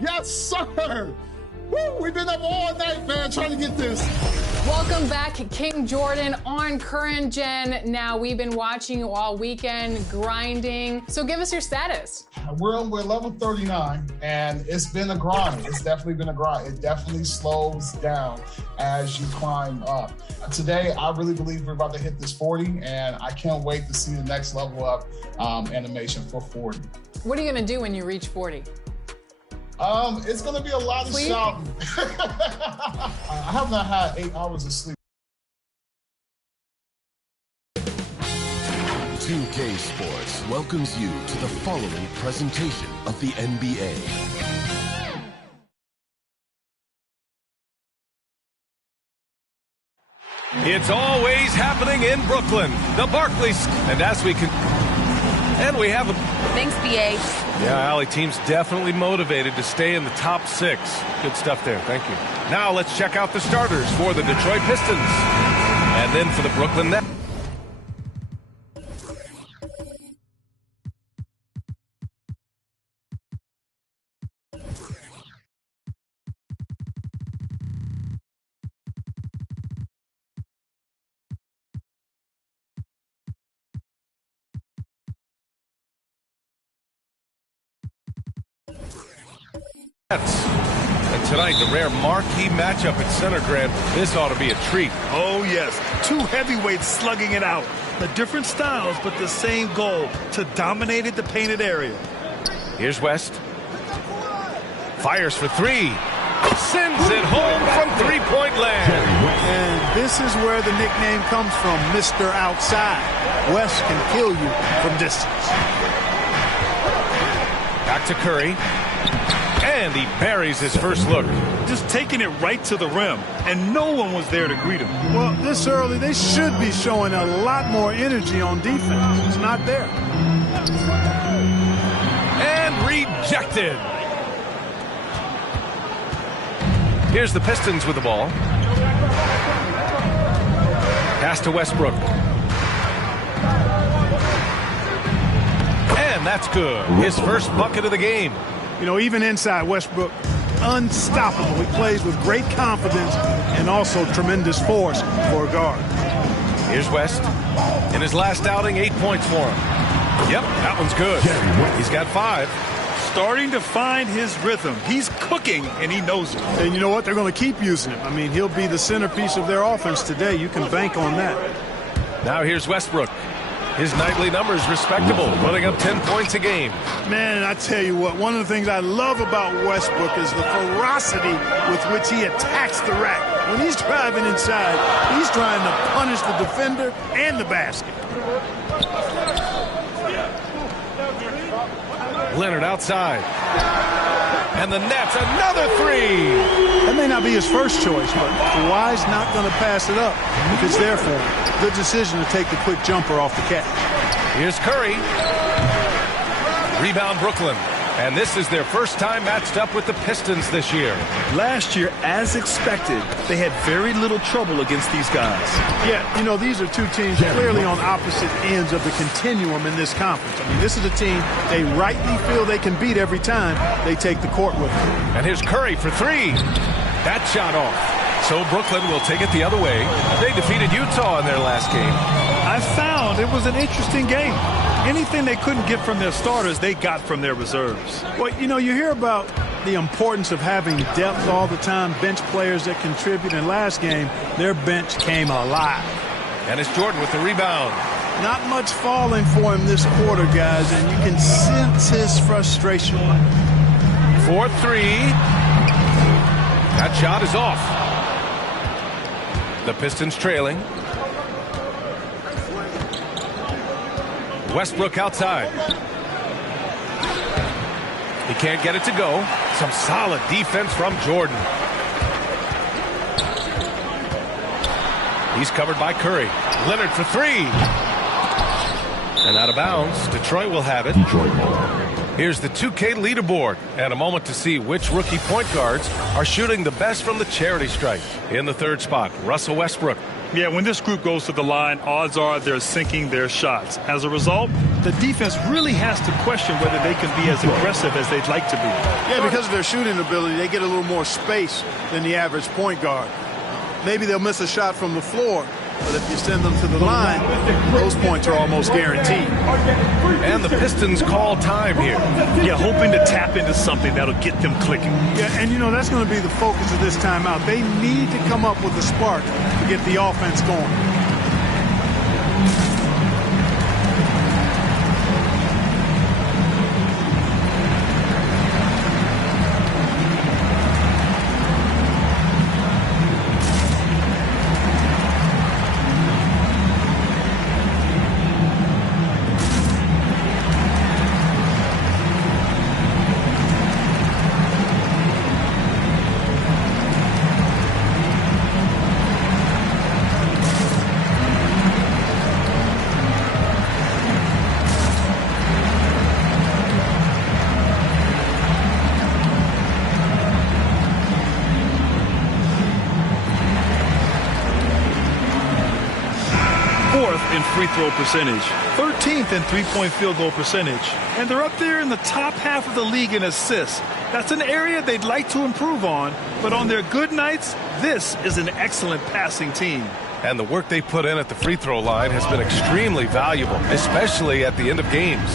Yes, sir. Woo, we've been up all night, man, trying to get this. Welcome back, King Jordan on Current Gen. Now, we've been watching you all weekend, grinding. So give us your status. We're level 39, and it's been a grind. It's definitely been a grind. It definitely slows down as you climb up. Today, I really believe we're about to hit this 40, and I can't wait to see the next level up animation for 40. What are you going to do when you reach 40? It's going to be a lot of shouting. I have not had 8 hours of sleep. 2K Sports welcomes you to the following presentation of the NBA. It's always happening in Brooklyn. The Barclays. And as we can... And we have a... Thanks, BA. Yeah, Allie, team's definitely motivated to stay in the top 6. Good stuff there. Thank you. Now let's check out the starters for the Detroit Pistons. And then for the Brooklyn Nets. And tonight, the rare marquee matchup at Center Grand. This ought to be a treat. Oh, yes. 2 heavyweights slugging it out. The different styles, but the same goal, to dominate the painted area. Here's West. Fires for 3. Sends it home from three-point land. And this is where the nickname comes from, Mr. Outside. West can kill you from distance. Back to Curry. And he buries his first look. Just taking it right to the rim, and no one was there to greet him. Well, this early, they should be showing a lot more energy on defense. It's not there. And rejected. Here's the Pistons with the ball. Pass to Westbrook. And that's good. His first bucket of the game. You know, even inside, Westbrook, unstoppable. He plays with great confidence and also tremendous force for a guard. Here's West. In his last outing, 8 points for him. Yep, that one's good. He's got 5. Starting to find his rhythm. He's cooking, and he knows it. And you know what? They're going to keep using him. I mean, he'll be the centerpiece of their offense today. You can bank on that. Now here's Westbrook. His nightly numbers respectable, putting up 10 points a game. Man, I tell you what, one of the things I love about Westbrook is the ferocity with which he attacks the rack. When he's driving inside, he's trying to punish the defender and the basket. Leonard outside. And the Nets, another 3. That may not be his first choice, but Kawhi's not going to pass it up because therefore, good decision to take the quick jumper off the catch. Here's Curry. Rebound Brooklyn. And this is their first time matched up with the Pistons this year. Last year, as expected, they had very little trouble against these guys. Yeah, you know, these are 2 teams clearly on opposite ends of the continuum in this conference. I mean, this is a team they rightly feel they can beat every time they take the court with them. And here's Curry for 3. That shot off. So Brooklyn will take it the other way. They defeated Utah in their last game. I found it was an interesting game. Anything they couldn't get from their starters, they got from their reserves. Well, you know, you hear about the importance of having depth all the time, bench players that contribute. In last game, their bench came alive. And it's Jordan with the rebound. Not much falling for him this quarter, guys, and you can sense his frustration. 4-3. That shot is off. The Pistons trailing. Westbrook outside. He can't get it to go. Some solid defense from Jordan. He's covered by Curry. Leonard for 3. And out of bounds, Detroit will have it. Here's the 2K leaderboard and a moment to see which rookie point guards are shooting the best from the charity stripe. In the third spot, Russell Westbrook. Yeah, when this group goes to the line, odds are they're sinking their shots. As a result, the defense really has to question whether they can be as aggressive as they'd like to be. Yeah, because of their shooting ability, they get a little more space than the average point guard. Maybe they'll miss a shot from the floor, but if you send them to the line, those points are almost guaranteed. And the Pistons call time here. Yeah, hoping to tap into something that'll get them clicking. Yeah, and you know, that's going to be the focus of this timeout. They need to come up with a spark to get the offense going. In free throw percentage, 13th in three-point field goal percentage, and they're up there in the top half of the league in assists. That's an area they'd like to improve on, but on their good nights, this is an excellent passing team. And the work they put in at the free throw line has been extremely valuable, especially at the end of games.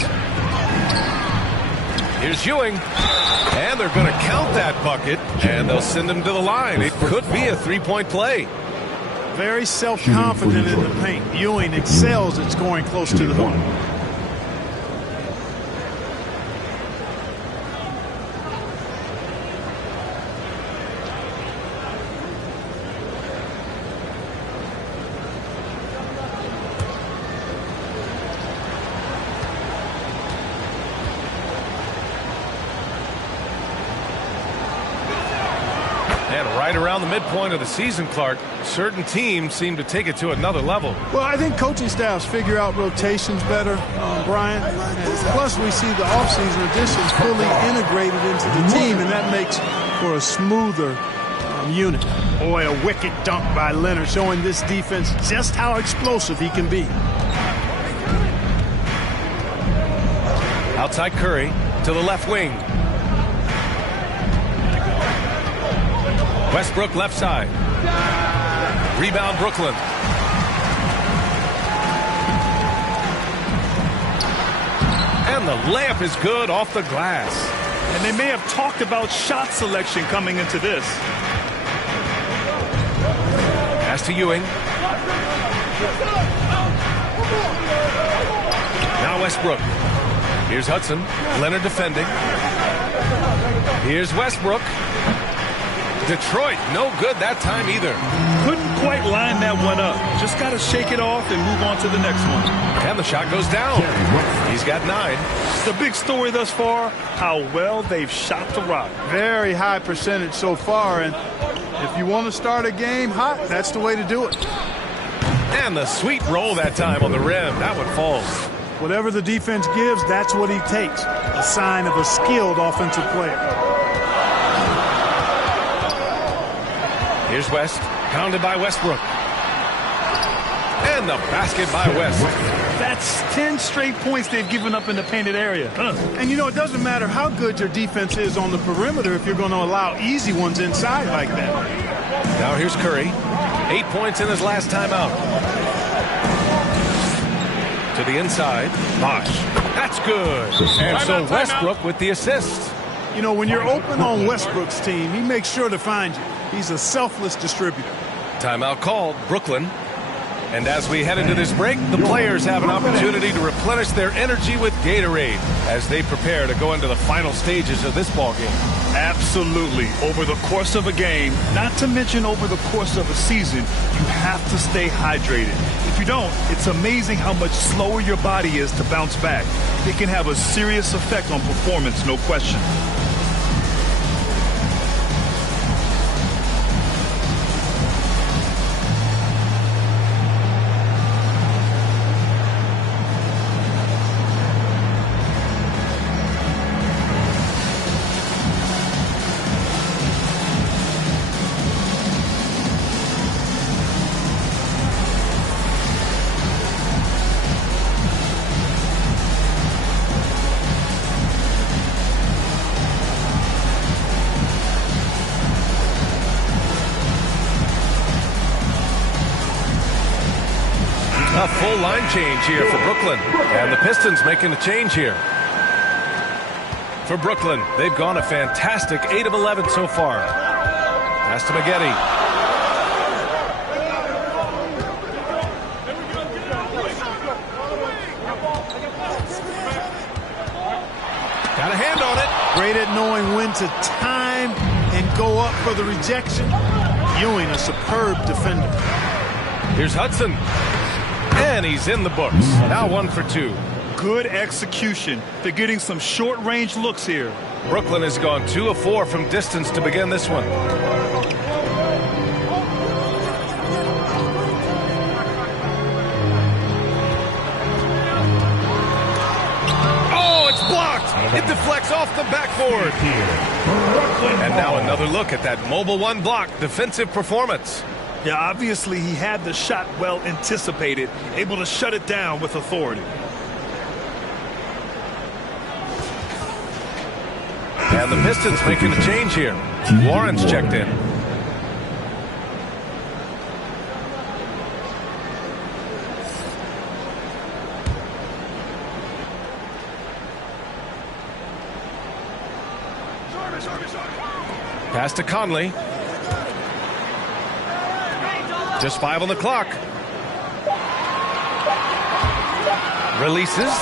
Here's Ewing, and they're going to count that bucket, and they'll send him to the line. It could be a three-point play. Very self-confident in the paint. Ewing excels at scoring close to the hoop. Right around the midpoint of the season, Clark, certain teams seem to take it to another level. Well, I think coaching staffs figure out rotations better, Brian. Plus, we see the offseason additions fully integrated into the team, and that makes for a smoother unit. Boy, a wicked dunk by Leonard, showing this defense just how explosive he can be. Outside Curry to the left wing. Westbrook left side. Rebound Brooklyn. And the layup is good off the glass. And they may have talked about shot selection coming into this. Pass to Ewing. Now Westbrook. Here's Hudson. Leonard defending. Here's Westbrook. Detroit, no good that time either. Couldn't quite line that one up. Just got to shake it off and move on to the next one. And the shot goes down. He's got 9. The big story thus far, how well they've shot the rock. Very high percentage so far, and if you want to start a game hot, that's the way to do it. And the sweet roll that time on the rim. That one falls. Whatever the defense gives, that's what he takes. A sign of a skilled offensive player. Here's West, pounded by Westbrook. And the basket by West. That's 10 straight points they've given up in the painted area. And you know, it doesn't matter how good your defense is on the perimeter if you're going to allow easy ones inside like that. Now here's Curry. 8 points in his last timeout. To the inside. Bosh. That's good. And so Westbrook with the assist. You know, when you're open on Westbrook's team, he makes sure to find you. He's a selfless distributor. Timeout called, Brooklyn. And as we head into this break, the players have an opportunity to replenish their energy with Gatorade as they prepare to go into the final stages of this ball game. Absolutely. Over the course of a game, not to mention over the course of a season, you have to stay hydrated. If you don't, it's amazing how much slower your body is to bounce back. It can have a serious effect on performance, no question. A full line change here for Brooklyn. And the Pistons making a change here. For Brooklyn, they've gone a fantastic 8 of 11 so far. Pass to Maggette. Got a hand on it. Great at knowing when to time and go up for the rejection. Ewing, a superb defender. Here's Hudson. And he's in the books. Now 1 for 2. Good execution. They're getting some short-range looks here. Brooklyn has gone 2 of 4 from distance to begin this one. Oh, it's blocked. It deflects off the backboard. And now another look at that mobile 1 block defensive performance. Yeah, obviously he had the shot well anticipated, able to shut it down with authority. And the Pistons making a change here. Warren's checked in. Pass to Conley. Just 5 on the clock. Releases.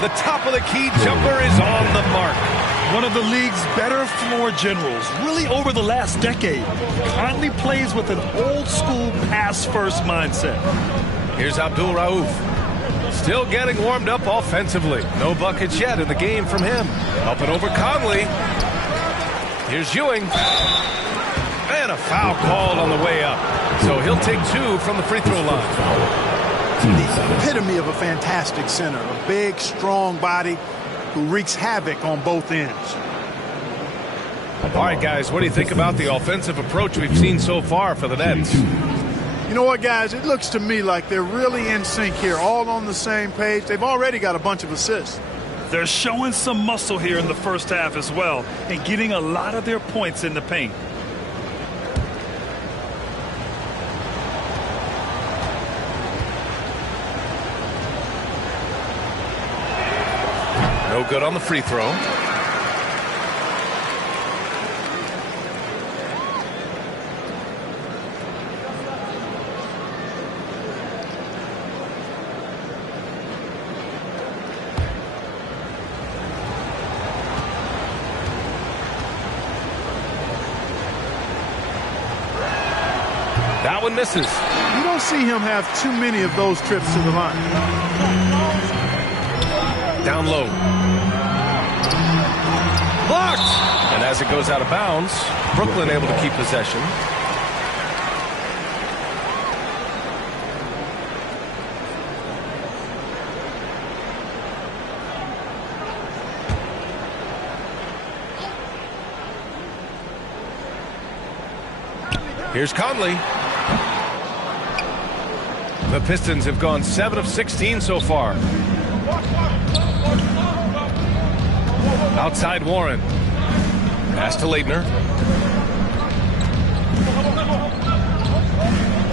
The top of the key jumper is on the mark. One of the league's better floor generals, really over the last decade. Conley plays with an old-school pass-first mindset. Here's Abdul Rauf. Still getting warmed up offensively. No buckets yet in the game from him. Up and over Conley. Here's Ewing. And a foul called on the way up. So he'll take 2 from the free throw line. The epitome of a fantastic center. A big, strong body who wreaks havoc on both ends. All right, guys, what do you think about the offensive approach we've seen so far for the Nets? You know what, guys? It looks to me like they're really in sync here, all on the same page. They've already got a bunch of assists. They're showing some muscle here in the first half as well and getting a lot of their points in the paint. No good on the free throw. That one misses. You don't see him have too many of those trips to the line. Down low. Blocked! And as it goes out of bounds, Brooklyn able to keep possession. Here's Conley. The Pistons have gone 7 of 16 so far. Outside Warren. Pass to Leitner.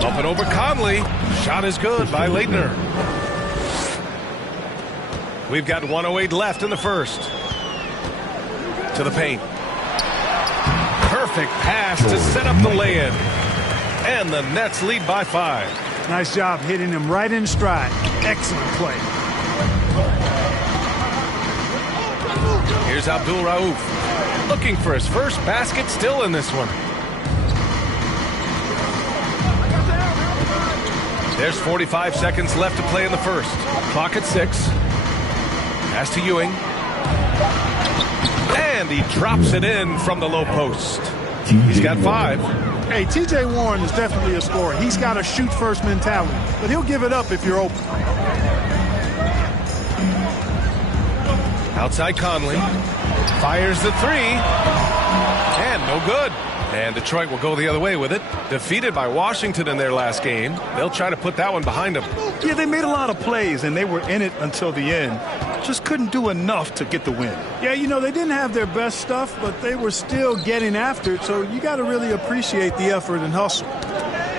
Up and over Conley. Shot is good by Leitner. We've got 1:08 left in the first. To the paint. Perfect pass to set up the lay-in. And the Nets lead by 5. Nice job hitting him right in stride. Excellent play. Here's Abdul Rauf. Looking for his first basket still in this one. There's 45 seconds left to play in the first. Clock at 6. Pass to Ewing. And he drops it in from the low post. He's got 5. Hey, T.J. Warren is definitely a scorer. He's got a shoot-first mentality, but he'll give it up if you're open. Outside Conley. Fires the 3. And no good. And Detroit will go the other way with it. Defeated by Washington in their last game. They'll try to put that one behind them. Yeah, they made a lot of plays, and they were in it until the end. Just couldn't do enough to get the win. Yeah, you know, they didn't have their best stuff, but they were still getting after it, so you got to really appreciate the effort and hustle.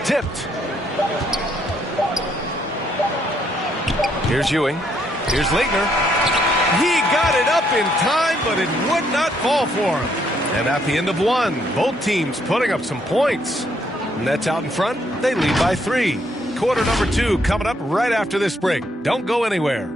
Tipped. Here's Ewing. Here's Leitner. He got it up in time, but it would not fall for him. And at the end of one, both teams putting up some points. Nets out in front. They lead by 3. Quarter number 2 coming up right after this break. Don't go anywhere.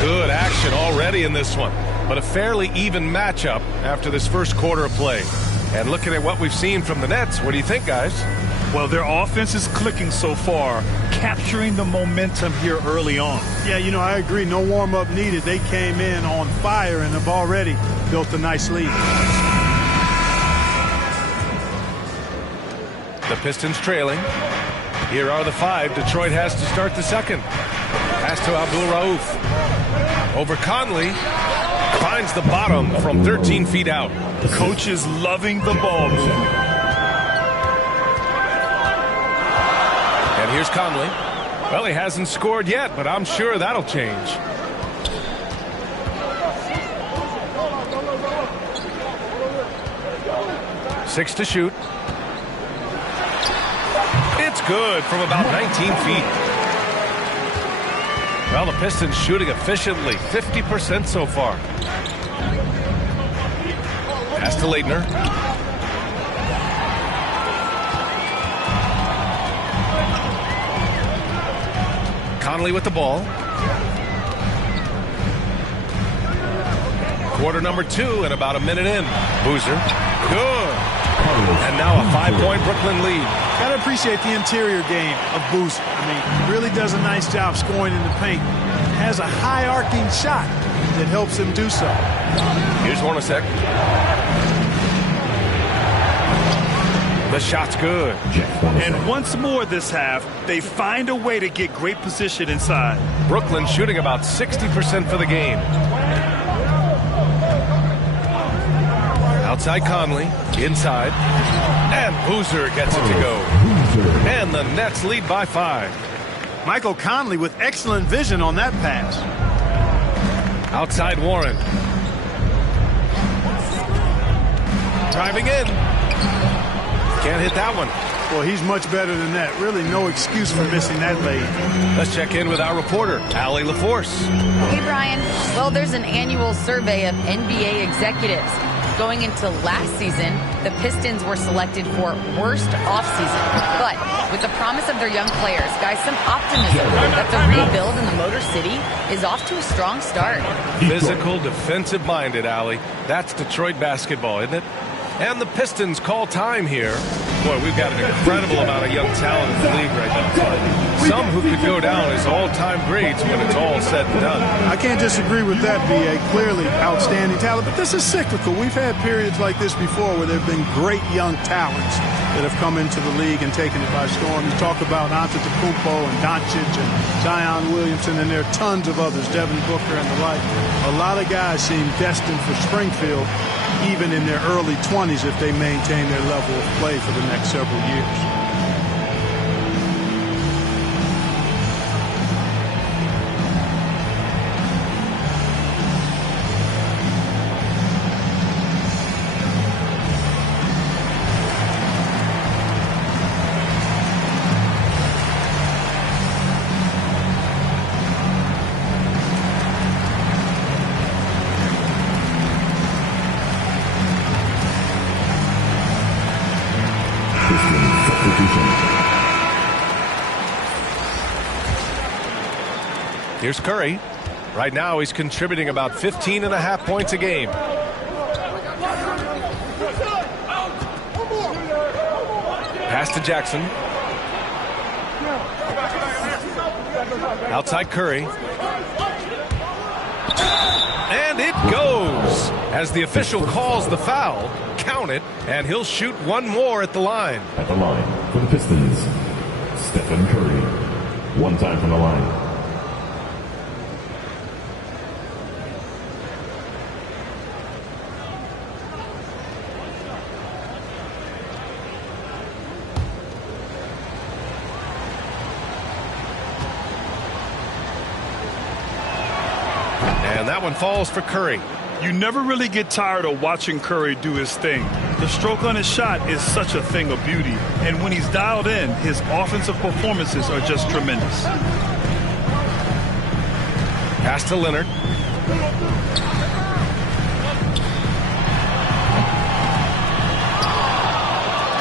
Good action already in this one, but a fairly even matchup after this first quarter of play. And looking at what we've seen from the Nets, what do you think, guys? Well, their offense is clicking so far, capturing the momentum here early on. Yeah, I agree. No warm-up needed. They came in on fire and have already built a nice lead. The Pistons trailing. Here are the 5 Detroit has to start the second. Pass to Abdul-Rauf. Over Conley. Finds the bottom from 13 feet out. Coach is loving the ball movement. And here's Conley. Well, he hasn't scored yet, but I'm sure that'll change. Six to shoot. It's good from about 19 feet. Well, the Pistons shooting efficiently, 50% so far. Pass to Leitner. Conley with the ball. Quarter number 2 and about a minute in. Boozer. Good. And now a 5-point Brooklyn lead. Gotta appreciate the interior game of Boozer. Really does a nice job scoring in the paint. Has a high arcing shot that helps him do so. Here's Hornacek. The shot's good. And once more this half, they find a way to get great position inside. Brooklyn shooting about 60% for the game. Outside Conley, inside, and Boozer gets it to go. And the Nets lead by 5. Michael Conley with excellent vision on that pass. Outside Warren. Driving in. Can't hit that one. Well, he's much better than that. Really no excuse for missing that lane. Let's check in with our reporter, Allie LaForce. Hey, Brian. Well, there's an annual survey of NBA executives. Going into last season, the Pistons were selected for worst offseason. But with the promise of their young players, guys, some optimism that the rebuild in the Motor City is off to a strong start. Physical, defensive-minded, Allie. That's Detroit basketball, isn't it? And the Pistons call time here. Boy, we've got an incredible amount of young talent in the league right now. Some who could go down as all-time greats when it's all said and done. I can't disagree with that, B.A. Clearly outstanding talent, but this is cyclical. We've had periods like this before where there have been great young talents that have come into the league and taken it by storm. You talk about Antetokounmpo and Doncic and Zion Williamson, and there are tons of others, Devin Booker and the like. A lot of guys seem destined for Springfield, even in their early 20s, if they maintain their level of play for the next several years. Here's Curry. Right now he's contributing about 15.5 points a game. Pass to Jackson. Outside Curry. And it goes. As the official calls the foul, count it, and he'll shoot one more at the line. At the line for the Pistons, Stephen Curry. One time from the line. one falls for Curry. You never really get tired of watching Curry do his thing. The stroke on his shot is such a thing of beauty. And when he's dialed in, his offensive performances are just tremendous. Pass to Leonard.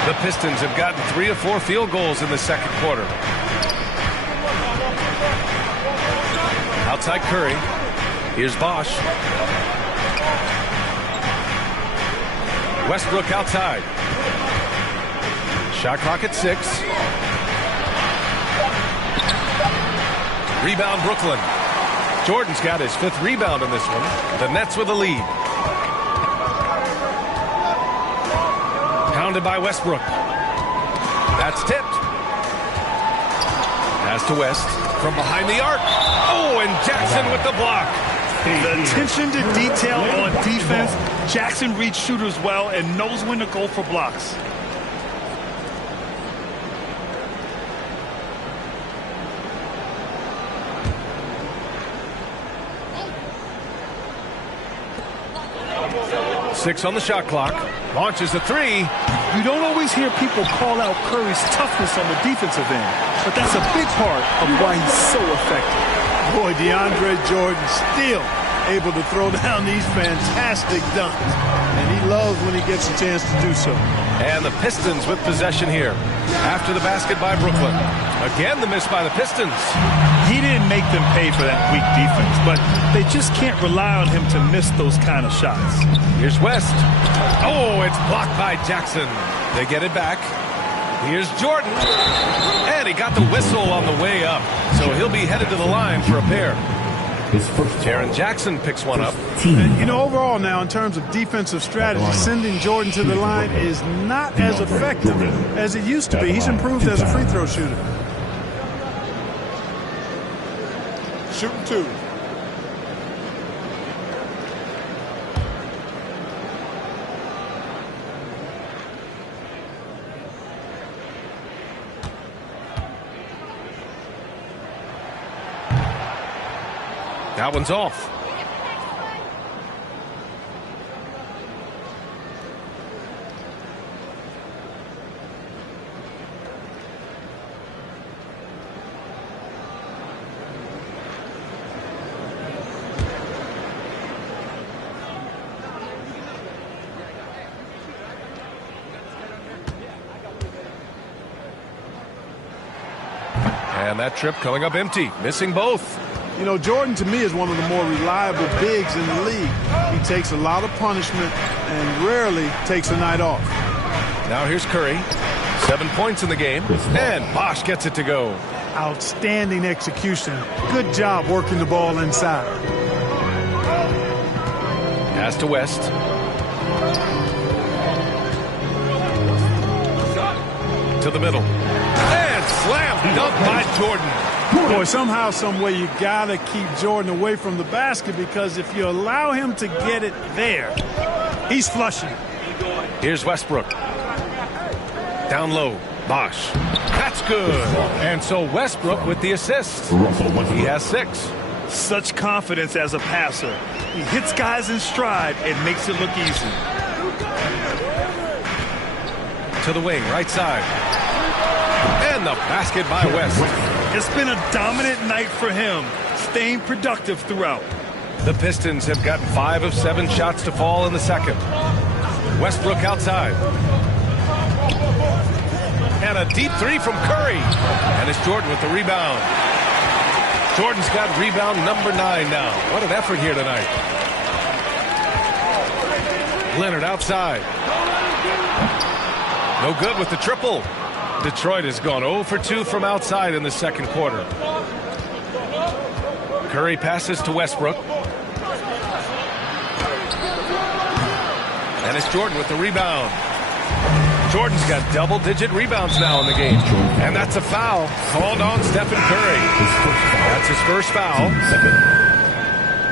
The Pistons have gotten 3 of 4 field goals in the second quarter. Outside Curry. Here's Bosch. Westbrook outside. Shot clock at 6. Rebound Brooklyn. Jordan's got his 5th rebound in this one. The Nets with a lead. Pounded by Westbrook. That's tipped. Pass to West from behind the arc. Oh, and Jackson with the block. The attention to detail on defense. Jackson reads shooters well and knows when to go for blocks. Six on the shot clock. Launches a 3. You don't always hear people call out Curry's toughness on the defensive end, but that's a big part of why he's so effective. Boy, DeAndre Jordan still able to throw down these fantastic dunks. And he loves when he gets a chance to do so. And the Pistons with possession here. After the basket by Brooklyn. Again, the miss by the Pistons. He didn't make them pay for that weak defense, but they just can't rely on him to miss those kind of shots. Here's West. Oh, it's blocked by Jackson. They get it back. Here's Jordan. And he got the whistle on the way up. So he'll be headed to the line for a pair. His first Jaren Jackson picks one up. And, you know, overall now, in terms of defensive strategy, sending Jordan to the line is not as effective as it used to be. He's improved as a free throw shooter. Shooting 2. That one's off. And that trip coming up empty, missing both. You know, Jordan, to me, is one of the more reliable bigs in the league. He takes a lot of punishment and rarely takes a night off. Now here's Curry. 7 points in the game. And Bosch gets it to go. Outstanding execution. Good job working the ball inside. Pass to West. To the middle. And slam dunk by Jordan. Boy, somehow, some way, you got to keep Jordan away from the basket, because if you allow him to get it there, he's flushing. Here's Westbrook. Down low. Bosch. That's good. And so Westbrook with the assist. He has 6. Such confidence as a passer. He hits guys in stride and makes it look easy. To the wing, right side. And the basket by West. It's been a dominant night for him, staying productive throughout. The Pistons have gotten 5 of 7 shots to fall in the second. Westbrook outside. And a deep 3 from Curry. And it's Jordan with the rebound. Jordan's got rebound number 9 now. What an effort here tonight. Leonard outside. No good with the triple. Detroit has gone 0 for 2 from outside in the second quarter. Curry passes to Westbrook. And it's Jordan with the rebound. Jordan's got double-digit rebounds now in the game. And that's a foul called on Stephen Curry. That's his first foul.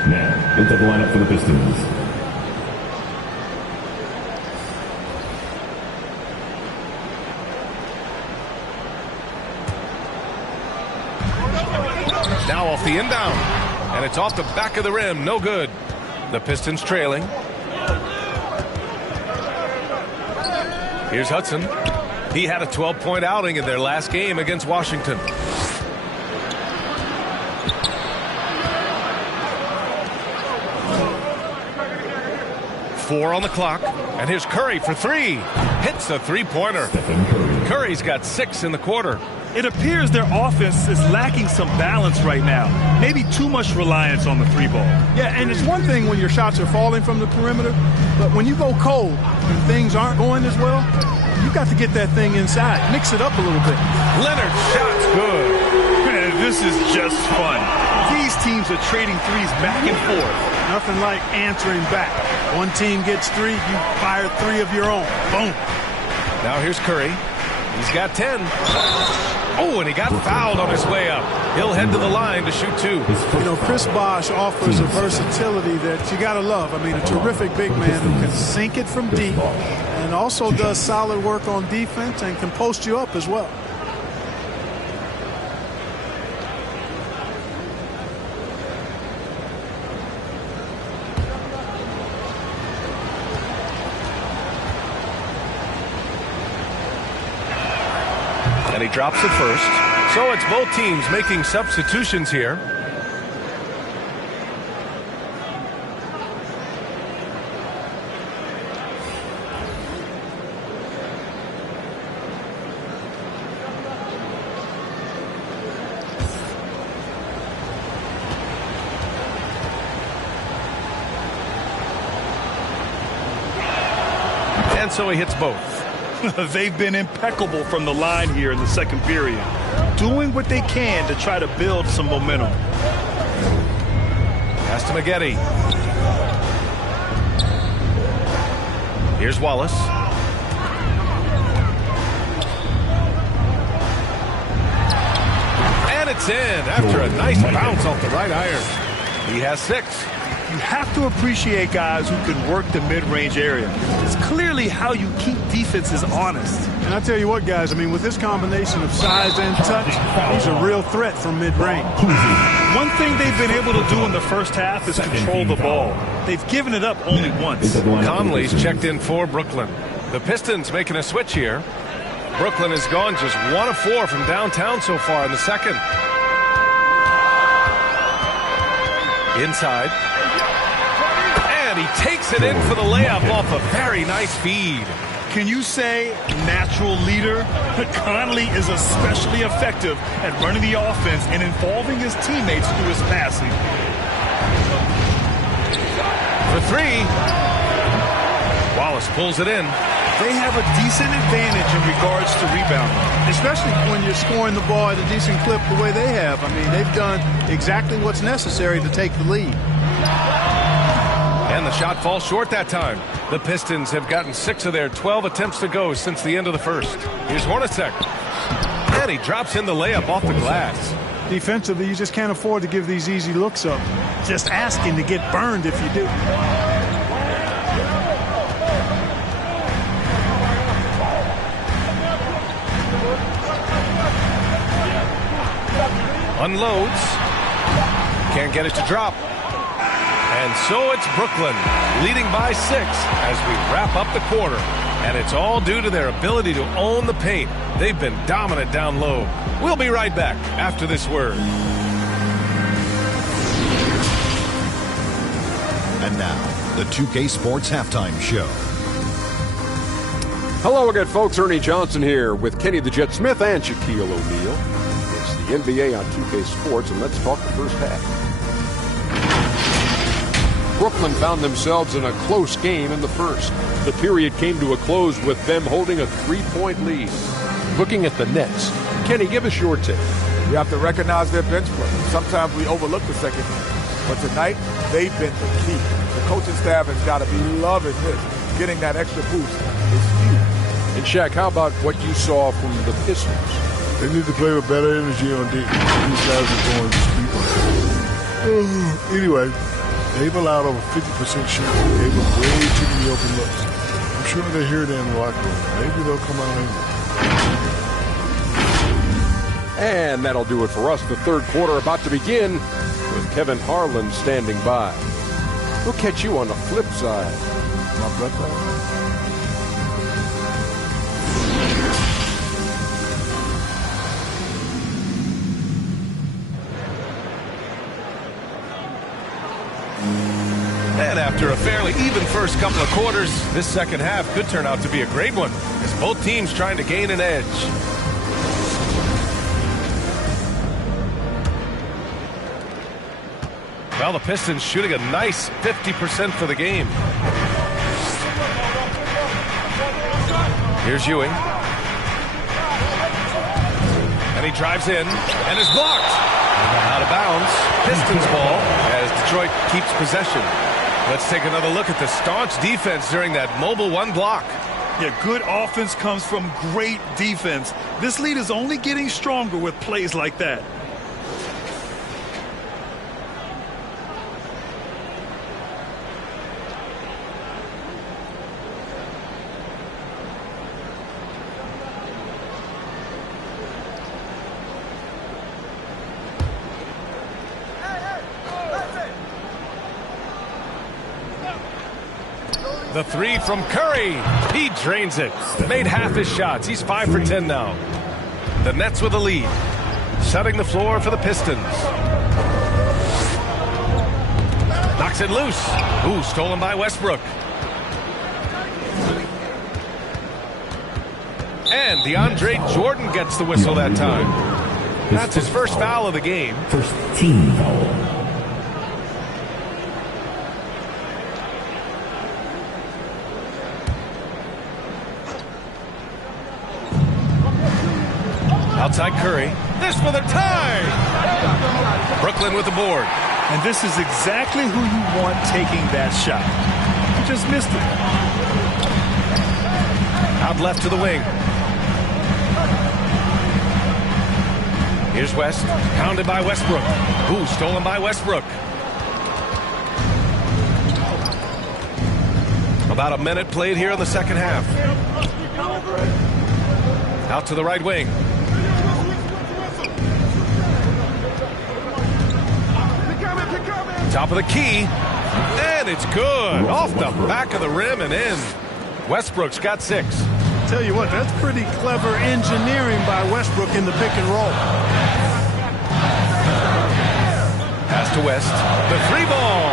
Now, into the lineup for the Pistons. Now off the inbound. And it's off the back of the rim. No good. The Pistons trailing. Here's Hudson. He had a 12-point outing in their last game against Washington. Four on the clock. And here's Curry for three. Hits a three-pointer. Curry's got 6 in the quarter. It appears their offense is lacking some balance right now. Maybe too much reliance on the three ball. Yeah, and it's one thing when your shots are falling from the perimeter, but when you go cold and things aren't going as well, you got to get that thing inside. Mix it up a little bit. Leonard's shot's good. Man, this is just fun. These teams are trading threes back and forth. Nothing like answering back. One team gets 3, you fire 3 of your own. Boom. Now here's Curry. He's got 10. Oh, and he got fouled on his way up. He'll head to the line to shoot 2. You know, Chris Bosh offers a versatility that you got to love. I mean, a terrific big man who can sink it from deep and also does solid work on defense and can post you up as well. And he drops it first. So it's both teams making substitutions here. And so he hits both. They've been impeccable from the line here in the second period, doing what they can to try to build some momentum. Pass to Maggette. Here's Wallace. And it's in after a nice bounce off the right iron. He has 6. You have to appreciate guys who can work the mid-range area. It's clearly how you keep defenses honest. And I tell you what, guys, I mean, with this combination of size and touch, he's a real threat from mid-range. One thing they've been able to do in the first half is control the ball. They've given it up only once. Conley's checked in for Brooklyn. The Pistons making a switch here. Brooklyn has gone just 1 of 4 from downtown so far in the second. Inside. And he takes it in for the layup off a very nice feed. Can you say natural leader? Conley is especially effective at running the offense and involving his teammates through his passing. For 3. Wallace pulls it in. They have a decent advantage in regards to rebounding. Especially when you're scoring the ball at a decent clip the way they have. I mean, they've done exactly what's necessary to take the lead. And the shot falls short that time. The Pistons have gotten 6 of their 12 attempts to go since the end of the first. Here's Hornacek. And he drops in the layup off the glass. Defensively, you just can't afford to give these easy looks up. Just asking to get burned if you do. Unloads. Can't get it to drop. And so it's Brooklyn leading by 6 as we wrap up the quarter. And it's all due to their ability to own the paint. They've been dominant down low. We'll be right back after this word. And now, the 2K Sports Halftime Show. Hello again, folks. Ernie Johnson here with Kenny the Jet Smith and Shaquille O'Neal. It's the NBA on 2K Sports, and let's talk the first half. Brooklyn found themselves in a close game in the first. The period came to a close with them holding a 3-point lead. Looking at the Nets, Kenny, give us your take. You have to recognize their bench play. Sometimes we overlook the second half, but tonight they've been the key. The coaching staff has got to be loving this. Getting that extra boost is huge. And Shaq, how about what you saw from the Pistons? They need to play with better energy on defense. These guys are going to Anyway, they've allowed over 50% shooting. They gave them way too many open looks. I'm sure they're here in the locker room. Maybe they'll come out angry. And that'll do it for us. The third quarter about to begin with Kevin Harlan standing by. We'll catch you on the flip side. My brother. And after a fairly even first couple of quarters, this second half could turn out to be a great one, as both teams trying to gain an edge. Well, the Pistons shooting a nice 50% for the game. Here's Ewing. And he drives in and is blocked. Out of bounds. Pistons ball as Detroit keeps possession. Let's take another look at the staunch defense during that mobile one block. Yeah, good offense comes from great defense. This lead is only getting stronger with plays like that. The three from Curry. He drains it. Made half his shots. He's 5 for 10 now. The Nets with a lead. Setting the floor for the Pistons. Knocks it loose. Ooh, stolen by Westbrook. And DeAndre Jordan gets the whistle that time. That's his first foul of the game. First team foul. Outside Curry. This for the tie. Brooklyn with the board. And this is exactly who you want taking that shot. He just missed it. Out left to the wing. Here's West. Pounded by Westbrook. Ooh, stolen by Westbrook. About a minute played here in the second half. Out to the right wing. Top of the key, and it's good. Off the back of the rim and in. Westbrook's got 6. Tell you what, that's pretty clever engineering by Westbrook in the pick and roll. Pass to West. The 3-ball.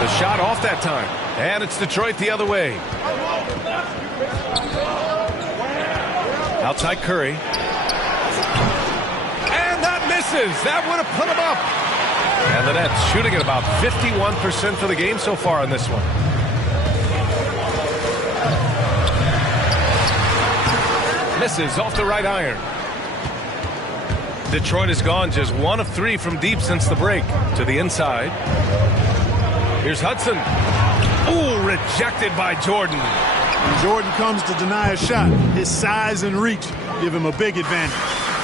The shot off that time. And it's Detroit the other way. Outside Curry. And that misses. That would have put him up. And the Nets shooting at about 51% for the game so far in this one. Misses off the right iron. Detroit has gone just 1 of 3 from deep since the break. To the inside. Here's Hudson. Ooh, rejected by Jordan. When Jordan comes to deny a shot, his size and reach give him a big advantage.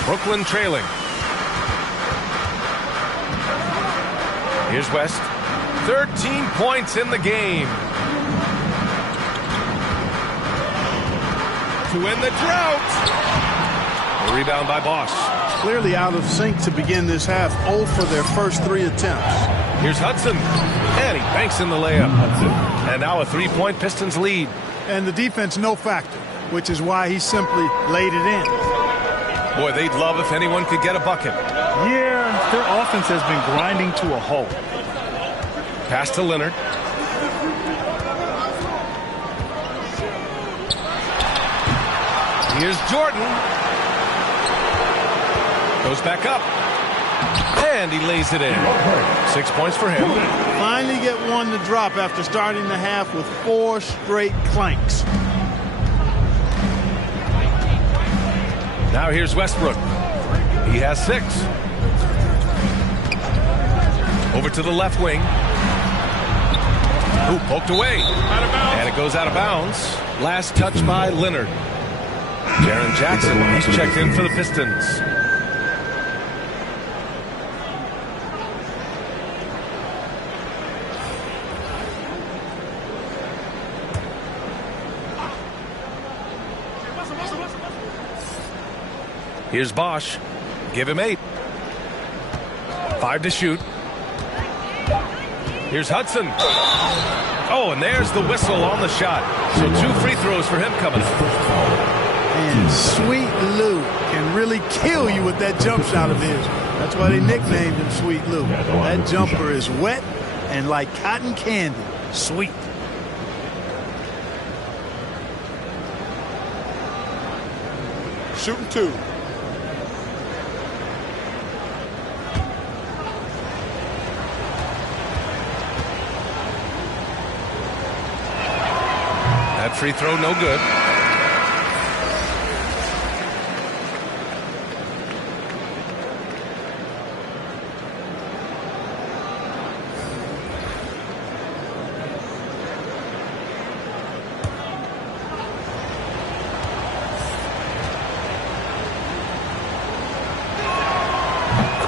Brooklyn trailing. Here's West. 13 points in the game. To win the drought. A rebound by Bosch. Clearly out of sync to begin this half. 0 for their first 3 attempts. Here's Hudson. And he banks in the layup. And now a 3-point Pistons lead. And the defense no factor, which is why he simply laid it in. Boy, they'd love if anyone could get a bucket. Yeah, their offense has been grinding to a halt. Pass to Leonard. Here's Jordan. Goes back up. And he lays it in. 6 points for him. Finally get one to drop after starting the half with 4 straight clanks. Now here's Westbrook. He has 6. Over to the left wing. Ooh, poked away. And it goes out of bounds. Last touch by Leonard. Jaren Jackson, he's checked in for the Pistons. Here's Bosch. Give him 8. 5 to shoot. Here's Hudson. Oh, and there's the whistle on the shot. So 2 free throws for him coming up. And Sweet Lou can really kill you with that jump shot of his. That's why they nicknamed him Sweet Lou. That jumper is wet and like cotton candy. Sweet. Shooting 2. That free throw no good.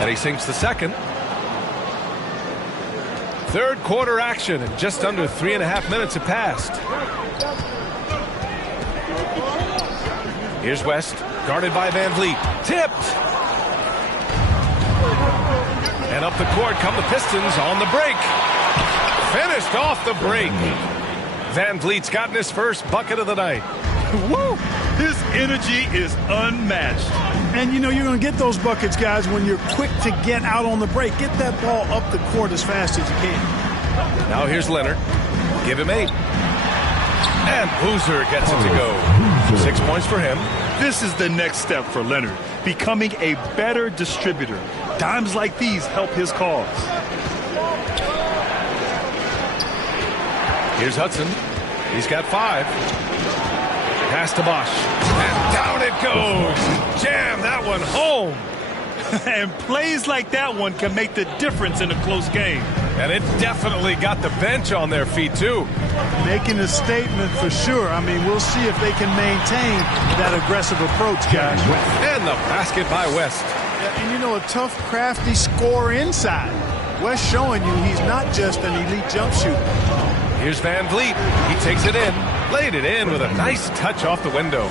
And he sinks the second. Third quarter action, and just under 3.5 minutes have passed. Here's West, guarded by Van Vliet. Tipped! And up the court come the Pistons on the break. Finished off the break. Van Vliet's gotten his first bucket of the night. Woo! His energy is unmatched. And you know you're going to get those buckets, guys, when you're quick to get out on the break. Get that ball up the court as fast as you can. Now here's Leonard. Give him 8. And Boozer gets it to go. 6 points for him. This is the next step for Leonard, becoming a better distributor. Dimes like these help his cause. Here's Hudson. He's got 5. Pass to Bosch. And down it goes. Jam that one home. And plays like that one can make the difference in a close game. And it definitely got the bench on their feet, too. Making a statement for sure. I mean, we'll see if they can maintain that aggressive approach, guys. And the basket by West. Yeah, and you know, a tough, crafty scorer inside. West showing you he's not just an elite jump shooter. Here's Van Vliet. He takes it in, laid it in with a nice touch off the window.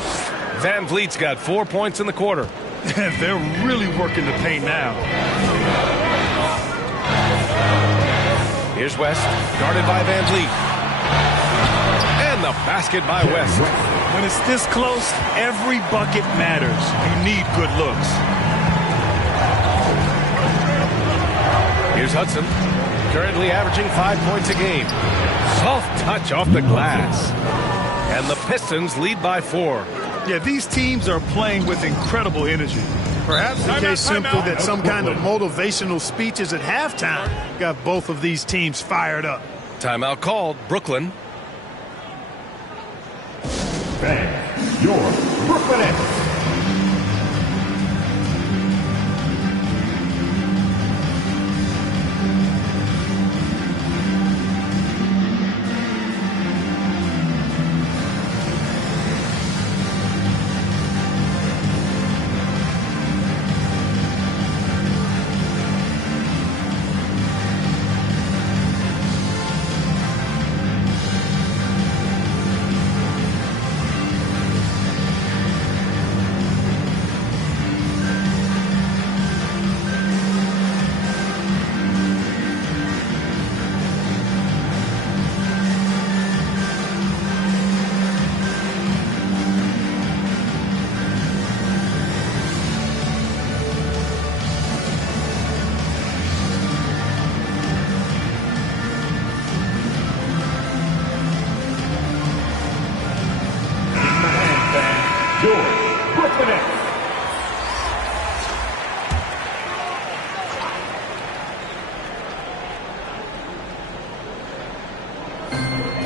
Van Vliet's got 4 points in the quarter. They're really working the paint now. Here's West, guarded by Van Vliet. And the basket by West. When it's this close, every bucket matters. You need good looks. Here's Hudson, currently averaging 5 points a game. Soft touch off the glass. And the Pistons lead by 4. Yeah, these teams are playing with incredible energy. Perhaps the case simply that some kind of motivational speeches at halftime got both of these teams fired up. Timeout called, Brooklyn. Bang, your Brooklyn Nets.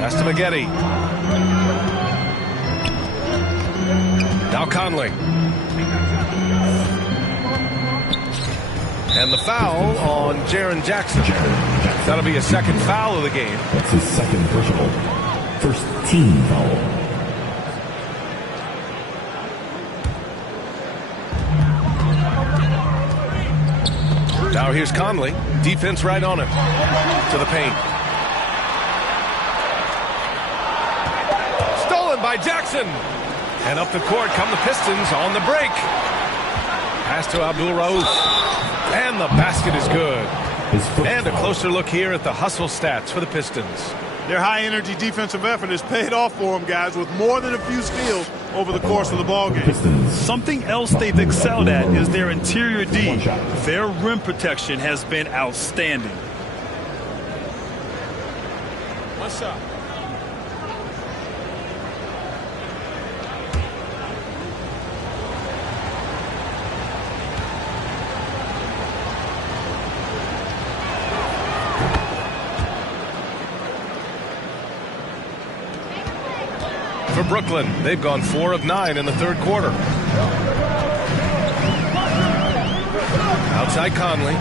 Pass to Maggette. Now Conley. And the foul on Jaren Jackson. That'll be a second foul of the game. That's his second personal. First team foul. Now here's Conley. Defense right on him. To the paint. Stolen by Jackson. And up the court come the Pistons on the break. Pass to Abdul Rauf. And the basket is good. And a closer look here at the hustle stats for the Pistons. Their high-energy defensive effort has paid off for them, guys, with more than a few steals over the course of the ballgame. Something else they've excelled at is their interior D. Their rim protection has been outstanding. One shot. For Brooklyn, they've gone 4 of 9 in the third quarter. Outside Conley.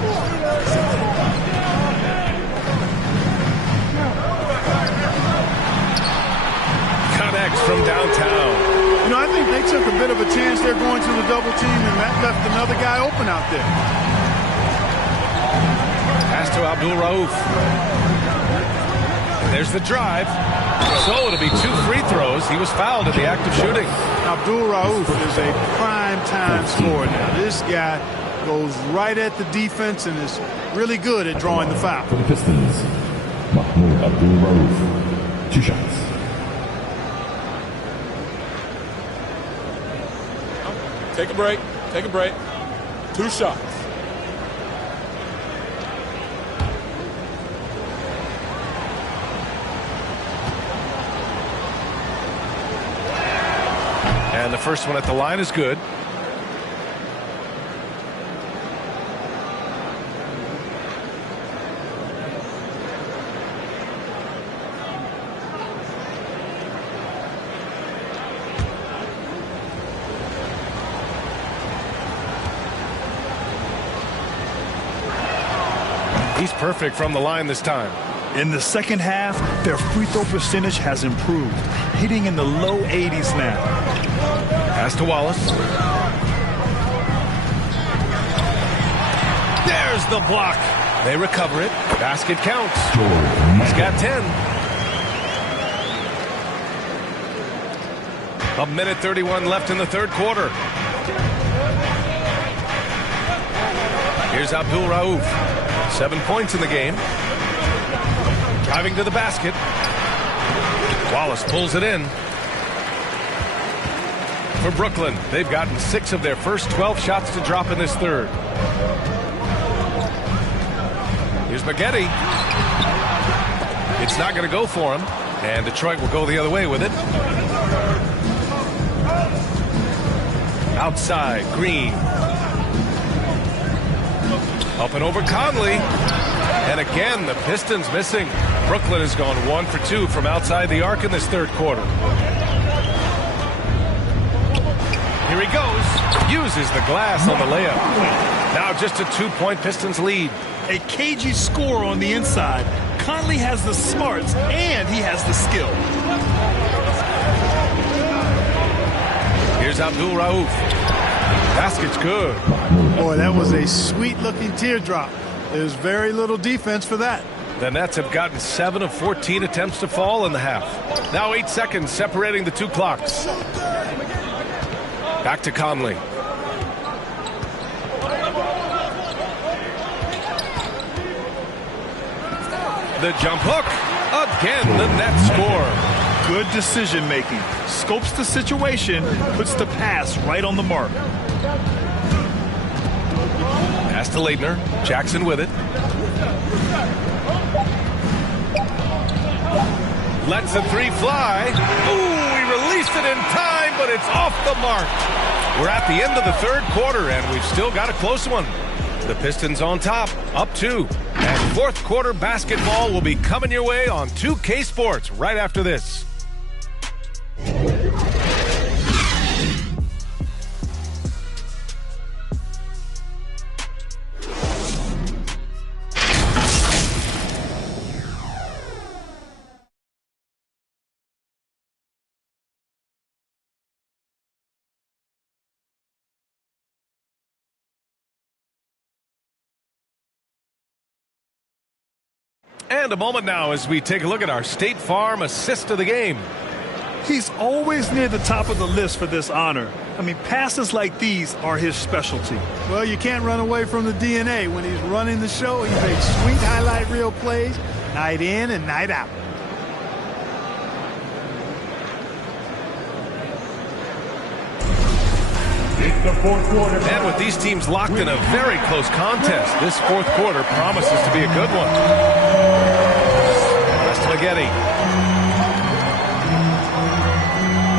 Connects from downtown. You know, I think they took a bit of a chance there going to the double team, and that left another guy open out there. Pass to Abdul Rauf. There's the drive. So it'll be 2 free throws. He was fouled in the act of shooting. Abdul Rauf is a prime-time scorer now. This guy goes right at the defense and is really good at drawing the foul. For the Pistons, Mahmoud Abdul Rauf, 2 shots. Take a break. Take a break. 2 shots. And the first one at the line is good. He's perfect from the line this time. In the second half, their free throw percentage has improved, hitting in the low 80s now. Pass to Wallace. There's the block. They recover it. Basket counts. He's got 10. A minute 31 left in the third quarter. Here's Abdul Rauf. 7 points in the game. Driving to the basket. Wallace pulls it in. For Brooklyn, they've gotten 6 of their first 12 shots to drop in this third. Here's Maggette. It's not going to go for him, and Detroit will go the other way with it. Outside, Green. Up and over Conley. And again, the Pistons missing. Brooklyn has gone 1 for 2 from outside the arc in this third quarter. Here he goes. Uses the glass on the layup. Now just a 2-point Pistons lead. A cagey score on the inside. Conley has the smarts and he has the skill. Here's Abdul Rauf. Basket's good. Boy, that was a sweet-looking teardrop. There's very little defense for that. The Nets have gotten 7 of 14 attempts to fall in the half. Now 8 seconds separating the 2 clocks. Back to Conley. The jump hook. Again, the Nets score. Good decision making. Scopes the situation, puts the pass right on the mark. Pass to Leitner. Jackson with it. Lets the 3 fly. Ooh, he released it in time, but it's off the mark. We're at the end of the third quarter, and we've still got a close one. The Pistons on top, up 2. And fourth quarter basketball will be coming your way on 2K Sports right after this. And a moment now as we take a look at our State Farm assist of the game. He's always near the top of the list for this honor. I mean, passes like these are his specialty. Well, you can't run away from the DNA. When he's running the show, he makes sweet highlight reel plays night in and night out. The fourth quarter. And with these teams locked in a very close contest, this fourth quarter promises to be a good one. West Spaghetti.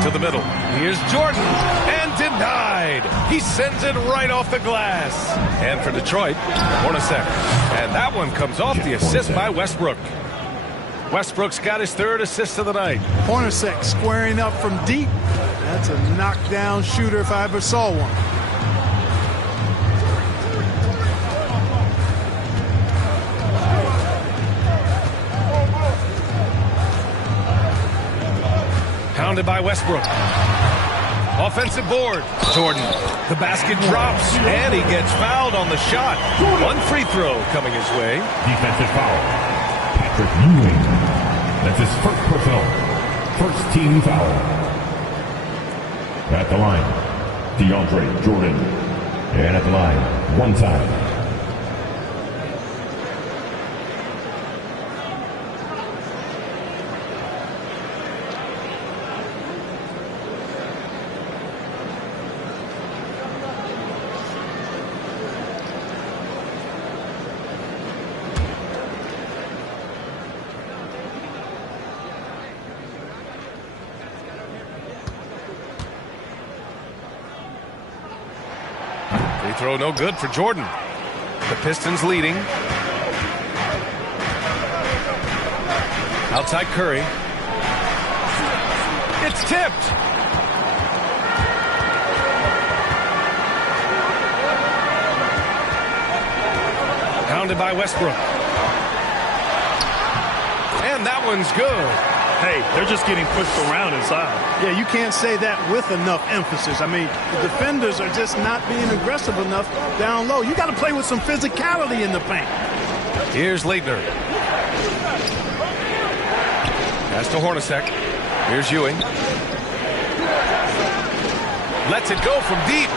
To the middle. Here's Jordan. And denied. He sends it right off the glass. And for Detroit, Hornacek. And that one comes off the assist by Westbrook. Westbrook's got his third assist of the night. Hornacek squaring up from deep. That's a knockdown shooter if I ever saw one. Pounded by Westbrook. Offensive board. Jordan. The basket drops, and he gets fouled on the shot. One free throw coming his way. Defensive foul. Patrick Ewing. That's his first personal. First team foul. At the line, DeAndre Jordan. And at the line, one time. Free throw no good for Jordan. The Pistons leading. Outside Curry. It's tipped. Pounded by Westbrook. And that one's good. Hey, they're just getting pushed around inside. Yeah, you can't say that with enough emphasis. I mean, the defenders are just not being aggressive enough down low. You got to play with some physicality in the paint. Here's Leitner. Pass to Hornacek. Here's Ewing. Lets it go from deep.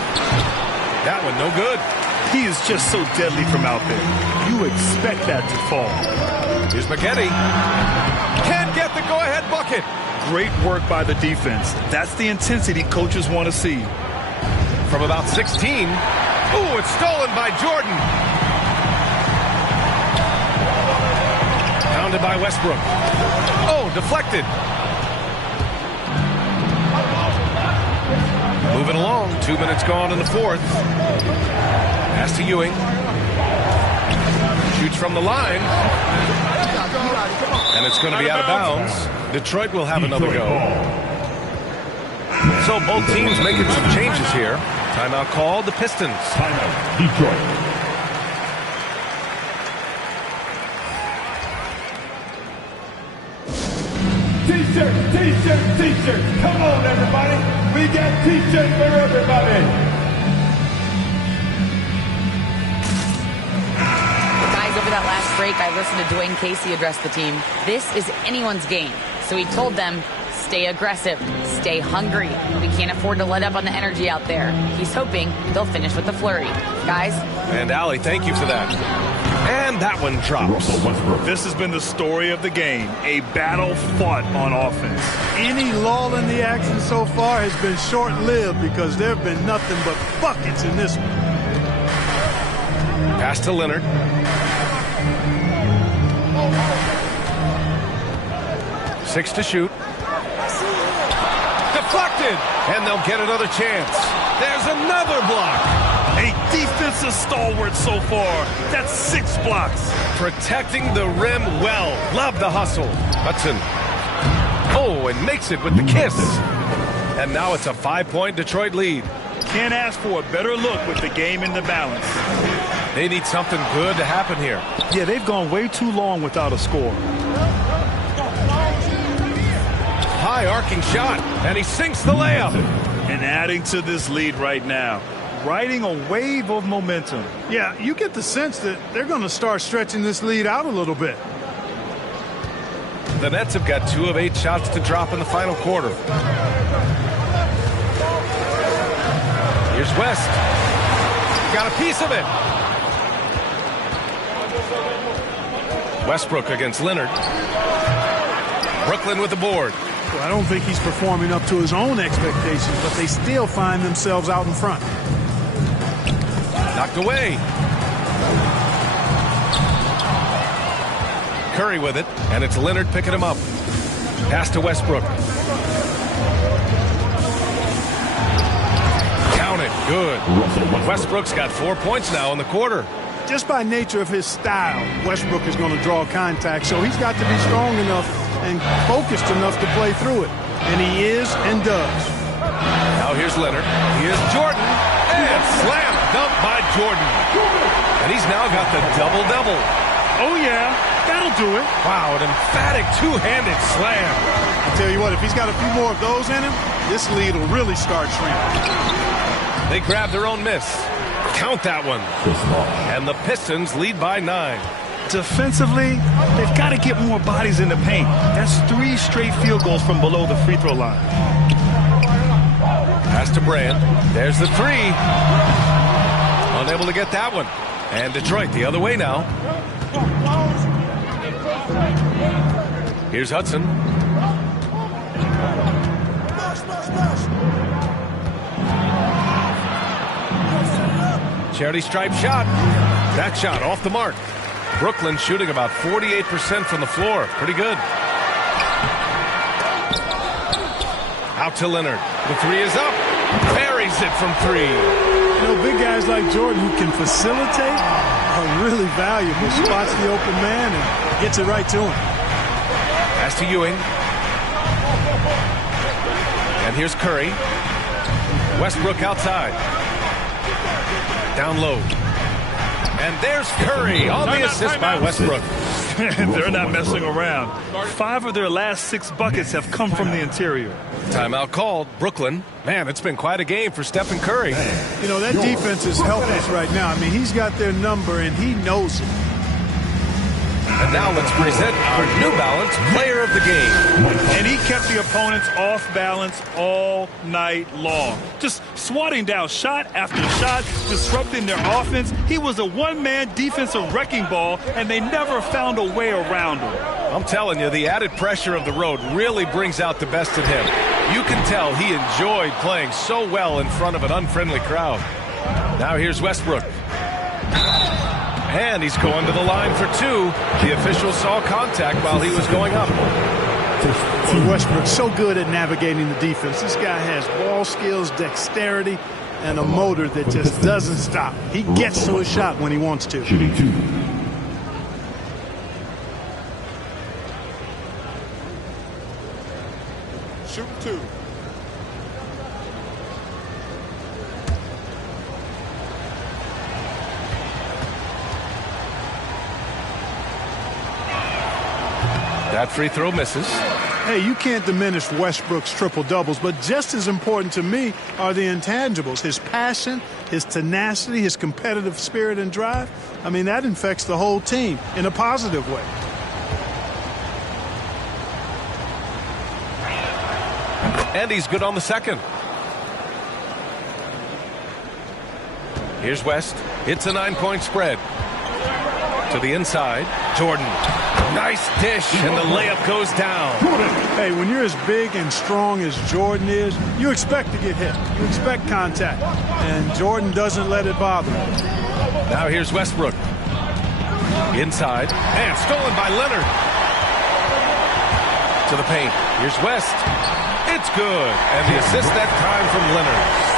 That one no good. He is just so deadly from out there. You expect that to fall. Here's McKinney. Can't get the go-ahead bucket. Great work by the defense. That's the intensity coaches want to see. From about 16. Ooh, it's stolen by Jordan. Pounded by Westbrook. Oh, deflected. Moving along. 2 minutes gone in the fourth. Pass to Ewing. Shoots from the line. And it's going to be out of bounds. Detroit will have another go. So both teams making some changes here. Timeout called, the Pistons. Timeout, Detroit. T-shirts, T-shirts, T-shirts. Come on, everybody. We got T-shirts for everybody. Over that last break, I listened to Dwayne Casey address the team. This is anyone's game. So he told them, stay aggressive, stay hungry. We can't afford to let up on the energy out there. He's hoping they'll finish with a flurry. Guys. And Allie, thank you for that. And that one drops. This has been the story of the game. A battle fought on offense. Any lull in the action so far has been short-lived because there have been nothing but buckets in this one. Pass to Leonard. 6 to shoot. Deflected. And they'll get another chance. There's another block. A defensive stalwart so far. That's 6 blocks. Protecting the rim well. Love the hustle. Hudson. Oh, and makes it with the kiss. And now it's a 5-point Detroit lead. Can't ask for a better look with the game in the balance. They need something good to happen here. Yeah, they've gone way too long without a score. High arcing shot, and he sinks the layup. And adding to this lead right now, riding a wave of momentum. Yeah, you get the sense that they're going to start stretching this lead out a little bit. The Nets have got 2 of 8 shots to drop in the final quarter. Here's West. Got a piece of it. Westbrook against Leonard. Brooklyn with the board. Well, I don't think he's performing up to his own expectations, but they still find themselves out in front. Knocked away. Curry with it, and it's Leonard picking him up. Pass to Westbrook. Count it. Good. Westbrook's got 4 points now in the quarter. Just by nature of his style, Westbrook is going to draw contact, so he's got to be strong enough and focused enough to play through it. And he is and does. Now here's Leonard. Here's Jordan. And slam dunk by Jordan. And he's now got the double-double. Oh, yeah. That'll do it. Wow, an emphatic two-handed slam. I tell you what, if he's got a few more of those in him, this lead will really start shrinking. They grab their own miss. Count that one. And the Pistons lead by 9. Defensively, they've got to get more bodies in the paint. That's 3 straight field goals from below the free throw line. Pass to Brand. There's the 3. Unable to get that one. And Detroit the other way now. Here's Hudson. Charity stripe shot. That shot off the mark. Brooklyn shooting about 48% from the floor. Pretty good. Out to Leonard. The 3 is up. Buries it from 3. You know, big guys like Jordan who can facilitate are really valuable. Spots the open man and gets it right to him. Pass to Ewing. And here's Curry. Westbrook outside. Down low. And there's Curry on the assist by Westbrook. They're not messing around. 5 of their last 6 buckets have come from the interior. Timeout called. Brooklyn. Man, it's been quite a game for Stephen Curry. You know, that defense is helpless right now. I mean, he's got their number, and he knows it. And now let's present our New Balance Player of the Game. And he kept the opponents off balance all night long. Just swatting down shot after shot, disrupting their offense. He was a one-man defensive wrecking ball, and they never found a way around him. I'm telling you, the added pressure of the road really brings out the best in him. You can tell he enjoyed playing so well in front of an unfriendly crowd. Now here's Westbrook. And he's going to the line for 2. The official saw contact while he was going up. Well, Westbrook's so good at navigating the defense. This guy has ball skills, dexterity, and a motor that just doesn't stop. He gets to a shot when he wants to. Shooting 2. Shoot 2. That free throw misses. Hey, you can't diminish Westbrook's triple-doubles, but just as important to me are the intangibles. His passion, his tenacity, his competitive spirit and drive. I mean, that infects the whole team in a positive way. And he's good on the second. Here's West. It's a 9-point spread. To the inside. Jordan. Nice dish, and the layup goes down. Hey, when you're as big and strong as Jordan is, you expect to get hit. You expect contact. And Jordan doesn't let it bother him. Now here's Westbrook. Inside. And stolen by Leonard. To the paint. Here's West. It's good. And the assist that time from Leonard.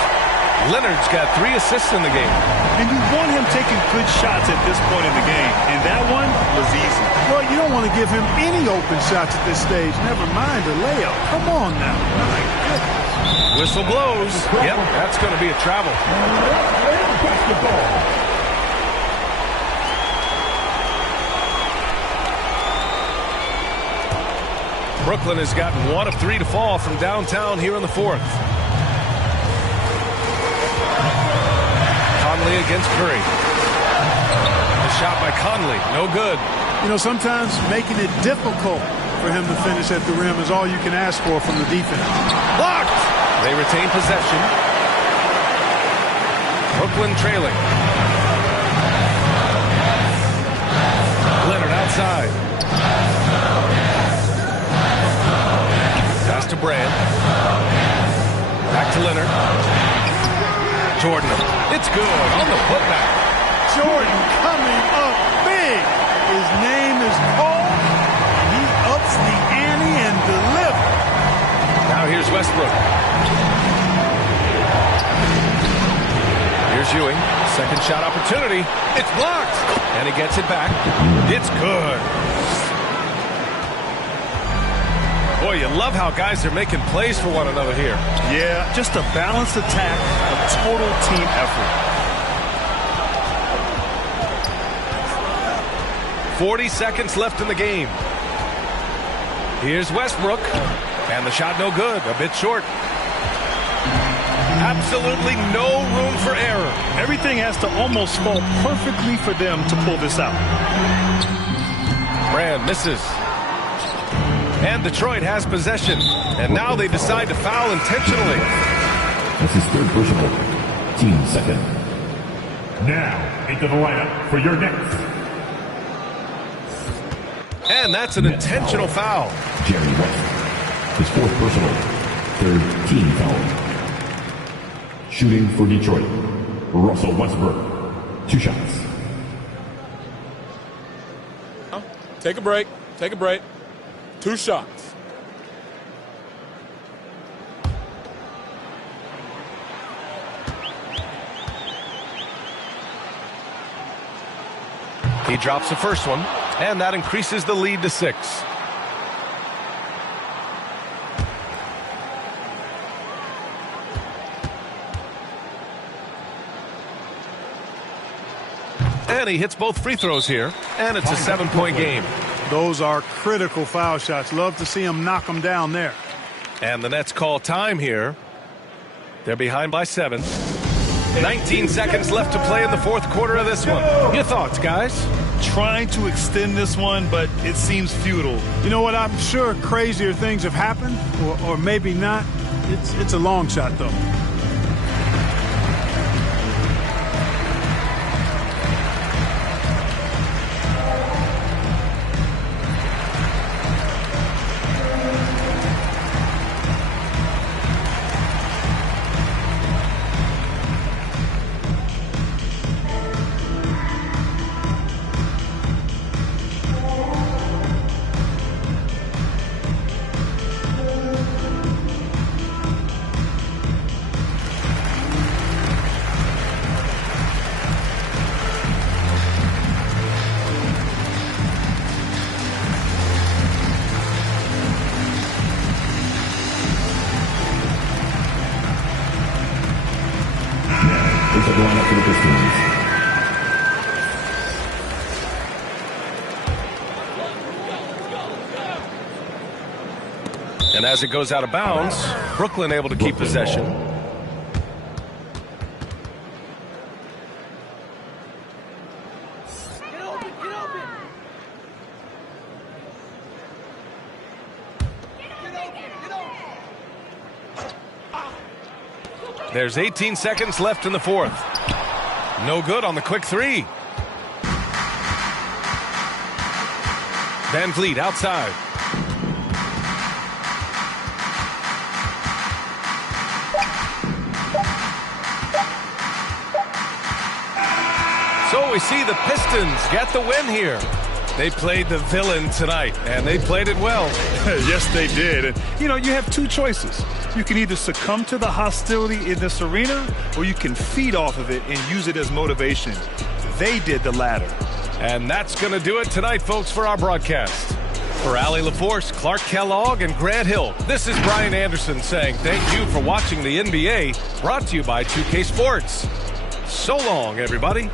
Leonard's got 3 assists in the game. And you want him taking good shots at this point in the game. And that one was easy. Well, you don't want to give him any open shots at this stage. Never mind a layup. Come on now. My goodness. Whistle blows. Yep, that's going to be a travel. Brooklyn has gotten 1 of 3 to fall from downtown here in the 4th. Conley against Curry. The shot by Conley, no good. You know, sometimes making it difficult for him to finish at the rim is all you can ask for from the defense. Blocked! They retain possession. Brooklyn trailing. Leonard outside. Pass to Brand. Back to Leonard. Jordan. It's good on the putback. Jordan coming up big. His name is called. He ups the ante and delivers. Now here's Westbrook. Here's Ewing. Second shot opportunity. It's blocked. And he gets it back. It's good. Boy, you love how guys are making plays for one another here. Yeah, just a balanced attack, a total team effort. 40 seconds left in the game. Here's Westbrook. And the shot no good. A bit short. Absolutely no room for error. Everything has to almost fall perfectly for them to pull this out. Brand misses. And Detroit has possession. And now they decide to foul intentionally. That's his third personal. Team second. Now, into the lineup for your next. And that's an intentional foul. Jerry West. His fourth personal. Third team foul. Shooting for Detroit. Russell Westbrook. 2 shots. Take a break. Take a break. 2 shots. He drops the first one, and that increases the lead to 6. And he hits both free throws here, and it's a 7-point game. Those are critical foul shots. Love to see him knock them down there. And the Nets call time here. They're behind by 7. 19 seconds left to play in the fourth quarter of this one. Your thoughts, guys? Trying to extend this one, but it seems futile. You know what? I'm sure crazier things have happened, or maybe not. It's a long shot, though. And as it goes out of bounds, Brooklyn able to keep possession. There's 18 seconds left in the fourth. No good on the quick 3. Van Vliet outside. So we see the Pistons get the win here. They played the villain tonight, and they played it well. Yes, they did. And, you know, you have 2 choices. You can either succumb to the hostility in this arena, or you can feed off of it and use it as motivation. They did the latter. And that's going to do it tonight, folks, for our broadcast. For Allie LaForce, Clark Kellogg, and Grant Hill, this is Brian Anderson saying thank you for watching the NBA, brought to you by 2K Sports. So long, everybody.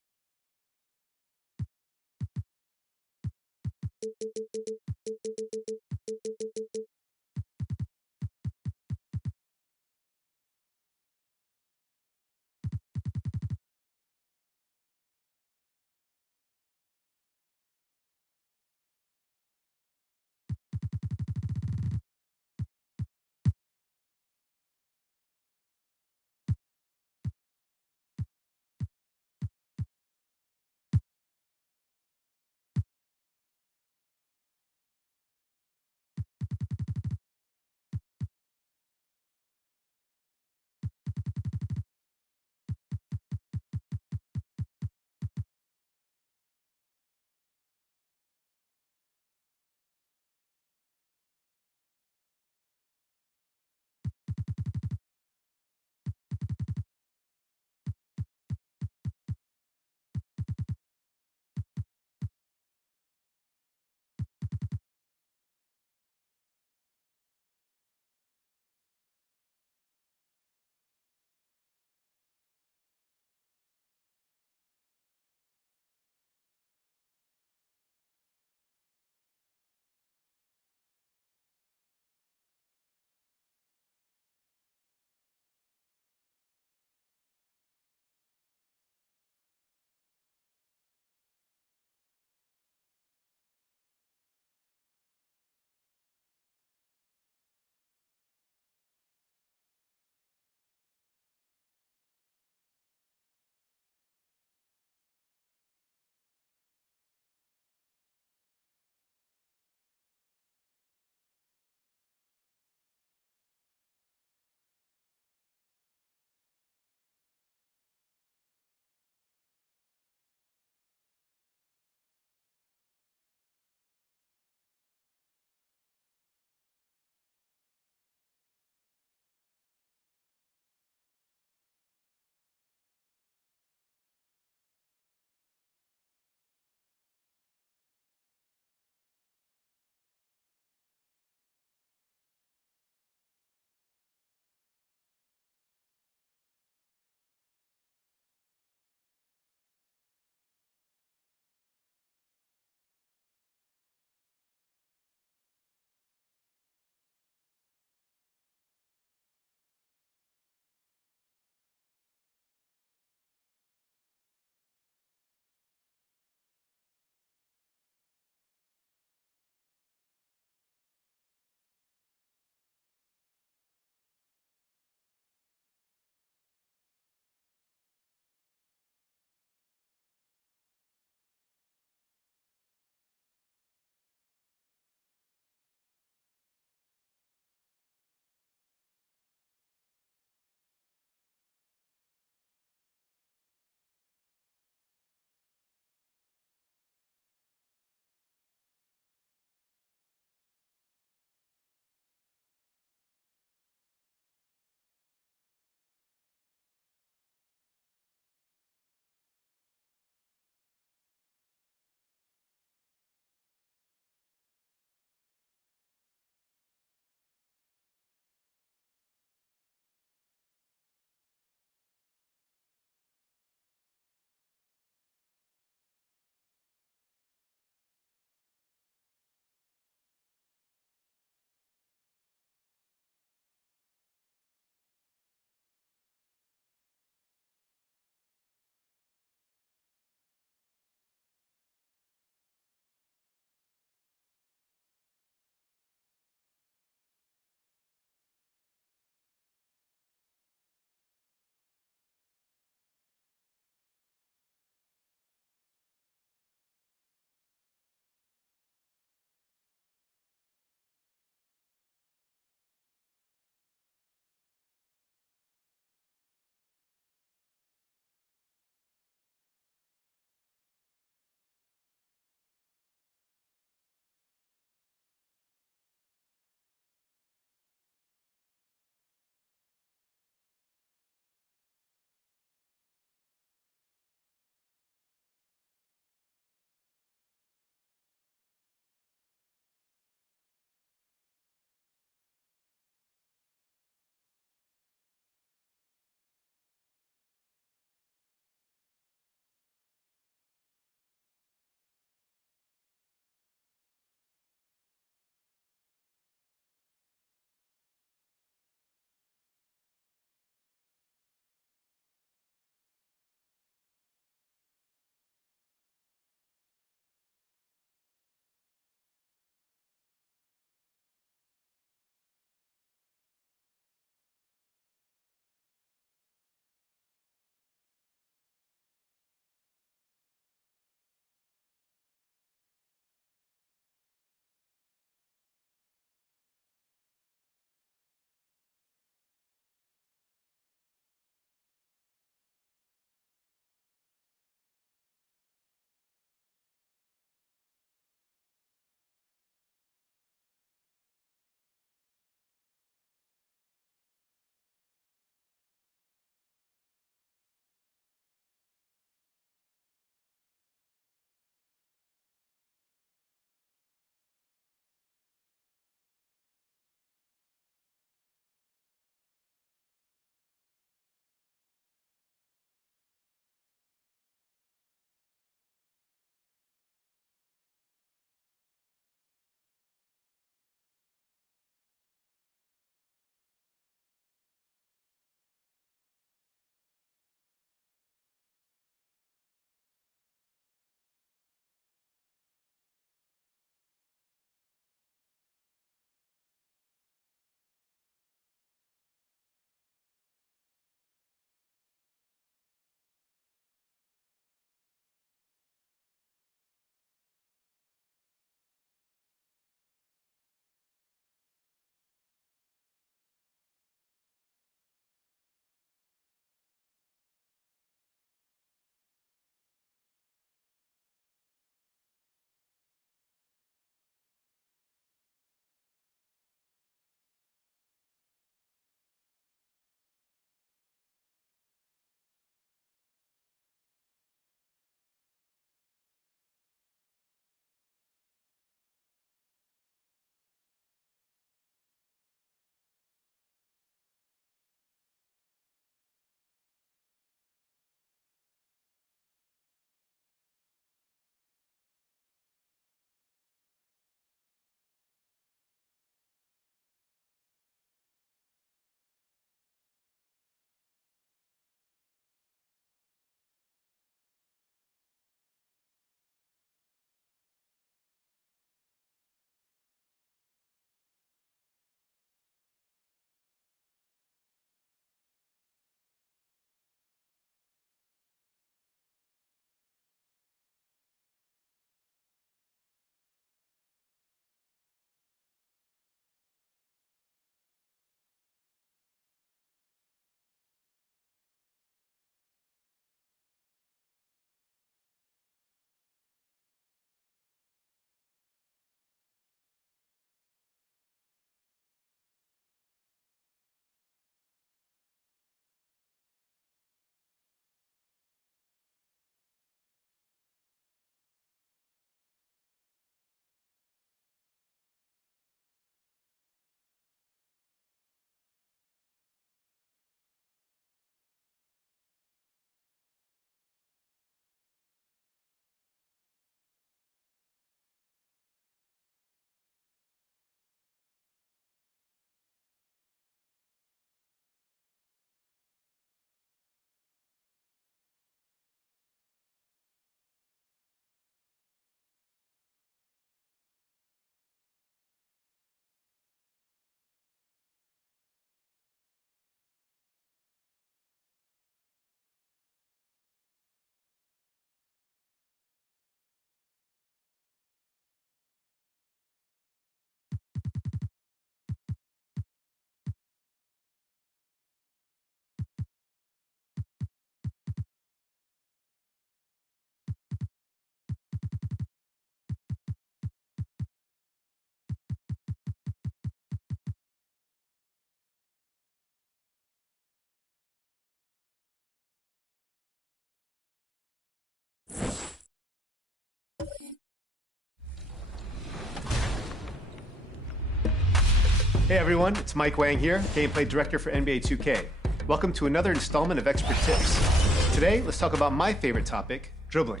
Hey everyone, it's Mike Wang here, Gameplay Director for NBA2K. Welcome to another installment of Expert Tips. Today, let's talk about my favorite topic, dribbling.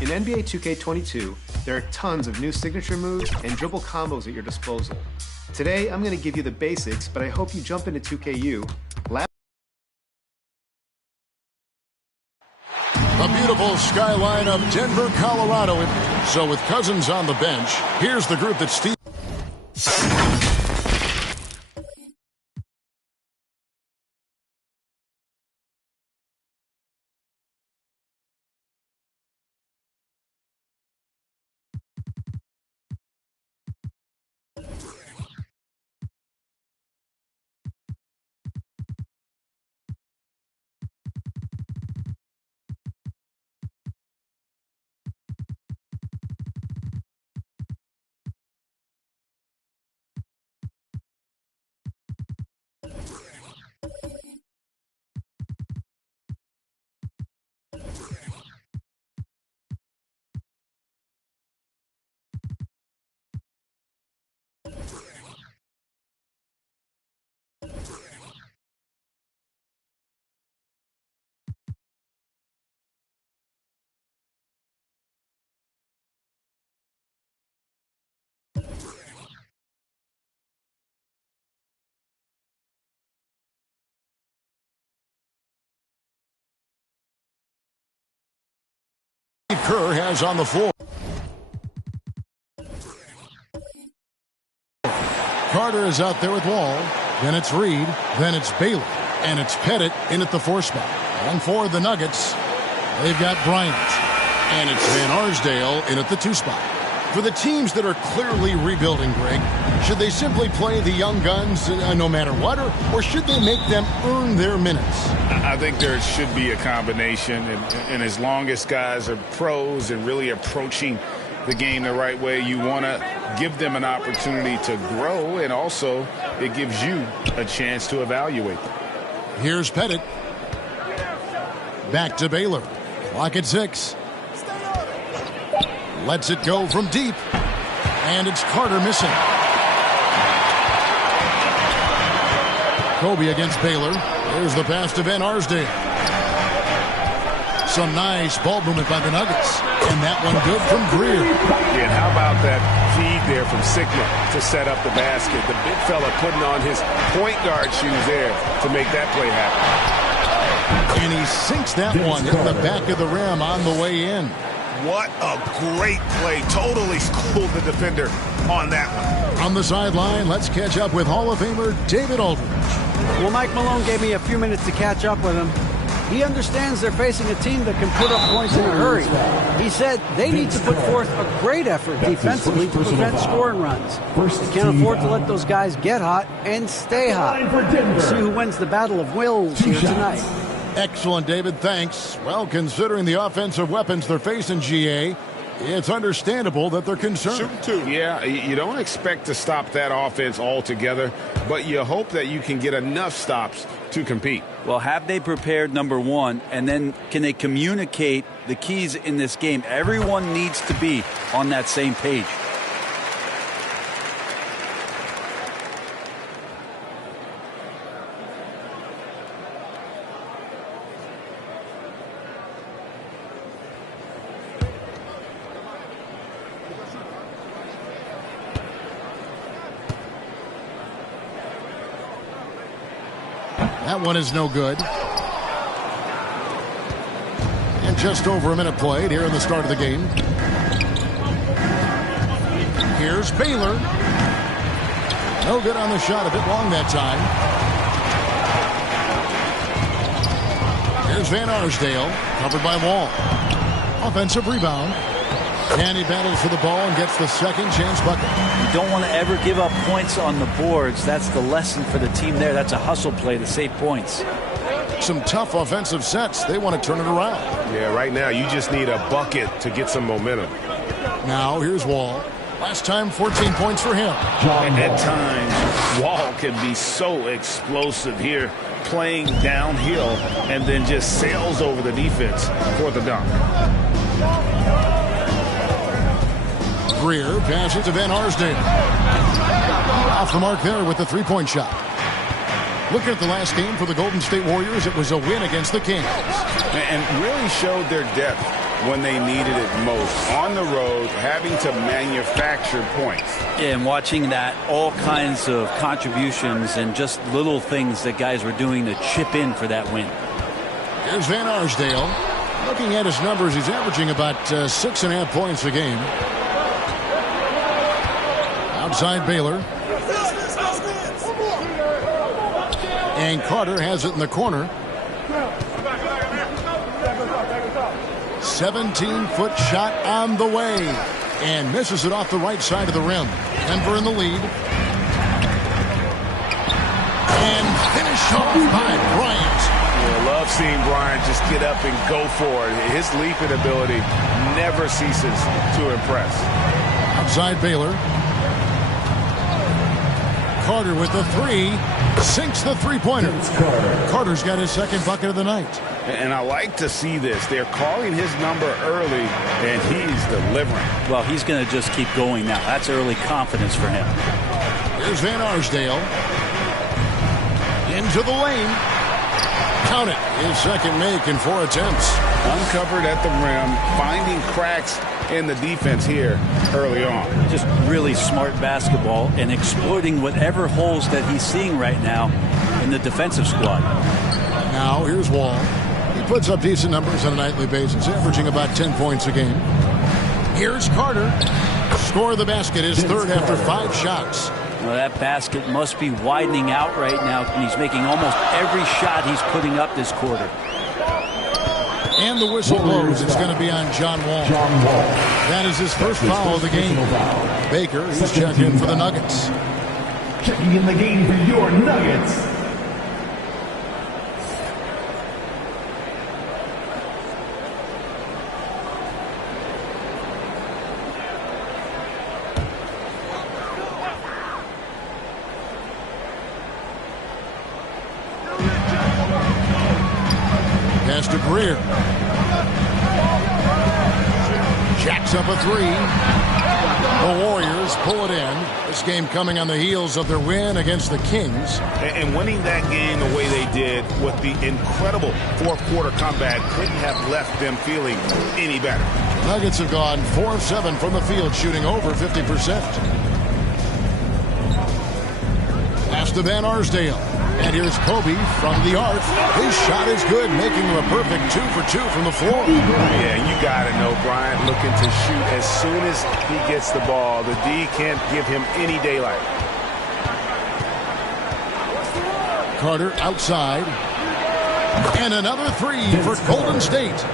In NBA 2K22, there are tons of new signature moves and dribble combos at your disposal. Today, I'm going to give you the basics, but I hope you jump into 2KU. The beautiful skyline of Denver, Colorado. So with Cousins on the bench, here's the group that Steve... Kerr has on the floor. Carter is out there with Wall. Then it's Reed. Then it's Baylor. And it's Pettit in at the 4 spot. And for the Nuggets, they've got Bryant. And it's Van Arsdale in at the 2 spot. For the teams that are clearly rebuilding, Greg, should they simply play the young guns no matter what, or should they make them earn their minutes? I think there should be a combination, and as long as guys are pros and really approaching the game the right way, you want to give them an opportunity to grow, and also it gives you a chance to evaluate them. Here's Pettit. Back to Baylor. Clock at 6. Lets it go from deep. And it's Carter missing. Kobe against Baylor. There's the pass to Van Arsdale. Some nice ball movement by the Nuggets. And that one good from Greer. And how about that feed there from Sigma to set up the basket? The big fella putting on his point guard shoes there to make that play happen. And he sinks that one in the back of the rim on the way in. What a great play. Totally schooled the defender on that one. On the sideline, let's catch up with Hall of Famer David Aldridge. Well, Mike Malone gave me a few minutes to catch up with him. He understands they're facing a team that can put up points in a hurry. He said they need to put forth a great effort defensively to prevent scoring runs. They can't afford to let those guys get hot and stay hot. We'll see who wins the battle of wills here tonight. Excellent, David. Thanks. Well, considering the offensive weapons they're facing, GA, it's understandable that they're concerned. Yeah, you don't expect to stop that offense altogether, but you hope that you can get enough stops to compete. Well, have they prepared, number one, and then can they communicate the keys in this game? Everyone needs to be on that same page. That one is no good. And just over a minute played here in the start of the game. Here's Baylor. No good on the shot, a bit long that time. Here's Van Arsdale, covered by Wall. Offensive rebound. And he battles for the ball and gets the second chance bucket. You don't want to ever give up points on the boards. That's the lesson for the team there. That's a hustle play to save points. Some tough offensive sets. They want to turn it around. Yeah, right now you just need a bucket to get some momentum. Now here's Wall. Last time 14 points for him. At times, Wall can be so explosive here, playing downhill and then just sails over the defense for the dunk. Greer passes to Van Arsdale. Off the mark there with the three-point shot. Looking at the last game for the Golden State Warriors, it was a win against the Kings. And really showed their depth when they needed it most. On the road, having to manufacture points. Yeah, and watching that, all kinds of contributions and just little things that guys were doing to chip in for that win. Here's Van Arsdale. Looking at his numbers, he's averaging about 6.5 points a game. Outside Baylor. And Carter has it in the corner. 17-foot shot on the way. And misses it off the right side of the rim. Denver in the lead. And finished off by Bryant. I love seeing Bryant just get up and go for it. His leaping ability never ceases to impress. Outside Baylor. Carter with the three. Sinks the three-pointer. Carter's got his second bucket of the night. And I like to see this. They're calling his number early, and he's delivering. Well, he's going to just keep going now. That's early confidence for him. Here's Van Arsdale. Into the lane. Count it. His second make in 4 attempts. Uncovered at the rim, finding cracks in the defense here early on. Just really smart basketball and exploiting whatever holes that he's seeing right now in the defensive squad. Now here's Wall. He puts up decent numbers on a nightly basis, averaging about 10 points a game. Here's Carter. Score of the basket, his third after 5 shots. Well, that basket must be widening out right now, and he's making almost every shot he's putting up this quarter. And the whistle blows. It's going to be on John Wall. That is his first foul of the game. Baker, he's checked in for the Nuggets. Checking in the game for your Nuggets. Pass to Greer. Jacks up a three. The Warriors pull it in. This game coming on the heels of their win against the Kings. And winning that game the way they did with the incredible fourth-quarter comeback couldn't have left them feeling any better. Nuggets have gone 4 of 7 from the field, shooting over 50%. Pass to Van Arsdale. And here's Kobe from the arc. His shot is good, making him a perfect 2 for 2 from the floor. Yeah, you got to know Bryant looking to shoot as soon as he gets the ball. The D can't give him any daylight. Carter outside. And another three for Golden State.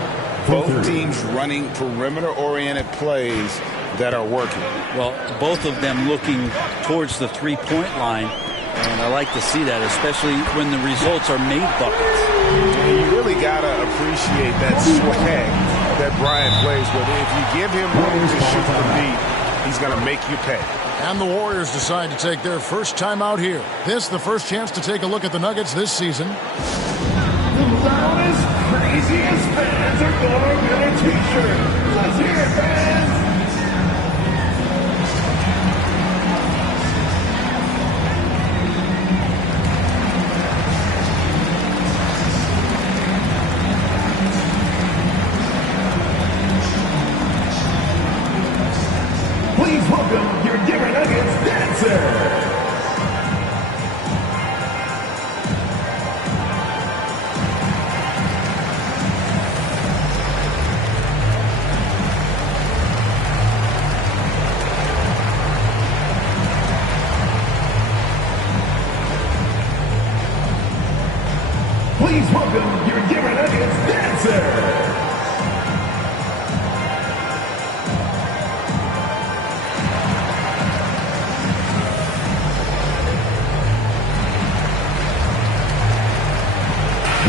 Both teams running perimeter-oriented plays that are working. Well, both of them looking towards the three-point line. And I like to see that, especially when the results are made buckets. And you really got to appreciate that swag that Bryant plays with. If you give him room to shoot from deep, he's going to make you pay. And the Warriors decide to take their first time out here. This the first chance to take a look at the Nuggets this season. The loudest, craziest fans are going to get a t-shirt. Let's hear it, fans. Please welcome your Denver Nuggets dancer. Please welcome your Denver Nuggets dancer.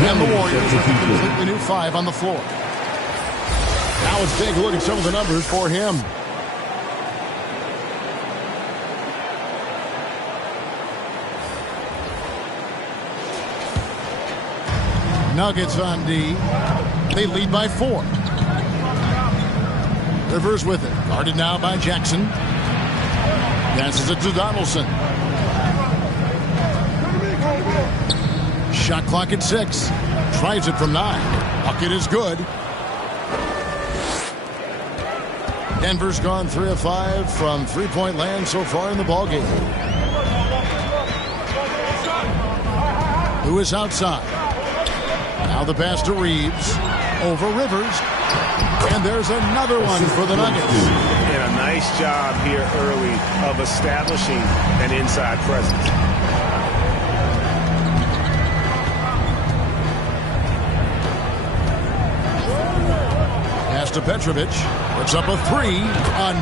And the Warriors with a completely new 5 on the floor. Now let's take a look at some of the numbers for him. Nuggets on D. They lead by 4. Rivers with it. Guarded now by Jackson. Passes it to Donaldson. Shot clock at 6. Tries it from 9. Bucket is good. Denver's gone 3 of 5 from three-point land so far in the ballgame. Lewis outside. Now the pass to Reeves. Over Rivers. And there's another one for the Nuggets. And a nice job here early of establishing an inside presence. Pass to Petrovic. Puts up a 3.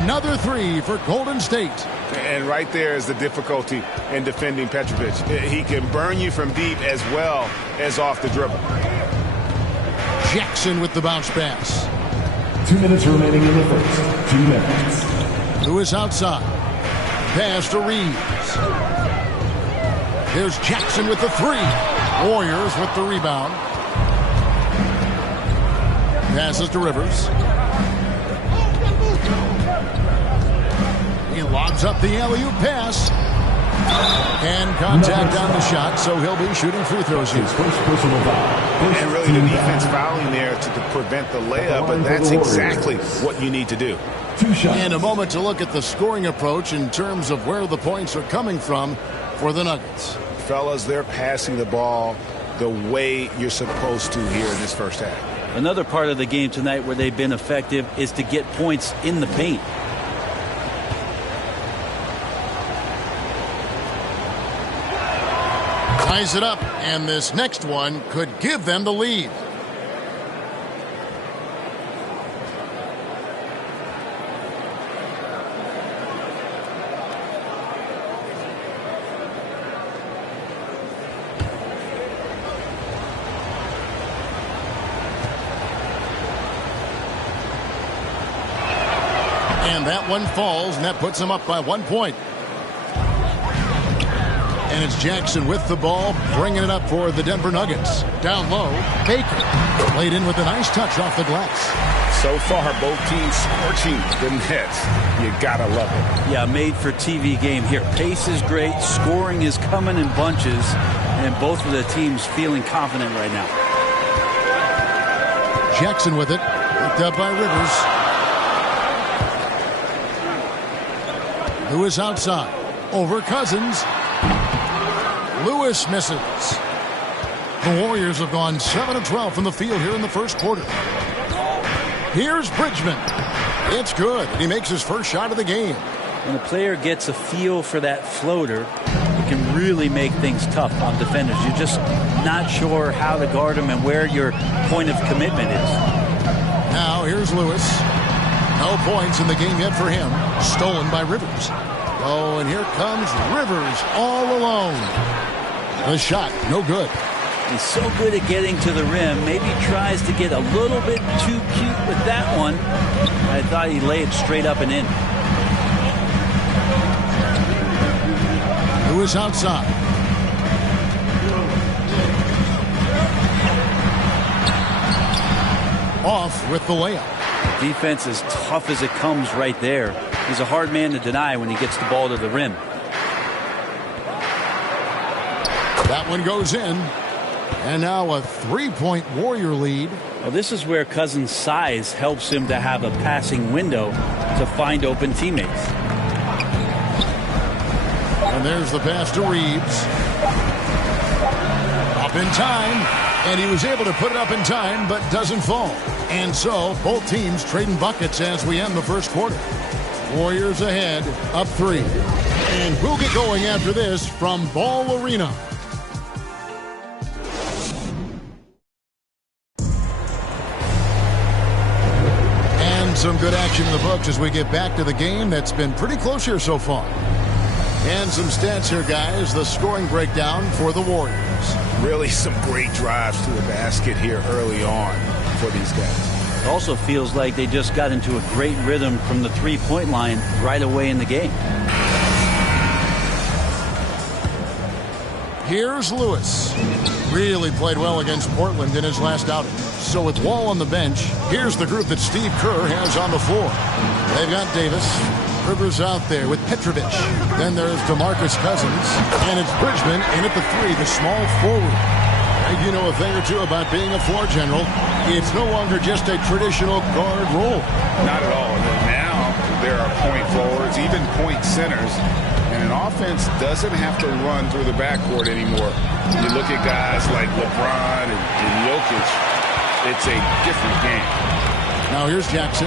Another 3 for Golden State. And right there is the difficulty in defending Petrovic. He can burn you from deep as well as off the dribble. Jackson with the bounce pass. 2 minutes remaining in the first. 2 minutes. Lewis outside. Pass to Reeves. Here's Jackson with the 3. Warriors with the rebound. Passes to Rivers. He lobs up the alley-oop pass. And contact on the shot, so he'll be shooting free throws here. And really the defense fouling there to prevent the layup, but that's exactly what you need to do. And a moment to look at the scoring approach in terms of where the points are coming from for the Nuggets. Fellas, they're passing the ball the way you're supposed to here in this first half. Another part of the game tonight where they've been effective is to get points in the paint. Ties it up, and this next one could give them the lead. And that one falls, and that puts them up by 1 point. And it's Jackson with the ball, bringing it up for the Denver Nuggets. Down low, Baker played in with a nice touch off the glass. So far, both teams scorching the nets. You gotta love it. Yeah, made for TV game here. Pace is great, scoring is coming in bunches, and both of the teams feeling confident right now. Jackson with it, picked up by Rivers. Lewis outside, over Cousins. Lewis misses. The Warriors have gone 7 of 12 from the field here in the first quarter. Here's Bridgman. It's good. He makes his first shot of the game. When a player gets a feel for that floater, it can really make things tough on defenders. You're just not sure how to guard him and where your point of commitment is. Now here's Lewis. No points in the game yet for him. Stolen by Rivers. Oh, and here comes Rivers all alone. The shot, no good. He's so good at getting to the rim. Maybe tries to get a little bit too cute with that one. I thought he laid it straight up and in. Lewis outside. Off with the layup. Defense as tough as it comes right there. He's a hard man to deny when he gets the ball to the rim. That one goes in. And now a 3-point Warrior lead. Well, this is where Cousins' size helps him to have a passing window to find open teammates. And there's the pass to Reeves. Up in time. And he was able to put it up in time, but doesn't fall. And so both teams trading buckets as we end the first quarter. Warriors ahead, up 3. And we'll get going after this from Ball Arena. And some good action in the books as we get back to the game that's been pretty close here so far. And some stats here, guys. The scoring breakdown for the Warriors. Really some great drives to the basket here early on for these guys. It also feels like they just got into a great rhythm from the three-point line right away in the game. Here's Lewis. Really played well against Portland in his last outing. So with Wall on the bench, here's the group that Steve Kerr has on the floor. They've got Davis. Rivers out there with Petrovic. Then there's DeMarcus Cousins. And it's Bridgman in at the 3, the small forward. And you know a thing or two about being a floor general. It's no longer just a traditional guard role. Not at all. Now there are point forwards, even point centers. And an offense doesn't have to run through the backcourt anymore. You look at guys like LeBron and Jokic, it's a different game. Now here's Jackson.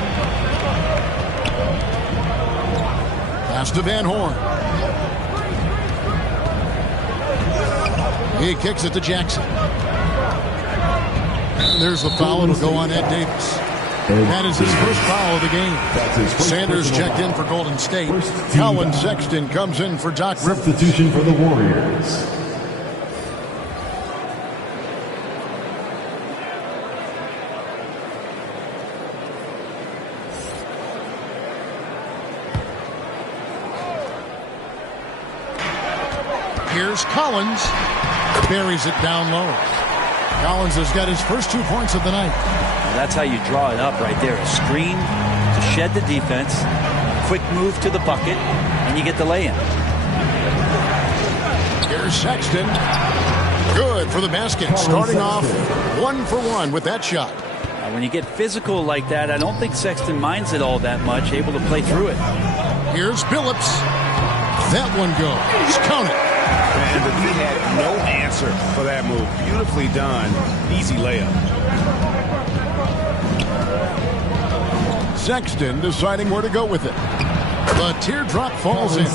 Pass to Van Horn. He kicks it to Jackson. And there's the foul. It'll go on Ed Davis. That is his first foul of the game. Sanders checked in for Golden State. Colin Sexton comes in for Doc Rivers. Substitution for the Warriors. Here's Collins. Buries it down low. Collins has got his first 2 points of the night. Well, that's how you draw it up right there. A screen to shed the defense, quick move to the bucket, and you get the lay-in. Here's Sexton. Good for the basket. Starting off 1 for 1 with that shot. When you get physical like that, I don't think Sexton minds it all that much, able to play through it. Here's Billups. That one goes. Count it. And he had no answer for that move. Beautifully done. Easy layup. Sexton deciding where to go with it. The teardrop falls in.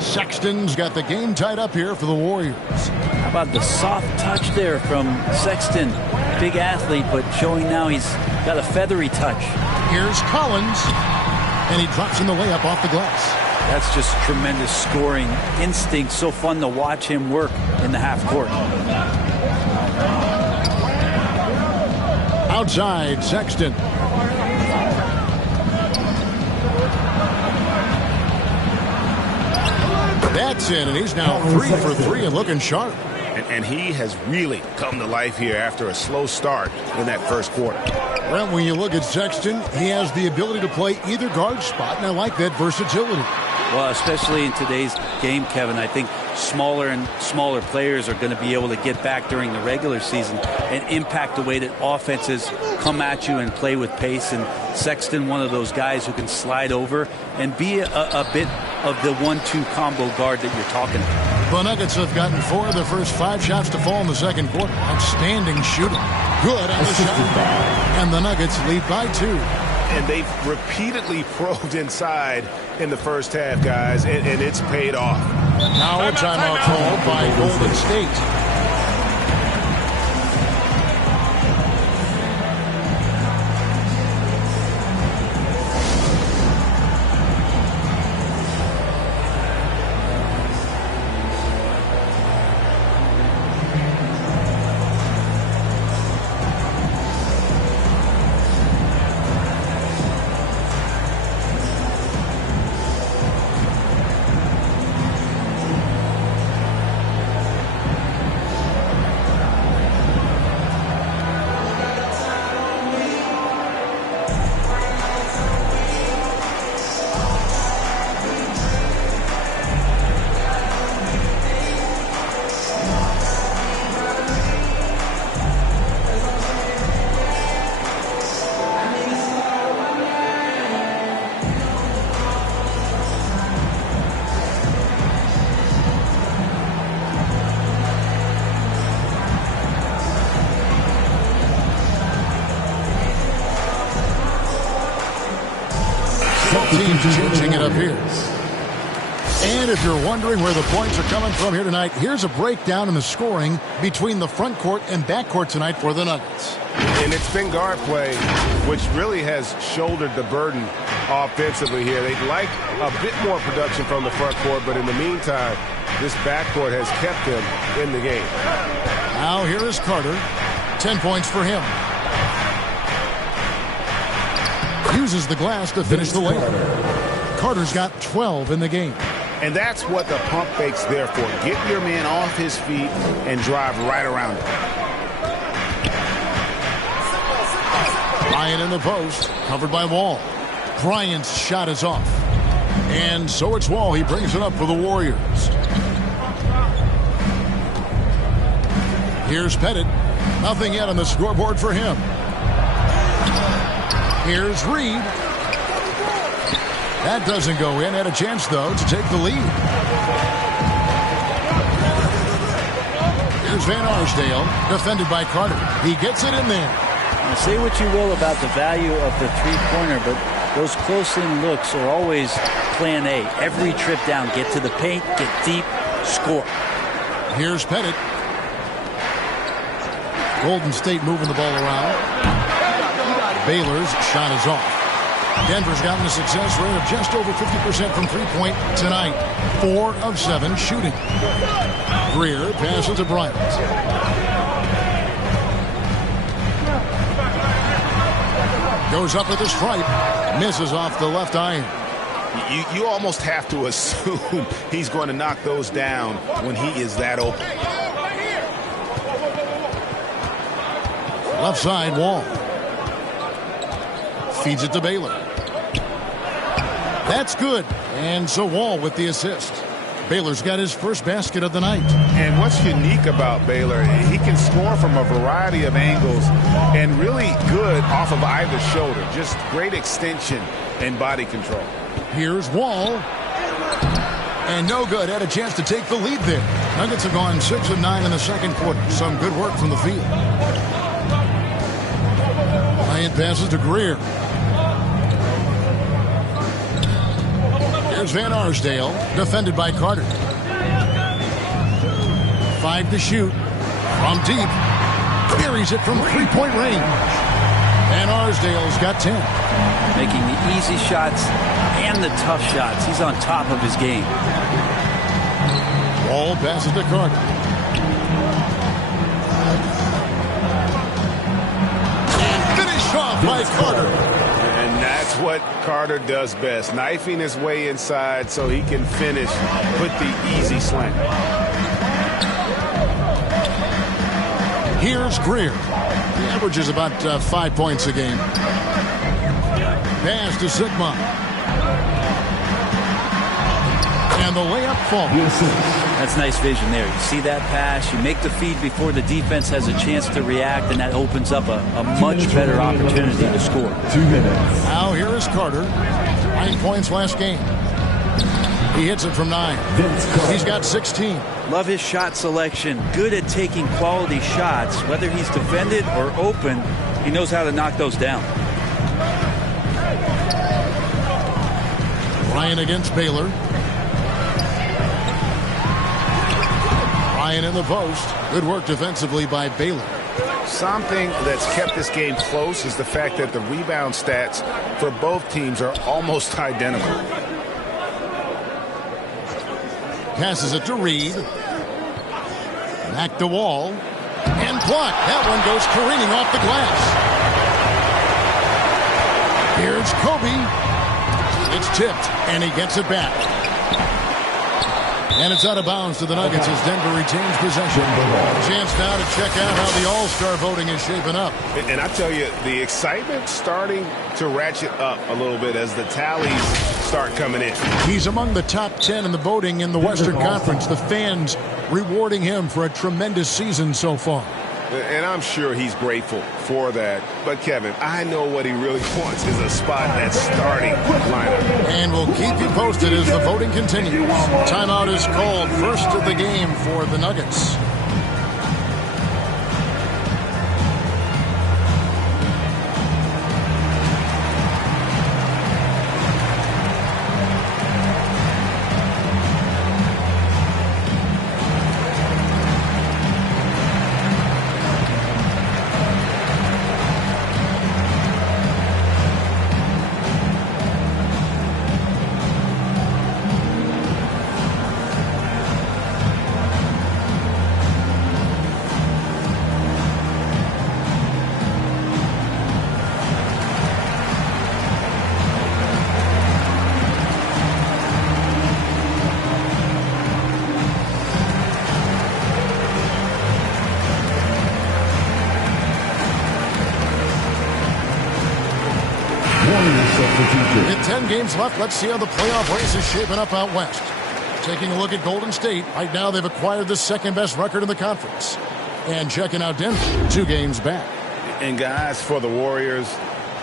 Sexton's got the game tied up here for the Warriors. How about the soft touch there from Sexton? Big athlete, but showing now he's got a feathery touch. Here's Collins. And he drops in the layup off the glass. That's just tremendous scoring instinct. So fun to watch him work in the half court. Outside, Sexton. That's in, and he's now 3 for 3 and looking sharp. And he has really come to life here after a slow start in that first quarter. Well, when you look at Sexton, he has the ability to play either guard spot, and I like that versatility. Well, especially in today's game, Kevin, I think smaller and smaller players are going to be able to get back during the regular season and impact the way that offenses come at you and play with pace. And Sexton, one of those guys who can slide over and be a bit of the 1-2 combo guard that you're talking about. The Nuggets have gotten 4 of their first 5 shots to fall in the second quarter. Outstanding shooting. Good on the shot. And the Nuggets lead by 2. And they've repeatedly probed inside in the first half, guys, and it's paid off. Now a timeout called by Golden State. Teams changing it up here. And if you're wondering where the points are coming from here tonight, here's a breakdown in the scoring between the front court and back court tonight for the Nuggets. And it's been guard play, which really has shouldered the burden offensively here. They'd like a bit more production from the front court, but in the meantime, this back court has kept them in the game. Now here is Carter. 10 points for him. Uses the glass to finish the layup. Carter's got 12 in the game. And that's what the pump fake's there for. Get your man off his feet and drive right around him. Bryant in the post, covered by Wall. Bryant's shot is off. And so it's Wall. He brings it up for the Warriors. Here's Pettit. Nothing yet on the scoreboard for him. Here's Reed. That doesn't go in. Had a chance, though, to take the lead. Here's Van Arsdale, defended by Carter. He gets it in there. Now, say what you will about the value of the three-pointer, but those close-in looks are always plan A. Every trip down, get to the paint, get deep, score. Here's Pettit. Golden State moving the ball around. Baylor's shot is off. Denver's gotten a success rate of just over 50% from three-point tonight. 4 of 7 shooting. Greer passes to Bryant. Goes up with a stripe. Misses off the left iron. You almost have to assume he's going to knock those down when he is that open. Left side, Wall. Feeds it to Baylor. That's good. And so Wall with the assist. Baylor's got his first basket of the night. And what's unique about Baylor, he can score from a variety of angles and really good off of either shoulder. Just great extension and body control. Here's Wall. And no good. Had a chance to take the lead there. Nuggets have gone 6 of 9 in the second quarter. Some good work from the field. Bryant passes to Greer. Here's Van Arsdale, defended by Carter. 5 to shoot. From deep. Carries it from three-point range. Van Arsdale's got 10. Making the easy shots and the tough shots. He's on top of his game. Wall passes to Carter. Finished off by Carter. And that's what Carter does best. Knifing his way inside so he can finish with the easy slam. Here's Greer. He averages about 5 points a game. Pass to Sigma. And the layup falls. That's nice vision there. You see that pass, you make the feed before the defense has a chance to react, and that opens up a much better opportunity to score. 2 minutes. Now here is Carter. 9 points last game. He hits it from 9. He's got 16. Love his shot selection. Good at taking quality shots. Whether he's defended or open, he knows how to knock those down. Ryan against Baylor. Ryan in the post. Good work defensively by Baylor. Something that's kept this game close is the fact that the rebound stats for both teams are almost identical. Passes it to Reed. Back to Wall. And blocked. That one goes careening off the glass. Here's Kobe. It's tipped, and he gets it back. And it's out of bounds to the Nuggets as Denver retains possession. A chance now to check out how the All-Star voting is shaping up. And I tell you, the excitement's starting to ratchet up a little bit as the tallies start coming in. He's among the top 10 in the voting in the Western Conference. The fans rewarding him for a tremendous season so far. And I'm sure he's grateful for that. But, Kevin, I know what he really wants is a spot in that starting lineup. And we'll keep you posted as the voting continues. Timeout is called, first of the game for the Nuggets. 10 games left. Let's see how the playoff race is shaping up out west. Taking a look at Golden State. Right now, they've acquired the second-best record in the conference. And checking out Denver, 2 games back. And guys, for the Warriors,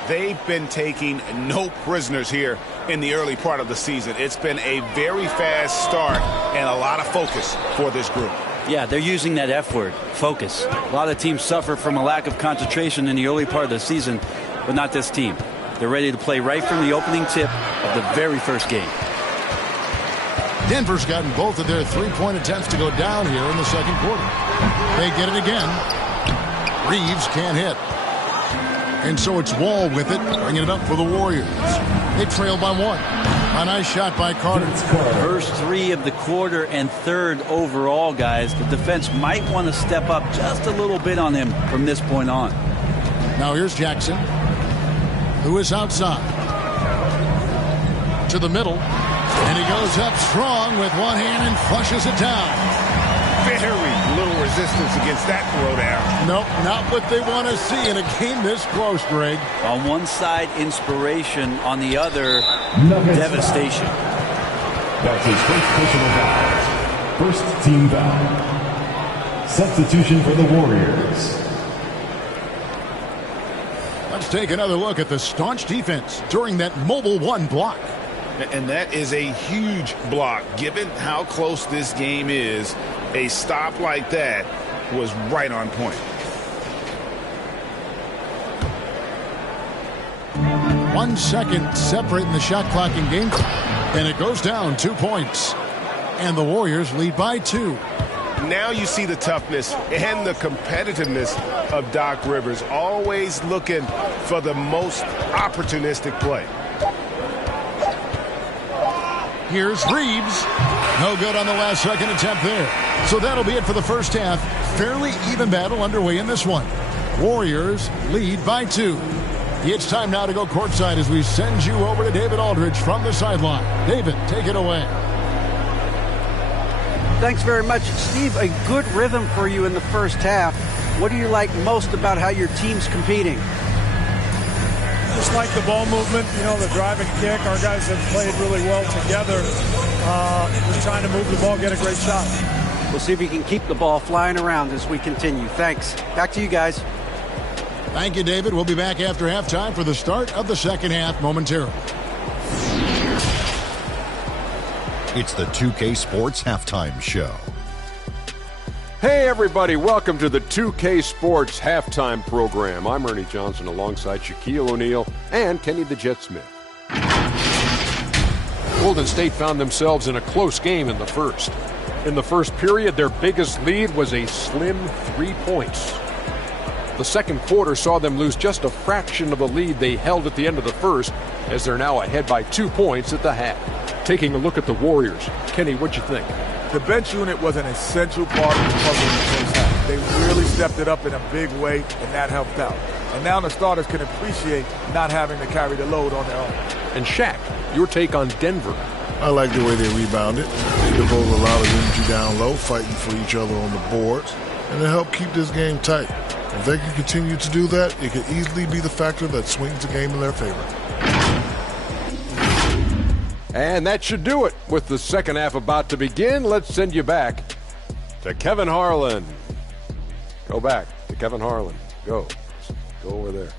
they've been taking no prisoners here in the early part of the season. It's been a very fast start and a lot of focus for this group. Yeah, they're using that F word, focus. A lot of teams suffer from a lack of concentration in the early part of the season, but not this team. They're ready to play right from the opening tip of the very first game. Denver's gotten both of their three-point attempts to go down here in the second quarter. They get it again. Reeves can't hit. And so it's Wall with it, bringing it up for the Warriors. They trail by 1. A nice shot by Carter. First 3 of the quarter and third overall, guys. The defense might want to step up just a little bit on him from this point on. Now here's Jackson. Lewis outside. To the middle. And he goes up strong with one hand and flushes it down. Very little resistance against that throwdown. Nope, not what they want to see in a game this close, Greg. On one side, inspiration. On the other, devastation. That's his first personal foul. First team foul. Substitution for the Warriors. Let's take another look at the staunch defense during that mobile 1 block. And that is a huge block. Given how close this game is, a stop like that was right on point. One second separating the shot clock in game time. And it goes down 2 points. And the Warriors lead by 2. Now you see the toughness and the competitiveness of Doc Rivers, always looking for the most opportunistic play. Here's Reeves. No good on the last second attempt there. So that'll be it for the first half. Fairly even battle underway in this one. Warriors lead by 2. It's time now to go courtside as we send you over to David Aldridge from the sideline. David, take it away. Thanks very much, Steve. A good rhythm for you in the first half. What do you like most about how your team's competing? Just like the ball movement, you know, the drive and kick. Our guys have played really well together. We're trying to move the ball, get a great shot. We'll see if we can keep the ball flying around as we continue. Thanks. Back to you guys. Thank you, David. We'll be back after halftime for the start of the second half momentarily. It's the 2K Sports Halftime Show. Hey, everybody. Welcome to the 2K Sports Halftime Program. I'm Ernie Johnson alongside Shaquille O'Neal and Kenny the Jet Smith. Golden State found themselves in a close game in the first. In the first period, their biggest lead was a slim 3 points. The second quarter saw them lose just a fraction of the lead they held at the end of the first, as they're now ahead by 2 points at the half. Taking a look at the Warriors. Kenny, what'd you think? The bench unit was an essential part of the puzzle in the first half. They really stepped it up in a big way, and that helped out. And now the starters can appreciate not having to carry the load on their own. And Shaq, your take on Denver. I like the way they rebounded. They devoted a lot of energy down low, fighting for each other on the boards, and it helped keep this game tight. If they can continue to do that, it could easily be the factor that swings the game in their favor. And that should do it. With the second half about to begin, let's send you back to Kevin Harlan. Go back to Kevin Harlan. Go. Go over there.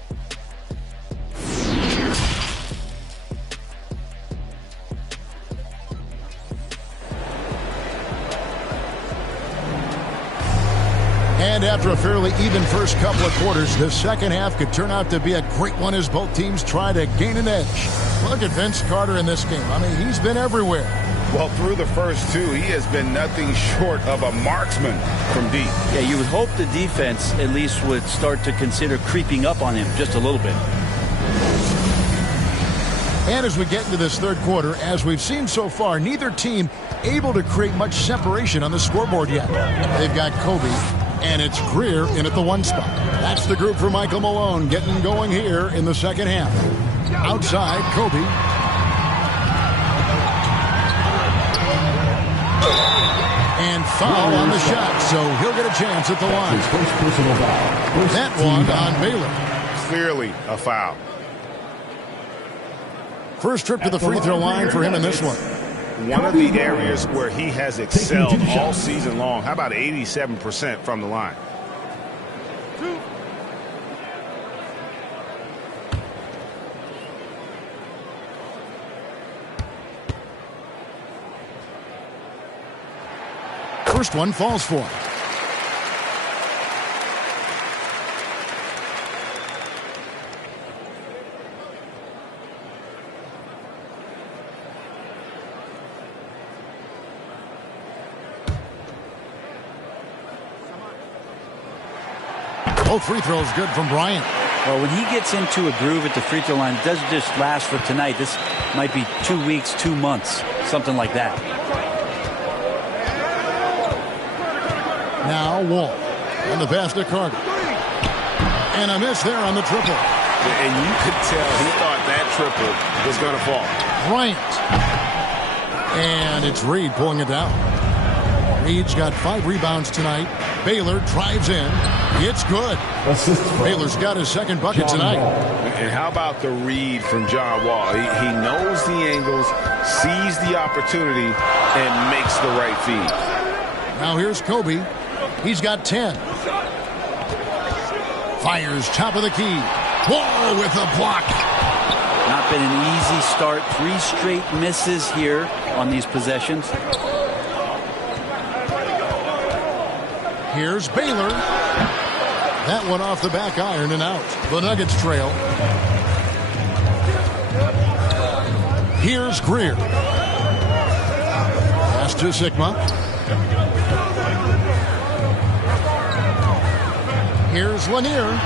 And after a fairly even first couple of quarters, the second half could turn out to be a great one as both teams try to gain an edge. Look at Vince Carter in this game. I mean, he's been everywhere. Well, through the first 2, he has been nothing short of a marksman from deep. Yeah, you would hope the defense at least would start to consider creeping up on him just a little bit. And as we get into this third quarter, as we've seen so far, neither team able to create much separation on the scoreboard yet. They've got Kobe, and it's Greer in at the 1 spot. That's the group for Michael Malone getting going here in the second half. Outside, Kobe. And foul on the shot, so he'll get a chance at the line. That one on Baylor. Clearly a foul. First trip to the free throw line for him in this one. One of the areas where he has excelled all season long. How about 87% from the line? First one falls for him. Both free throws good from Bryant. Well, when he gets into a groove at the free throw line, it doesn't just last for tonight. This might be 2 weeks, 2 months, something like that. Now Wall. And the pass to Carter. And a miss there on the triple. And you could tell he thought that triple was going to fall. Bryant. And it's Reed pulling it down. Reed's got 5 rebounds tonight. Baylor drives in. It's good. Baylor's got his second bucket tonight. And how about the read from John Wall? He knows the angles, sees the opportunity, and makes the right feed. Now here's Kobe. He's got 10. Fires top of the key. Wall with a block. Not been an easy start. 3 straight misses here on these possessions. Here's Baylor. That one off the back iron and out. The Nuggets trail. Here's Greer. Pass to Sigma. Here's Lanier.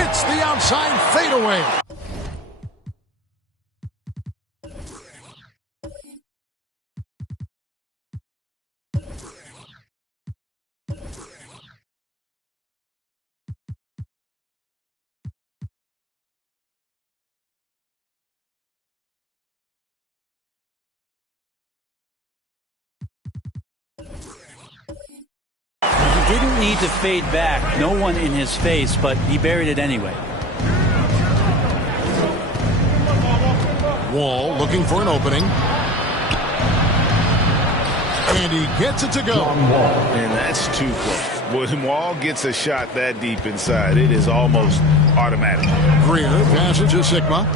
It's the outside fadeaway. Didn't need to fade back. No one in his face, but he buried it anyway. Wall looking for an opening. And he gets it to go. And that's too close. When Wall gets a shot that deep inside, it is almost automatic. Greer passes to Sigma.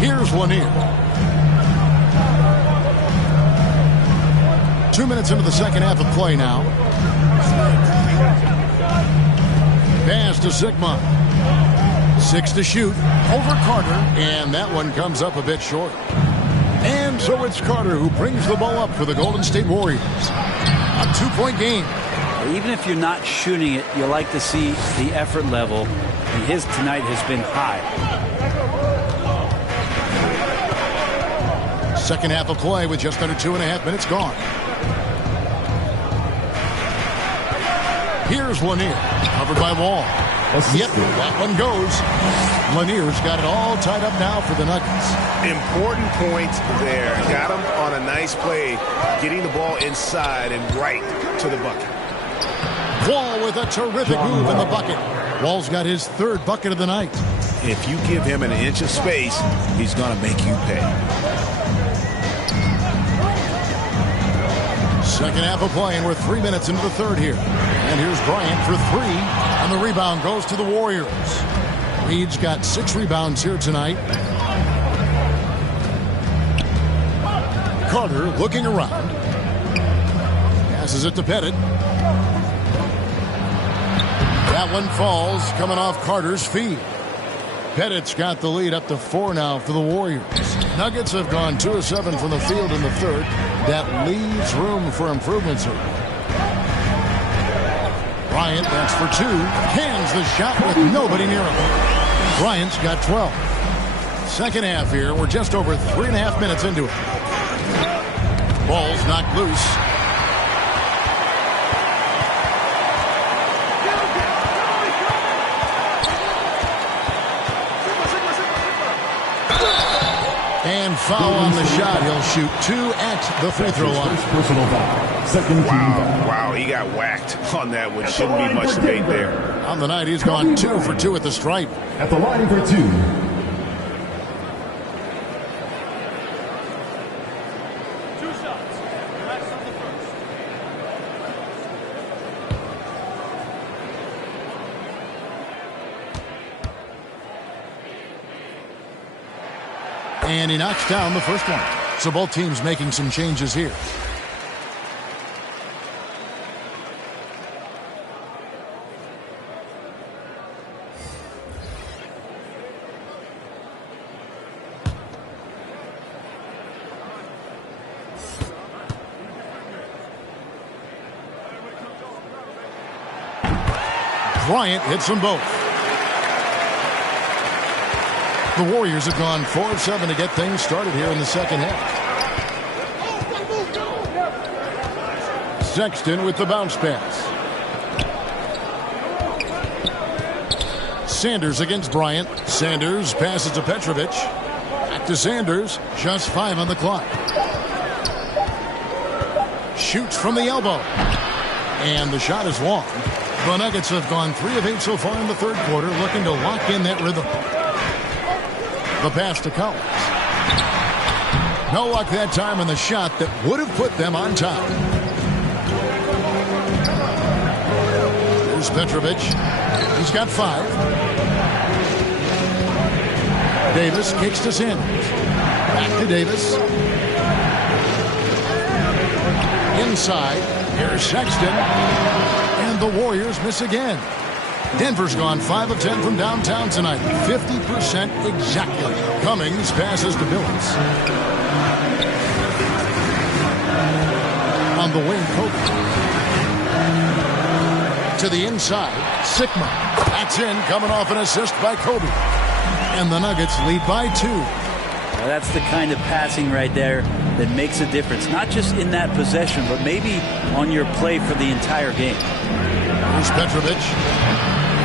Here's Lanier. 2 minutes into the second half of play now. Pass to Sigma. 6 to shoot. Over Carter. And that one comes up a bit short. And so it's Carter who brings the ball up for the Golden State Warriors. A 2-point game. Even if you're not shooting it, you like to see the effort level. And his tonight has been high. Second half of play with just under 2.5 minutes gone. Here's Lanier, covered by Wall. Yep, that one goes. Lanier's got it all tied up now for the Nuggets. Important point there. Got him on a nice play, getting the ball inside and right to the bucket. Wall with a terrific move in the bucket. Wall's got his 3rd bucket of the night. If you give him an inch of space, he's going to make you pay. Second half of play, and we're 3 minutes into the third here. And here's Bryant for 3, and the rebound goes to the Warriors. Reed's got 6 rebounds here tonight. Carter looking around. Passes it to Pettit. That one falls, coming off Carter's feet. Pettit's got the lead up to 4 now for the Warriors. Nuggets have gone 2 of 7 from the field in the third. That leaves room for improvements here. Bryant, that's for 2. Cans the shot with nobody near him. Bryant's got 12. Second half here. We're just over 3.5 minutes into it. Ball's knocked loose. And foul on the shot. He'll shoot 2 at the free throw line. Wow, he got whacked on that one. Shouldn't be much debate there. On the night, he's gone 2 for 2 at the stripe. At the line for 2. And he knocks down the first one. So both teams making some changes here. Bryant hits them both. The Warriors have gone 4 of 7 to get things started here in the second half. Sexton with the bounce pass. Sanders against Bryant. Sanders passes to Petrovic. Back to Sanders. Just 5 on the clock. Shoots from the elbow. And the shot is long. The Nuggets have gone 3 of 8 so far in the third quarter, looking to lock in that rhythm. The pass to Collins. No luck that time on the shot that would have put them on top. Here's Petrovic. He's got 5. Davis kicks to Sanders. Back to Davis. Inside. Here's Sexton. And the Warriors miss again. Denver's gone 5 of 10 from downtown tonight. 50% exactly. Cummings passes to Billings. On the wing, Kobe. To the inside, Sigma. That's in, coming off an assist by Kobe. And the Nuggets lead by 2. Now that's the kind of passing right there that makes a difference. Not just in that possession, but maybe on your play for the entire game. Here's Petrovic.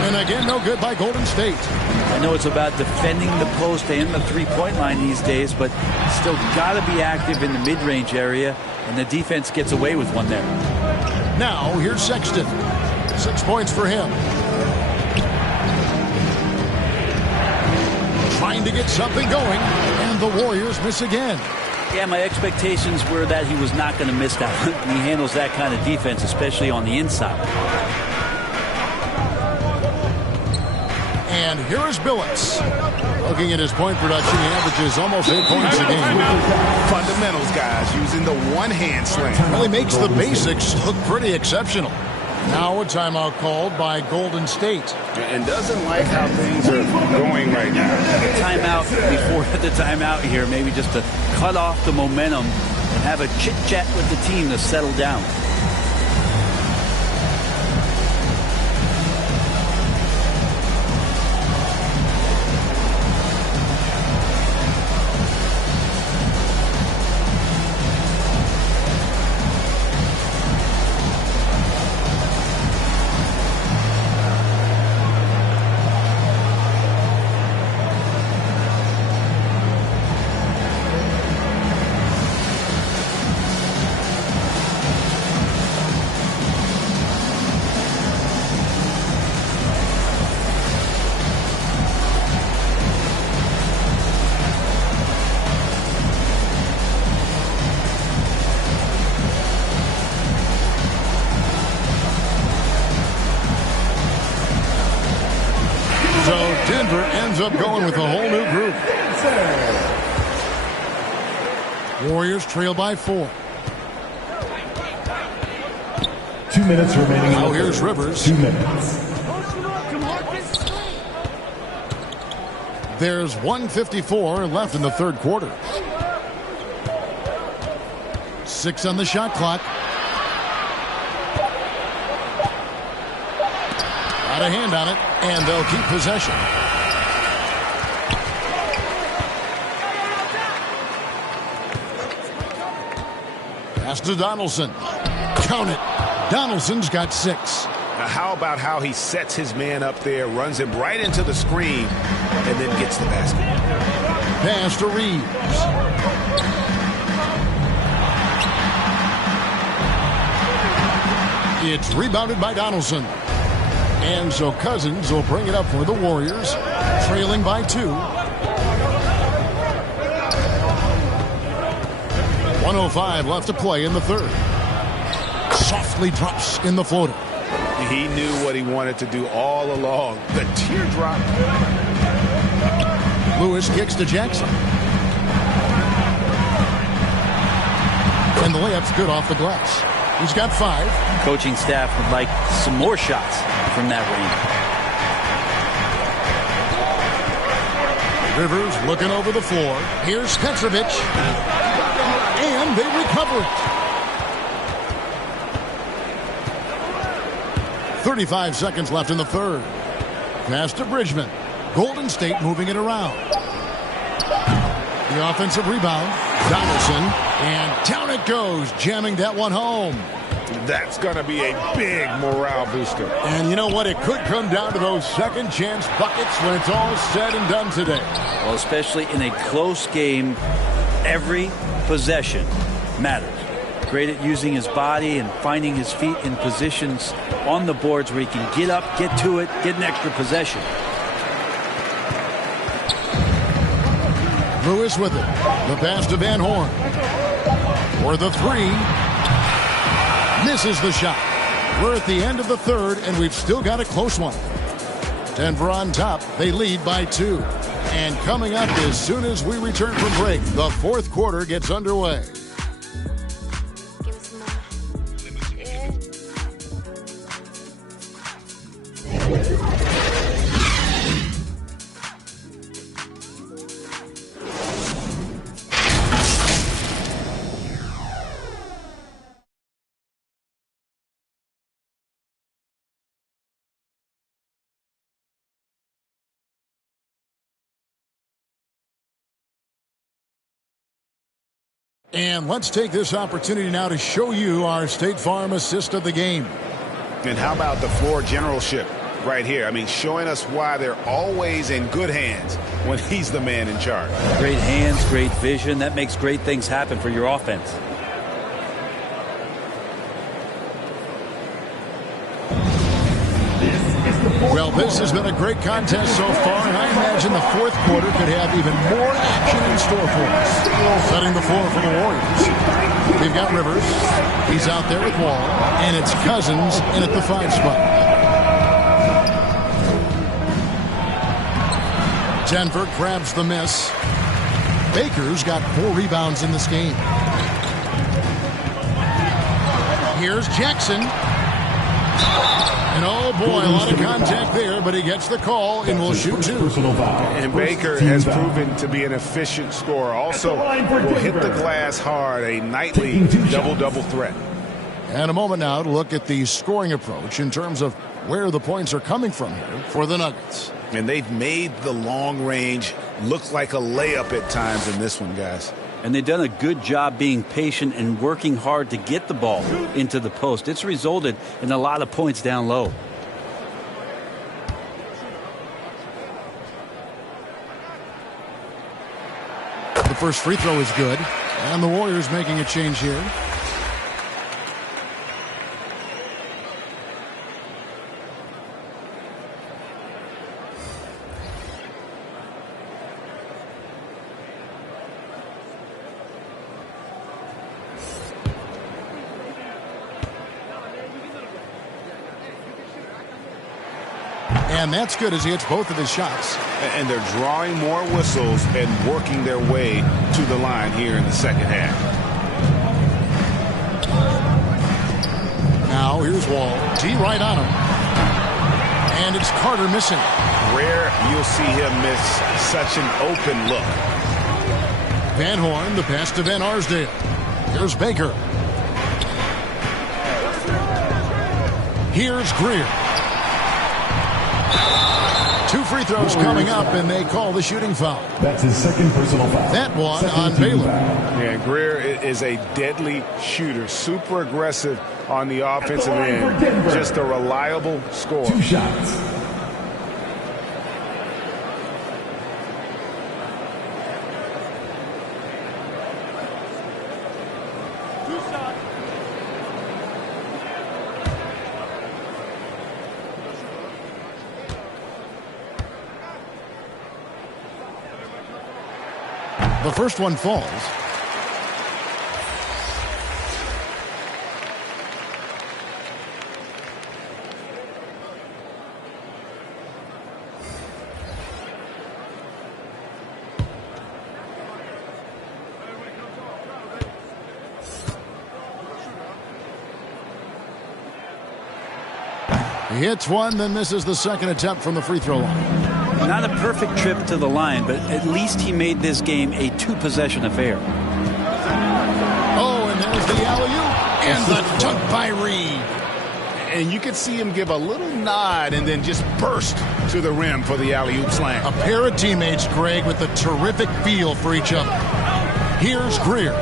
And again, no good by Golden State. I know it's about defending the post and the three-point line these days, but still got to be active in the mid-range area, and the defense gets away with one there. Now, here's Sexton. 6 points for him. Trying to get something going, and the Warriors miss again. Yeah, my expectations were that he was not going to miss that one. He handles that kind of defense, especially on the inside. And here is Billings. Looking at his point production, he averages almost 8 points a game. Fundamentals, guys, using the one-hand slam. Really makes the basics look pretty exceptional. Now a timeout called by Golden State. And doesn't like how things are going right now. Timeout before the timeout here, maybe just to cut off the momentum and have a chit-chat with the team to settle down. Up going with a whole new group. Warriors trail by 4. 2 minutes remaining. Now here's Rivers. 2 minutes. There's 1:54 left in the third quarter. 6 on the shot clock. Got a hand on it, and they'll keep possession. Pass to Donaldson. Count it. Donaldson's got 6. Now how about how he sets his man up there, runs him right into the screen, and then gets the basket. Pass to Reeves. It's rebounded by Donaldson. And so Cousins will bring it up for the Warriors, trailing by 2. 1:05 left to play in the third. Softly drops in the floater. He knew what he wanted to do all along. The teardrop. Lewis kicks to Jackson. And the layup's good off the glass. He's got 5. Coaching staff would like some more shots from that range. Rivers looking over the floor. Here's Petrovic. And they recover it. 35 seconds left in the third. Pass to Bridgman. Golden State moving it around. The offensive rebound. Donaldson. And down it goes, jamming that one home. That's going to be a big morale booster. And you know what? It could come down to those second chance buckets when it's all said and done today. Well, especially in a close game, every possession matters. Great at using his body and finding his feet in positions on the boards where he can get up, get to it, get an extra possession. Lewis with it. The pass to Van Horn. For the 3. Misses the shot. We're at the end of the third, and we've still got a close one. Denver on top. They lead by 2. And coming up as soon as we return from break, the fourth quarter gets underway. And let's take this opportunity now to show you our State Farm assist of the game. And how about the floor generalship right here? I mean, showing us why they're always in good hands when he's the man in charge. Great hands, great vision. That makes great things happen for your offense. Well, this has been a great contest so far, and I imagine the fourth quarter could have even more action in store for us. Setting the floor for the Warriors. We've got Rivers. He's out there with Wall, and it's Cousins in at the 5 spot. Denver grabs the miss. Baker's got 4 rebounds in this game. Here's Jackson. And oh boy, a lot of contact there, but he gets the call and will shoot 2. And Baker has proven to be an efficient scorer. Also will hit the glass hard, a nightly double-double threat. And a moment now to look at the scoring approach in terms of where the points are coming from here for the Nuggets. And they've made the long range look like a layup at times in this one, guys. And they've done a good job being patient and working hard to get the ball into the post. It's resulted in a lot of points down low. The first free throw is good. And the Warriors making a change here. And that's good as he hits both of his shots. And they're drawing more whistles and working their way to the line here in the second half. Now here's Wall. D right on him. And it's Carter missing. Rare you'll see him miss such an open look. Van Horn, the pass to Van Arsdale. Here's Baker. Here's Greer. 2 free throws coming up, and they call the shooting foul. That's his second personal foul. That one on Baylor. Yeah, Greer is a deadly shooter, super aggressive on the offensive end, just a reliable scorer. 2 shots. The first one falls. He hits one, then misses the second attempt from the free throw line. Not a perfect trip to the line, but at least he made this game a two-possession affair. Oh, and there's the alley-oop and the dunk by Reed. And you could see him give a little nod and then just burst to the rim for the alley-oop slam. A pair of teammates, Greg, with a terrific feel for each other. Here's Greer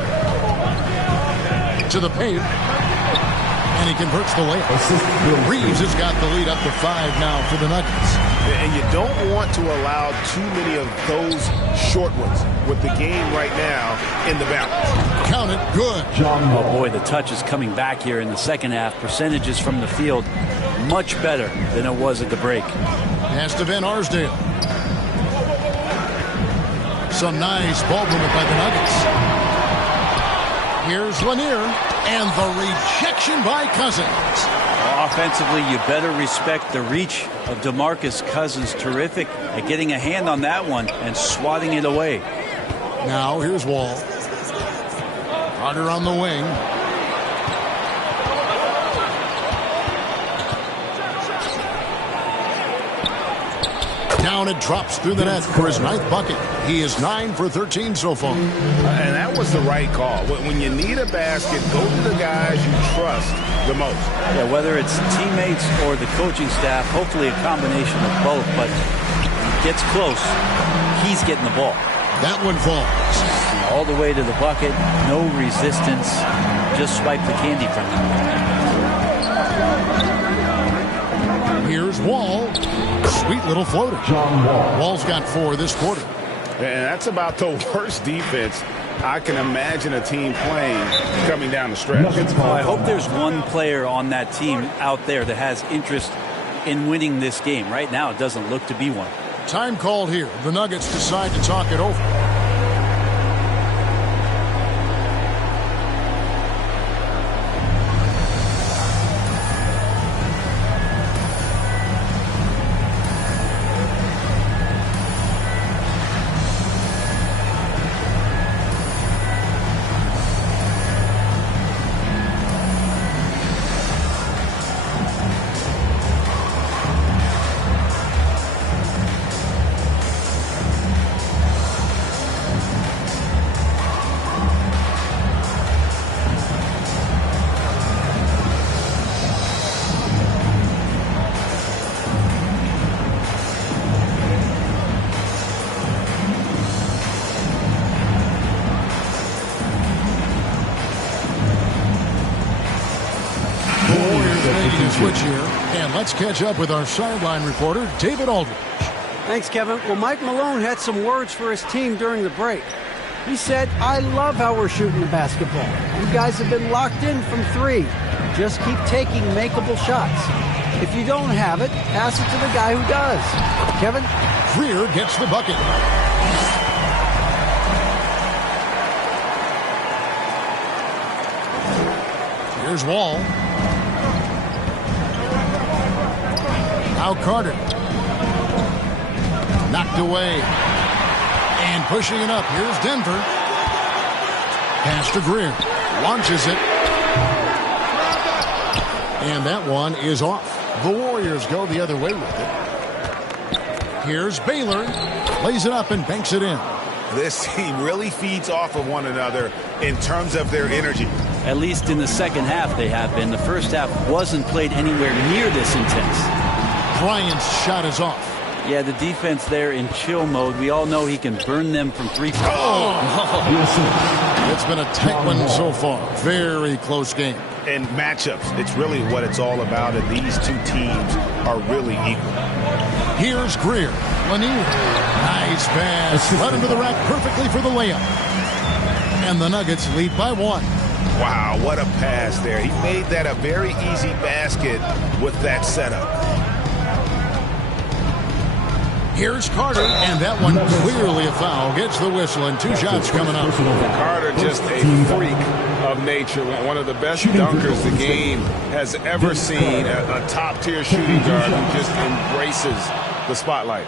to the paint, and he converts the layup. Reeves has got the lead up to 5 now for the Nuggets. And you don't want to allow too many of those short ones with the game right now in the balance. Count it, good. Oh boy, the touch is coming back here in the second half. Percentages from the field much better than it was at the break. Pass to Van Arsdale. Some nice ball movement by the Nuggets. Here's Lanier, and the rejection by Cousins. Offensively, you better respect the reach of DeMarcus Cousins. Terrific at getting a hand on that one and swatting it away. Now here's Wall. Carter on the wing. Down it drops through the net for his 9th bucket. He is 9 for 13 so far. And that was the right call. When you need a basket, go to the guys you trust the most. Yeah, whether it's teammates or the coaching staff, hopefully a combination of both, but gets close, he's getting the ball. That one falls. All the way to the bucket, no resistance, just swipe the candy from him. Here's Wall. Sweet little floater. Wall's got 4 this quarter. And that's about the worst defense I can imagine a team playing coming down the stretch. Well, I hope there's one player on that team out there that has interest in winning this game. Right now, it doesn't look to be one. Time called here. The Nuggets decide to talk it over. Switch here, and let's catch up with our sideline reporter, David Aldridge. Thanks, Kevin. Well, Mike Malone had some words for his team during the break. He said, "I love how we're shooting the basketball. You guys have been locked in from 3. Just keep taking makeable shots. If you don't have it, pass it to the guy who does." Kevin? Greer gets the bucket. Here's Wall. Now Carter. Knocked away. And pushing it up. Here's Denver. Pass to Greer. Launches it. And that one is off. The Warriors go the other way with it. Here's Baylor. Lays it up and banks it in. This team really feeds off of one another in terms of their energy. At least in the second half they have been. The first half wasn't played anywhere near this intense. Bryant's shot is off. Yeah, the defense there in chill mode. We all know he can burn them from 3 points. It's been a tight one so far. Very close game. And matchups, it's really what it's all about, and these two teams are really equal. Here's Greer. Lanier. Nice pass. Right into the rack perfectly for the layup. And the Nuggets lead by 1. Wow, what a pass there. He made that a very easy basket with that setup. Here's Carter, and that one clearly a foul. Gets the whistle, and 2 shots coming up. Carter, just a freak of nature. One of the best dunkers the game has ever seen. A top-tier shooting guard who just embraces the spotlight.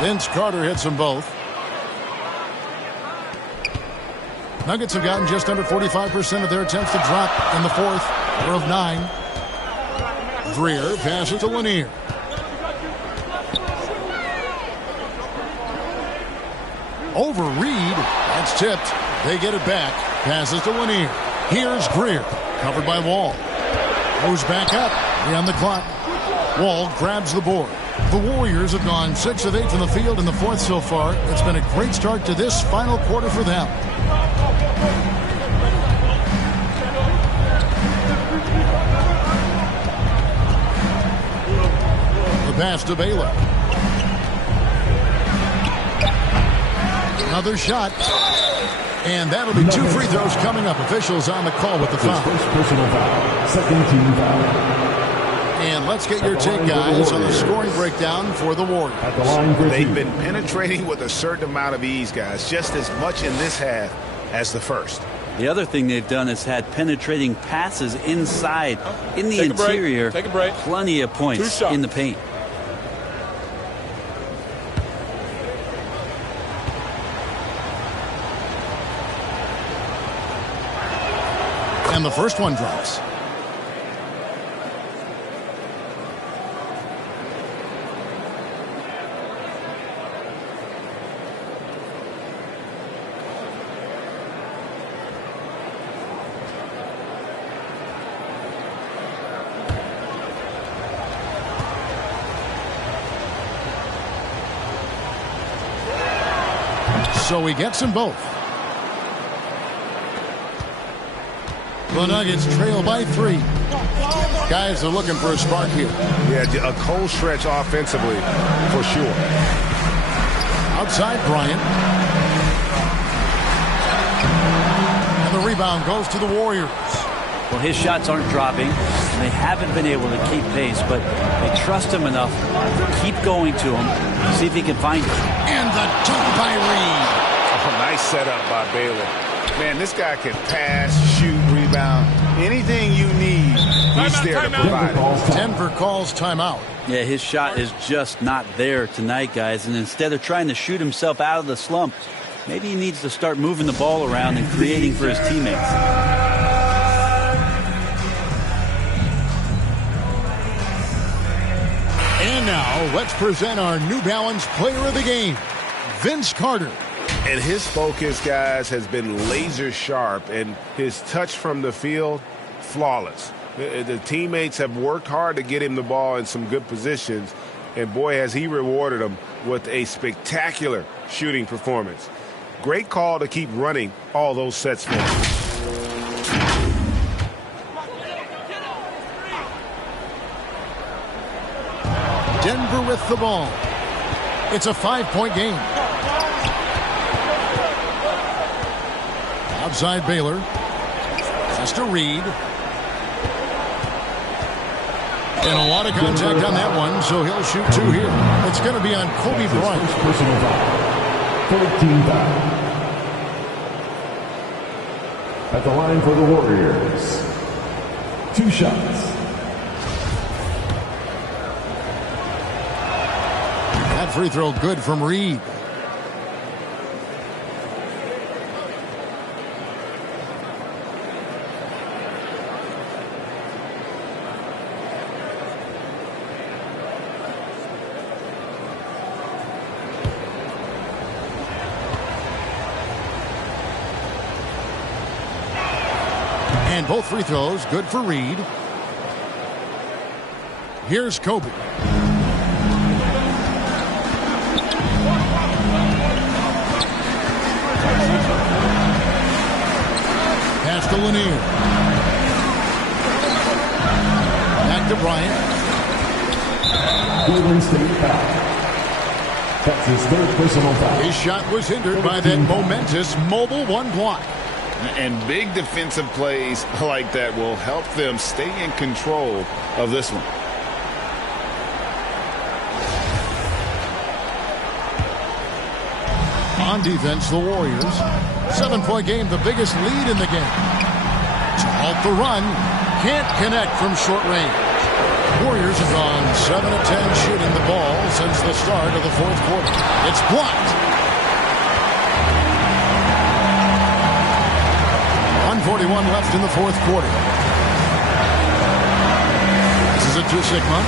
Vince Carter hits them both. Nuggets have gotten just under 45% of their attempts to drop in the fourth. 4 of 9. Greer passes to Lanier. Over Reed. That's tipped. They get it back. Passes to Lanier. Here's Greer. Covered by Wall. Goes back up. 3 on the clock. Wall grabs the board. The Warriors have gone 6 of 8 from the field in the fourth so far. It's been a great start to this final quarter for them. The pass to Baylor. Another shot. And that'll be 2 free throws coming up. Officials on the call with the foul. First personal foul. Second team foul. And let's get your take, guys, on the scoring breakdown for the Warriors. They've been penetrating with a certain amount of ease, guys, just as much in this half as the first. The other thing they've done is had penetrating passes inside, in the interior. Take a break. Plenty of points in the paint. And the first one drops. So he gets them both. The Nuggets trail by 3. Guys are looking for a spark here. Yeah, a cold stretch offensively for sure. Outside Bryant. And the rebound goes to the Warriors. Well, his shots aren't dropping. They haven't been able to keep pace, but they trust him enough to keep going to him, see if he can find it. And the dunk by Reed. Oh, nice setup by Baylor. Man, this guy can pass, shoot, rebound. Anything you need, he's there to provide it. Denver calls timeout. Yeah, his shot is just not there tonight, guys. And instead of trying to shoot himself out of the slump, maybe he needs to start moving the ball around and creating for his teammates. And now, let's present our New Balance Player of the Game, Vince Carter. And his focus, guys, has been laser sharp, and his touch from the field, flawless. The teammates have worked hard to get him the ball in some good positions, and boy, has he rewarded them with a spectacular shooting performance. Great call to keep running all those sets for him. Denver with the ball. It's a 5-point game. Outside Baylor. Pass to Reed. And a lot of contact on that one, so he'll shoot 2 here. It's going to be on Kobe Bryant. Personal foul. 13 foul. At the line for the Warriors. 2 shots. That free throw good from Reed. And both free throws good for Reed. Here's Kobe. Pass to Lanier. Back to Bryant. Golden State foul. That's his 3rd personal foul. His shot was hindered by that momentous mobile 1 block. And big defensive plays like that will help them stay in control of this one. On defense, the Warriors. 7-point game, the biggest lead in the game. To halt the run, can't connect from short range. Warriors have gone 7 of 10 shooting the ball since the start of the fourth quarter. It's blocked. 1:41 left in the fourth quarter. This is it to Sigma.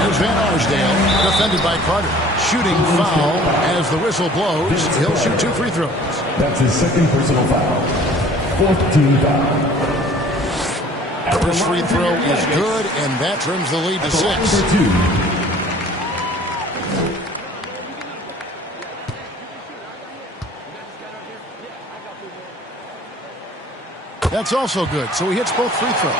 Here's Van Arsdale, defended by Carter. Shooting foul as the whistle blows. He'll shoot 2 free throws. That's his second personal foul. Fourth team foul. First free throw is good, and that trims the lead to 6. That's also good, so he hits both free throws.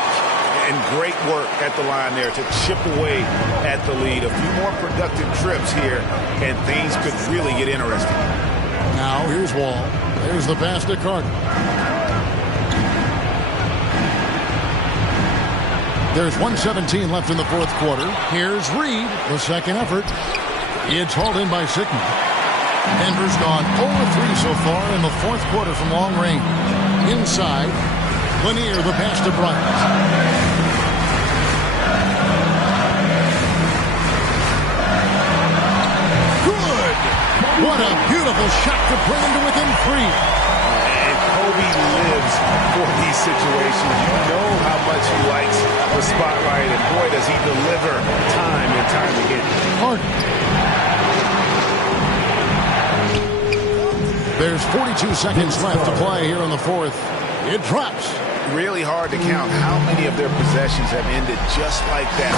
And great work at the line there to chip away at the lead. A few more productive trips here, and things could really get interesting. Now here's Wall. There's the pass to Carter. There's 1:17 left in the fourth quarter. Here's Reed, the second effort. It's hauled in by Sigma. Denver's gone 0-3 so far in the fourth quarter from long range. Inside, Lanier, the pass to Bryant. Good! What a beautiful shot to bring him to within 3. And Kobe lives for these situations. You know how much he likes the spotlight, and boy, does he deliver time and time again. Harden. There's 42 seconds left to play here in the fourth. It drops. Really hard to count how many of their possessions have ended just like that,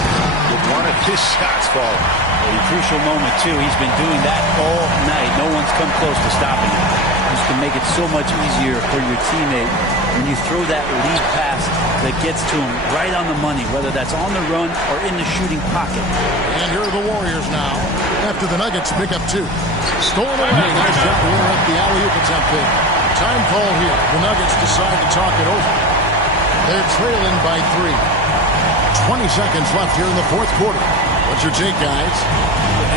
with one of his shots falling. A crucial moment, too. He's been doing that all night. No one's come close to stopping him. This can make it so much easier for your teammate when you throw that lead pass that gets to him right on the money, whether that's on the run or in the shooting pocket. And here are the Warriors now, after the Nuggets pick up 2. Stolen away. Nice job to interrupt the alley-oop attempt there. Time call here. The Nuggets decide to talk it over. They're trailing by 3. 20 seconds left here in the fourth quarter. What's your take, guys?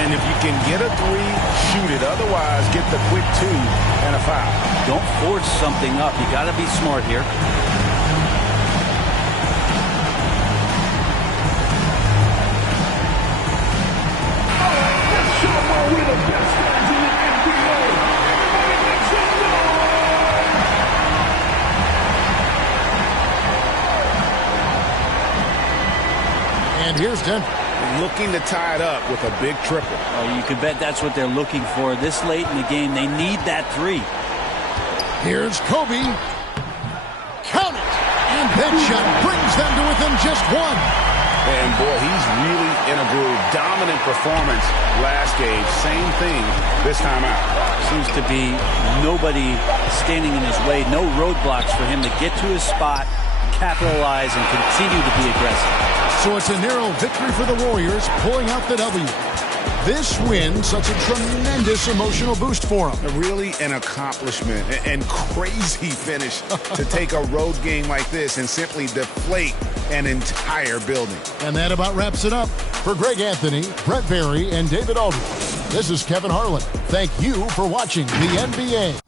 And if you can get a 3, shoot it. Otherwise, get the quick 2 and a foul. Don't force something up. You got to be smart here. And here's Denver. Looking to tie it up with a big triple. You can bet that's what they're looking for. This late in the game, they need that 3. Here's Kobe. Count it! And that shot brings them to within just 1. And boy, he's really in a groove. Dominant performance last game. Same thing this time out. Seems to be nobody standing in his way. No roadblocks for him to get to his spot, capitalize, and continue to be aggressive. So it's a narrow victory for the Warriors, pulling out the W. This win, such a tremendous emotional boost for them. Really an accomplishment and crazy finish to take a road game like this and simply deflate an entire building. And that about wraps it up. For Greg Anthony, Brett Barry, and David Aldridge, this is Kevin Harlan. Thank you for watching the NBA.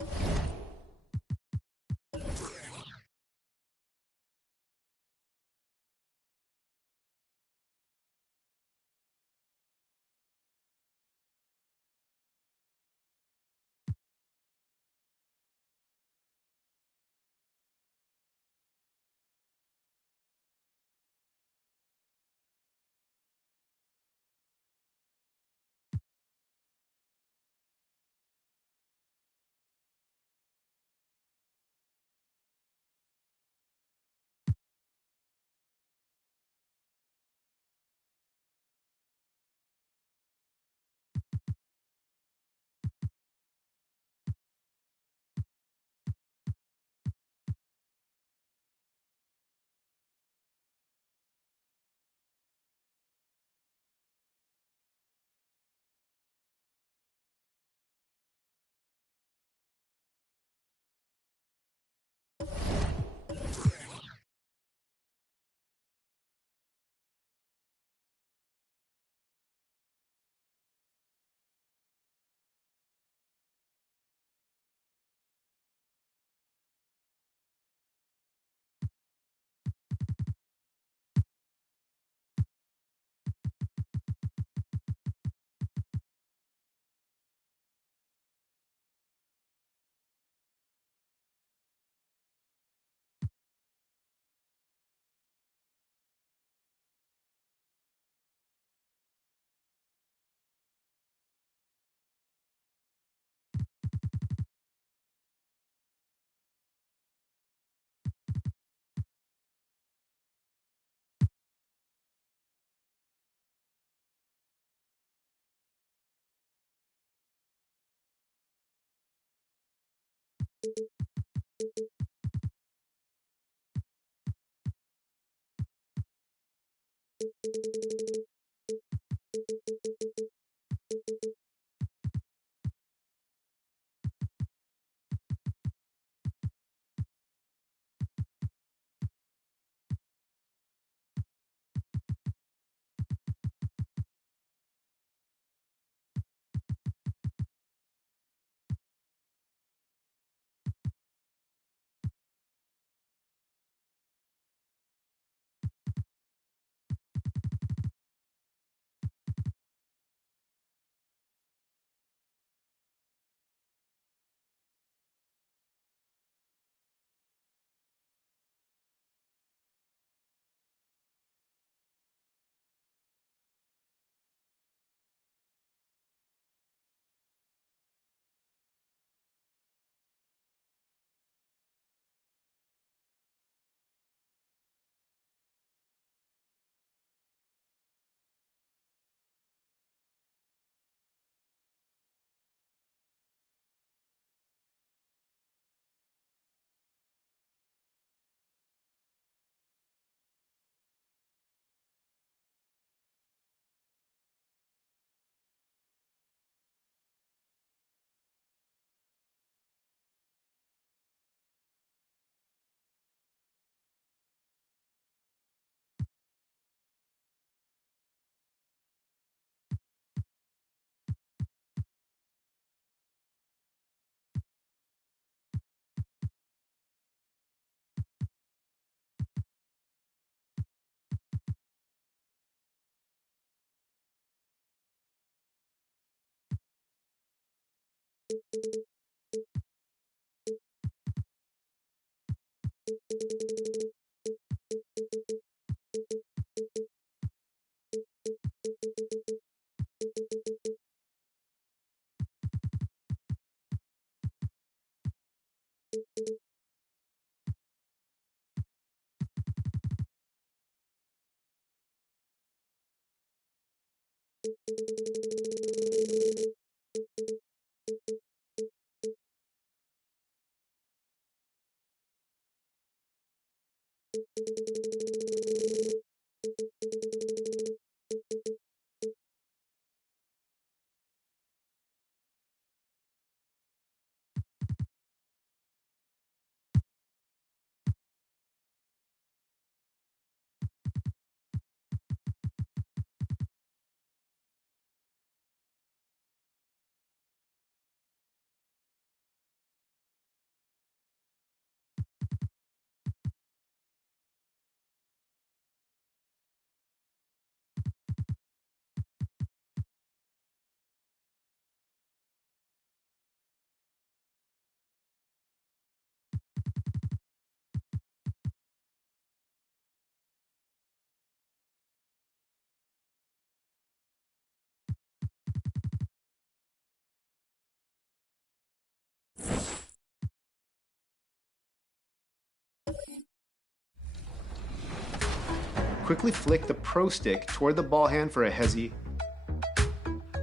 Quickly flick the pro stick toward the ball hand for a hezi,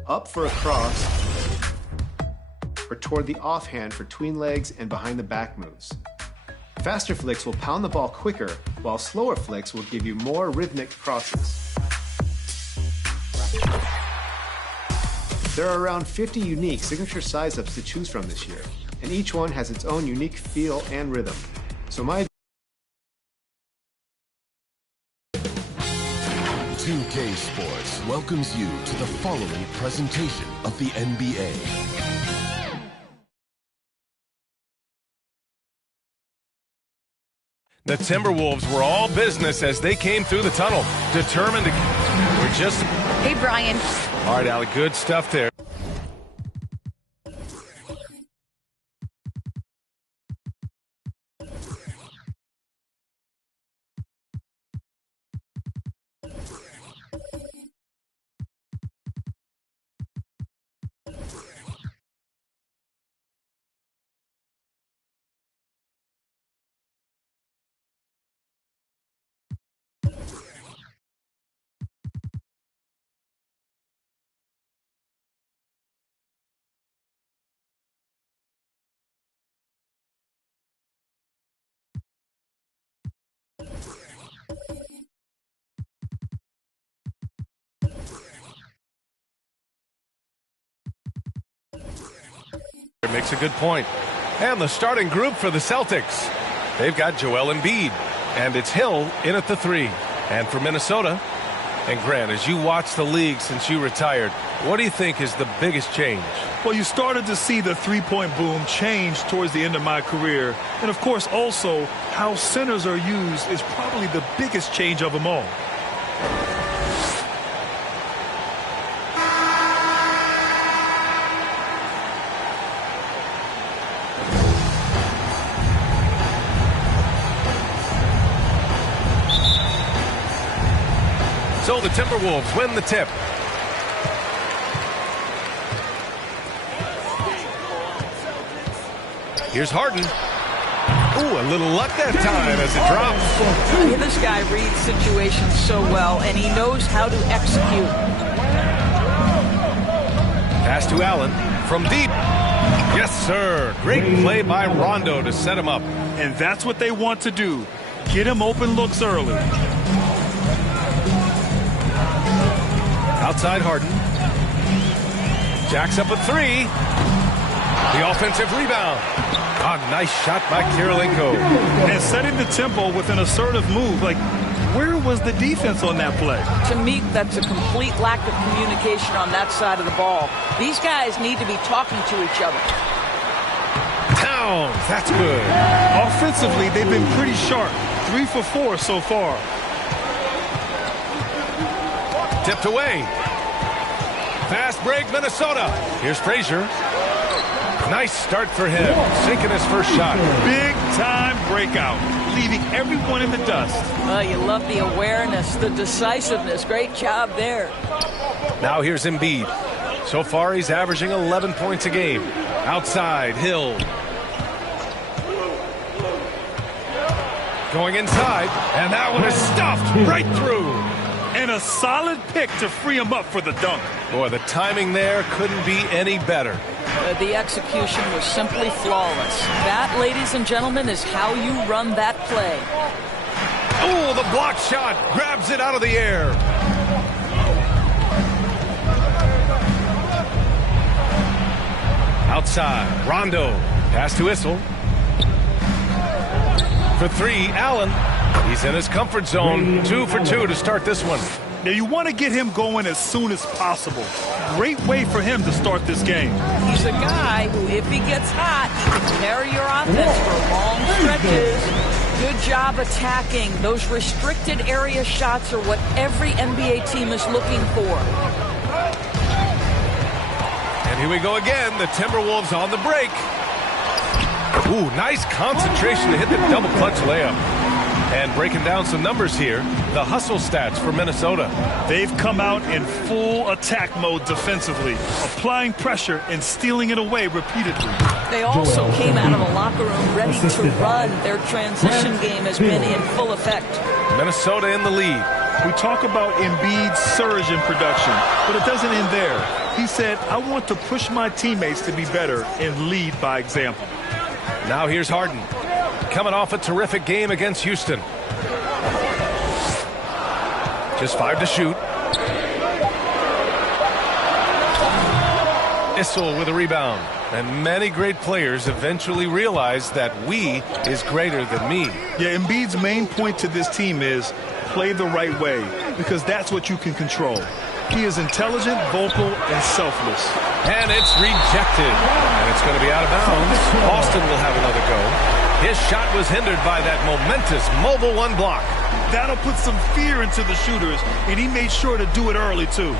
up for a cross, or toward the offhand for tween legs and behind the back moves. Faster flicks will pound the ball quicker, while slower flicks will give you more rhythmic crosses. There are around 50 unique signature size-ups to choose from this year, and each one has its own unique feel and rhythm. So my 2K Sports welcomes you to the following presentation of the NBA. The Timberwolves were all business as they came through the tunnel, determined to... We're just... Hey, Brian. All right, Allie, good stuff there. Makes a good point. And the starting group for the Celtics. They've got Joel Embiid, and it's Hill in at the 3. And for Minnesota, and Grant, as you watch the league since you retired, what do you think is the biggest change? Well, you started to see the three-point boom change towards the end of my career. And, of course, also how centers are used is probably the biggest change of them all. So the Timberwolves win the tip. Here's Harden. Ooh, a little luck that time as it drops. This guy reads situations so well, and he knows how to execute. Pass to Allen from deep. Yes, sir. Great play by Rondo to set him up. And that's what they want to do. Get him open looks early. Outside Harden. Jacks up a 3. The offensive rebound. A nice shot by Kirilenko. And setting the tempo with an assertive move. Like, where was the defense on that play? To me, that's a complete lack of communication on that side of the ball. These guys need to be talking to each other. Towns, that's good. Offensively, they've been pretty sharp. 3 for 4 so far. Tipped away. Fast break, Minnesota. Here's Frazier. Nice start for him. Sinking his first shot. Big time breakout. Leaving everyone in the dust. You love the awareness, the decisiveness. Great job there. Now here's Embiid. So far, he's averaging 11 points a game. Outside, Hill. Going inside, and that one is stuffed right through. And a solid pick to free him up for the dunk. Boy, the timing there couldn't be any better. The execution was simply flawless. That, ladies and gentlemen, is how you run that play. Oh, the block shot grabs it out of the air. Outside, Rondo. Pass to Issel. For 3, Allen. He's in his comfort zone. 2 for 2 to start this one. Now you want to get him going as soon as possible. Great way for him to start this game. He's a guy who, if he gets hot, he can carry your offense for long stretches. Good job attacking. Those restricted area shots are what every NBA team is looking for. And here we go again. The Timberwolves on the break. Ooh, nice concentration to hit the double clutch layup. And breaking down some numbers here, the hustle stats for Minnesota. They've come out in full attack mode defensively, applying pressure and stealing it away repeatedly. They also came out of the locker room ready to run. Their transition game has been in full effect. Minnesota in the lead. We talk about Embiid's surge in production, but it doesn't end there. He said, I want to push my teammates to be better and lead by example. Now here's Harden. Coming off a terrific game against Houston. Just 5 to shoot. Issel with a rebound. And many great players eventually realize that we is greater than me. Yeah, Embiid's main point to this team is play the right way, because that's what you can control. He is intelligent, vocal, and selfless. And it's rejected. And it's going to be out of bounds. Boston will have another go. His shot was hindered by that momentous mobile 1 block. That'll put some fear into the shooters, and he made sure to do it early, too.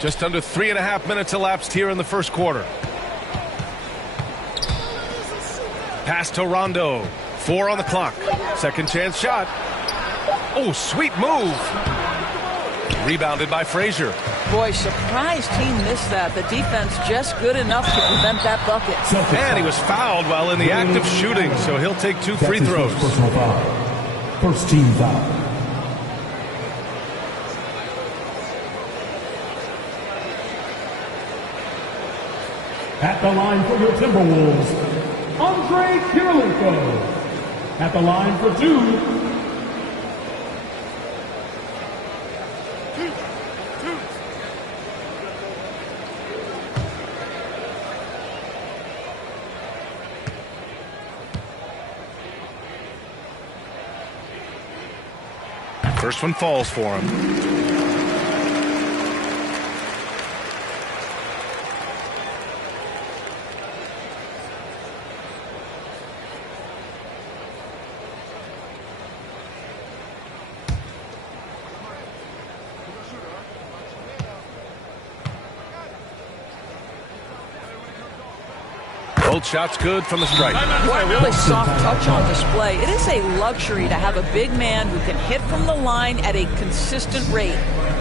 Just under 3.5 minutes elapsed here in the first quarter. Pass to Rondo. 4 on the clock. Second chance shot. Oh, sweet move. Rebounded by Frazier. Boy, surprised he missed that. The defense just good enough to prevent that bucket. And he was fouled while in the act of shooting, so he'll take 2 free throws. First team foul. At the line for your Timberwolves, Andre Kirilenko. At the line for 2. First one falls for him. Both shots good from the stripe. Boy, really soft touch on display. It is a luxury to have a big man who can hit from the line at a consistent rate.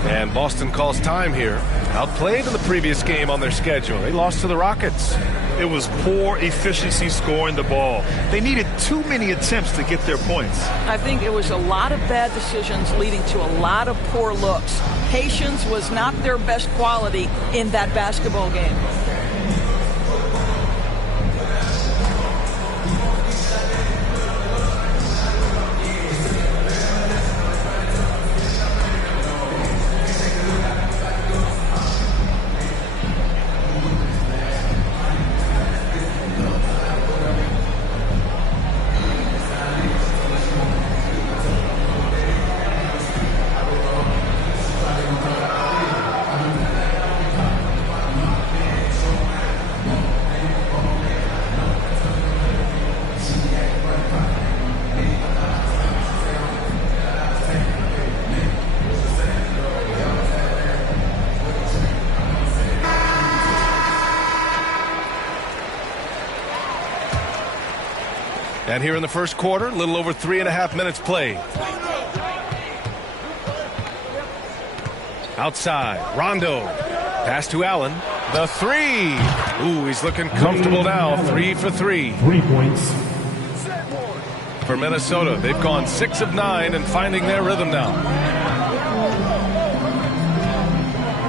And Boston calls time here. Outplayed in the previous game on their schedule. They lost to the Rockets. It was poor efficiency scoring the ball. They needed too many attempts to get their points. I think it was a lot of bad decisions leading to a lot of poor looks. Patience was not their best quality in that basketball game. And here in the first quarter, a little over 3.5 minutes played. Outside, Rondo. Pass to Allen. The three. Ooh, he's looking comfortable now. 3 for 3. 3 points. For Minnesota, they've gone 6 of 9 and finding their rhythm now.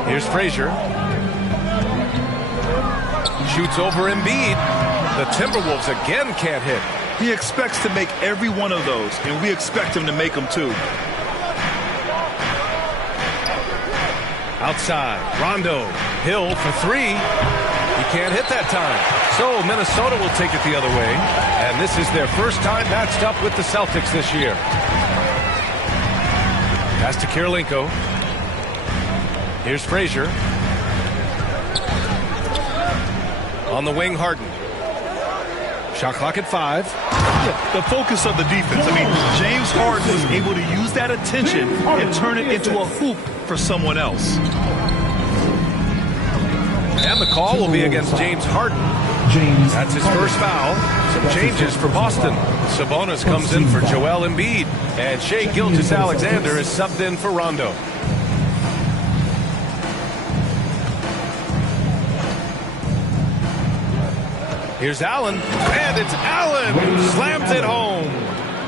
Here's Frazier. Shoots over Embiid. The Timberwolves again can't hit. He expects to make every one of those, and we expect him to make them too. Outside, Rondo. Hill for 3. He can't hit that time. So Minnesota will take it the other way. And this is their first time matched up with the Celtics this year. Pass to Kirilenko. Here's Frazier. On the wing, Harden. Shot clock at 5. The focus of the defense. I mean, James Harden was able to use that attention and turn it into a hoop for someone else. And the call will be against James Harden. That's his first foul. Some changes for Boston. Sabonis comes in for Joel Embiid. And Shai Gilgeous-Alexander is subbed in for Rondo. Here's Allen, and it's Allen who slams it home.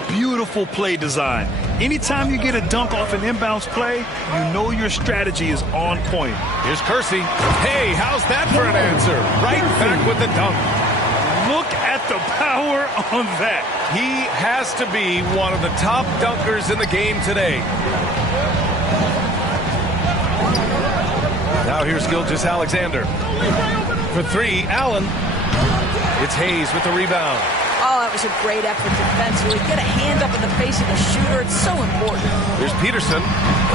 Beautiful play design. Anytime you get a dunk off an inbounds play, you know your strategy is on point. Here's Kersey. Hey, how's that for an answer? Right back with the dunk. Look at the power on that. He has to be one of the top dunkers in the game today. Now here's Gilgeous-Alexander. For 3, Allen. It's Hayes with the rebound. Oh, that was a great effort defensively. Get a hand up in the face of the shooter. It's so important. Here's Peterson,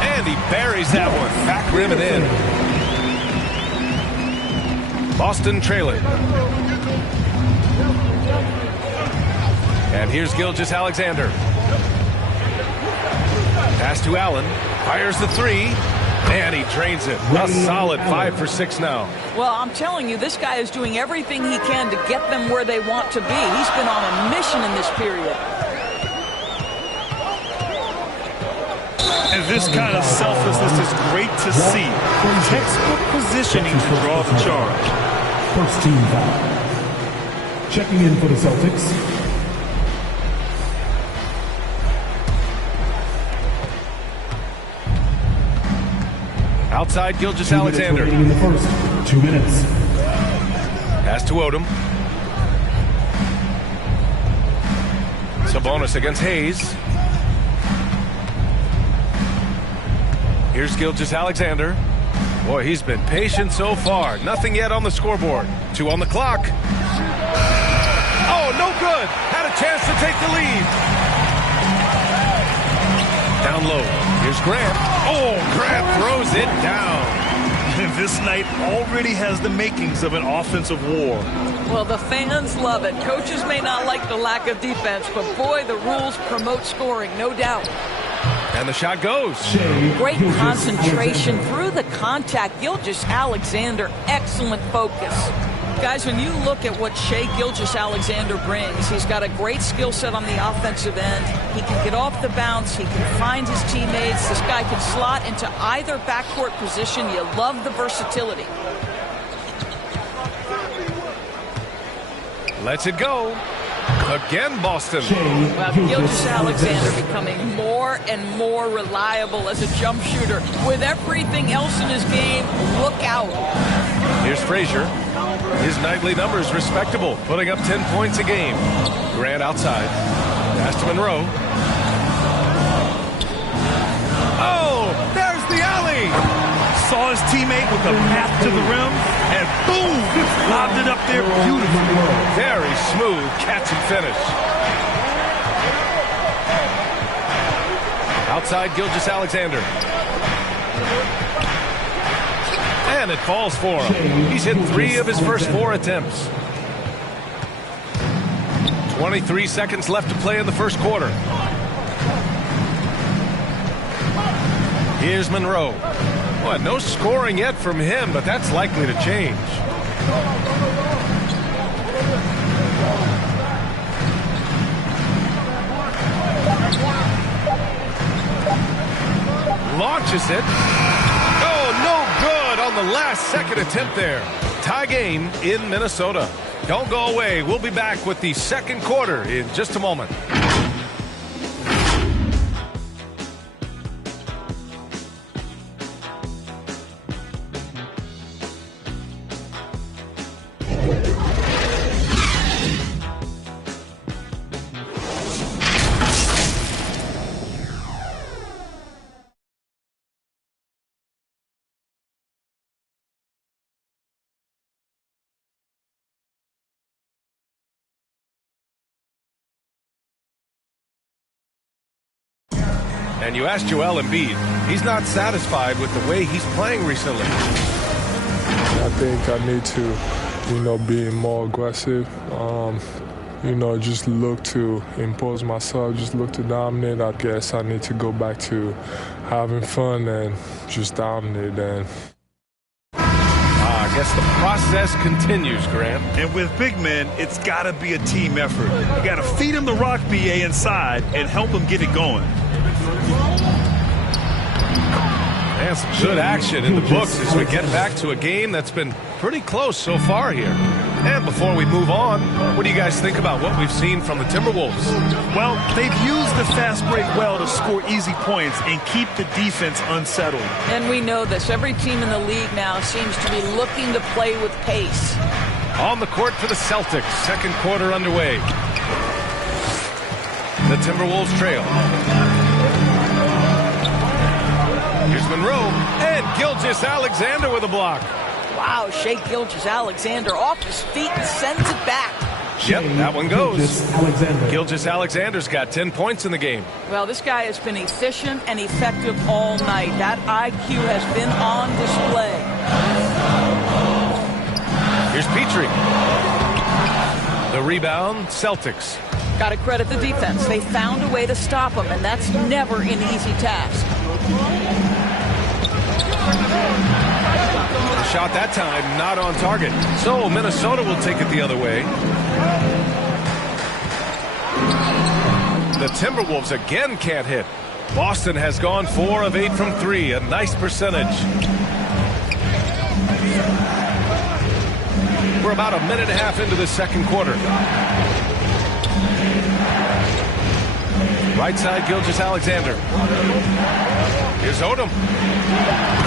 and he buries that one. Back rim and in. Boston trailing. And here's Gilgeous-Alexander. Pass to Allen. Fires the 3. And he drains it. A solid 5 for 6 now. Well, I'm telling you, this guy is doing everything he can to get them where they want to be. He's been on a mission in this period. And this kind of selflessness is great to see. Textbook positioning to draw the charge. First team foul. Checking in for the Celtics. Outside Gilgeous-Alexander. In the first 2 minutes. Pass to Odom. Sabonis against Hayes. Here's Gilgeous-Alexander. Boy, he's been patient so far. Nothing yet on the scoreboard. 2 on the clock. Oh, no good. Had a chance to take the lead. Down low. Here's Grant. Oh, Grant throws it down. And this night already has the makings of an offensive war. Well, the fans love it. Coaches may not like the lack of defense, but boy, the rules promote scoring, no doubt. And the shot goes. Great concentration through the contact. Gilgeous-Alexander, excellent focus. Guys, when you look at what Shai Gilgeous-Alexander brings, he's got a great skill set on the offensive end. He can get off the bounce. He can find his teammates. This guy can slot into either backcourt position. You love the versatility. Lets it go. Again, Boston. Well, Gilgeous-Alexander becoming more and more reliable as a jump shooter. With everything else in his game, look out. Here's Frazier. His nightly numbers respectable, putting up 10 points a game. Grant outside. Pass to Monroe. Oh, there's the alley. Saw his teammate with a path to the rim, and boom, lobbed it up there beautifully. Very smooth catch and finish. Outside Gilgeous-Alexander. And it falls for him. He's hit 3 of his first 4 attempts. 23 seconds left to play in the first quarter. Here's Monroe. Well, no scoring yet from him, but that's likely to change. Launches it. Oh, no good on the last second attempt there. Tie game in Minnesota. Don't go away. We'll be back with the second quarter in just a moment. And you asked Joel Embiid. He's not satisfied with the way he's playing recently. I think I need to, be more aggressive. Just look to impose myself, just look to dominate. I guess I need to go back to having fun and just dominate. I guess the process continues, Grant. And with big men, it's got to be a team effort. You got to feed him the rock, BA, inside and help him get it going. And some good action in the books as we get back to a game that's been pretty close so far here. And before we move on, what do you guys think about what we've seen from the Timberwolves? Well, they've used the fast break well to score easy points and keep the defense unsettled. And we know this. Every team in the league now seems to be looking to play with pace. On the court for the Celtics, second quarter underway. The Timberwolves trail. Here's Monroe, and Gilgeous-Alexander with a block. Wow, Shai Gilgeous-Alexander off his feet and sends it back. Yep, that one goes. Gilgeous-Alexander's got 10 points in the game. Well, this guy has been efficient and effective all night. That IQ has been on display. Here's Petrie. The rebound, Celtics. Got to credit the defense. They found a way to stop him, and that's never an easy task. Shot that time, not on target. So Minnesota will take it the other way. The Timberwolves again can't hit. Boston has gone 4 of 8 from 3, a nice percentage. We're about a minute and a half into the second quarter. Right side, Gilgeous-Alexander. Here's Odom.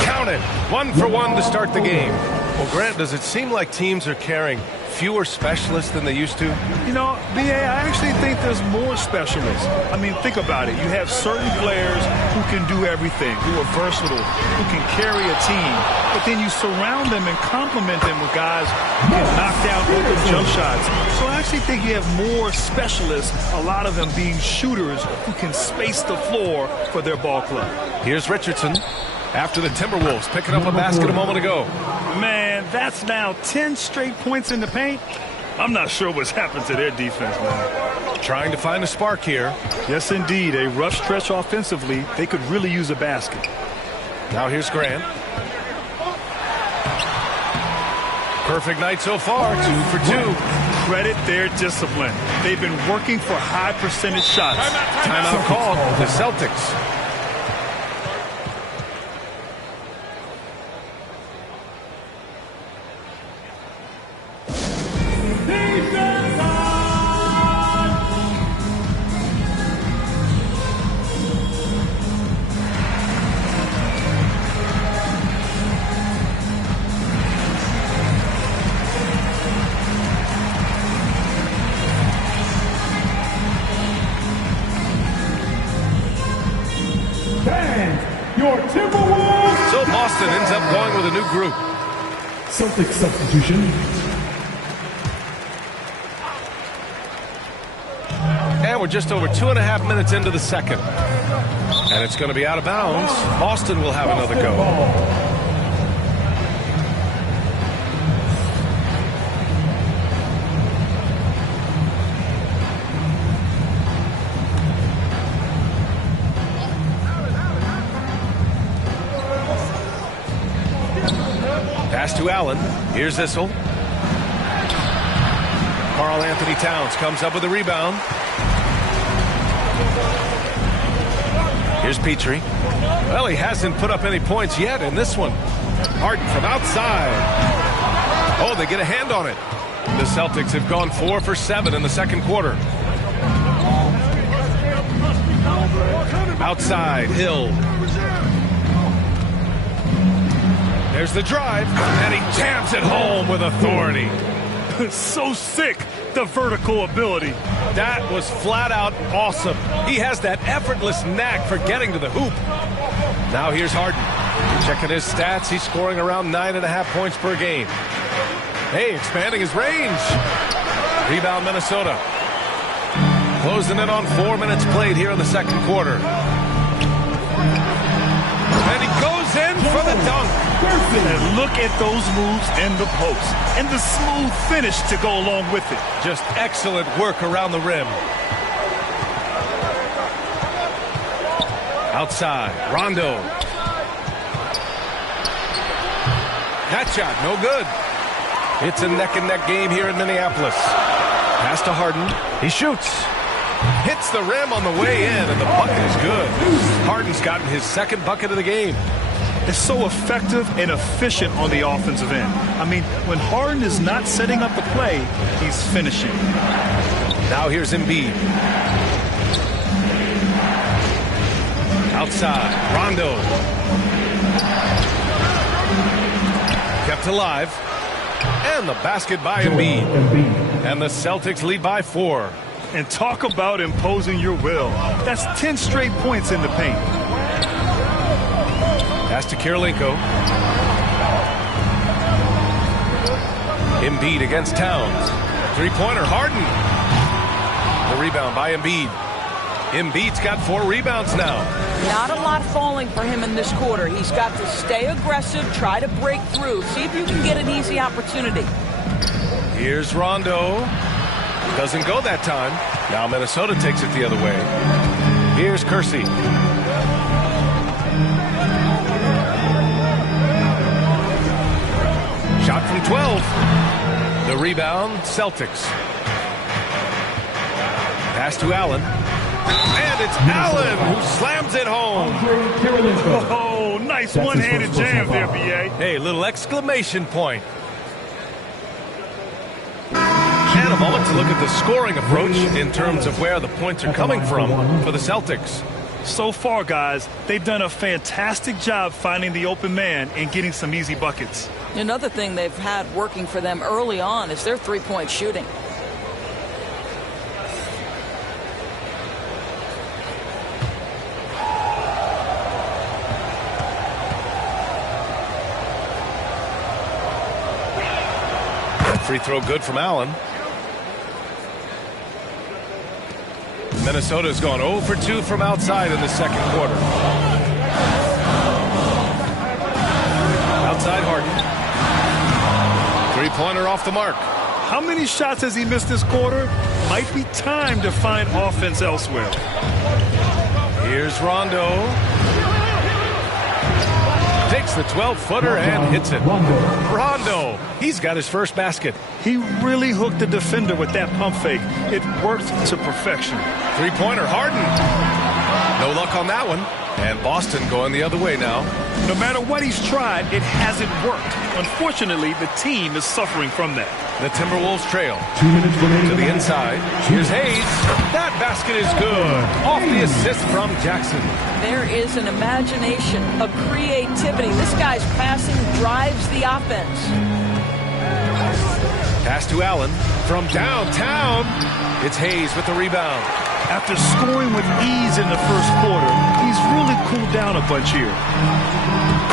Count it. 1 for 1 to start the game. Well, Grant, does it seem like teams are carrying fewer specialists than they used to? You know, B.A., I actually think there's more specialists. I mean, think about it. You have certain players who can do everything, who are versatile, who can carry a team, but then you surround them and complement them with guys who can knock down open jump shots. So I actually think you have more specialists, a lot of them being shooters who can space the floor for their ball club. Here's Richardson after the Timberwolves picking up a basket a moment ago. Man, that's now 10 straight points in the paint. I'm not sure what's happened to their defense, man. Trying to find a spark here. Yes, indeed. A rough stretch offensively. They could really use a basket. Now here's Grant. Perfect night so far. 2 for 2. Credit their discipline. They've been working for high percentage shots. Timeout called. The Celtics. So Boston ends up going with a new group. Celtics substitution. And we're just over 2.5 minutes into the second. And it's going to be out of bounds. Boston will have another go. Pass to Allen. Here's Issel. Karl Anthony Towns comes up with a rebound. Here's Petrie. Well, he hasn't put up any points yet in this one. Harden from outside. Oh, they get a hand on it. The Celtics have gone 4 for 7 in the second quarter. Outside, Hill. There's the drive, and he jams it home with authority. So sick, the vertical ability. That was flat out awesome. He has that effortless knack for getting to the hoop. Now here's Harden. Checking his stats, he's scoring around 9.5 points per game. Hey, expanding his range. Rebound Minnesota. Closing in on 4 minutes played here in the second quarter. And he goes in for the dunk. And look at those moves in the post. And the smooth finish to go along with it. Just excellent work around the rim. Outside, Rondo. That shot, no good. It's a neck-and-neck game here in Minneapolis. Pass to Harden. He shoots. Hits the rim on the way in, and the bucket is good. Harden's gotten his second bucket of the game. It's so effective and efficient on the offensive end. I mean, when Harden is not setting up the play, he's finishing. Now here's Embiid. Outside, Rondo. Kept alive. And the basket by Embiid. And the Celtics lead by 4. And talk about imposing your will. That's 10 straight points in the paint. Pass to Kirilenko. Embiid against Towns. Three-pointer, Harden. The rebound by Embiid. Embiid's got 4 rebounds now. Not a lot falling for him in this quarter. He's got to stay aggressive, try to break through, see if you can get an easy opportunity. Here's Rondo. Doesn't go that time. Now Minnesota takes it the other way. Here's Kersey. Shot from 12. The rebound, Celtics. Pass to Allen. And it's Allen who slams it home. Oh, nice one-handed jam there, B.A. Hey, little exclamation point. And a moment to look at the scoring approach in terms of where the points are coming from for the Celtics. So far, guys, they've done a fantastic job finding the open man and getting some easy buckets. Another thing they've had working for them early on is their three-point shooting. Free throw good from Allen. Minnesota's gone 0 for 2 from outside in the second quarter. Outside Harden. Three-pointer off the mark. How many shots has he missed this quarter? Might be time to find offense elsewhere. Here's Rondo. Takes the 12-footer and hits it. Rondo. He's got his first basket. He really hooked the defender with that pump fake. It worked to perfection. Three-pointer, Harden. No luck on that one. And Boston going the other way now. No matter what he's tried, it hasn't worked. Unfortunately, the team is suffering from that. The Timberwolves trail. 2 minutes remaining to the inside. Here's Hayes. That basket is good. Off the assist from Jackson. There is an imagination, a creativity. This guy's passing drives the offense. Pass to Allen from downtown. It's Hayes with the rebound. After scoring with ease in the first quarter, he's really cooled down a bunch here.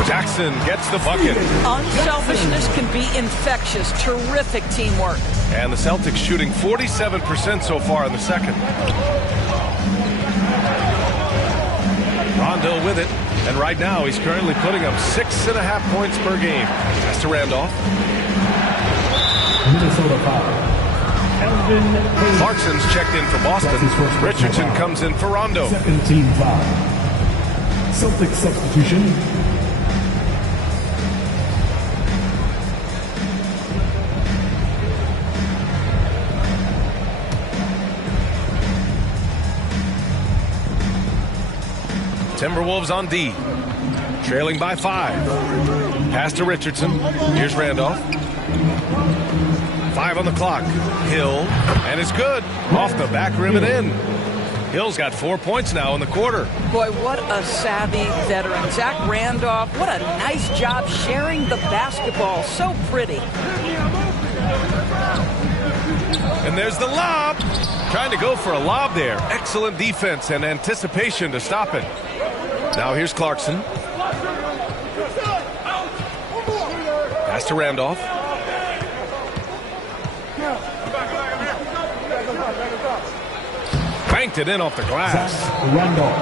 Jackson gets the bucket. Unselfishness can be infectious. Terrific teamwork. And the Celtics shooting 47% so far in the second. Rondo with it. And right now he's currently putting up 6.5 points per game. Pass to Randolph. Minnesota foul. Clarkson's checked in for Boston. Richardson comes in for Rondo. Second team foul. Celtics substitution. Timberwolves on D. Trailing by 5. Pass to Richardson. Here's Randolph. 5 on the clock. Hill. And it's good. Off the back rim and in. Hill's got 4 points now in the quarter. Boy, what a savvy veteran. Zach Randolph, what a nice job sharing the basketball. So pretty. And there's the lob. Trying to go for a lob there. Excellent defense and anticipation to stop it. Now here's Clarkson. Pass to Randolph. Banked it in off the glass.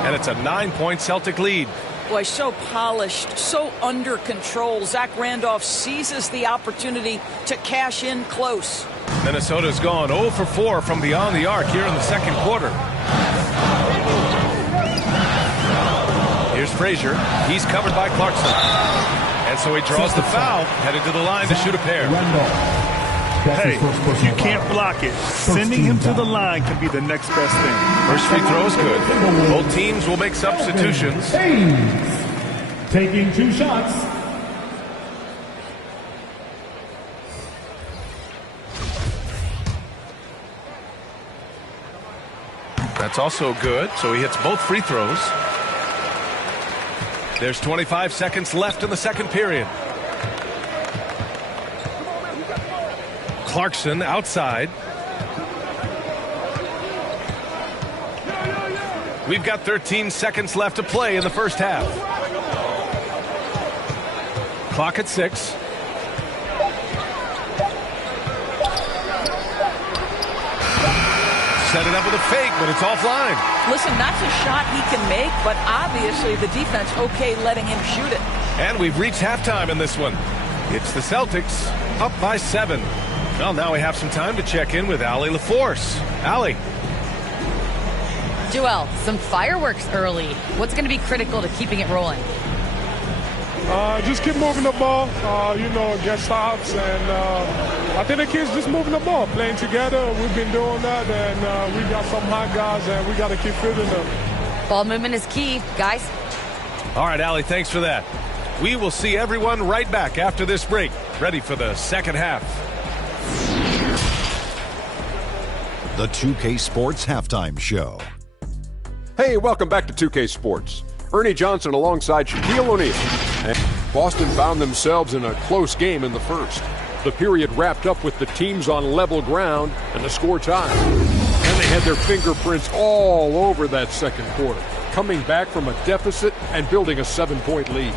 And it's a 9-point Celtic lead. Boy, so polished, so under control. Zach Randolph seizes the opportunity to cash in close. Minnesota's gone 0 for 4 from beyond the arc here in the second quarter. Here's Frazier. He's covered by Clarkson. And so he draws the foul, headed to the line to shoot a pair. Hey, if you can't block it, sending him to the line can be the next best thing. First free throw is good. Both teams will make substitutions. Taking 2 shots. That's also good, so he hits both free throws. There's 25 seconds left in the second period. Clarkson outside. We've got 13 seconds left to play in the first half. Clock at 6. Set it up with a fake, but it's offline. Listen, that's a shot he can make, but obviously the defense okay letting him shoot it. And we've reached halftime in this one. It's the Celtics up by 7. Well, now we have some time to check in with Allie LaForce. Allie. Joel, some fireworks early. What's going to be critical to keeping it rolling? Just keep moving the ball, get stops, and I think the kids just moving the ball, playing together. We've been doing that, and we got some hot guys, and we got to keep fitting them. Ball movement is key, guys. All right, Allie, thanks for that. We will see everyone right back after this break, ready for the second half. The 2K Sports Halftime Show. Hey, welcome back to 2K Sports. Ernie Johnson alongside Shaquille O'Neal. And Boston found themselves in a close game in the first. The period wrapped up with the teams on level ground and the score tied. And they had their fingerprints all over that second quarter, coming back from a deficit and building a 7-point lead.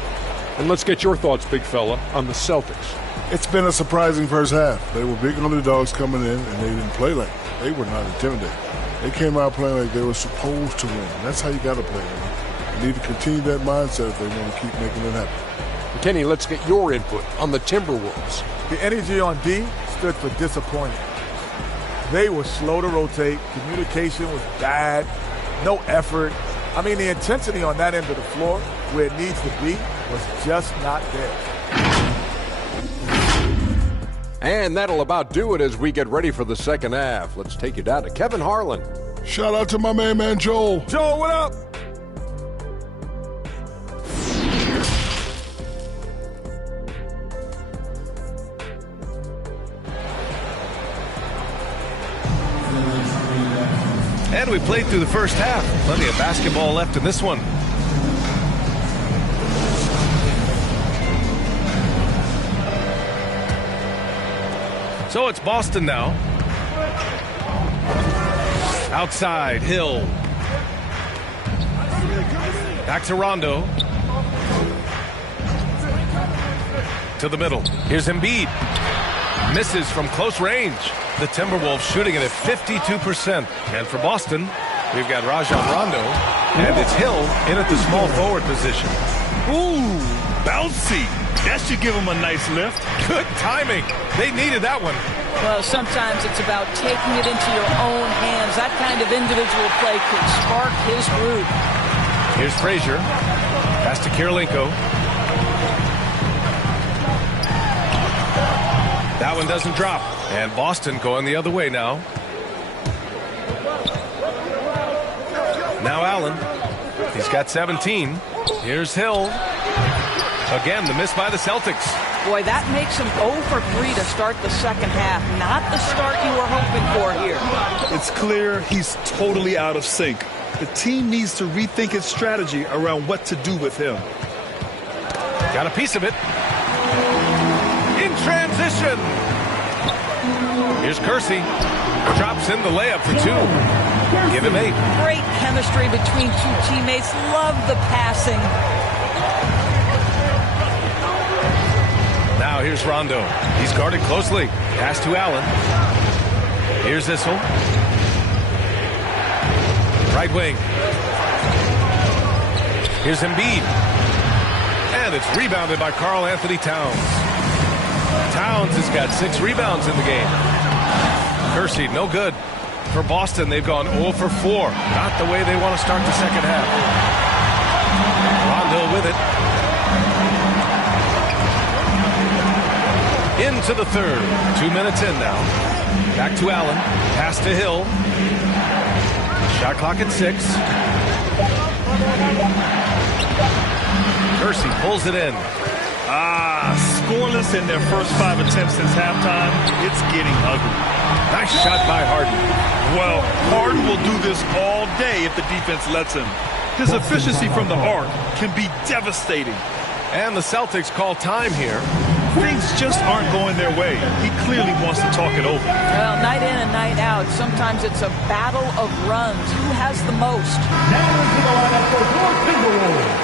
And let's get your thoughts, big fella, on the Celtics. It's been a surprising first half. They were big underdogs coming in, and they didn't play like that. They were not intimidated. They came out playing like they were supposed to win. That's how you got to play. Man. You need to continue that mindset if they want to keep making it happen. Kenny, let's get your input on the Timberwolves. The energy on D stood for disappointing. They were slow to rotate. Communication was bad. No effort. I mean, the intensity on that end of the floor, where it needs to be, was just not there. And that'll about do it as we get ready for the second half. Let's take you down to Kevin Harlan. Shout out to my man Joel. Joel, what up? And we played through the first half. Plenty of basketball left in this one. So it's Boston now. Outside, Hill. Back to Rondo. To the middle. Here's Embiid. Misses from close range. The Timberwolves shooting it at 52%. And for Boston, we've got Rajon Rondo. And it's Hill in at the small forward position. Ooh, bouncy. That should give him a nice lift. Good timing. They needed that one. Well, sometimes it's about taking it into your own hands. That kind of individual play could spark his groove. Here's Frazier. Pass to Kirilenko. That one doesn't drop. And Boston going the other way now. Now Allen. He's got 17. Here's Hill. Again, the miss by the Celtics. Boy, that makes him 0 for 3 to start the second half. Not the start you were hoping for here. It's clear he's totally out of sync. The team needs to rethink its strategy around what to do with him. Got a piece of it. In transition. Here's Kersey. Drops in the layup for 2. Give him 8. Great chemistry between two teammates. Love the passing. Now here's Rondo. He's guarded closely. Pass to Allen. Here's Issel. Right wing. Here's Embiid. And it's rebounded by Karl Anthony Towns. Towns has got 6 rebounds in the game. Kersey, no good. For Boston, they've gone 0 for 4. Not the way they want to start the second half. Rondo with it. Into the third. 2 minutes in now. Back to Allen. Pass to Hill. Shot clock at 6. Kersey pulls it in. Scoreless in their first 5 attempts since halftime. It's getting ugly. Nice shot by Harden. Well, Harden will do this all day if the defense lets him. His efficiency from the arc can be devastating. And the Celtics call time here. Things just aren't going their way. He clearly wants to talk it over. Well, night in and night out, sometimes it's a battle of runs. Who has the most? Now into the lineup for your Timberwolves,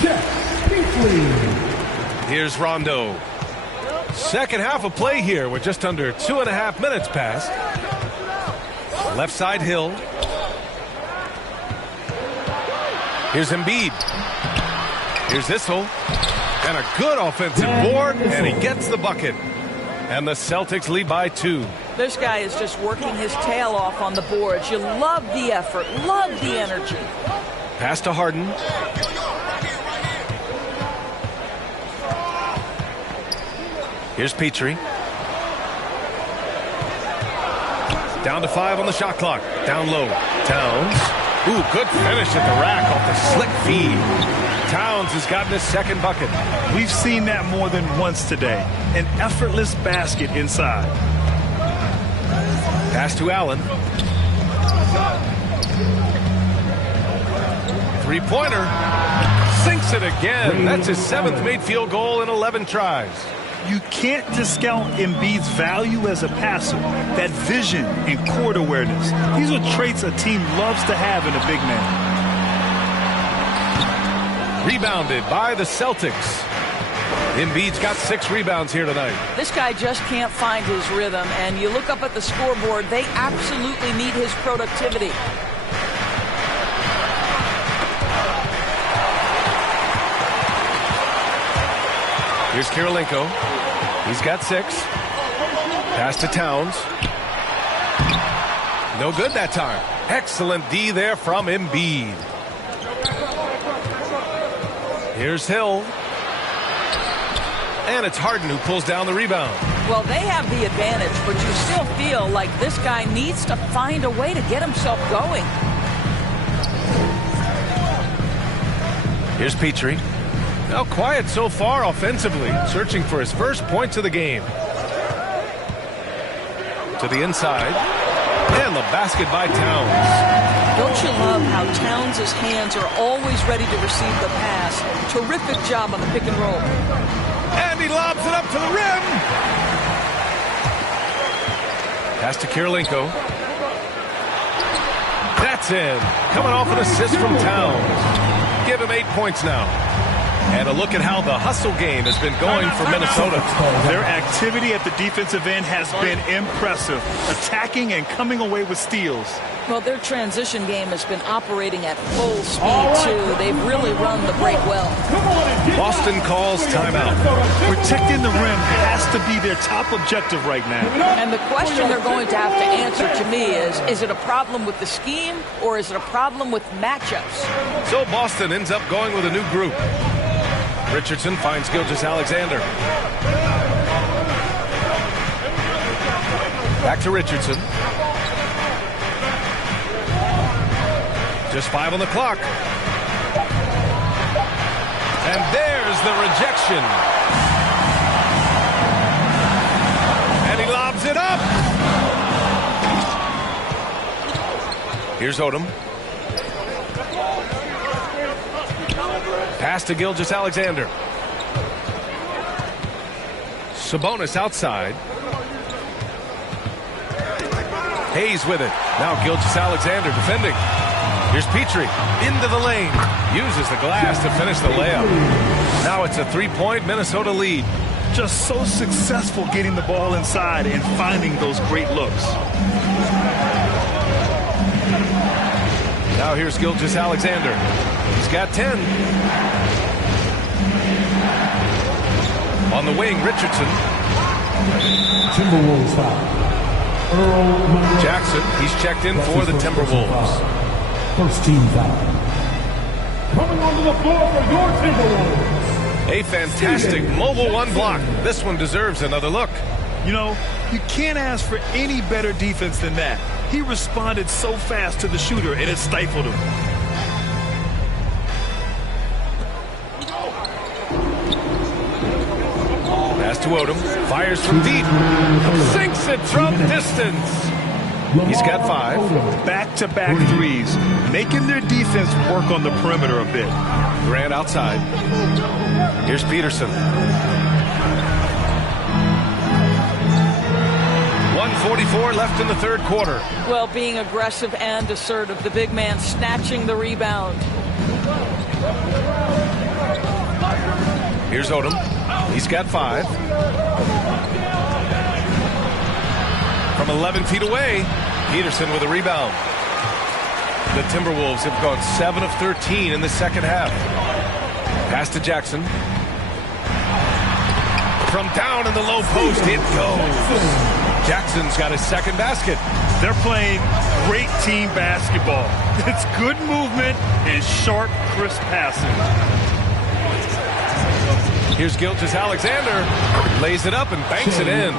Jeff Beasley. Here's Rondo. Second half of play here with just under 2.5 minutes passed. Left side Hill. Here's Embiid. Here's Issel. And a good offensive board, and he gets the bucket. And the Celtics lead by 2. This guy is just working his tail off on the boards. You love the effort, love the energy. Pass to Harden. Here's Petrie. Down to 5 on the shot clock. Down low. Towns. Ooh, good finish at the rack off the slick feed. Towns has gotten his second bucket. We've seen that more than once today. An effortless basket inside. Pass to Allen. Three-pointer. Sinks it again. That's his 7th made field goal in 11 tries. You can't discount Embiid's value as a passer. That vision and court awareness. These are traits a team loves to have in a big man. Rebounded by the Celtics. Embiid's got 6 rebounds here tonight. This guy just can't find his rhythm, and you look up at the scoreboard, they absolutely need his productivity. Here's Kirilenko. He's got 6. Pass to Towns. No good that time. Excellent D there from Embiid. Here's Hill. And it's Harden who pulls down the rebound. Well, they have the advantage, but you still feel like this guy needs to find a way to get himself going. Here's Petrie. Now quiet so far offensively, searching for his first points of the game. To the inside. And the basket by Towns. Don't you love how Towns' hands are always ready to receive the pass? Terrific job on the pick and roll. And he lobs it up to the rim. Pass to Kirilenko. That's in. Coming off an assist from Towns. Give him 8 points now. And a look at how the hustle game has been going for Minnesota. Their activity at the defensive end has been impressive, attacking and coming away with steals. Well, their transition game has been operating at full speed, too. They've really run the break well. Boston calls timeout. Protecting the rim has to be their top objective right now. And the question they're going to have to answer to me is it a problem with the scheme or is it a problem with matchups? So Boston ends up going with a new group. Richardson finds Gilgeous-Alexander. Back to Richardson. Just 5 on the clock. And there's the rejection. And he lobs it up. Here's Odom. Pass to Gilgeous-Alexander. Sabonis outside. Hayes with it. Now Gilgeous-Alexander defending. Here's Petrie into the lane. Uses the glass to finish the layup. Now it's a 3-point Minnesota lead. Just so successful getting the ball inside and finding those great looks. Now here's Gilgeous-Alexander. He's got 10. On the wing, Richardson. Timberwolves foul. Jackson, he's checked in for the Timberwolves. First team foul. Coming onto the floor for your Timberwolves. A fantastic mobile 1 block. This one deserves another look. You know, you can't ask for any better defense than that. He responded so fast to the shooter, and it stifled him. Pass to Odom. Fires from deep. Sinks it from distance. He's got 5. Back-to-back threes, making their defense work on the perimeter a bit. Grant outside. Here's Peterson. 1:44 left in the third quarter. Well, being aggressive and assertive, the big man snatching the rebound. Here's Odom. He's got 5. From 11 feet away, Peterson with a rebound. The Timberwolves have gone 7 of 13 in the second half. Pass to Jackson. From down in the low post, it goes. Jackson's got his second basket. They're playing great team basketball. It's good movement and sharp, crisp passing. Here's Gilgeous-Alexander. Lays it up and banks it in.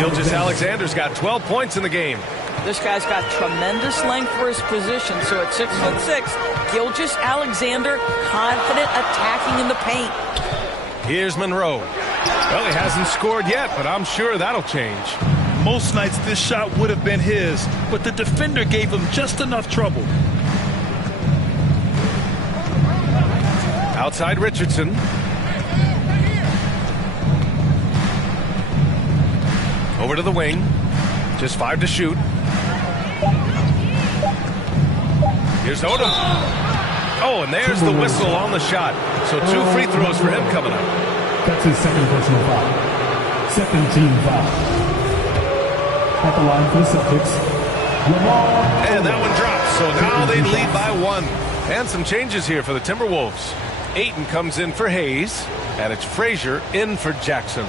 Gilgeous-Alexander's got 12 points in the game. This guy's got tremendous length for his position. So at 6'6", Gilgeous-Alexander confident attacking in the paint. Here's Monroe. Well, he hasn't scored yet, but I'm sure that'll change. Most nights this shot would have been his, but the defender gave him just enough trouble. Outside Richardson. Over to the wing. Just 5 to shoot. Here's Odom. Oh, and there's the whistle on the shot. So 2 free throws for him coming up. That's his second personal foul. Second team foul. At the line for the Celtics. And that one drops. So now they lead by 1. And some changes here for the Timberwolves. Ayton comes in for Hayes. And it's Frazier in for Jackson.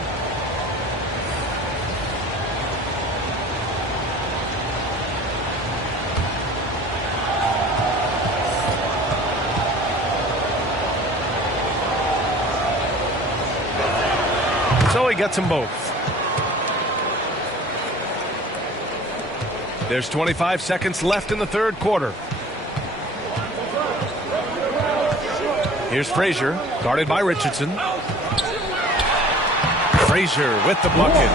So he gets them both. There's 25 seconds left in the third quarter. Here's Frazier, guarded by Richardson. Frazier with the bucket.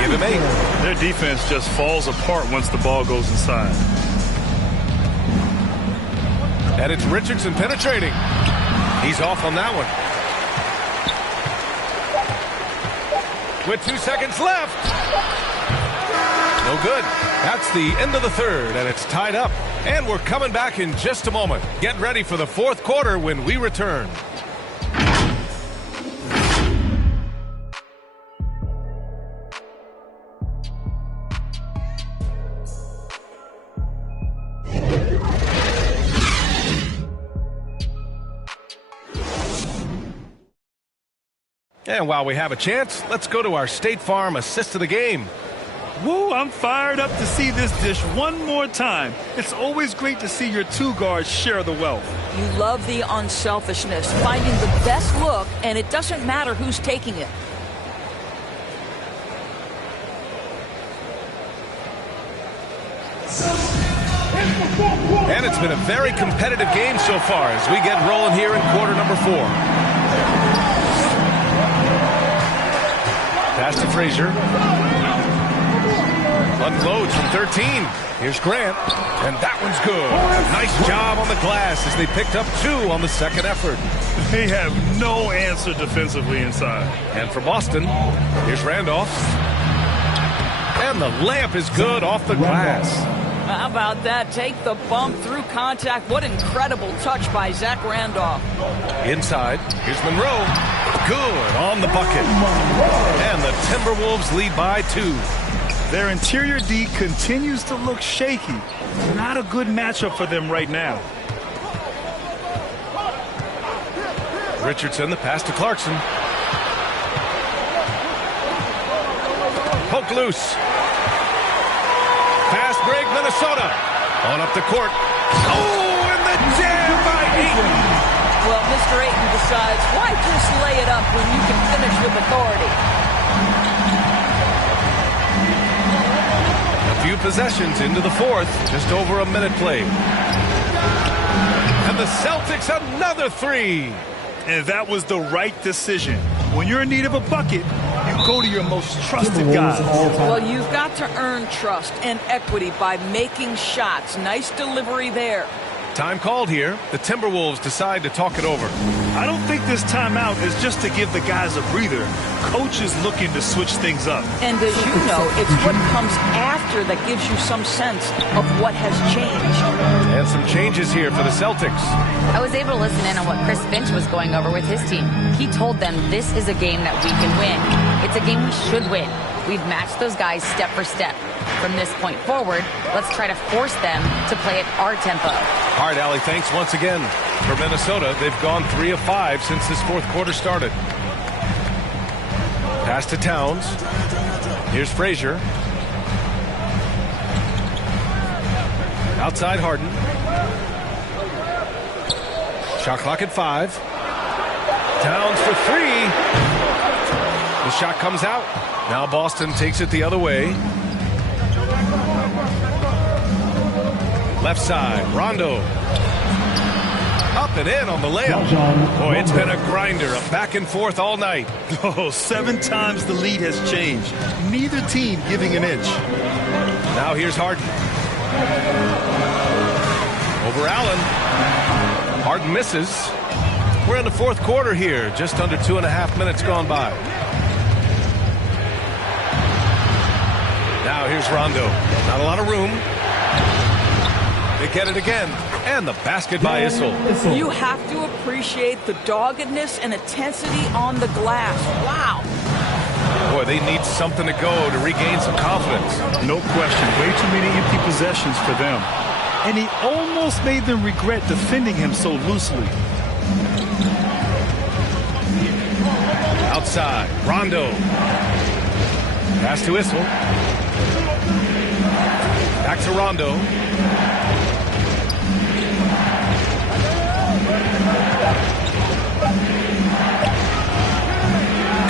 Give him 8. Their defense just falls apart once the ball goes inside. And it's Richardson penetrating. He's off on that one. With 2 seconds left. No good. That's the end of the third, and it's tied up. And we're coming back in just a moment. Get ready for the fourth quarter when we return. And while we have a chance, let's go to our State Farm assist of the game. Woo, I'm fired up to see this dish one more time. It's always great to see your 2 guards share the wealth. You love the unselfishness, finding the best look, and it doesn't matter who's taking it. And it's been a very competitive game so far as we get rolling here in quarter number 4. Pass to Frazier. Unloads from 13. Here's Grant. And that one's good. Nice job on the glass as they picked up 2 on the second effort. They have no answer defensively inside. And for Boston, here's Randolph. And the layup is good off the glass. How about that? Take the bump through contact. What incredible touch by Zach Randolph. Inside, here's Monroe. Good on the bucket. And the Timberwolves lead by 2. Their interior D continues to look shaky. Not a good matchup for them right now. Richardson, the pass to Clarkson. Poke loose. Fast break, Minnesota. On up the court. Oh, and the jam by Ayton. Well, Mr. Ayton decides, why just lay it up when you can finish with authority? A few possessions into the fourth. Just over a minute played. And the Celtics another 3. And that was the right decision. When you're in need of a bucket, you go to your most trusted guys. Well, you've got to earn trust and equity by making shots. Nice delivery there. Time called here. The Timberwolves decide to talk it over. I don't think this timeout is just to give the guys a breather. Coach is looking to switch things up. And as you know, it's what comes after that gives you some sense of what has changed. And some changes here for the Celtics. I was able to listen in on what Chris Finch was going over with his team. He told them this is a game that we can win. It's a game we should win. We've matched those guys step for step. From this point forward, let's try to force them to play at our tempo. All right, Allie, thanks once again. For Minnesota, they've gone 3 of 5 since this fourth quarter started. Pass to Towns. Here's Frazier. Outside Harden. Shot clock at 5. Towns for 3. The shot comes out. Now Boston takes it the other way. Left side, Rondo. Up and in on the layup. Boy, it's been a grinder, a back and forth all night. Oh, 7 times the lead has changed. Neither team giving an inch. Now here's Harden. Over Allen. Harden misses. We're in the fourth quarter here. Just under 2.5 minutes gone by. Now here's Rondo. Not a lot of room. They get it again. And the basket by Issel. You have to appreciate the doggedness and intensity on the glass. Wow. Boy, they need something to go to regain some confidence. No question. Way too many empty possessions for them. And he almost made them regret defending him so loosely. Outside, Rondo. Pass to Issel. Back to Rondo.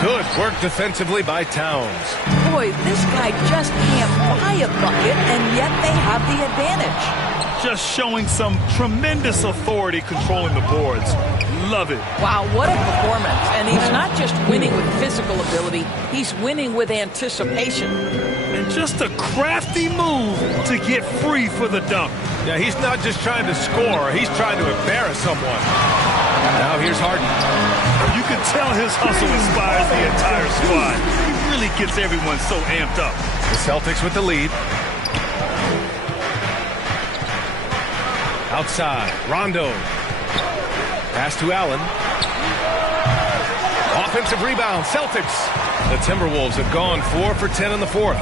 Good work defensively by Towns. Boy, this guy just can't buy a bucket, and yet they have the advantage. Just showing some tremendous authority controlling the boards. Love it. Wow, what a performance. And he's not just winning with physical ability, he's winning with anticipation. And just a crafty move to get free for the dunk. Yeah, he's not just trying to score, he's trying to embarrass someone. Now here's Harden. You can tell his hustle inspires the entire squad. He really gets everyone so amped up. The Celtics with the lead. Outside, Rondo. Pass to Allen. Offensive rebound, Celtics. The Timberwolves have gone 4 for 10 in the fourth.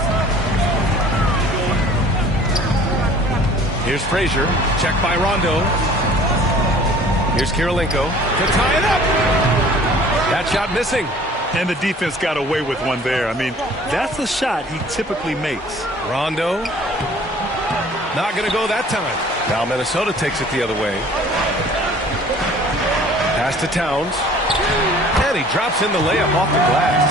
Here's Frazier, checked by Rondo. Here's Kirilenko to tie it up. That shot missing. And the defense got away with one there. I mean, that's a shot he typically makes. Rondo. Not going to go that time. Now Minnesota takes it the other way. Pass to Towns. And he drops in the layup off the glass.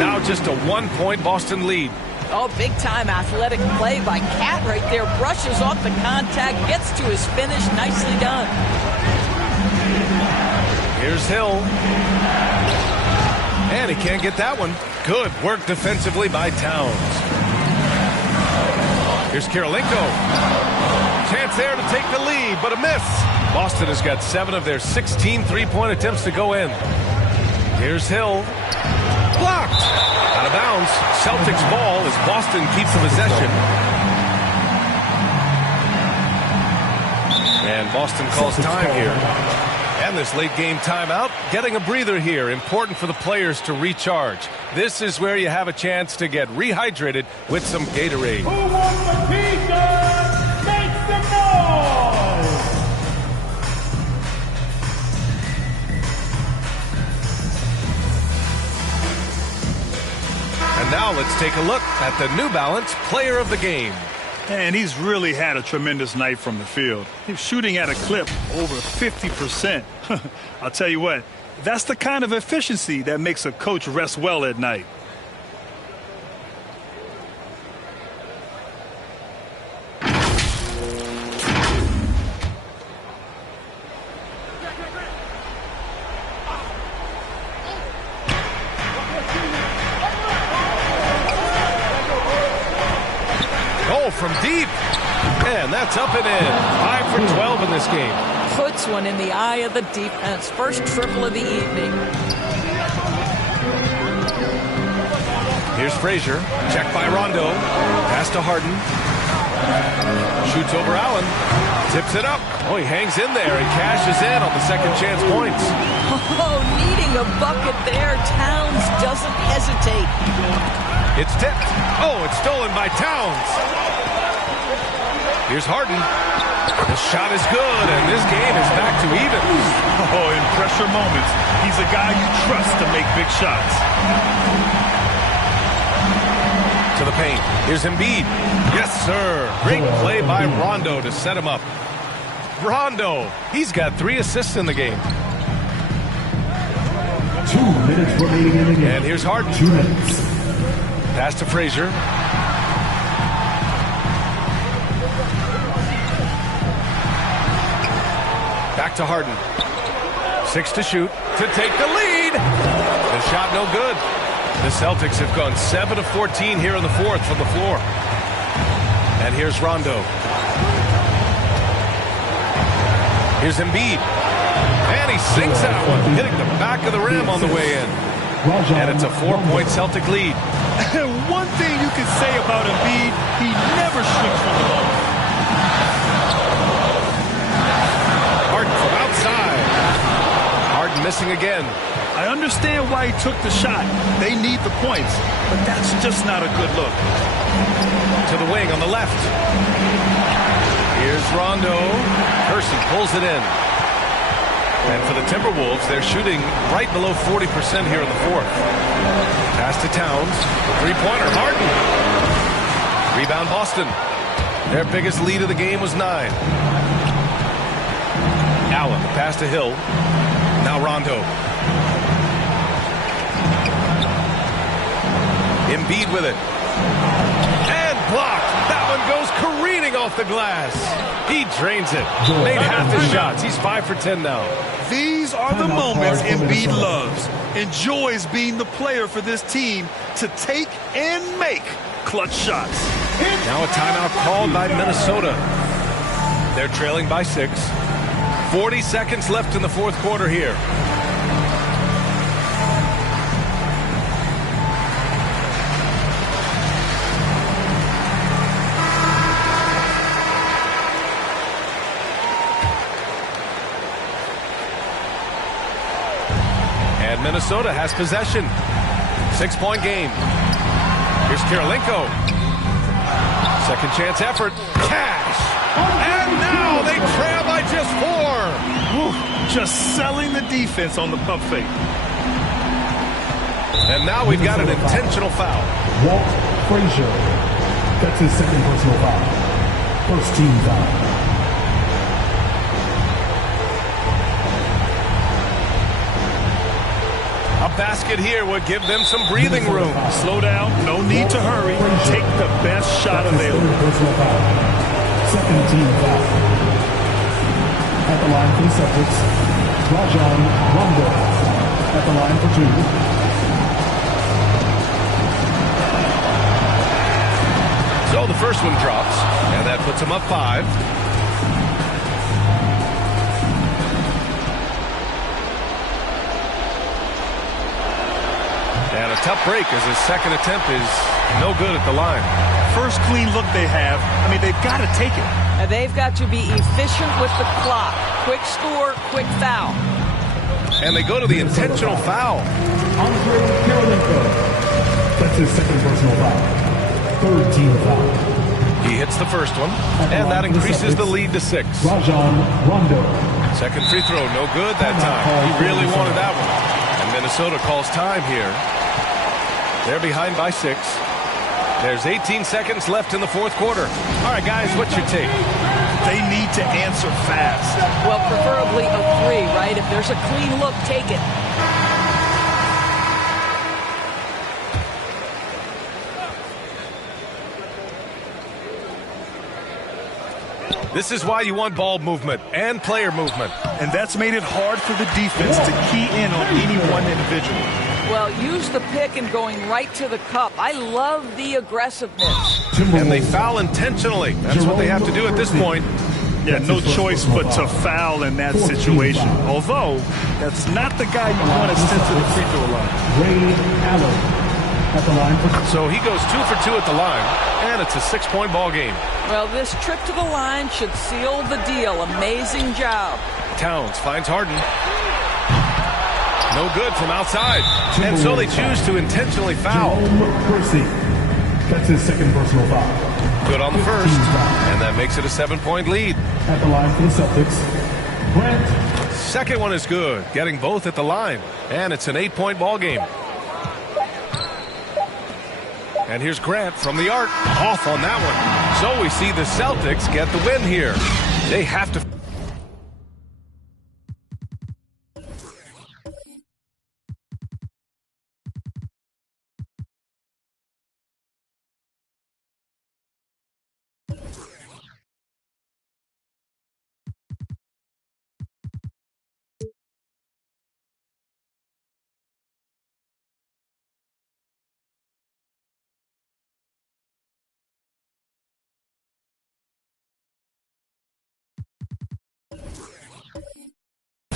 Now just a 1-point Boston lead. Oh, big-time athletic play by Cat right there. Brushes off the contact, gets to his finish. Nicely done. Here's Hill. And he can't get that one. Good work defensively by Towns. Here's Kirilenko. Chance there to take the lead, but a miss. Boston has got 7 of their 16 three-point attempts to go in. Here's Hill. Blocked. Out of bounds. Celtics ball as Boston keeps the possession. And Boston calls time here. And this late game timeout, getting a breather here. Important for the players to recharge. This is where you have a chance to get rehydrated with some Gatorade. Who wants a t-shirt? Make some noise! And now let's take a look at the New Balance Player of the Game. And he's really had a tremendous night from the field. He's shooting at a clip over 50%. I'll tell you what, that's the kind of efficiency that makes a coach rest well at night. From deep, and that's up and in. 5 for 12 in this game. Puts one in the eye of the defense. First triple of the evening. Here's Frazier, checked by Rondo. Pass to Harden. Shoots over Allen. Tips it up. Oh, he hangs in there and cashes in on the second chance points. Oh, needing a bucket there. Towns doesn't hesitate. It's tipped. Oh, it's stolen by Towns. Here's Harden. The shot is good, and this game is back to even. Oh, in pressure moments, he's a guy you trust to make big shots. To the paint. Here's Embiid. Yes, sir. Great play by Rondo to set him up. Rondo. He's got 3 assists in the game. 2 minutes remaining in the game. And here's Harden. 2 minutes. Pass to Frazier. Back to Harden. 6 to shoot to take the lead. The shot no good. The Celtics have gone 7 of 14 here in the fourth from the floor. And here's Rondo. Here's Embiid. And And he sinks that one, hitting the back of the rim on the way in. And it's a 4-point Celtic lead. One thing you can say about Embiid, he never shrinks from the ball. Harden from outside. Harden missing again. I understand why he took the shot. They need the points, but that's just not a good look. To the wing on the left. Here's Rondo. Percy pulls it in. And for the Timberwolves, they're shooting right below 40% here in the fourth. Pass to Towns. Three-pointer. Harden. Rebound Boston. Their biggest lead of the game was 9. Allen, the pass to Hill. Now Rondo. Embiid with it. And blocked. That one goes careening off the glass. He drains it. Made half his shots. He's 5 for 10 now. These are the moments Embiid loves. Enjoys being the player for this team to take and make clutch shots. Now a timeout called by Minnesota. They're trailing by 6. 40 seconds left in the fourth quarter here. And Minnesota has possession. 6-point game. Here's Kirilenko. Second chance effort. Cash. And now they trail by just 4. Woo, just selling the defense on the pump fake. And now we've got an intentional foul. Walt Frazier. That's his second personal foul. First team foul. A basket here would give them some breathing room. Slow down. No need to hurry. Take the best shot available. Second team foul. At the line for the Celtics, Rajon Rondo. At the line for 2. So the first one drops, and that puts him up 5. And a tough break as his second attempt is no good at the line. First clean look they have. I mean, they've got to take it. And they've got to be efficient with the clock. Quick score, quick foul. And they go to the intentional foul. Andre Kirilenko. That's his second personal foul. Third team foul. He hits the first one, and that increases the lead to 6. Rajon Rondo. Second free throw, no good that time. He really wanted that one. And Minnesota calls time here. They're behind by 6. There's 18 seconds left in the fourth quarter. All right, guys, what's your take? They need to answer fast. Well, preferably a 3, right? If there's a clean look, take it. This is why you want ball movement and player movement. And that's made it hard for the defense to key in on any one individual. Well, use the pick and going right to the cup. I love the aggressiveness. And they foul intentionally. That's what they have to do at this point. Yeah, no choice but to foul in that situation. Although, that's not the guy you want to send to the free throw line. Ray Allen at the line. So he goes 2 for 2 at the line, and it's a 6-point ball game. Well, this trip to the line should seal the deal. Amazing job. Towns finds Harden. No good from outside. And so they choose to intentionally foul. Percy. That's his second personal foul. Good on the first. And that makes it a 7-point lead. At the line for the Celtics, Grant. Second one is good. Getting both at the line. And it's an 8-point ball game. And here's Grant from the arc. Off on that one. So we see the Celtics get the win here. They have to...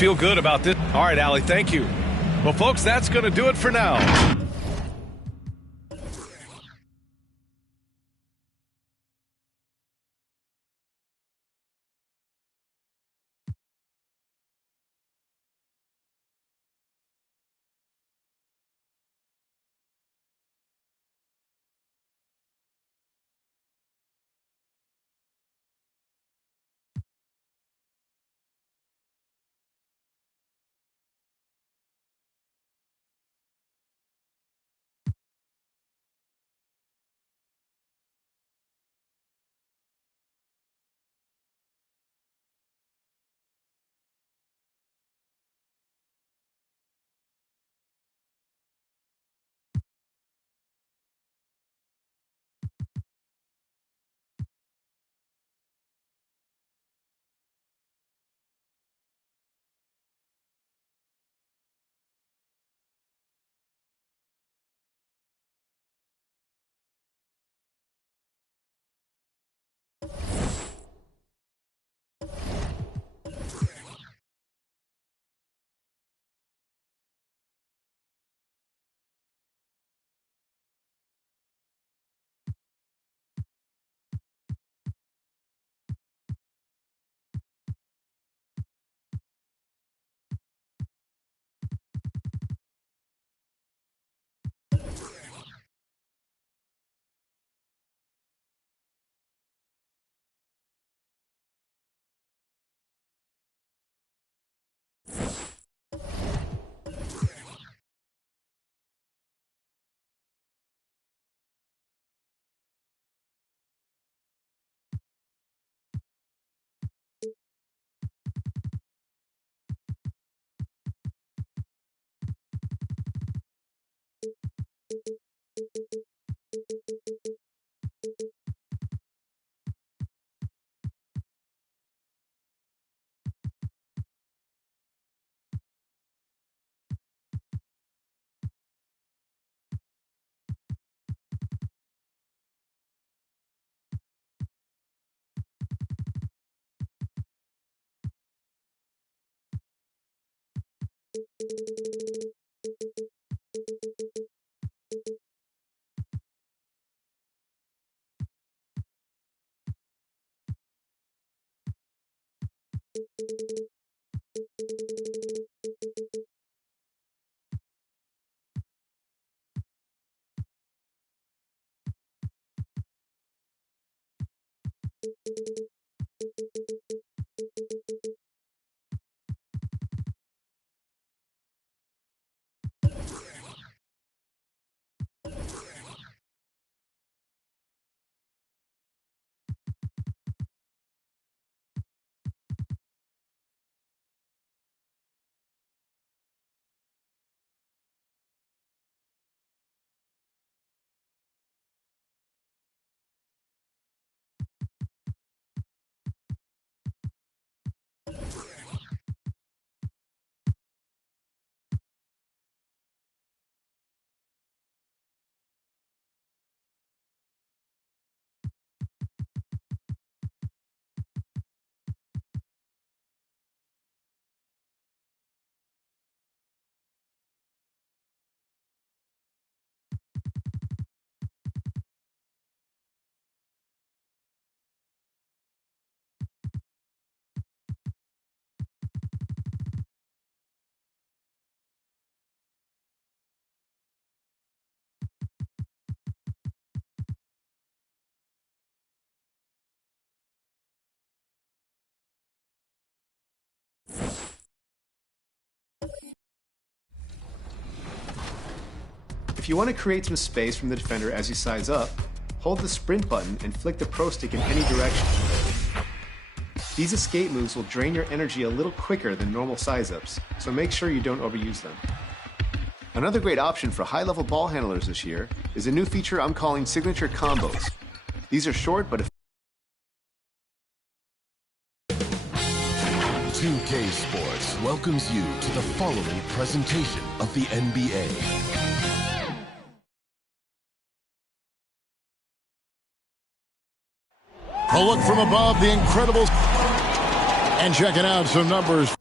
feel good about this. All right, Allie, thank you. Well, folks, that's going to do it for now. If you want to create some space from the defender as he sides up, hold the sprint button and flick the pro stick in any direction. These escape moves will drain your energy a little quicker than normal size-ups, so make sure you don't overuse them. Another great option for high-level ball handlers this year is a new feature I'm calling signature combos. These are short but 2K Sports welcomes you to the following presentation of the NBA. A look from above, the Incredibles. And checking out some numbers.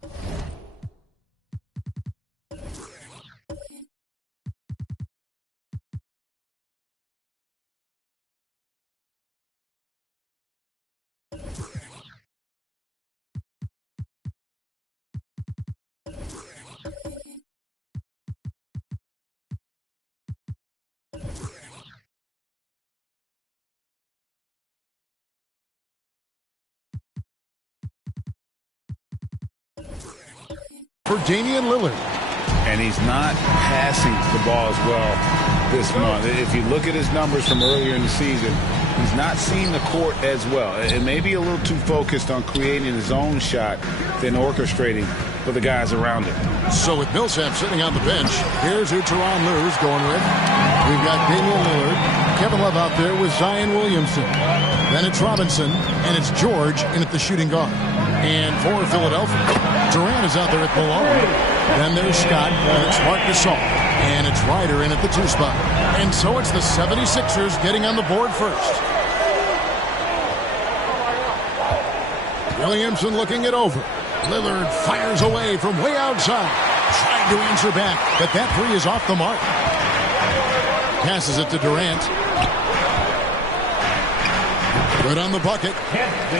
for Damian Lillard. And he's not passing the ball as well this month. If you look at his numbers from earlier in the season, he's not seeing the court as well. It may be a little too focused on creating his own shot than orchestrating for the guys around him. So with Millsap sitting on the bench, here's who Tyronn Lue's going with. We've got Damian Lillard, Kevin Love out there with Zion Williamson. Then it's Robinson, and it's George in at the shooting guard. And for Philadelphia, Durant is out there at Malone. Then there's Scott, and it's Marc Gasol. And it's Ryder in at the 2 spot. And so it's the 76ers getting on the board first. Williamson looking it over. Lillard fires away from way outside. Trying to answer back, but that three is off the mark. Passes it to Durant. Good on the bucket.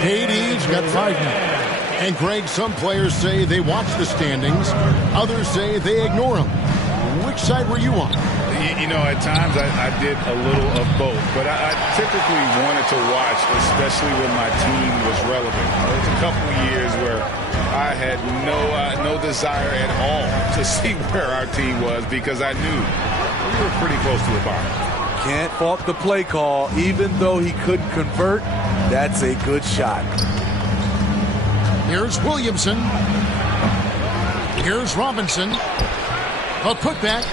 KD's got 5 now. And Greg, some players say they watch the standings. Others say they ignore them. Which side were you on? You know, at times I did a little of both, but I typically wanted to watch, especially when my team was relevant. There was a couple of years where I had no desire at all to see where our team was because I knew we were pretty close to the bottom. Can't fault the play call. Even though he couldn't convert, that's a good shot. Here's Williamson. Here's Robinson. A putback.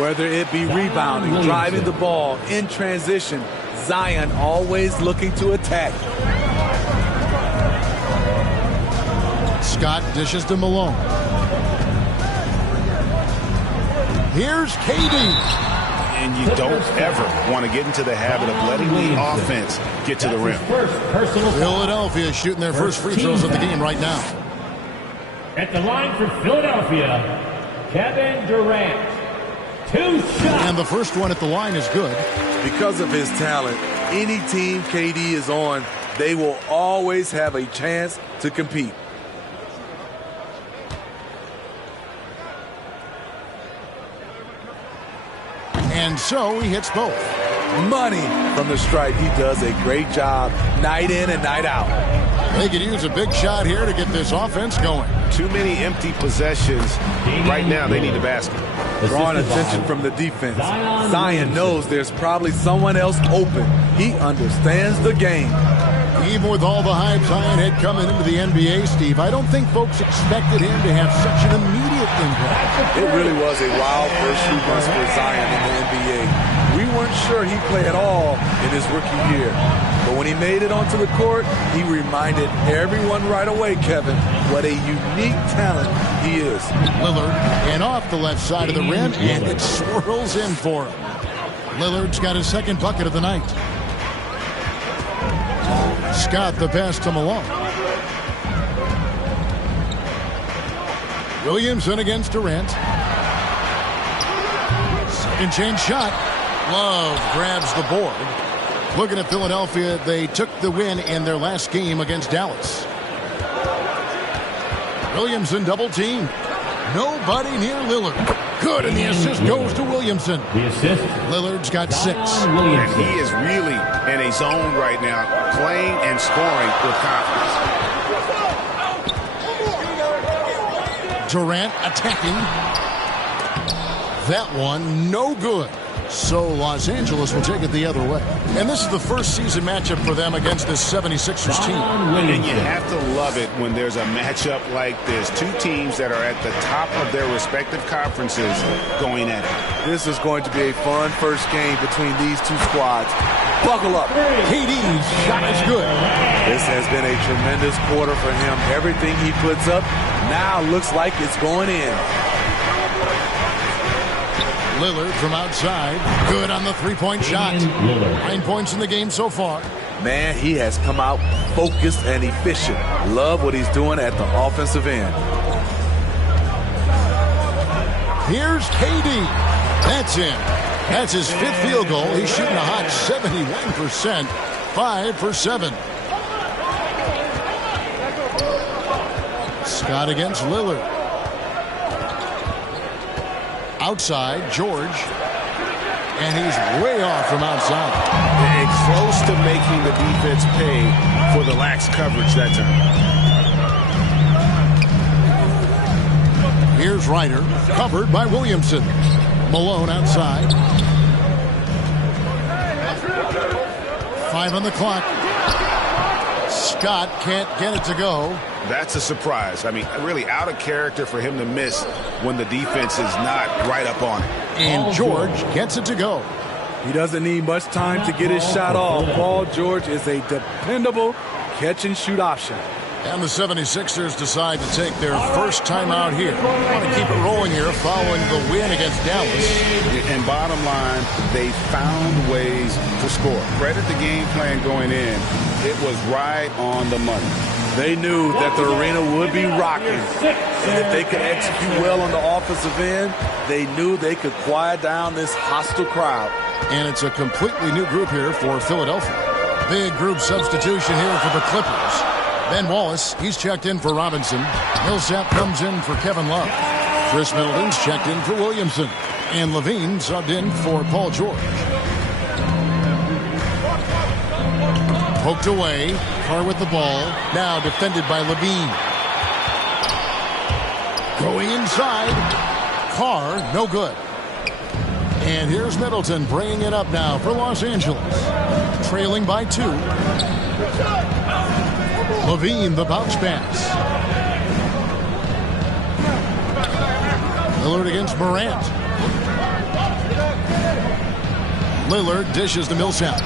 Whether it be rebounding, driving the ball, in transition, Zion always looking to attack. Scott dishes to Malone. Here's KD. And you don't ever want to get into the habit of letting the offense get to the rim. Philadelphia shooting their first free throws of the game right now. At the line for Philadelphia, Kevin Durant. 2 shots. And the first one at the line is good. Because of his talent, any team KD is on, they will always have a chance to compete. And so he hits both. Money from the stripe. He does a great job night in and night out. They could use a big shot here to get this offense going. Too many empty possessions. Right now, they need a basket. Drawing attention from the defense. Zion knows there's probably someone else open. He understands the game. Even with all the hype Zion had coming into the NBA, Steve, I don't think folks expected him to have such an immediate impact. It really was a wild first few months for Zion in the NBA. We weren't sure he'd play at all in his rookie year. But when he made it onto the court, he reminded everyone right away, Kevin, what a unique talent he is. Lillard, and off the left side of the rim, and it swirls in for him. Lillard's got his second bucket of the night. Scott the pass to Malone. Williamson against Durant. Second chance shot. Love grabs the board. Looking at Philadelphia, they took the win in their last game against Dallas. Williamson double team. Nobody near Lillard. Good, and the assist goes to Williamson. The assist. Lillard's got 6. And he is really in a zone right now, playing and scoring with confidence. Durant attacking. That one, no good. So Los Angeles will take it the other way. And this is the first season matchup for them against this 76ers team. And you have to love it when there's a matchup like this. Two teams that are at the top of their respective conferences going at it. This is going to be a fun first game between these two squads. Buckle up. KD's shot is good. This has been a tremendous quarter for him. Everything he puts up now looks like it's going in. Lillard from outside. Good on the three-point shot. 9 points in the game so far. Man, he has come out focused and efficient. Love what he's doing at the offensive end. Here's KD. That's in. That's his 5th field goal. He's shooting a hot 71%. 5 for 7. Scott against Lillard. Outside, George. And he's way off from outside. And close to making the defense pay for the lax coverage that time. Here's Ryder, covered by Williamson. Malone outside. 5 on the clock. Scott can't get it to go. That's a surprise. I mean, really out of character for him to miss when the defense is not right up on it. And George gets it to go. He doesn't need much time to get his shot off. Paul George is a dependable catch-and-shoot option. And the 76ers decide to take their first time out here. They want to keep it rolling here following the win against Dallas. And bottom line, they found ways to score. Credit the game plan going in. It was right on the money. They knew that the arena would be rocking. And if they could execute well on the offensive end, they knew they could quiet down this hostile crowd. And it's a completely new group here for Philadelphia. Big group substitution here for the Clippers. Ben Wallace, he's checked in for Robinson. Millsap comes in for Kevin Love. Chris Middleton's checked in for Williamson. And Levine subbed in for Paul George. Poked away. Carr with the ball. Now defended by Levine. Going inside. Carr, no good. And here's Middleton bringing it up now for Los Angeles. Trailing by 2. Levine, the bounce pass. Lillard against Morant. Lillard dishes to Millsap.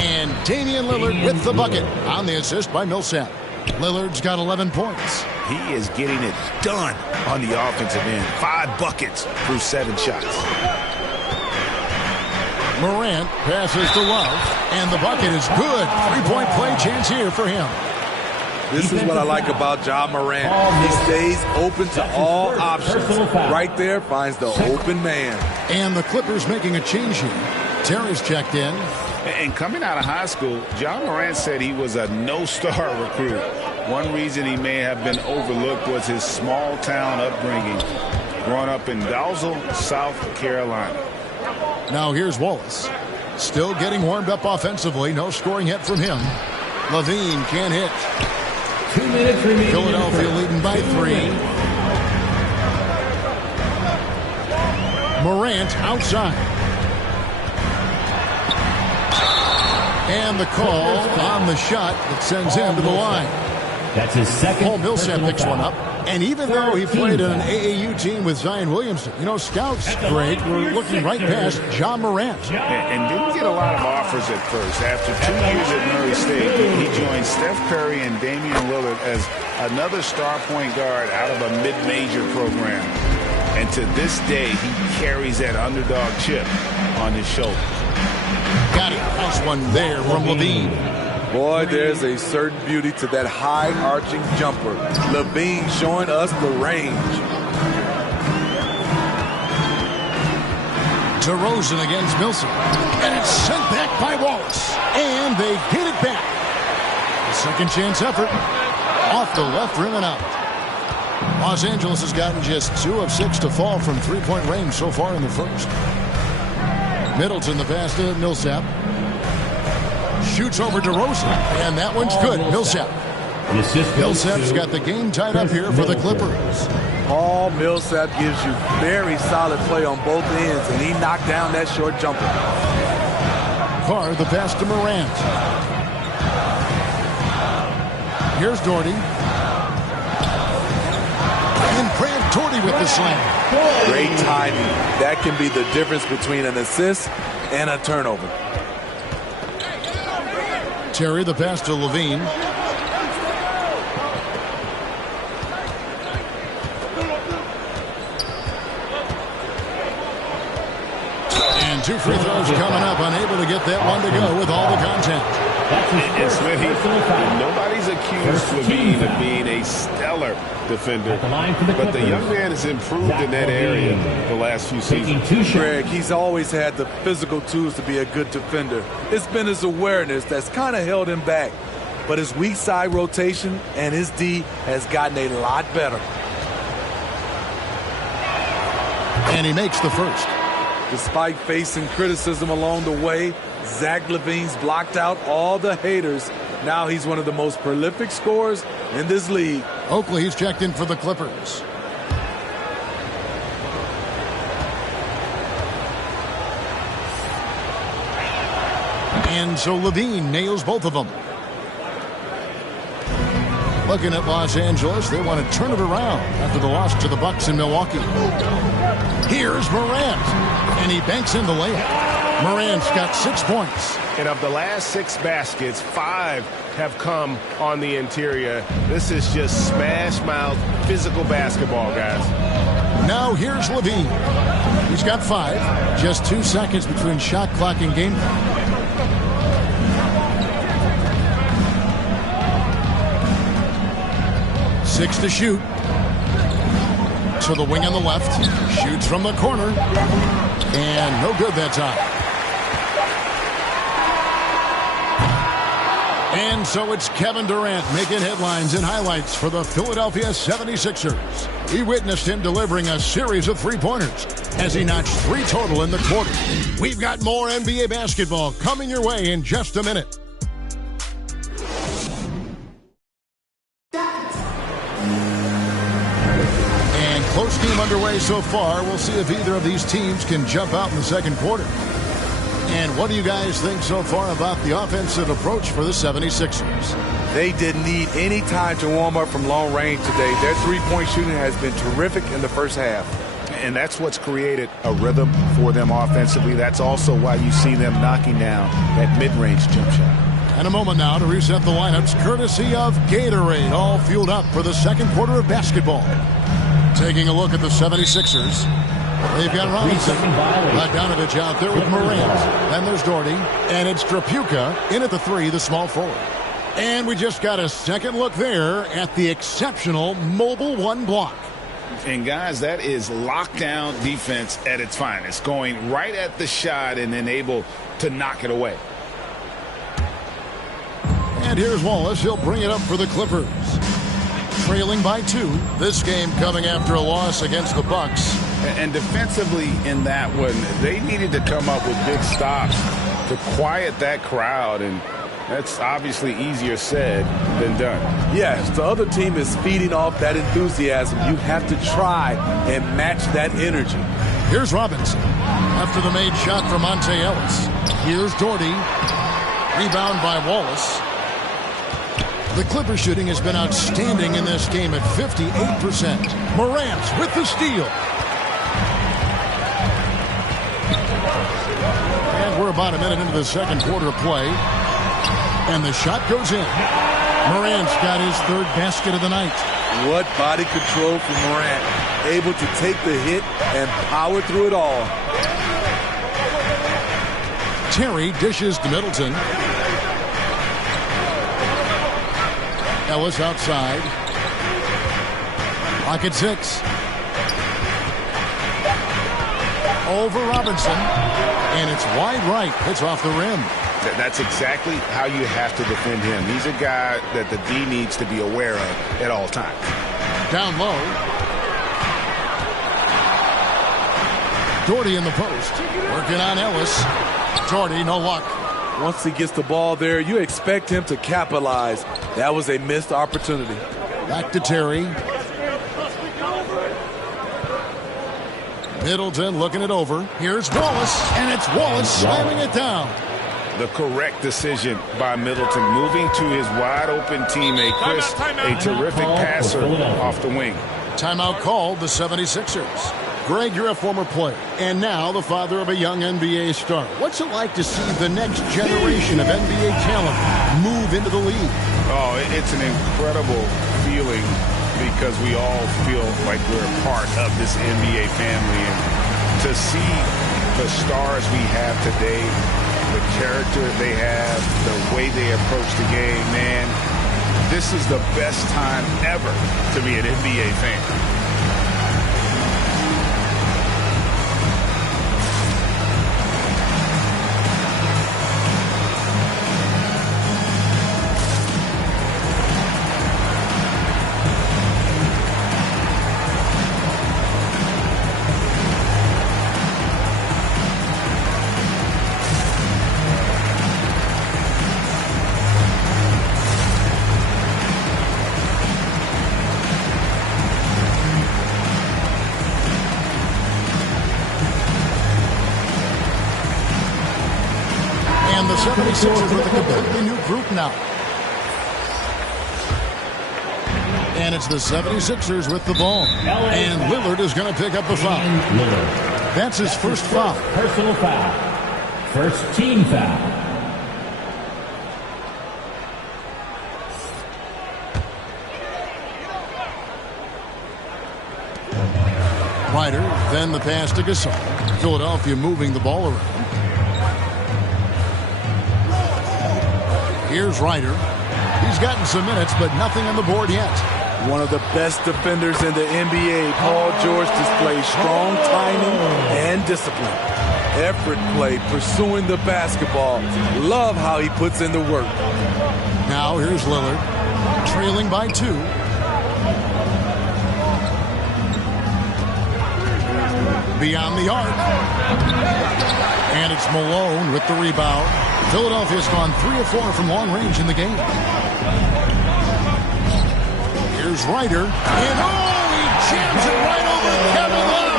And Damian Lillard with the bucket on the assist by Millsap. Lillard's got 11 points. He is getting it done on the offensive end. 5 buckets through 7 shots. Morant passes to Love. And the bucket is good. 3-point play chance here for him. This is what I like about Ja Morant. He stays open to all options. Right there, finds the open man. And the Clippers making a change here. Terry's checked in. And coming out of high school, Ja Morant said he was a no-star recruit. One reason he may have been overlooked was his small-town upbringing. Growing up in Dalzell, South Carolina. Now here's Wallace. Still getting warmed up offensively. No scoring yet from him. Levine can't hit. 2 minutes remaining. Philadelphia leading by 3. Morant outside. And the call on the shot that sends him to the line. That's his second. Paul Millsap picks one up. And even though he played in an AAU team with Zion Williamson, you know, scouts, Greg, were looking right past Ja Morant. And didn't get a lot of offers at first. After 2 years at Murray State, he joined Steph Curry and Damian Lillard as another star point guard out of a mid-major program. And to this day, he carries that underdog chip on his shoulder. Got it. Nice one there from Levine. Boy, there's a certain beauty to that high arching jumper. Levine showing us the range. DeRozan against Millsap. And it's sent back by Wallace. And they hit it back. The second chance effort. Off the left rim and out. Los Angeles has gotten just 2 of 6 to fall from 3-point range so far in the first. Middleton the pass to Millsap. Shoots over DeRozan, and that one's good. Millsap. Millsap's got the game tied up here for the Clippers. Paul Millsap gives you very solid play on both ends, and he knocked down that short jumper. Carr, the pass to Morant. Here's Doherty. And Brad Doherty with the slam. Great timing. That can be the difference between an assist and a turnover. Terry, the pass to Levine. And 2 free throws coming up. Unable to get that one to go with all the contact. And Smitty, nobody's accused Levine of being a stellar defender, but the young man has improved in that area the last few seasons. Greg, he's always had the physical tools to be a good defender. It's been his awareness that's kind of held him back. But his weak side rotation and his D has gotten a lot better. And he makes the first. Despite facing criticism along the way, Zach LaVine's blocked out all the haters. Now he's one of the most prolific scorers in this league. Oakley's checked in for the Clippers. And so Levine nails both of them. Looking at Los Angeles, they want to turn it around after the loss to the Bucks in Milwaukee. Here's Morant, and he banks in the layup. Morant's got 6 points. And of the last 6 baskets, 5 have come on the interior. This is just smash mouth physical basketball, guys. Now here's Levine. He's got 5. Just 2 seconds between shot clock and game clock. 6 to shoot. To the wing on the left. Shoots from the corner. And no good that time. And so it's Kevin Durant making headlines and highlights for the Philadelphia 76ers. We witnessed him delivering a series of three-pointers as he notched 3 total in the quarter. We've got more NBA basketball coming your way in just a minute. And close game underway so far. We'll see if either of these teams can jump out in the second quarter. And what do you guys think so far about the offensive approach for the 76ers? They didn't need any time to warm up from long range today. Their three-point shooting has been terrific in the first half. And that's what's created a rhythm for them offensively. That's also why you see them knocking down that mid-range jump shot. And a moment now to reset the lineups courtesy of Gatorade, all fueled up for the second quarter of basketball. Taking a look at the 76ers. They've got Robinson, Bogdanovich out there with Morant. Then there's Doherty, and it's Drapuka in at the 3, the small forward. And we just got a second look there at the exceptional mobile 1 block. And guys, that is lockdown defense at its finest, going right at the shot and then able to knock it away. And here's Wallace. He'll bring it up for the Clippers. Trailing by 2. This game coming after a loss against the Bucks. And defensively in that one, they needed to come up with big stops to quiet that crowd, and that's obviously easier said than done. Yes, the other team is feeding off that enthusiasm. You have to try and match that energy. Here's Robinson after the made shot from Monte Ellis. Here's Doherty. Rebound by Wallace. The Clipper shooting has been outstanding in this game at 58%. Morant with the steal. And we're about a minute into the second quarter of play. And the shot goes in. Morant's got his 3rd basket of the night. What body control from Morant. Able to take the hit and power through it all. Terry dishes to Middleton. Ellis outside. Lock at 6. Over Robinson. And it's wide right. Hits off the rim. That's exactly how you have to defend him. He's a guy that the D needs to be aware of at all times. Down low. Doherty in the post. Working on Ellis. Doherty, no luck. Once he gets the ball there, you expect him to capitalize. That was a missed opportunity. Back to Terry. Middleton looking it over. Here's Wallace, and it's Wallace slamming it down. The correct decision by Middleton, moving to his wide-open teammate, Chris, a terrific passer off the wing. Timeout called the 76ers. Greg, you're a former player, and now the father of a young NBA star. What's it like to see the next generation of NBA talent move into the league? Oh, it's an incredible feeling because we all feel like we're a part of this NBA family. And to see the stars we have today, the character they have, the way they approach the game, man, this is the best time ever to be an NBA fan. And the 76ers with a completely new group now. And it's the 76ers with the ball. And Lillard is going to pick up a foul. That's his first foul. Personal foul. First team foul. Ryder, then the pass to Gasol. Philadelphia moving the ball around. Here's Ryder. He's gotten some minutes, but nothing on the board yet. One of the best defenders in the NBA, Paul George displays strong timing and discipline. Effort play, pursuing the basketball. Love how he puts in the work. Now here's Lillard, trailing by 2. Beyond the arc. And it's Malone with the rebound. Philadelphia's gone 3 of 4 from long range in the game. Here's Ryder. And he jams it right over Kevin Love.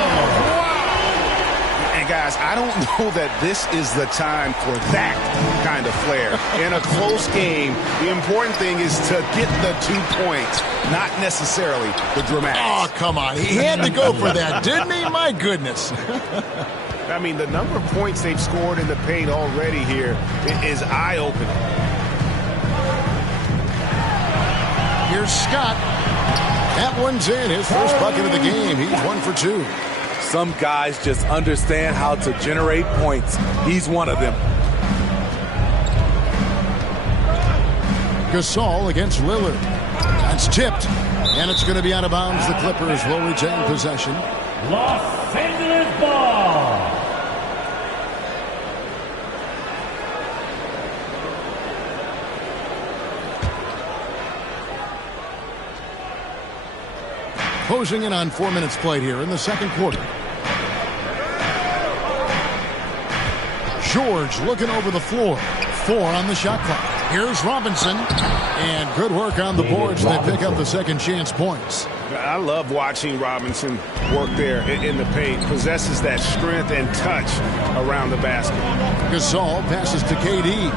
Wow. And guys, I don't know that this is the time for that kind of flair. In a close game, the important thing is to get the 2 points, not necessarily the dramatics. Oh, come on. He had to go for that, didn't he? My goodness. I mean, the number of points they've scored in the paint already here is eye-opening. Here's Scott. That one's in. His first bucket of the game. He's 1 for 2. Some guys just understand how to generate points. He's one of them. Gasol against Lillard. That's tipped. And it's going to be out of bounds. The Clippers will retain possession. Los Angeles ball. Closing in on 4 minutes played here in the second quarter. George looking over the floor. 4 on the shot clock. Here's Robinson. And good work on the boards. They pick up the second chance points. I love watching Robinson work there in the paint. Possesses that strength and touch around the basket. Gasol passes to KD.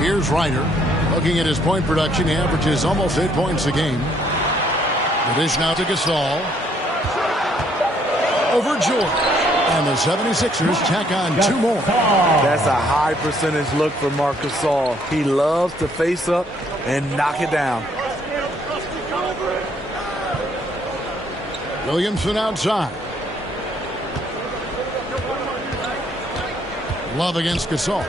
Here's Ryder. Looking at his point production, he averages almost 8 points a game. The dish now to Gasol. Over George. And the 76ers tack on 2 more. That's a high percentage look for Marc Gasol. He loves to face up and knock it down. Williamson outside. Love against Gasol.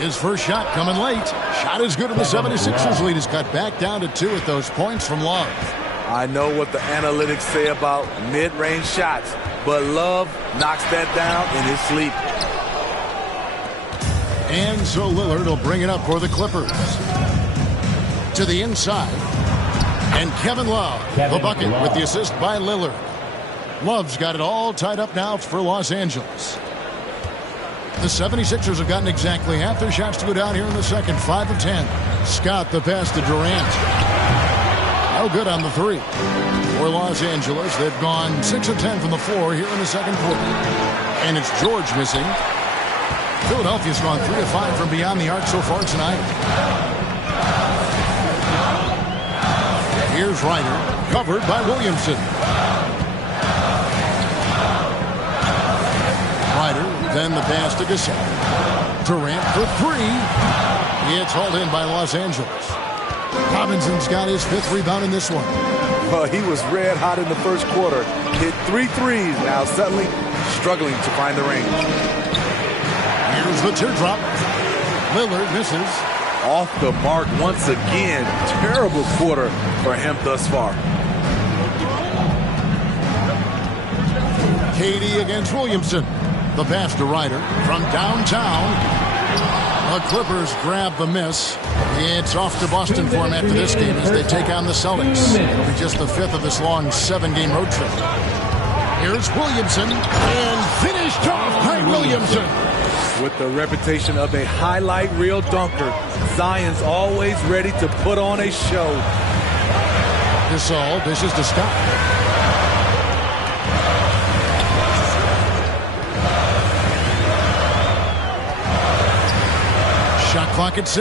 His first shot coming late. Shot is good, and the 76ers lead is cut back down to 2 with those points from Love. I know what the analytics say about mid-range shots, but Love knocks that down in his sleep. And so Lillard will bring it up for the Clippers. To the inside. And Kevin Love, the bucket with the assist by Lillard. Love's got it all tied up now for Los Angeles. The 76ers have gotten exactly half their shots to go down here in the second. 5 of 10. Scott the pass to Durant. No good on the 3. For Los Angeles, they've gone 6 of 10 from the floor here in the second quarter. And it's George missing. Philadelphia's gone 3 of 5 from beyond the arc so far tonight. Here's Ryder, covered by Williamson. Ryder, then the pass to Gasol. Durant for 3. It's hauled in by Los Angeles. Robinson's got his 5th rebound in this one. Well, he was red hot in the first quarter. Hit 3 threes. Now suddenly struggling to find the range. Here's the teardrop. Lillard misses. Off the mark once again. Terrible quarter for him thus far. KD against Williamson. The pass to Ryder from downtown. The Clippers grab the miss. It's off to Boston for him after this game as they take on the Celtics. It'll be just the 5th of this long 7-game road trip. Here's Williamson, and finished off by Williamson. With the reputation of a highlight reel dunker, Zion's always ready to put on a show. Gasol dishes to Scott. clock at 6.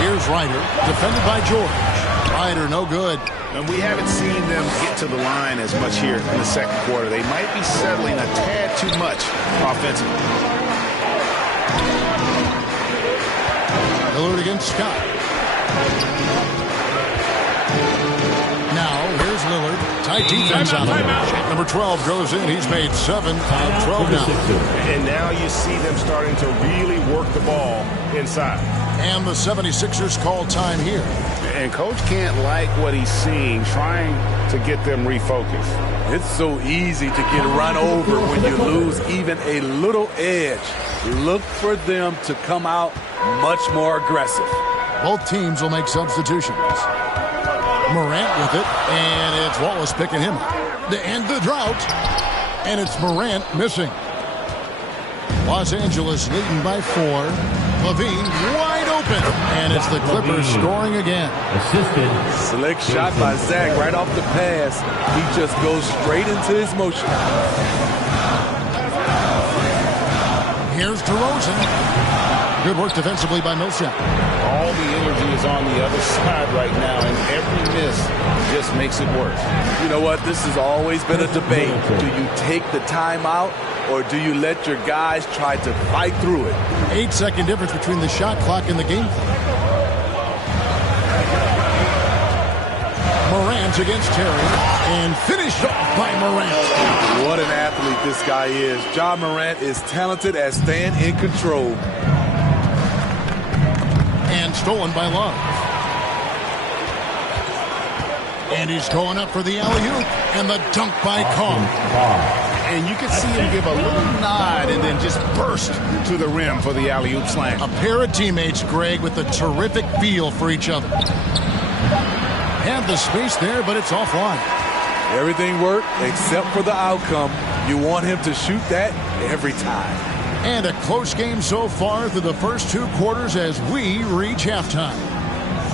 Here's Ryder, defended by George. Ryder, no good. And we haven't seen them get to the line as much here in the second quarter. They might be settling a tad too much offensively. Lillard against Scott. Now, here's Lillard. Tight defense out there. Number 12 goes in. He's made 7 out of 12 now. And now you see them starting to really work the ball inside. And the 76ers call time here. And Coach can't like what he's seeing, trying to get them refocused. It's so easy to get run over when you lose even a little edge. Look for them to come out much more aggressive. Both teams will make substitutions. Morant with it, and it's Wallace picking him up. To end the drought, and it's Morant missing. Los Angeles leading by 4. Levine wide open, and it's the Clippers scoring again. Assisted. Slick shot by Zach right off the pass. He just goes straight into his motion. Here's DeRozan. Good work defensively by Millsap. All the energy is on the other side right now, and every miss just makes it worse. You know what? This has always been a debate. Do you take the timeout, or do you let your guys try to fight through it? 8-second difference between the shot clock and the game clock. Morant against Terry, and finished off by Morant. What an athlete this guy is. Ja Morant is talented at staying in control. And stolen by Love. And he's going up for the alley-oop, and the dunk by Carr. And you can see him give a little nod and then just burst to the rim for the alley-oop slam. A pair of teammates, Greg, with a terrific feel for each other. Had the space there, but it's offline. Everything worked except for the outcome. You want him to shoot that every time. And a close game so far through the first 2 quarters as we reach halftime.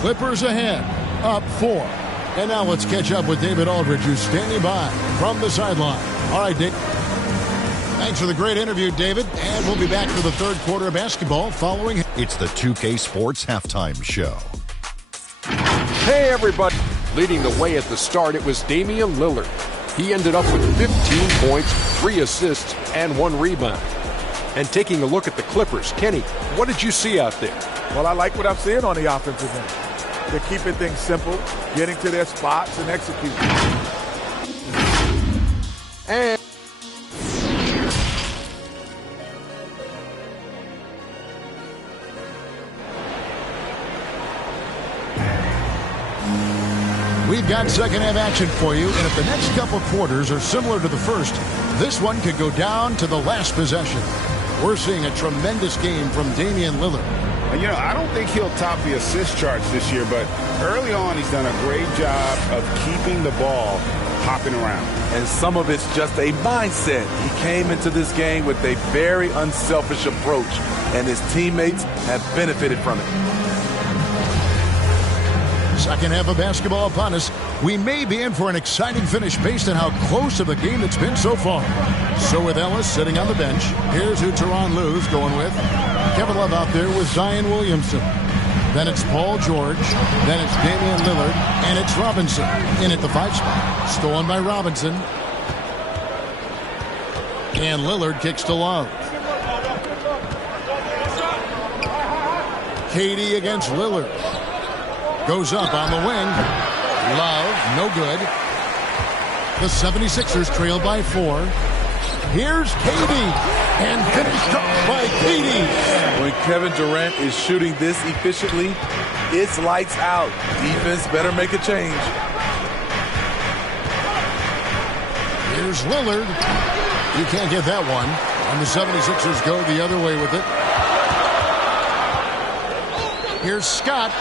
Clippers ahead, up 4. And now let's catch up with David Aldridge, who's standing by from the sideline. All right, Dick. Thanks for the great interview, David. And we'll be back for the third quarter of basketball following. It's the 2K Sports Halftime Show. Hey, everybody. Leading the way at the start, it was Damian Lillard. He ended up with 15 points, 3 assists, and 1 rebound. And taking a look at the Clippers, Kenny, what did you see out there? Well, I like what I'm seeing on the offensive end. They're keeping things simple, getting to their spots, and executing. And we've got second half action for you, and if the next couple quarters are similar to the first, this one could go down to the last possession. We're seeing a tremendous game from Damian Lillard. You know, I don't think he'll top the assist charts this year, but early on he's done a great job of keeping the ball hopping around. And some of it's just a mindset. He came into this game with a very unselfish approach, and his teammates have benefited from it. Second half of basketball upon us. We may be in for an exciting finish based on how close of a game it's been so far. So with Ellis sitting on the bench, here's who Tyronn Lue's going with. Kevin Love out there with Zion Williamson. Then it's Paul George. Then it's Damian Lillard. And it's Robinson in at the 5 spot. Stolen by Robinson. And Lillard kicks to Love. KD against Lillard. Goes up on the wing. Love, no good. The 76ers trail by 4. Here's KD. And finished off by KD. When Kevin Durant is shooting this efficiently, it's lights out. Defense better make a change. Here's Lillard. You can't get that one. And the 76ers go the other way with it. Here's Scott.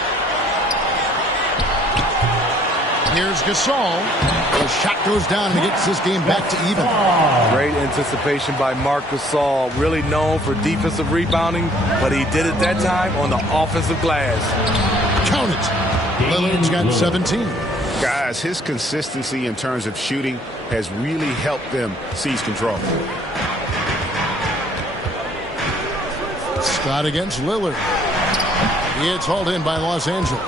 Here's Gasol. The shot goes down and gets this game back to even. Great anticipation by Marc Gasol. Really known for defensive rebounding, but he did it that time on the offensive glass. Count it. Lillard's got 17. Guys, his consistency in terms of shooting has really helped them seize control. Scott against Lillard. It's hauled in by Los Angeles.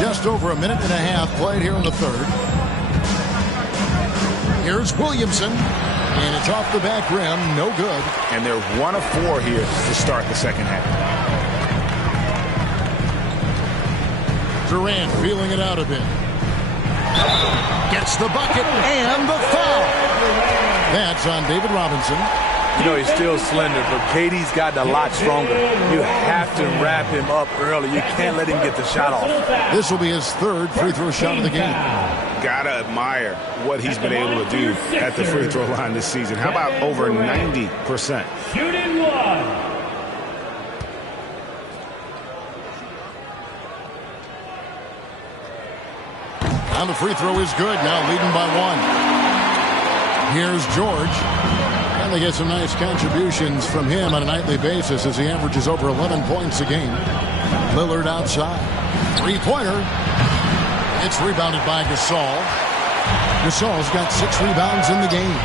Just over a minute and a half played here in the third. Here's Williamson, and it's off the back rim, no good. And they're 1 of 4 here to start the second half. Durant feeling it out a bit. Gets the bucket and the foul. That's on David Robinson. You know, he's still slender, but KD's gotten a lot stronger. You have to wrap him up early. You can't let him get the shot off. This will be his third free throw shot of the game. Gotta admire what he's been able to do at the free throw line this season. How about over 90%? Shooting one. And the free throw is good, now leading by 1. Here's George. And they get some nice contributions from him on a nightly basis as he averages over 11 points a game. Lillard outside. Three-pointer. It's rebounded by Gasol. Gasol's got 6 rebounds in the game.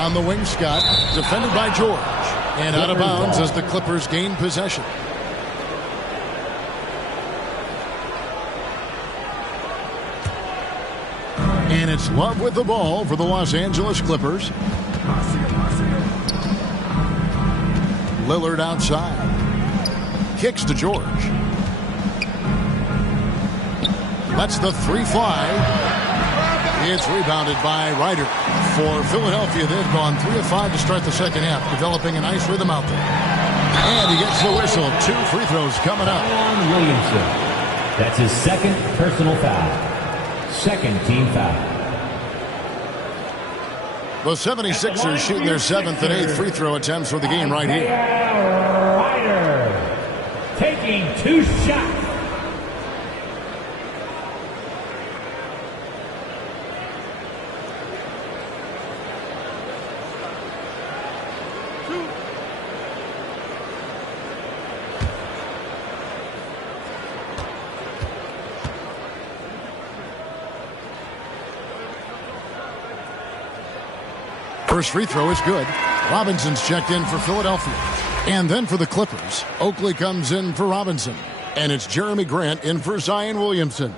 On the wing, Scott, defended by George. And out of bounds as the Clippers gain possession. And it's Love with the ball for the Los Angeles Clippers. Lillard outside. Kicks to George. Lets the three fly. It's rebounded by Ryder. For Philadelphia, they've gone 3 of 5 to start the second half, developing a nice rhythm out there. And he gets the whistle. 2 free throws coming up. Williamson. That's his second personal foul. Second team foul. The 76ers shooting their 7th and 8th free throw attempts for the game right here. Ryder taking 2 shots. First free throw is good. Robinson's checked in for Philadelphia. And then for the Clippers, Oakley comes in for Robinson. And it's Jeremy Grant in for Zion Williamson.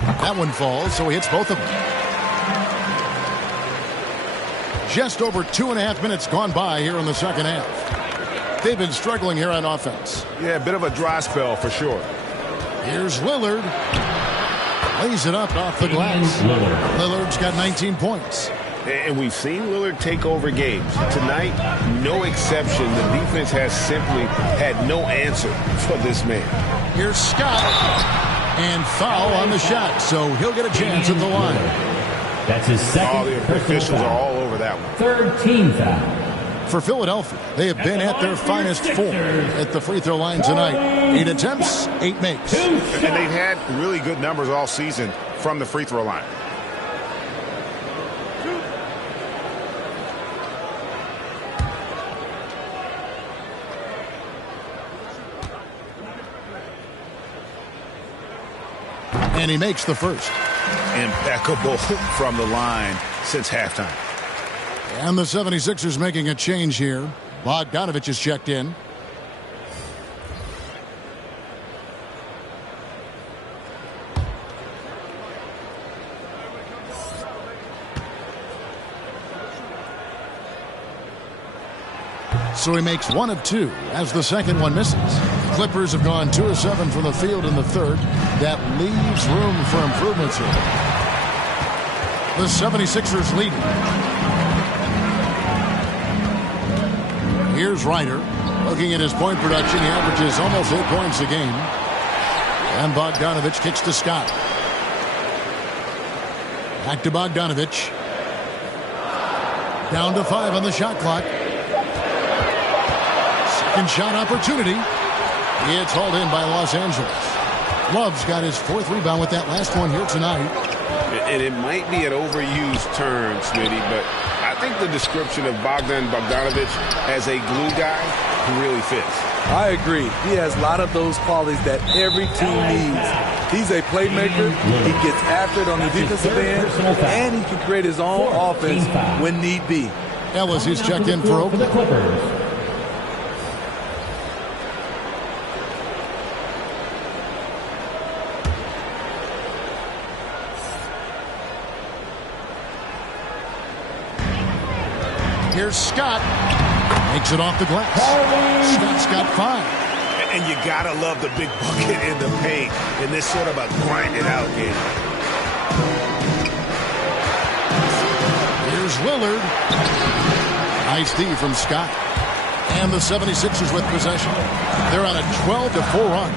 That one falls, so he hits both of them. Just over 2.5 minutes gone by here in the second half. They've been struggling here on offense. Yeah, a bit of a dry spell for sure. Here's Lillard. Lays it up off the glass. Lillard's got 19 points. And we've seen Lillard take over games. Tonight, no exception. The defense has simply had no answer for this man. Here's Scott. And foul on the shot, so he'll get a chance at the line. That's his second. The officials are all over that one. Third team foul. For Philadelphia, they have been at their finest 4 at the free throw line tonight. 8 attempts, 8 makes. And they've had really good numbers all season from the free throw line. And he makes the first. Impeccable from the line since halftime. And the 76ers making a change here. Bogdanovich is checked in. So he makes 1 of 2 as the second one misses. Clippers have gone 2 of 7 from the field in the third. That leaves room for improvements here. The 76ers leading. Here's Ryder. Looking at his point production, he averages almost 8 points a game. And Bogdanovich kicks to Scott. Back to Bogdanovich. Down to 5 on the shot clock. Second shot opportunity. It's hauled in by Los Angeles. Love's got his 4th rebound with that last one here tonight. And it might be an overused term, Smitty, but I think the description of Bogdan Bogdanovic as a glue guy really fits. I agree. He has a lot of those qualities that every team needs. He's a playmaker. He gets after it on the defensive end, and he can create his own offense when need be. Ellis is checked in for Oakland. Here's Scott. Makes it off the glass. Scott's got 5. And you gotta love the big bucket in the paint in this sort of a grind-it-out game. Here's Lillard. Nice D from Scott. And the 76ers with possession. They're on a 12-4 run.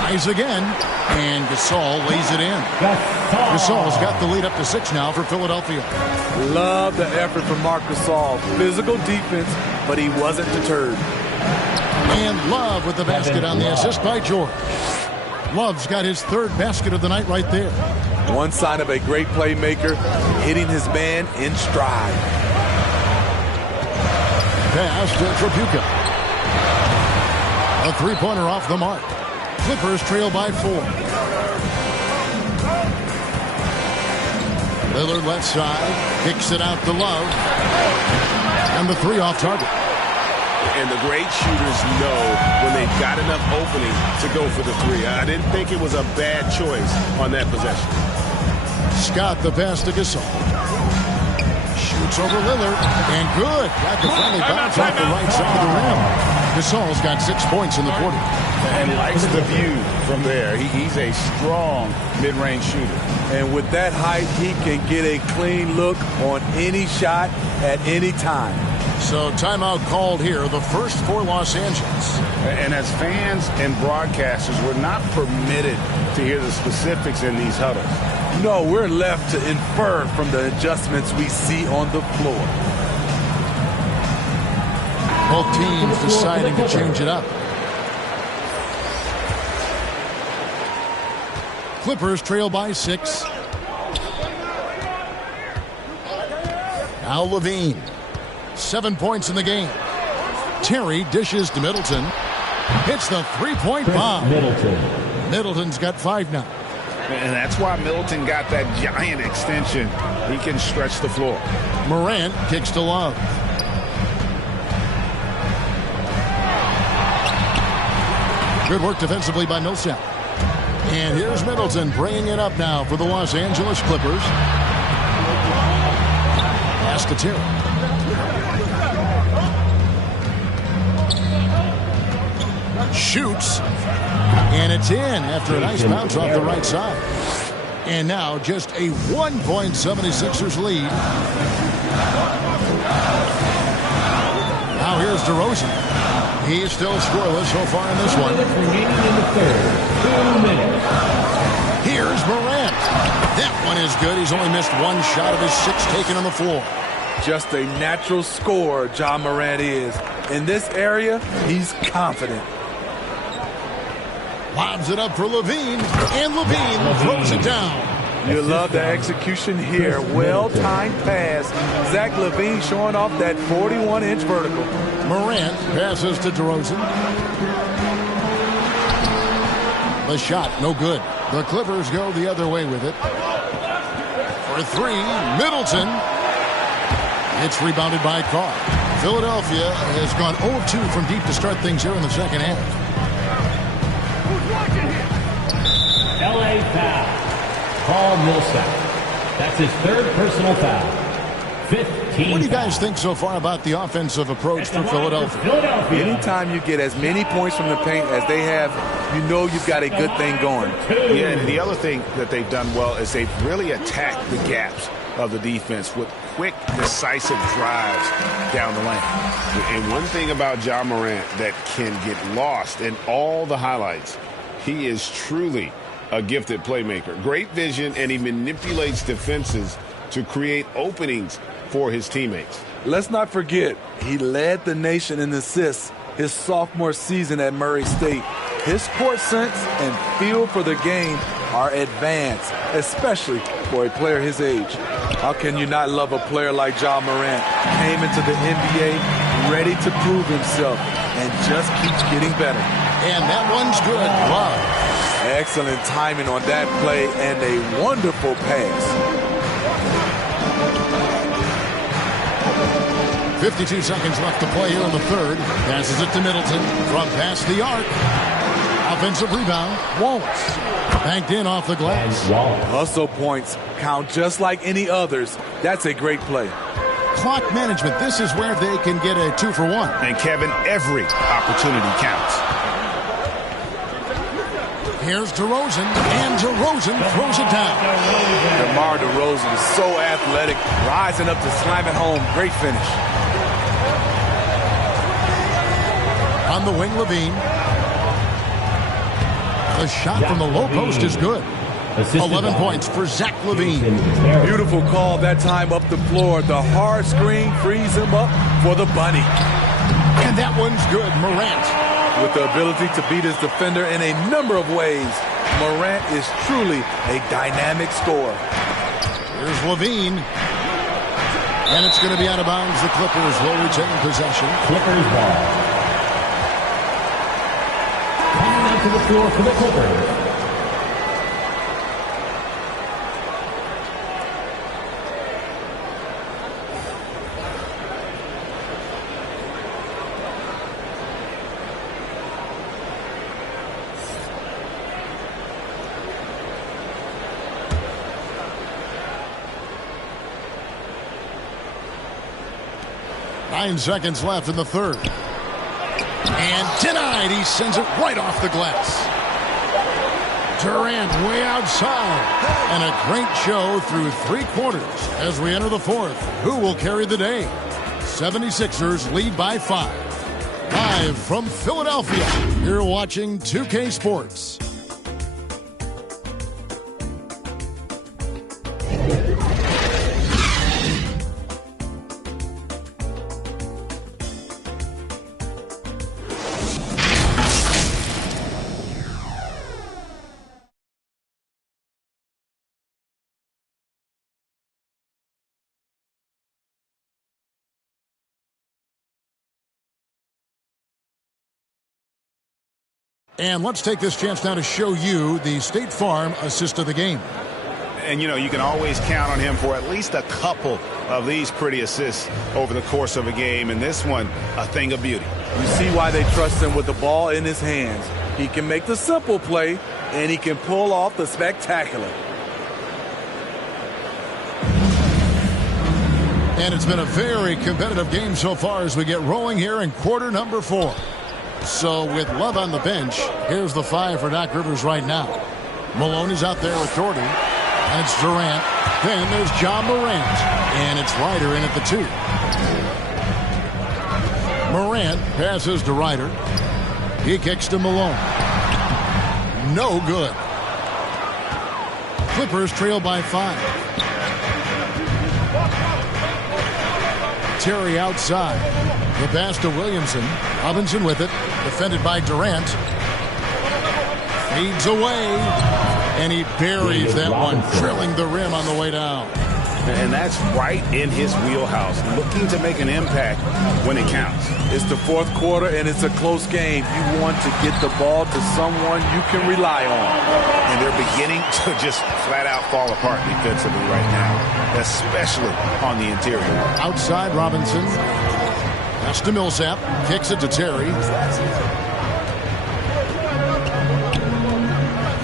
Tries again. And Gasol lays it in. Gasol's got the lead up to 6 now for Philadelphia. Love the effort from Marc Gasol. Physical defense, but he wasn't deterred. And Love with the basket on the assist by George. Love's got his 3rd basket of the night right there. One sign of a great playmaker, hitting his man in stride. Pass to Tripucka. A 3-pointer off the mark. Clippers trail by 4. Lillard left side, kicks it out to Love. And the 3 off target. And the great shooters know when they've got enough opening to go for the 3. I didn't think it was a bad choice on that possession. Scott the pass to Gasol. Shoots over Lillard. And good. Got the friendly bounce off the right side of the rim. Gasol's got 6 points in the quarter. And likes the view from there. He's a strong mid-range shooter. And with that height, he can get a clean look on any shot at any time. So timeout called here, the first for Los Angeles. And as fans and broadcasters, we're not permitted to hear the specifics in these huddles. No, we're left to infer from the adjustments we see on the floor. Both teams deciding to change it up. Clippers trail by 6. Now Levine. 7 points in the game. Terry dishes to Middleton. Hits the 3-point bomb. Middleton's got 5 now. And that's why Middleton got that giant extension. He can stretch the floor. Morant kicks to Love. Good work defensively by Millsap. And here's Middleton bringing it up now for the Los Angeles Clippers. Pass to Terry. Shoots. And it's in after a nice bounce off the right side. And now just a 1-point 76ers lead. Now here's DeRozan. He's still scoreless so far in this one. Here's Morant. That one is good. He's only missed 1 shot of his 6 taken on the floor. Just a natural scorer, Ja Morant is. In this area, he's confident. Lobs it up for Levine, and Levine throws it down. You love the execution here. Well-timed pass. Zach LaVine showing off that 41-inch vertical. Morant passes to DeRozan. The shot, no good. The Clippers go the other way with it. For 3, Middleton. It's rebounded by Carr. Philadelphia has gone 0-2 from deep to start things here in the second half. LA foul. Paul Millsap. That's his 3rd personal foul. 15. What do you guys think so far about the offensive approach for Philadelphia? Anytime you get as many points from the paint as they have, you know you've got a good thing going. Yeah, and the other thing that they've done well is they've really attacked the gaps of the defense with quick, decisive drives down the lane. And one thing about Ja Morant that can get lost in all the highlights, he is truly a gifted playmaker. Great vision, and he manipulates defenses to create openings for his teammates. Let's not forget, he led the nation in assists his sophomore season at Murray State. His court sense and feel for the game are advanced, especially for a player his age. How can you not love a player like Ja Morant? Came into the NBA ready to prove himself and just keeps getting better. And that one's good. Love. Excellent timing on that play and a wonderful pass. 52 seconds left to play here in the third. Passes it to Middleton from past the arc. Offensive rebound, Wallace. Banked in off the glass. Hustle points count just like any others. That's a great play. Clock management. This is where they can get a 2-for-1. And Kevin, every opportunity counts. Here's DeRozan, and DeRozan throws it down. DeMar DeRozan is so athletic, rising up to slam it home. Great finish. On the wing, Levine. The shot from the low post is good. 11 points for Zach LaVine. Beautiful call that time up the floor. The hard screen frees him up for the bunny. And that one's good. Morant. With the ability to beat his defender in a number of ways, Morant is truly a dynamic scorer. Here's LaVine. And it's going to be out of bounds. The Clippers will retain possession. Clippers ball. Coming out to the floor for the Clippers. Nine seconds left in the third. And denied. He sends it right off the glass. Durant way outside. And a great show through three quarters as we enter the fourth. Who will carry the day? 76ers lead by 5. Live from Philadelphia. You're watching 2K Sports. And let's take this chance now to show you the State Farm assist of the game. And, you know, you can always count on him for at least a couple of these pretty assists over the course of a game. And this one, a thing of beauty. You see why they trust him with the ball in his hands. He can make the simple play, and he can pull off the spectacular. And it's been a very competitive game so far as we get rolling here in quarter number 4. So with Love on the bench, here's the 5 for Doc Rivers right now. Malone is out there with Doherty, and it's Durant. Then there's Ja Morant, and it's Ryder in at the 2. Morant passes to Ryder. He kicks to Malone. No good. Clippers trail by 5. Terry outside. The pass to Williamson. Robinson with it. Defended by Durant. Fades away. And he buries that one, drilling the rim on the way down. And that's right in his wheelhouse. Looking to make an impact when it counts. It's the fourth quarter, and it's a close game. You want to get the ball to someone you can rely on. And they're beginning to just flat out fall apart defensively right now, especially on the interior. Outside, Robinson. Pass to Millsap. Kicks it to Terry.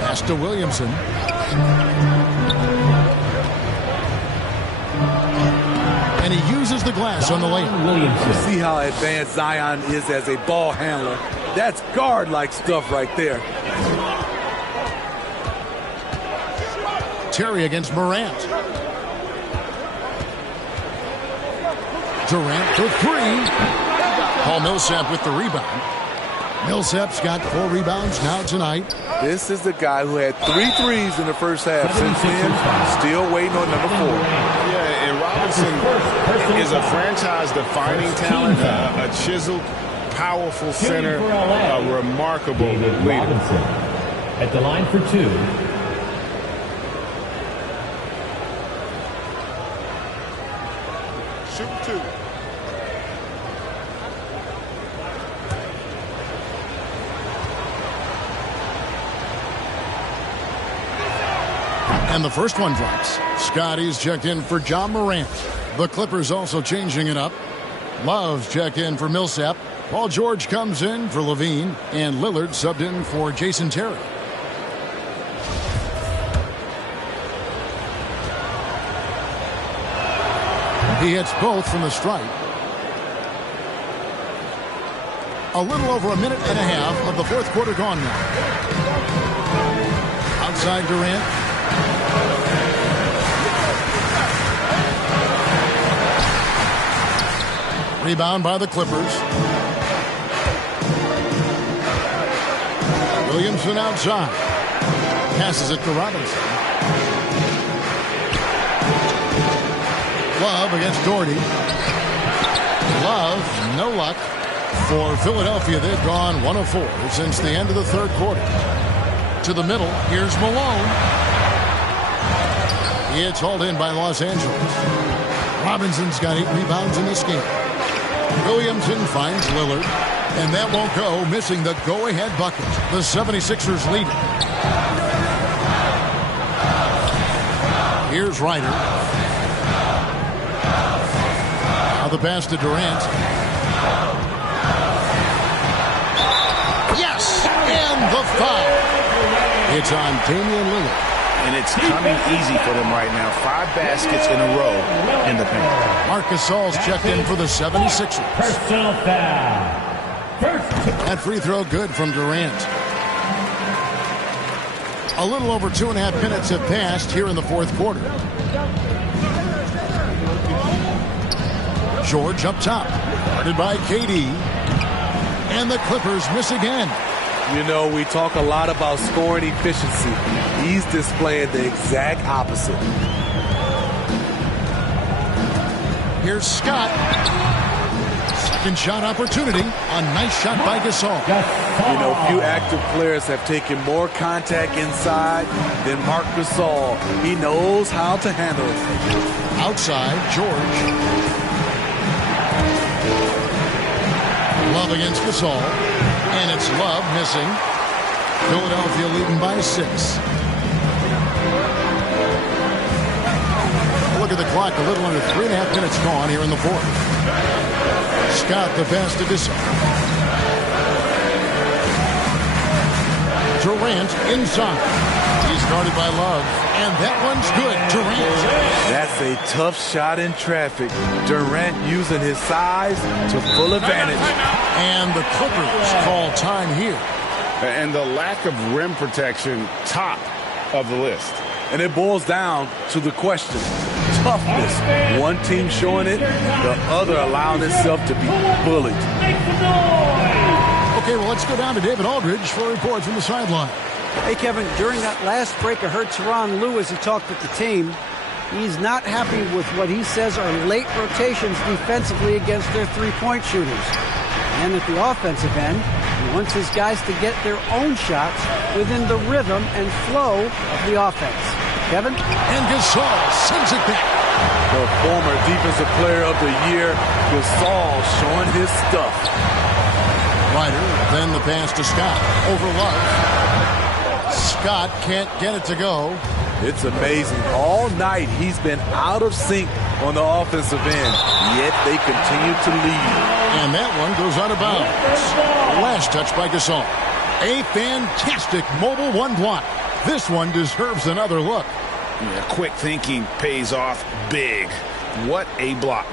Pass to Williamson. And he uses the glass on the lane. You see how advanced Zion is as a ball handler. That's guard-like stuff right there. Terry against Morant. Durant for 3. Paul Millsap with the rebound. Millsap's got 4 rebounds now tonight. This is the guy who had 3 threes in the first half. Since then, still waiting on number 4. Yeah, and Robinson is a franchise-defining talent, a chiseled powerful center, a remarkable leader. At the line for 2. Shoot 2. And the first one drops. Scotty's checked in for John Morant. The Clippers also changing it up. Love's checked in for Millsap. Paul George comes in for Levine. And Lillard subbed in for Jason Terry. He hits both from the stripe. A little over a minute and a half of the fourth quarter gone now. Outside Durant. Rebound by the Clippers. Williamson outside. Passes it to Robinson. Love against Doherty. Love, no luck. For Philadelphia, they've gone 1 of 4 since the end of the third quarter. To the middle, here's Malone. It's hauled in by Los Angeles. Robinson's got 8 rebounds in this game. Williamson finds Lillard, and that won't go, missing the go-ahead bucket. The 76ers lead it. Here's Ryder. Now the pass to Durant. Yes, and the foul. It's on Damian Lillard. And it's coming easy for them right now. 5 baskets in a row in the paint. Marc Gasol's checked in for the 76ers. Personal foul. That free throw good from Durant. A little over 2.5 minutes have passed here in the fourth quarter. George up top. Guarded by KD. And the Clippers miss again. You know, we talk a lot about scoring efficiency. He's displaying the exact opposite. Here's Scott. Second shot opportunity. A nice shot by Gasol. You know, few active players have taken more contact inside than Marc Gasol. He knows how to handle it. Outside, George. Love against Gasol. And it's Love missing. Philadelphia leading by 6. Look at the clock. A little under 3.5 minutes gone here in the fourth. Scott the pass to Gasol. Durant inside. He's guarded by Love. And that one's good. Durant. That's a tough shot in traffic. Durant using his size to full advantage. And the Clippers call time here. And the lack of rim protection, top of the list. And it boils down to the question. Toughness. One team showing it, the other allowing itself to be bullied. Okay, well, let's go down to David Aldridge for a report from the sideline. Hey, Kevin, during that last break, I heard Tyronn Lue as he talked with the team. He's not happy with what he says are late rotations defensively against their three-point shooters. And at the offensive end, he wants his guys to get their own shots within the rhythm and flow of the offense. Kevin? And Gasol sends it back. The former Defensive Player of the Year, Gasol showing his stuff. Ryder, then the pass to Scott. Over Love. Scott can't get it to go. It's amazing. All night he's been out of sync on the offensive end, yet they continue to lead. And that one goes out of bounds. Last touch by Gasol. A fantastic mobile one block. This one deserves another look. Yeah, quick thinking pays off big. What a block.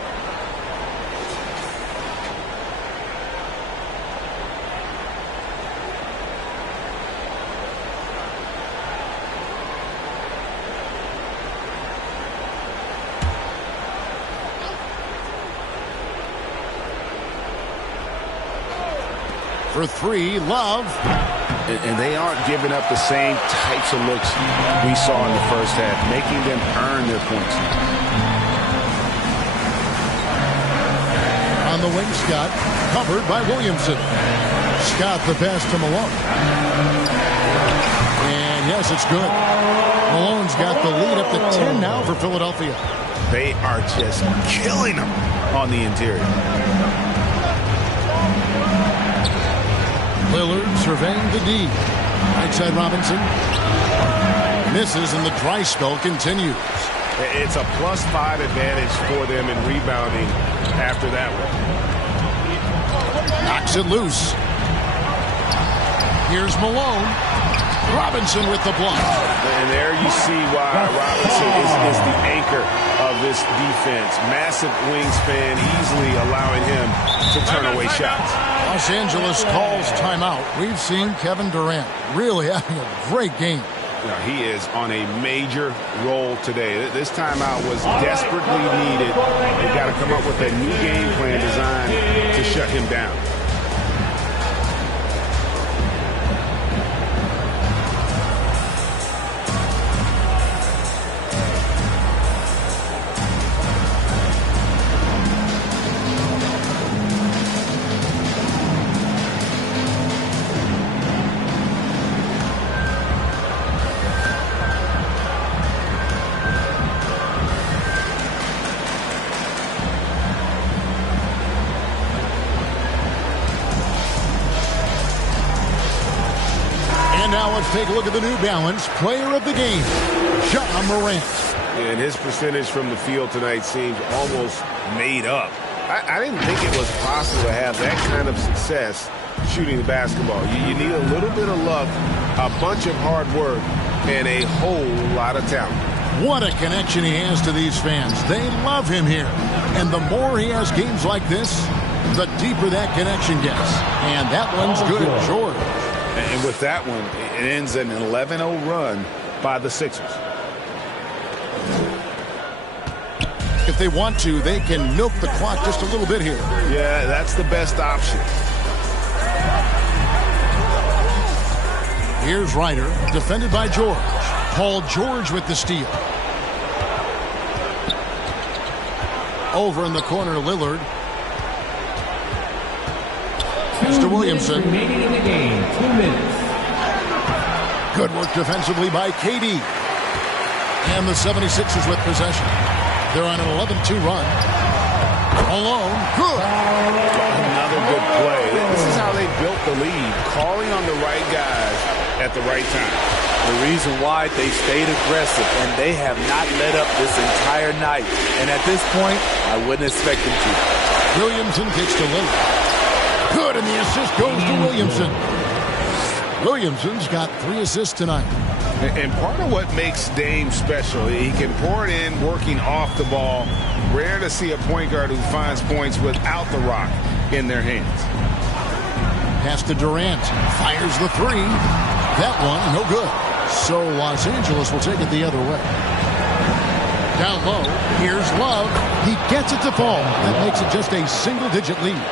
For 3, Love. And they aren't giving up the same types of looks we saw in the first half, making them earn their points. On on the wing, Scott. Covered by Williamson. Scott the pass to Malone. And yes, it's good. Malone's got the lead up to 10 now for Philadelphia. They are just killing them on the interior. Lillard surveying the D. Right side Robinson. Misses and the dry spell continues. It's a +5 advantage for them in rebounding after that one. Knocks it loose. Here's Malone. Robinson with the block. And there you see why Robinson is the anchor of this defense. Massive wingspan, easily allowing him to turn away shots. Los Angeles calls timeout. We've seen Kevin Durant really having a great game. He is on a major role today. This timeout was desperately needed. They've got to come up with a new game plan designed to shut him down. Take a look at the New Balance player of the game, Ja Morant. And his percentage from the field tonight seems almost made up. I didn't think it was possible to have that kind of success shooting the basketball. You need a little bit of luck, a bunch of hard work, and a whole lot of talent. What a connection he has to these fans. They love him here. And the more he has games like this, the deeper that connection gets. And that one's good, George. And with that one, it ends an 11-0 run by the Sixers. If they want to, they can milk the clock just a little bit here. Yeah, that's the best option. Here's Ryder, defended by George. Paul George with the steal. Over in the corner, Lillard. Mr. Williamson. Remaining in the game, 2 minutes. Good work defensively by KD. And the 76ers with possession. They're on an 11-2 run. Alone. Good. Another good play. This is how they built the lead. Calling on the right guys at the right time. The reason why they stayed aggressive, and they have not let up this entire night. And at this point, I wouldn't expect them to. Williamson kicks to Lillard. Good, and the assist goes to Williamson. Williamson's got 3 assists tonight. And part of what makes Dame special, he can pour it in working off the ball. Rare to see a point guard who finds points without the rock in their hands. Pass to Durant. Fires the 3. That one, no good. So Los Angeles will take it the other way. Down low, here's Love. He gets it to fall. That makes it just a single-digit lead.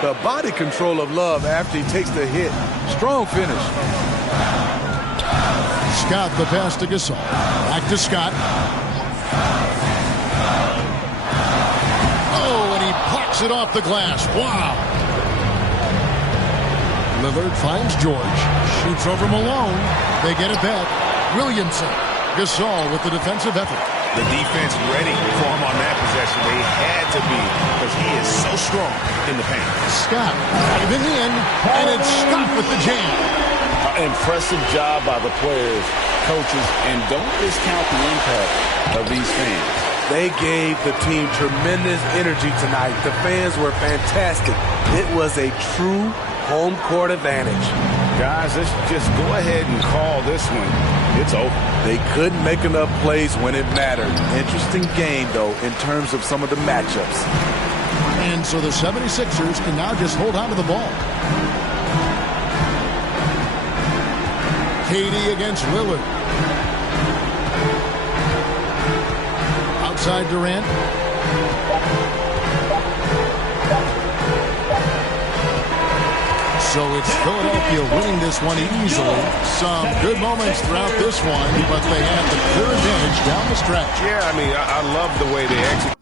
The body control of Love after he takes the hit. Strong finish. Scott the pass to Gasol. Back to Scott. Oh, and he pops it off the glass. Wow. Lillard finds George. Shoots over Malone. They get it back. Williamson. Gasol with the defensive effort. The defense ready for him on that possession. They had to be because he is so strong in the paint. Scott driving in, and it's Scott with the jam. Impressive job by the players, coaches, and don't discount the impact of these fans. They gave the team tremendous energy tonight. The fans were fantastic. It was a true home court advantage. Guys, let's just go ahead and call this one. It's over. They couldn't make enough plays when it mattered. Interesting game, though, in terms of some of the matchups. And so the 76ers can now just hold on to the ball. KD against Lillard. Outside Durant. So it's Philadelphia winning this one easily. Some good moments throughout this one, but they have the clear advantage down the stretch. Yeah, I mean, I love the way they execute.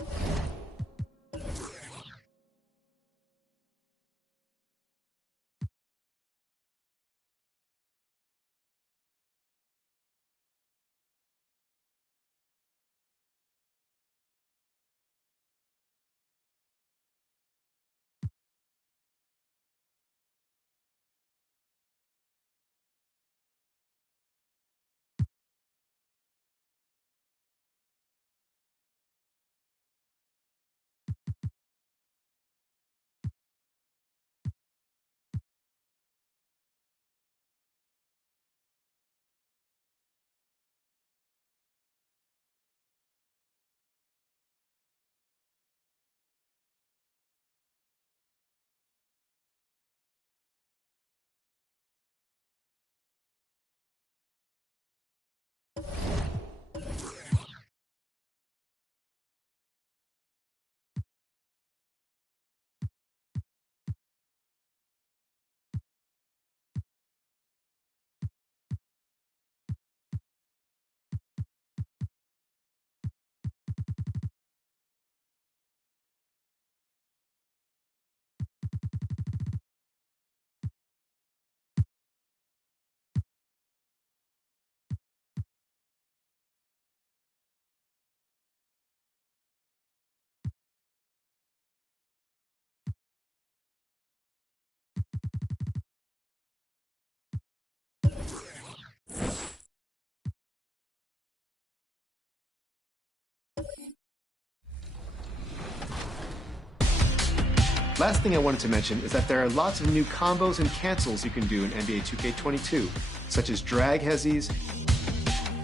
Last thing I wanted to mention is that there are lots of new combos and cancels you can do in NBA 2K22, such as drag hezzies,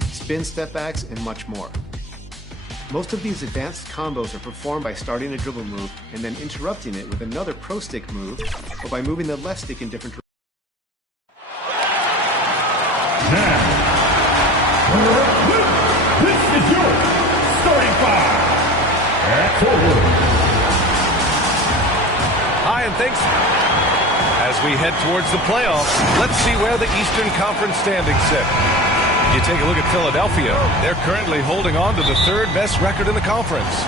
spin step backs, and much more. Most of these advanced combos are performed by starting a dribble move and then interrupting it with another pro stick move, or by moving the left stick in different directions. This is your starting five. At forward. Hi, and thanks. As we head towards the playoffs, let's see where the Eastern Conference standings sit. You take a look at Philadelphia. They're currently holding on to the third best record in the conference.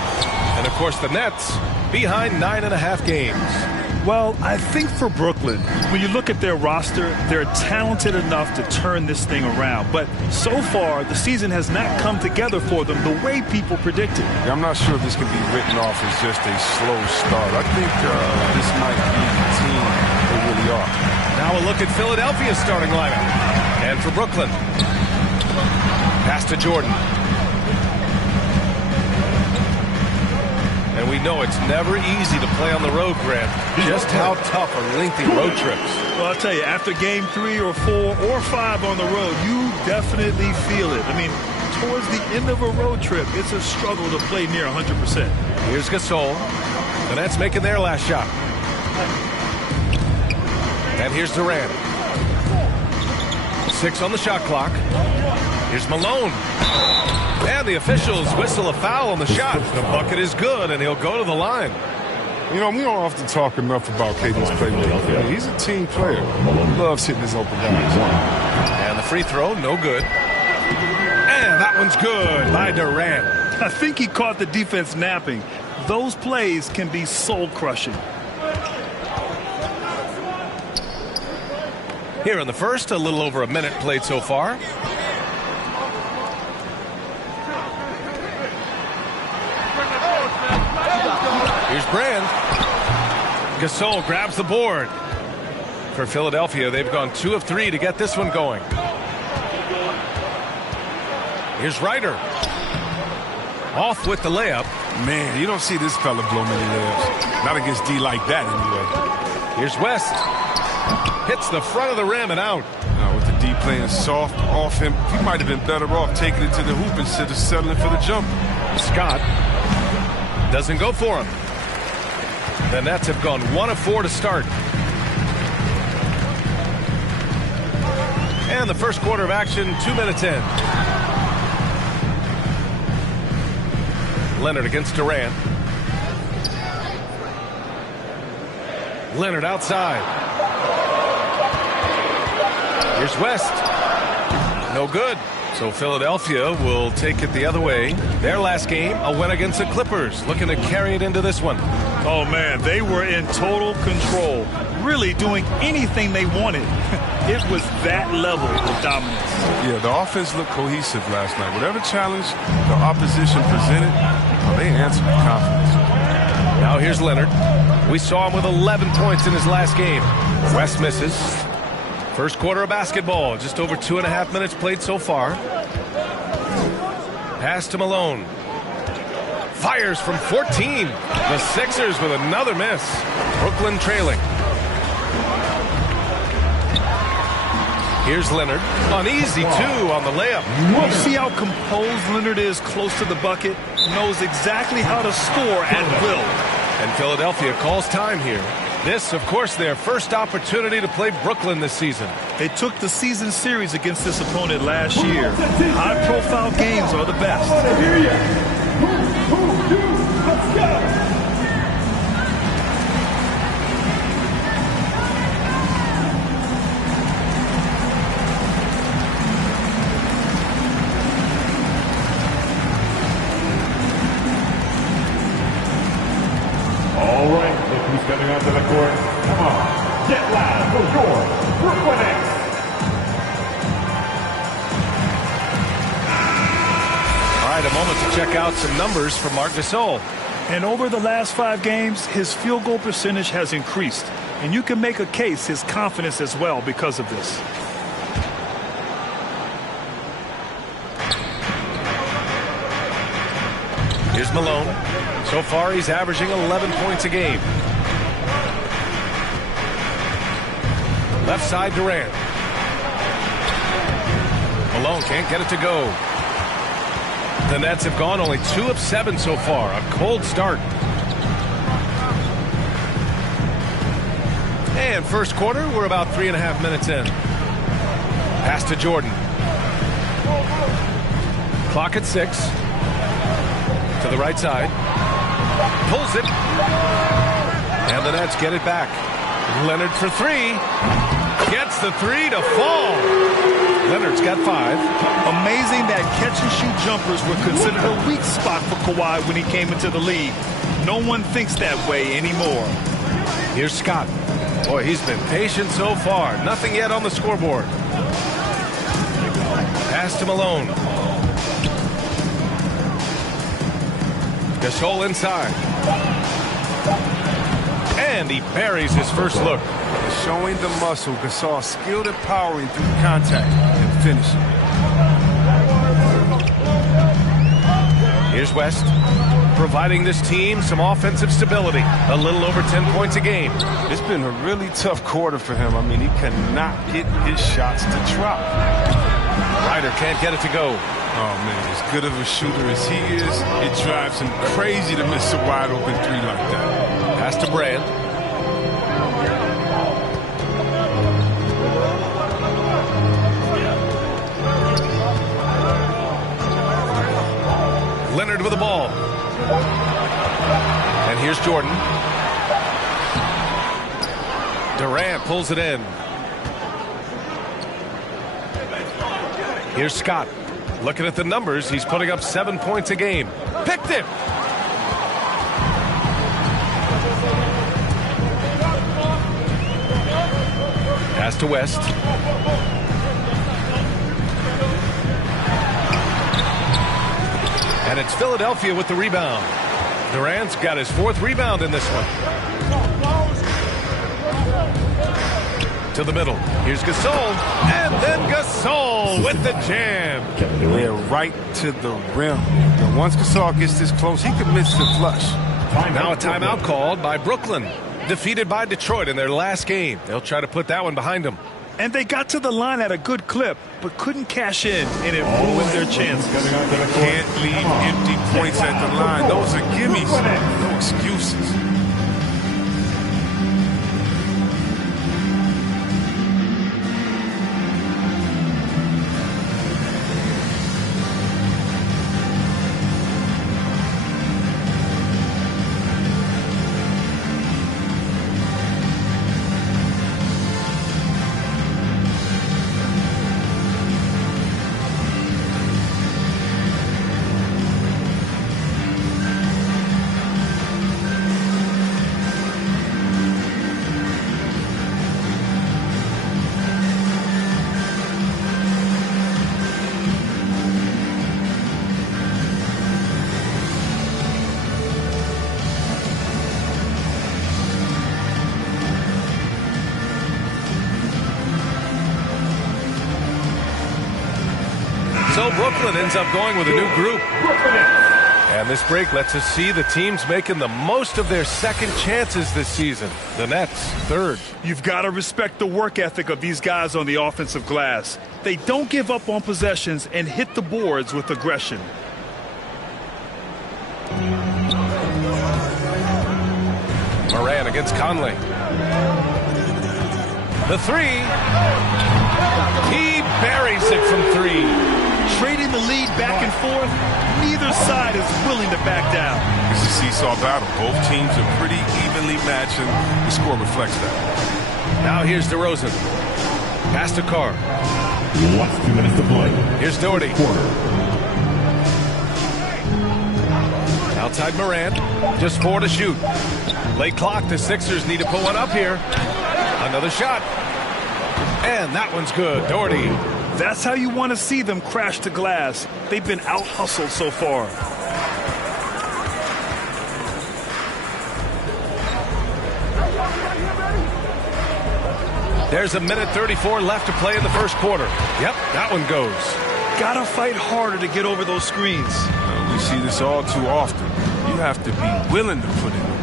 And, of course, the Nets behind 9.5 games. Well, I think for Brooklyn, when you look at their roster, they're talented enough to turn this thing around. But so far, the season has not come together for them the way people predicted. Yeah, I'm not sure if this can be written off as just a slow start. I think this might be the team they really are. Now a look at Philadelphia's starting lineup. And for Brooklyn, pass to Jordan. And we know it's never easy to play on the road, Grant. Just how tough are lengthy road trips? Well, I'll tell you, after game 3 or 4 or 5 on the road, you definitely feel it. I mean, towards the end of a road trip, it's a struggle to play near 100%. Here's Gasol. The Nets making their last shot. And here's Durant. 6 on the shot clock. Here's Malone. And the officials whistle a foul on the shot. The bucket is good, and he'll go to the line. You know, we don't often talk enough about KD's playmaking. He's a team player. He loves hitting his open guys. And the free throw, no good. And that one's good by Durant. I think he caught the defense napping. Those plays can be soul-crushing. Here in the first, a little over a minute played so far. Here's Brand. Gasol grabs the board. For Philadelphia, they've gone 2 of 3 to get this one going. Here's Ryder. Off with the layup. Man, you don't see this fella blow many layups. Not against D like that, anyway. Here's West. Hits the front of the rim and out. Now with the D playing soft off him, he might have been better off taking it to the hoop instead of settling for the jumper. Scott doesn't go for him. The Nets have gone 1 of 4 to start. And the first quarter of action, 2 minutes in. Leonard against Durant. Leonard outside. Here's West. No good. So Philadelphia will take it the other way. Their last game, a win against the Clippers, looking to carry it into this one. Oh, man, they were in total control, really doing anything they wanted. It was that level of dominance. Yeah, the offense looked cohesive last night. Whatever challenge the opposition presented, they answered with confidence. Now here's Leonard. We saw him with 11 points in his last game. West misses. First quarter of basketball, just over 2.5 minutes played so far. Pass to Malone. Fires from 14. The Sixers with another miss. Brooklyn trailing. Here's Leonard. Uneasy, 2 on the layup. You see how composed Leonard is close to the bucket? Knows exactly how to score at will. And Philadelphia calls time here. This, of course, their first opportunity to play Brooklyn this season. They took the season series against this opponent last year. High-profile games are the best. Let's go. All right, look who's coming onto the court. Come on, get loud for your Brooklyn Nets. All right, a moment to check out some numbers for Marc Gasol. And over the last 5 games, his field goal percentage has increased. And you can make a case his confidence as well because of this. Here's Malone. So far, he's averaging 11 points a game. Left side, Durant. Malone can't get it to go. The Nets have gone only 2 of 7 so far. A cold start. And first quarter, we're about 3.5 minutes in. Pass to Jordan. Clock at 6. To the right side. Pulls it. And the Nets get it back. Leonard for 3. Gets the 3 to fall. Leonard's got 5. Amazing that catch-and-shoot jumpers were considered a weak spot for Kawhi when he came into the league. No one thinks that way anymore. Here's Scott. Boy, he's been patient so far. Nothing yet on the scoreboard. Pass to Malone. Gasol inside. And he buries his first look. Showing the muscle, Gasol skilled at powering through contact and finishing. Here's West, providing this team some offensive stability. A little over 10 points a game. It's been a really tough quarter for him. I mean, he cannot get his shots to drop. Ryder can't get it to go. Oh, man, as good of a shooter as he is, it drives him crazy to miss a wide-open 3 like that. Pass to Brand. Leonard with the ball. And here's Jordan. Durant pulls it in. Here's Scott. Looking at the numbers, he's putting up 7 points a game. Picked it! Pass to West. And it's Philadelphia with the rebound. Durant's got his 4th rebound in this one. To the middle. Here's Gasol. And then Gasol with the jam. Yeah, right to the rim. And once Gasol gets this close, he could miss the flush. Now a timeout called by Brooklyn. Defeated by Detroit in their last game. They'll try to put that one behind them. And they got to the line at a good clip, but couldn't cash in, and it ruined their chances. You can't leave empty points at the line. Those are gimmies. No excuses. So Brooklyn ends up going with a new group. And this break lets us see the teams making the most of their second chances this season. The Nets, 3rd. You've got to respect the work ethic of these guys on the offensive glass. They don't give up on possessions and hit the boards with aggression. Moran against Conley. The 3. He buries it from 3. Trading the lead back and forth, neither side is willing to back down. It's a seesaw battle. Both teams are pretty evenly matched, and the score reflects that. Now here's DeRozan. Pass to Carr. Last 2 minutes to play. Here's Doherty. Outside Morant. Just 4 to shoot. Late clock. The Sixers need to put one up here. Another shot. And that one's good. Doherty. That's how you want to see them crash to glass. They've been out-hustled so far. There's 1:34 left to play in the first quarter. Yep, that one goes. Gotta fight harder to get over those screens. We see this all too often. You have to be willing to put in the work.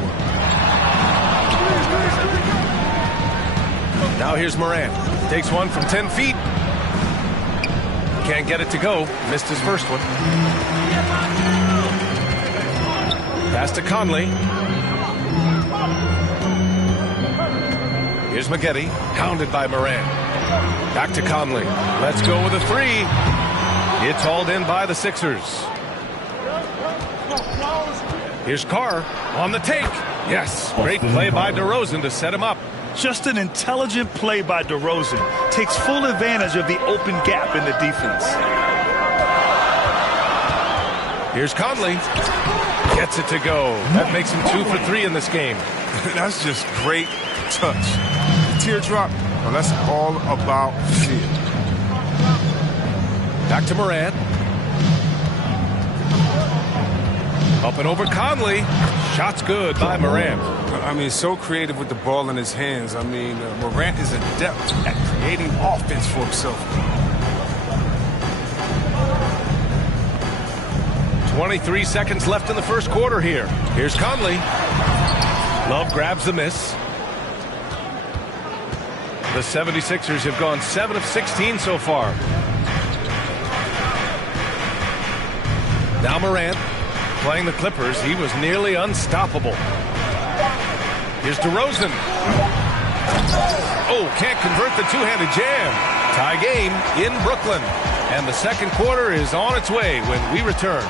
Now here's Morant. Takes one from 10 feet. Can't get it to go. Missed his first one. Pass to Conley. Here's Maggette, hounded by Morant. Back to Conley. Let's go with a three. It's hauled in by the Sixers. Here's Carr on the take. Yes, great play by DeRozan to set him up. Just an intelligent play by DeRozan. Takes full advantage of the open gap in the defense. Here's Conley. Gets it to go. That makes him 2 for 3 in this game. That's just great touch. The teardrop, well, that's all about feel. Back to Morant. Up and over Conley. Shot's good by Morant. I mean, so creative with the ball in his hands. I mean, Morant is adept at creating offense for himself. 23 seconds left in the first quarter here. Here's Conley. Love grabs the miss. The 76ers have gone 7 of 16 so far. Now Morant playing the Clippers. He was nearly unstoppable. Here's DeRozan. Oh, can't convert the two-handed jam. Tie game in Brooklyn. And the second quarter is on its way when we return.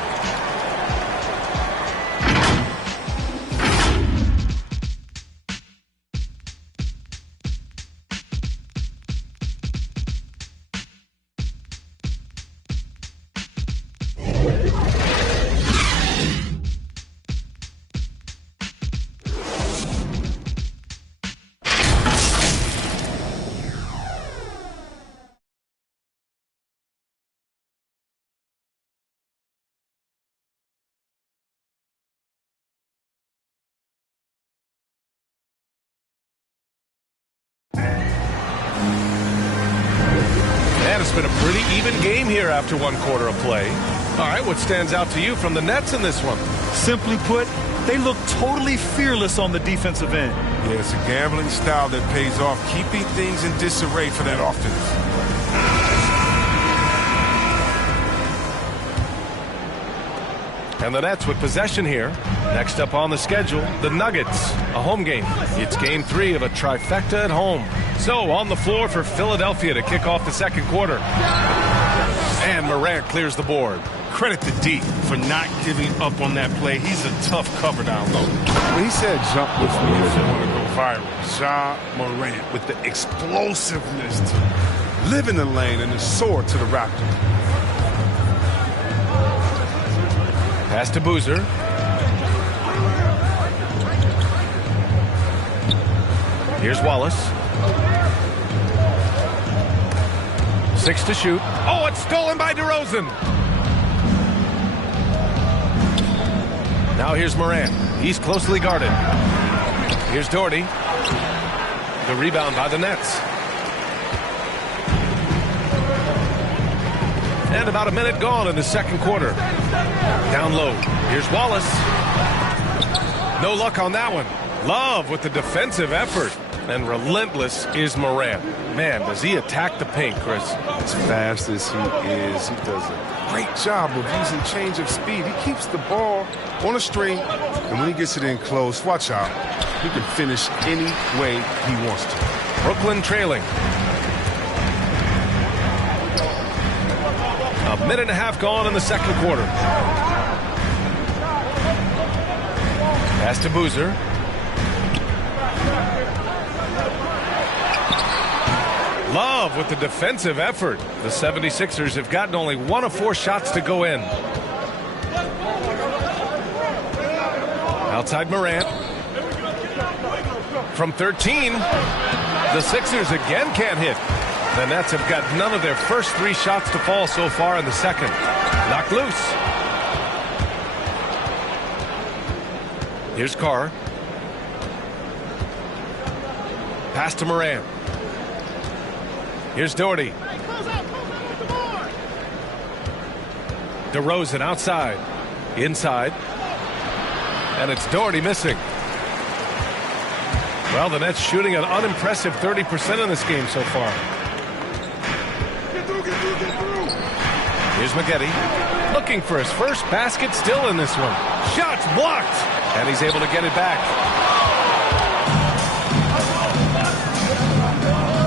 It's been a pretty even game here after one quarter of play. All right, what stands out to you from the Nets in this one? Simply put, they look totally fearless on the defensive end. Yeah, it's a gambling style that pays off, keeping things in disarray for that offense. And the Nets with possession here. Next up on the schedule, the Nuggets, a home game. It's game 3 of a trifecta at home. So on the floor for Philadelphia to kick off the second quarter. And Morant clears the board. Credit to D for not giving up on that play. He's a tough cover down low. When he said jump with me if you want to go viral, Ja Morant with the explosiveness to live in the lane and to soar to the Raptors. Pass to Boozer. Here's Wallace. 6 to shoot. Oh, it's stolen by DeRozan. Now here's Morant. He's closely guarded. Here's Doherty. The rebound by the Nets. And about a minute gone in the second quarter. Down low. Here's Wallace. No luck on that one. Love with the defensive effort. And relentless is Morant. Man, does he attack the paint, Chris. As fast as he is, he does a great job of using change of speed. He keeps the ball on a string, and when he gets it in close, watch out. He can finish any way he wants to. Brooklyn trailing. A minute and a half gone in the second quarter. Pass to Boozer. Love with the defensive effort. The 76ers have gotten only 1 of 4 shots to go in. Outside Morant. From 13, the Sixers again can't hit. The Nets have got none of their first 3 shots to fall so far in the second. Knocked loose. Here's Carr. Pass to Morant. Here's Doherty. DeRozan outside. Inside. And it's Doherty missing. Well, the Nets shooting an unimpressive 30% in this game so far. Here's Maggette, looking for his first basket, still in this one. Shots blocked, and he's able to get it back.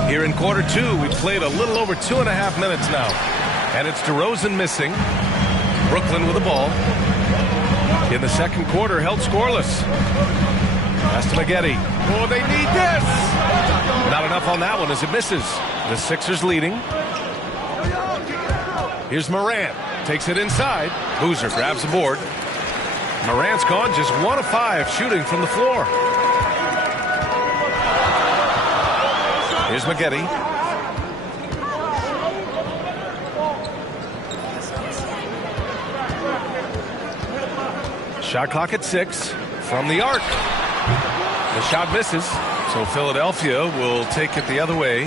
Here in quarter two, we've played a little over 2.5 minutes now. And it's DeRozan missing. Brooklyn with the ball. In the second quarter, held scoreless. Pass to Maggette. Oh, they need this! Not enough on that one as it misses. The Sixers leading. Here's Morant. Takes it inside. Boozer grabs the board. Morant's gone just 1 of 5 shooting from the floor. Here's Maggette. Shot clock at 6 from the arc. The shot misses, so Philadelphia will take it the other way.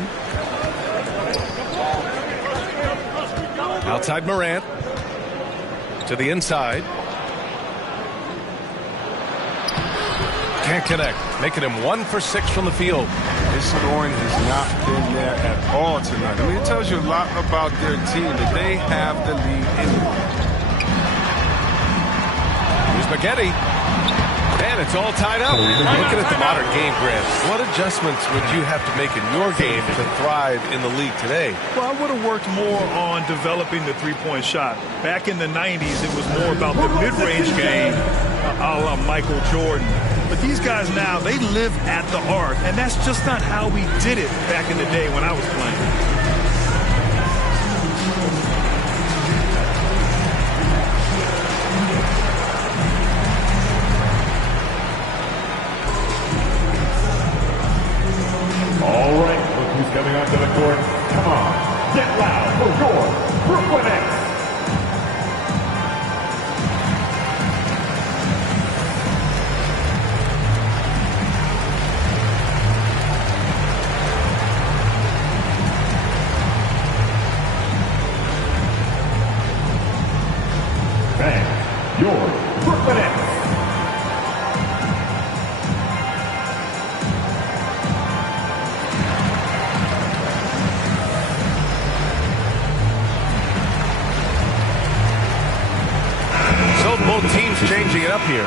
Outside Morant to the inside. Can't connect, making him 1 for 6 from the field. His scoring has not been there at all tonight. I mean, it tells you a lot about their team that they have the lead anyway. Here's Maggette. And it's all tied up. Looking at the modern game, Grant, what adjustments would you have to make in your game to thrive in the league today? Well, I would have worked more on developing the three-point shot. Back in the 90s, it was more about the mid-range game, a la Michael Jordan. But these guys now, they live at the arc, and that's just not how we did it back in the day when I was playing. All right, look who's coming onto the court. Come on, get loud for your Brooklyn Nets. And your Brooklyn Nets. Both teams changing it up here.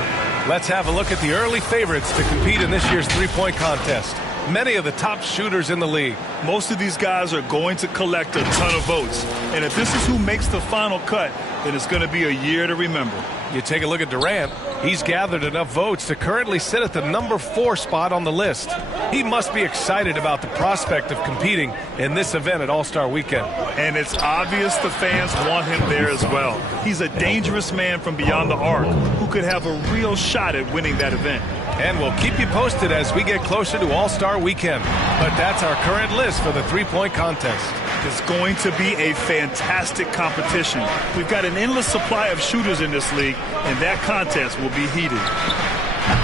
Let's have a look at the early favorites to compete in this year's three-point contest. Many of the top shooters in the league. Most of these guys are going to collect a ton of votes. And if this is who makes the final cut, then it's going to be a year to remember. You take a look at Durant. He's gathered enough votes to currently sit at the number 4 spot on the list. He must be excited about the prospect of competing in this event at All-Star Weekend. And it's obvious the fans want him there as well. He's a dangerous man from beyond the arc who could have a real shot at winning that event. And we'll keep you posted as we get closer to All-Star Weekend. But that's our current list for the three-point contest. It's going to be a fantastic competition. We've got an endless supply of shooters in this league, and that contest will be heated.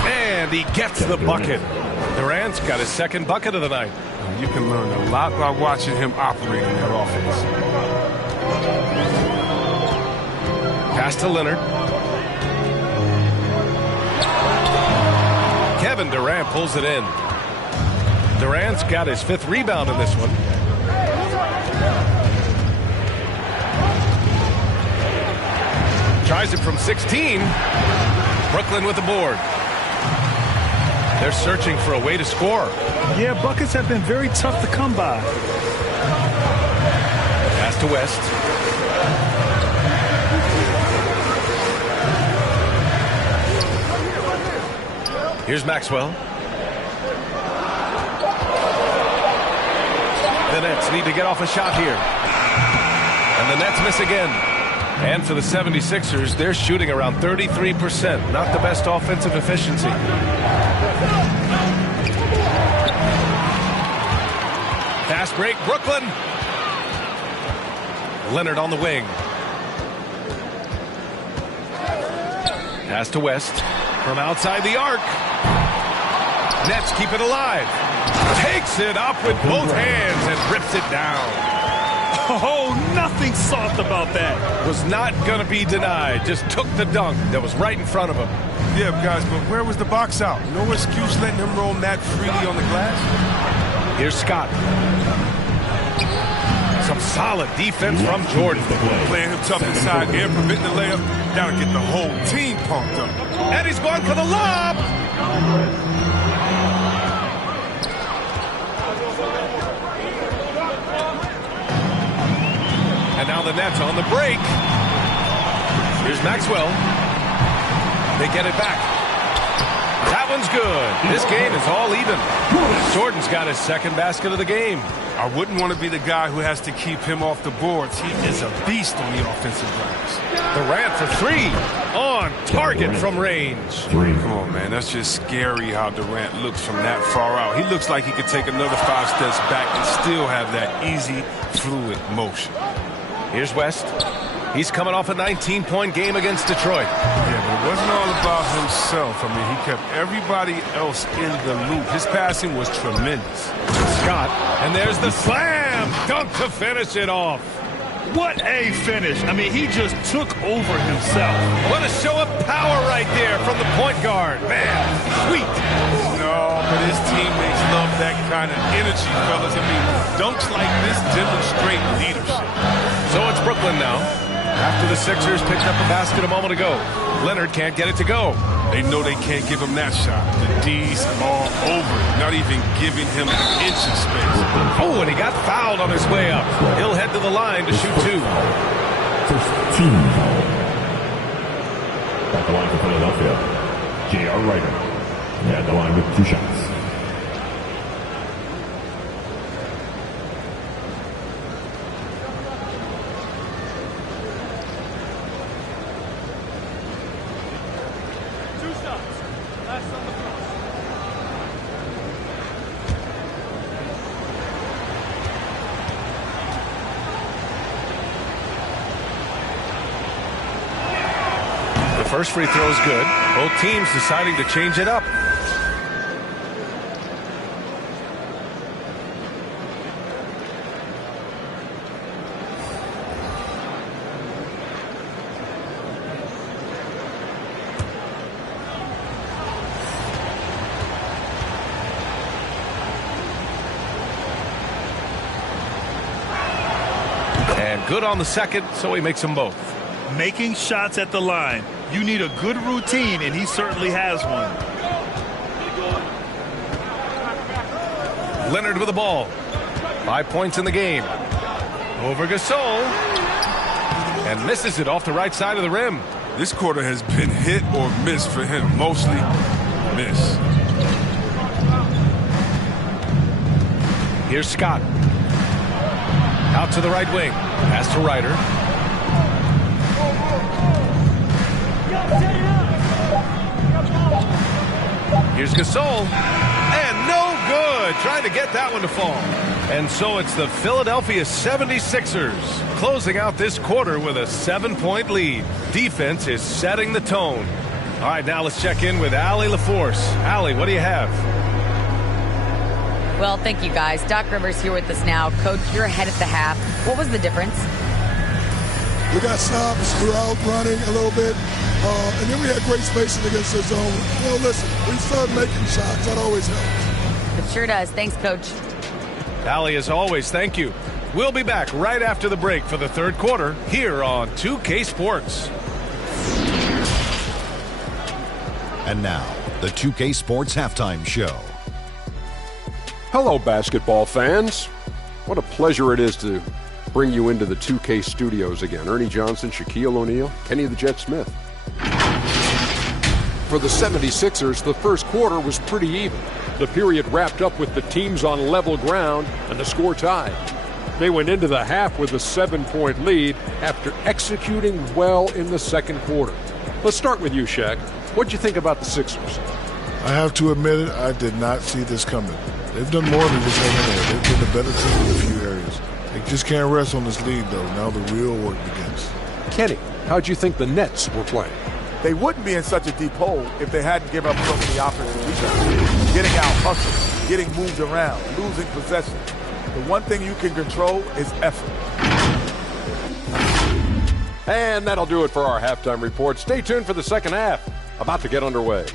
And he gets the bucket. Durant's got his second bucket of the night. You can learn a lot by watching him operate in that offense. Pass to Leonard. Kevin Durant pulls it in. Durant's got his 5th rebound in this one. Tries it from 16. Brooklyn with the board. They're searching for a way to score. Yeah, buckets have been very tough to come by. Pass to West. Here's Maxwell. The Nets need to get off a shot here. And the Nets miss again. And for the 76ers, they're shooting around 33%. Not the best offensive efficiency. Fast break, Brooklyn. Leonard on the wing. Pass to West. From outside the arc. Nets keep it alive. Takes it up with both hands and rips it down. Oh, nothing soft about that. Was not going to be denied. Just took the dunk that was right in front of him. Yeah, guys, but where was the box out? No excuse letting him roam that freely on the glass. Here's Scott. Some solid defense from Jordan. Playing him tough inside and preventing the layup. That'll get the whole team pumped up. And he's going for the lob. And now the Nets on the break. Here's Maxwell. They get it back. That one's good. This game is all even. Jordan's got his second basket of the game. I wouldn't want to be the guy who has to keep him off the boards. He is a beast on the offensive glass. Durant for three. On target from range. Come on, man. That's just scary how Durant looks from that far out. He looks like he could take another 5 steps back and still have that easy, fluid motion. Here's West. He's coming off a 19-point game against Detroit. Yeah, but it wasn't all about himself. I mean, he kept everybody else in the loop. His passing was tremendous. Scott, and there's the slam dunk to finish it off. What a finish. I mean, he just took over himself. What a show of power right there from the point guard. Man, sweet. No, but his teammates love that kind of energy, fellas. I mean, dunks like this demonstrate leadership. So it's Brooklyn now. After the Sixers picked up a basket a moment ago. Leonard can't get it to go. They know they can't give him that shot. The D's all over it, not even giving him an inch of space. Oh, and he got fouled on his way up. He'll head to the line to shoot two. First team foul. At the line for Philadelphia, J.R. Ryder. At the line with 2 shots. First free throw is good. Both teams deciding to change it up. And good on the second, so he makes them both. Making shots at the line. You need a good routine, and he certainly has one. Leonard with the ball. 5 points in the game. Over Gasol. And misses it off the right side of the rim. This quarter has been hit or miss for him. Mostly miss. Here's Scott. Out to the right wing. Pass to Ryder. Here's Gasol. And no good. Trying to get that one to fall. And so it's the Philadelphia 76ers closing out this quarter with a 7-point lead. Defense is setting the tone. All right, now let's check in with Allie LaForce. Allie, what do you have? Well, thank you, guys. Doc Rivers here with us now. Coach, you're ahead at the half. What was the difference? We got stops. We were out running a little bit. And then we had great spacing against the zone. Well, listen, we started making shots. That always helps. It sure does. Thanks, Coach. Allie, as always, thank you. We'll be back right after the break for the third quarter here on 2K Sports. And now, the 2K Sports Halftime Show. Hello, basketball fans. What a pleasure it is to bring you into the 2K studios again. Ernie Johnson, Shaquille O'Neal, Kenny the Jet Smith. For the 76ers, the first quarter was pretty even. The period wrapped up with the teams on level ground and the score tied. They went into the half with a 7-point lead after executing well in the second quarter. Let's start with you, Shaq. What'd you think about the Sixers? I have to admit it, I did not see this coming. They've done more than just hang in there. They've been a better team in a few areas. They just can't rest on this lead, though. Now the real work begins. Kenny, how'd you think the Nets were playing? They wouldn't be in such a deep hole if they hadn't given up so many offensive rebounds. Getting out hustled, getting moved around, losing possession. The one thing you can control is effort. And that'll do it for our halftime report. Stay tuned for the second half, about to get underway.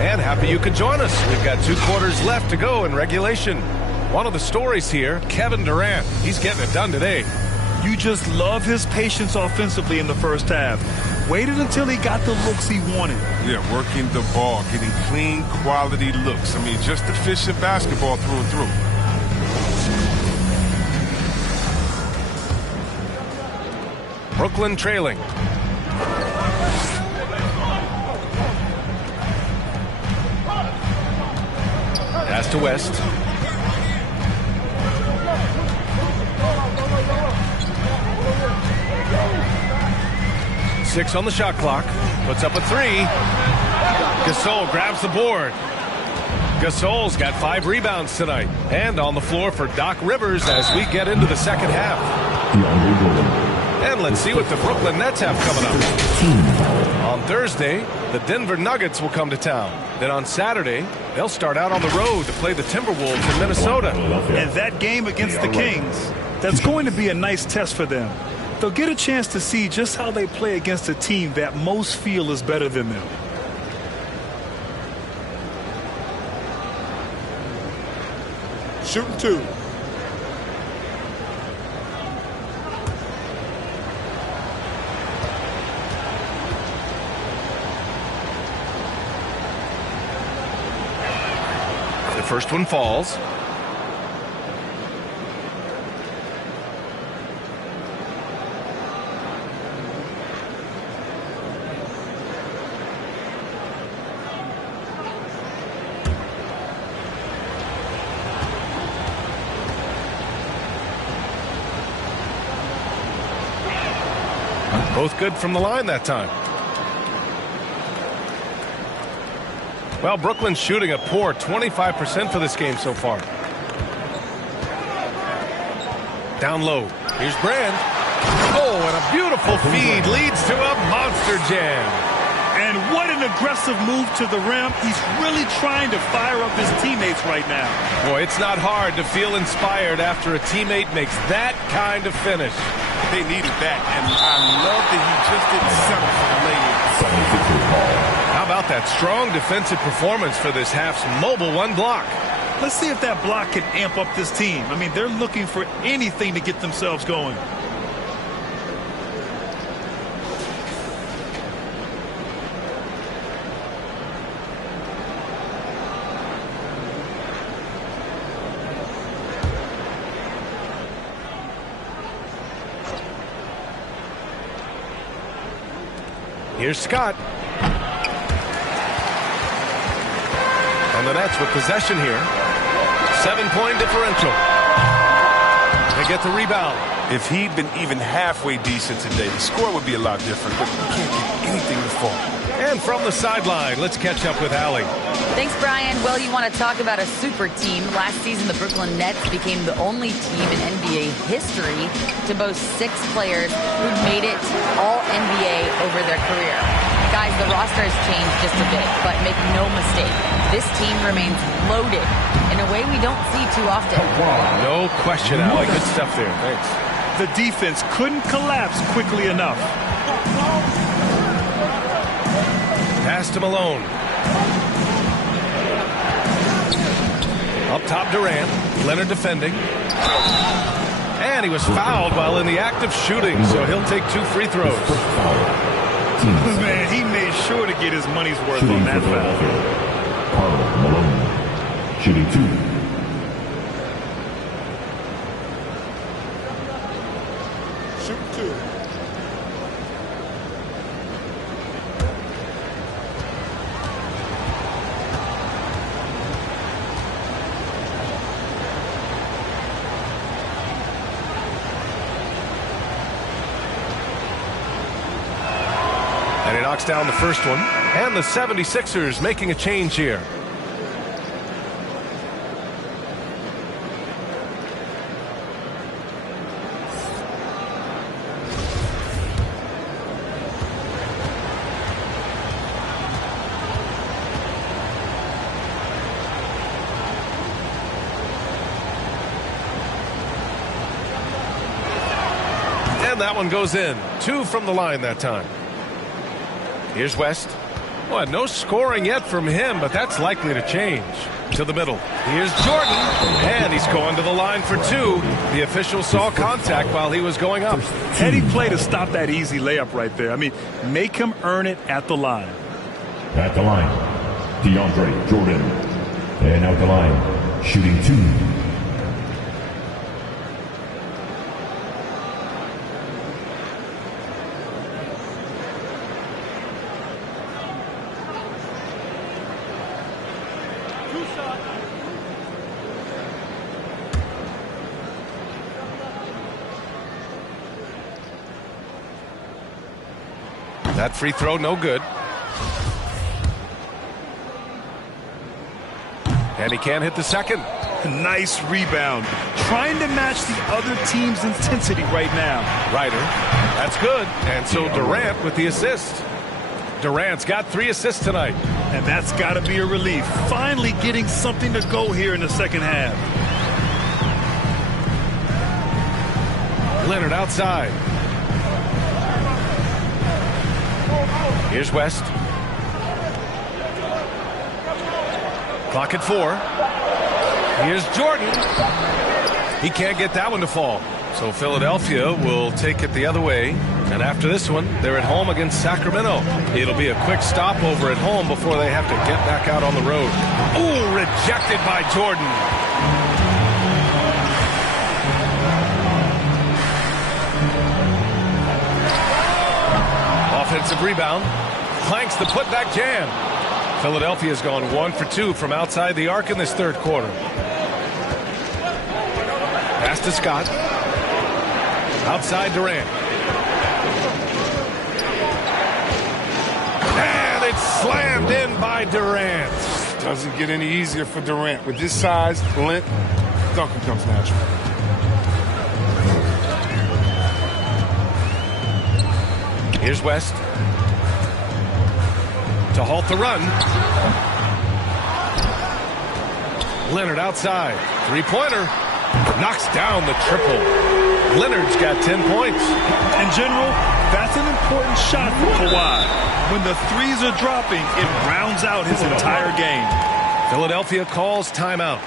And happy you could join us. We've got 2 quarters left to go in regulation. One of the stories here, Kevin Durant. He's getting it done today. You just love his patience offensively in the first half. Waited until he got the looks he wanted. Yeah, working the ball, getting clean, quality looks. I mean, just efficient basketball through and through. Brooklyn trailing. Pass to West. Six on the shot clock. Puts up a 3. Gasol grabs the board. Gasol's got 5 rebounds tonight. And on the floor for Doc Rivers as we get into the second half. And let's see what the Brooklyn Nets have coming up. On Thursday, the Denver Nuggets will come to town. Then on Saturday, they'll start out on the road to play the Timberwolves in Minnesota. And that game against the Kings, that's going to be a nice test for them. They'll get a chance to see just how they play against a team that most feel is better than them. Shooting 2. The first one falls. Both good from the line that time. Well, Brooklyn's shooting a poor 25% for this game so far. Down low. Here's Brand. Oh, and a beautiful feed leads to a monster jam. And what an aggressive move to the rim. He's really trying to fire up his teammates right now. Boy, it's not hard to feel inspired after a teammate makes that kind of finish. They needed that, and I love that he just didn't settle for the lay-in. How about that strong defensive performance for this half's mobile 1 block? Let's see if that block can amp up this team. I mean, they're looking for anything to get themselves going. Here's Scott. And the Nets with possession here. 7-point differential. They get the rebound. If he'd been even halfway decent today, the score would be a lot different, but you can't get anything to fall. And from the sideline, let's catch up with Allie. Thanks, Brian. Well, you want to talk about a super team. Last season, the Brooklyn Nets became the only team in NBA history to boast 6 players who made it all NBA over their career. Guys, the roster has changed just a bit, but make no mistake, this team remains loaded in a way we don't see too often. No question, Allie. Good stuff there. Thanks. The defense couldn't collapse quickly enough. Pass to Malone. Up top, Durant. Leonard defending. And he was fouled while in the act of shooting, so he'll take 2 free throws. Man, he made sure to get his money's worth on that foul. Malone, shooting 2. Shooting 2. And he knocks down the first one. And the 76ers making a change here. And that one goes in. 2 from the line that time. Here's West. Well, no scoring yet from him, but that's likely to change. To the middle. Here's Jordan. And he's going to the line for 2. The official saw contact while he was going up. Heady play to stop that easy layup right there. I mean, make him earn it at the line. At the line, DeAndre Jordan. And out the line, shooting 2. That free throw, no good. And he can't hit the second. Nice rebound. Trying to match the other team's intensity right now. Ryder. That's good. And so Durant with the assist. Durant's got 3 assists tonight. And that's got to be a relief. Finally getting something to go here in the second half. Leonard outside. Here's West. Clock at 4. Here's Jordan. He can't get that one to fall. So Philadelphia will take it the other way. And after this one, they're at home against Sacramento. It'll be a quick stopover at home before they have to get back out on the road. Ooh, rejected by Jordan. Offensive rebound. Clanks the putback jam. Philadelphia's gone 1 for 2 from outside the arc in this third quarter. Pass to Scott. Outside Durant. And it's slammed in by Durant. Doesn't get any easier for Durant. With this size, length, dunking comes natural. Here's West. To halt the run. Leonard outside. 3-pointer. Knocks down the triple. Leonard's got 10 points. In general, that's an important shot for Kawhi. When the threes are dropping, it rounds out his entire game. Philadelphia calls timeout.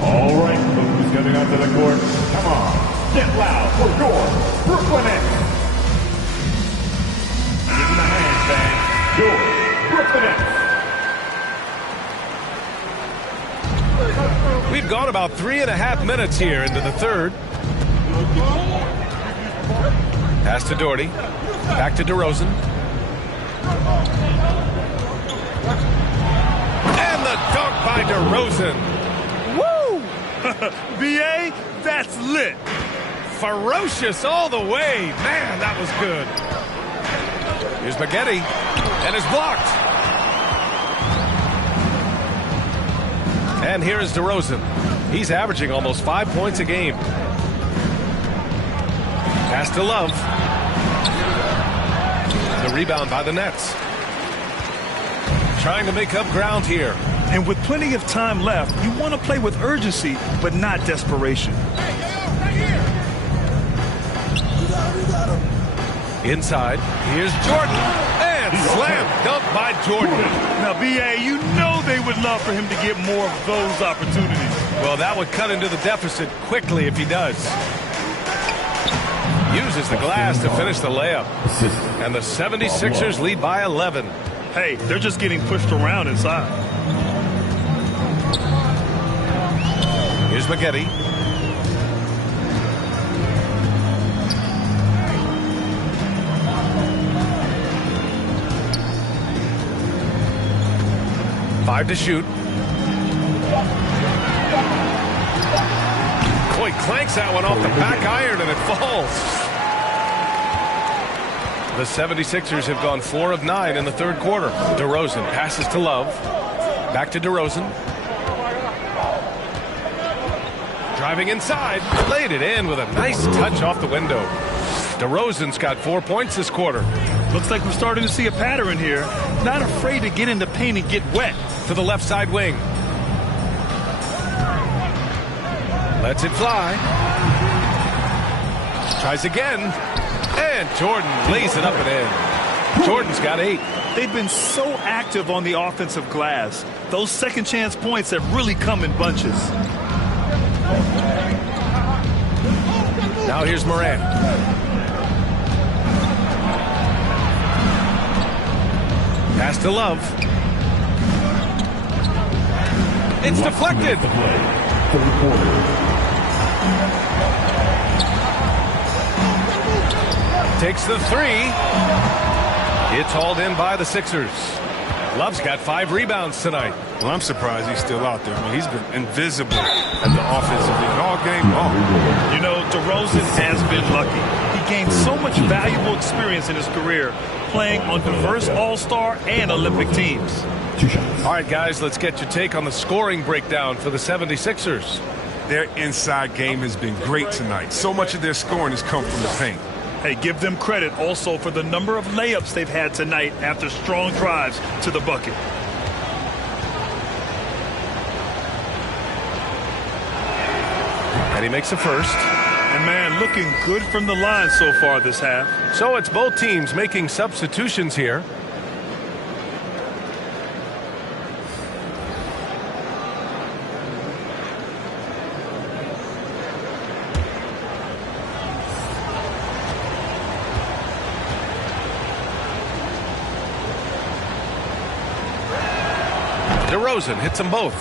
All right, who's coming onto the court? Come on, get loud for your Brooklyn Nets. Give them a hand, fans. Your Brooklyn Nets. We've gone about 3.5 minutes here into the third. Pass to Doherty. Back to DeRozan. And the dunk by DeRozan. Woo! B.A., that's lit. Ferocious all the way. Man, that was good. Here's Maggette. And it's blocked. And here is DeRozan. He's averaging almost 5 points a game. Pass to Love. The rebound by the Nets. Trying to make up ground here. And with plenty of time left, you want to play with urgency, but not desperation. Inside. Here's Jordan. And slam dunk by Jordan. Now, B.A., you know they would love for him to get more of those opportunities. Well, that would cut into the deficit quickly if he does. Uses the glass to finish the layup. And the 76ers lead by 11. Hey, they're just getting pushed around inside. Here's Maggette. Five to shoot. Boy, clanks that one off the back iron and it falls. The 76ers have gone 4 of 9 in the third quarter. DeRozan passes to Love. Back to DeRozan. Driving inside. Laid it in with a nice touch off the window. DeRozan's got 4 points this quarter. Looks like we're starting to see a pattern here. Not afraid to get in the paint and get wet. To the left side wing. Lets it fly. Tries again. And Jordan lays it up and in. Jordan's got 8. They've been so active on the offensive glass. Those second chance points have really come in bunches. Now here's Morant. Pass to Love. It's deflected. Takes the 3. It's hauled in by the Sixers. Love's got 5 rebounds tonight. Well, I'm surprised he's still out there. I mean, he's been invisible at the offensive end all game long. You know, DeRozan has been lucky. He gained so much valuable experience in his career playing on diverse All-Star and Olympic teams. All right, guys, let's get your take on the scoring breakdown for the 76ers. Their inside game has been great tonight. So much of their scoring has come from the paint. Hey, give them credit also for the number of layups they've had tonight after strong drives to the bucket. And he makes a first. And, man, looking good from the line so far this half. So it's both teams making substitutions here. DeRozan hits them both.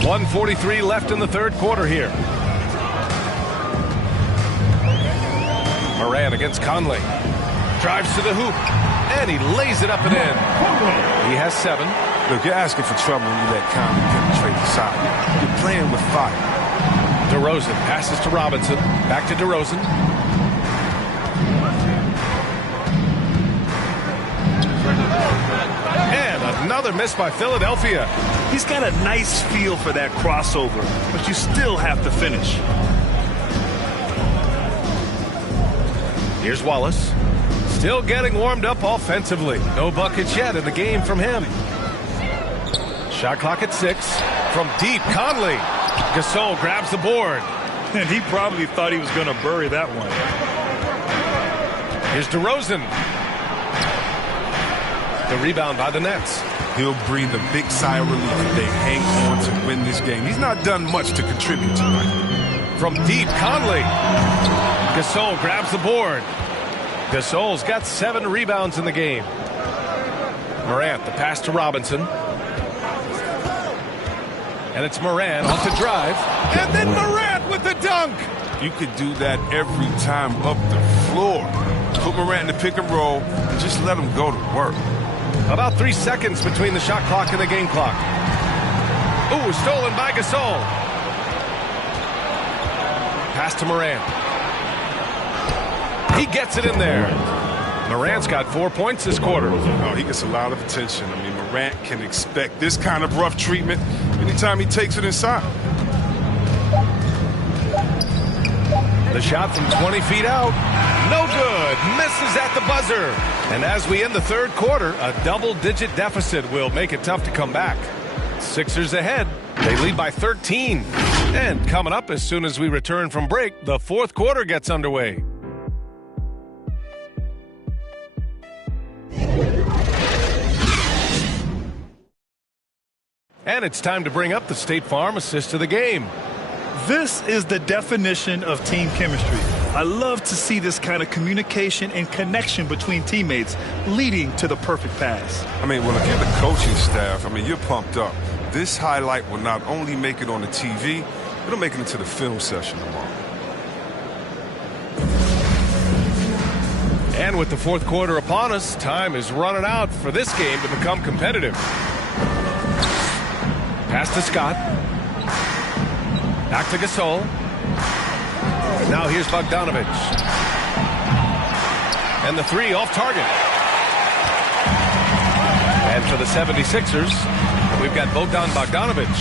1:43 left in the third quarter here. Morant against Conley. Drives to the hoop. And he lays it up and in. He has 7. Look, you're asking for trouble when you let Conley penetrate the side. You're playing with fire. DeRozan passes to Robinson. Back to DeRozan. And another miss by Philadelphia. He's got a nice feel for that crossover, but you still have to finish. Here's Wallace. Still getting warmed up offensively. No buckets yet in the game from him. Shot clock at 6. From deep, Conley. Gasol grabs the board. And he probably thought he was going to bury that one. Here's DeRozan. The rebound by the Nets. He'll breathe a big sigh of relief if they hang on to win this game. He's not done much to contribute tonight. From deep, Conley. Gasol grabs the board. Gasol's got 7 rebounds in the game. Morant, the pass to Robinson. And it's Morant off the drive. And then Morant with the dunk. You could do that every time up the floor. Put Morant in the pick and roll and just let him go to work. About 3 seconds between the shot clock and the game clock. Ooh, stolen by Gasol. Pass to Morant. He gets it in there. Morant's got 4 points this quarter. Oh, he gets a lot of attention. I mean, Morant can expect this kind of rough treatment anytime he takes it inside. The shot from 20 feet out. No good. Misses at the buzzer. And as we end the third quarter, a double-digit deficit will make it tough to come back. Sixers ahead. They lead by 13. And coming up as soon as we return from break, the fourth quarter gets underway. And it's time to bring up the State Farm assist of the game. This is the definition of team chemistry. I love to see this kind of communication and connection between teammates leading to the perfect pass. I mean, well, if you're the coaching staff, I mean, you're pumped up. This highlight will not only make it on the TV, it'll make it into the film session tomorrow. And with the fourth quarter upon us, time is running out for this game to become competitive. Pass to Scott. Back to Gasol. Now here's Bogdanovich. And the 3 off target. And for the 76ers, we've got Bogdanovich.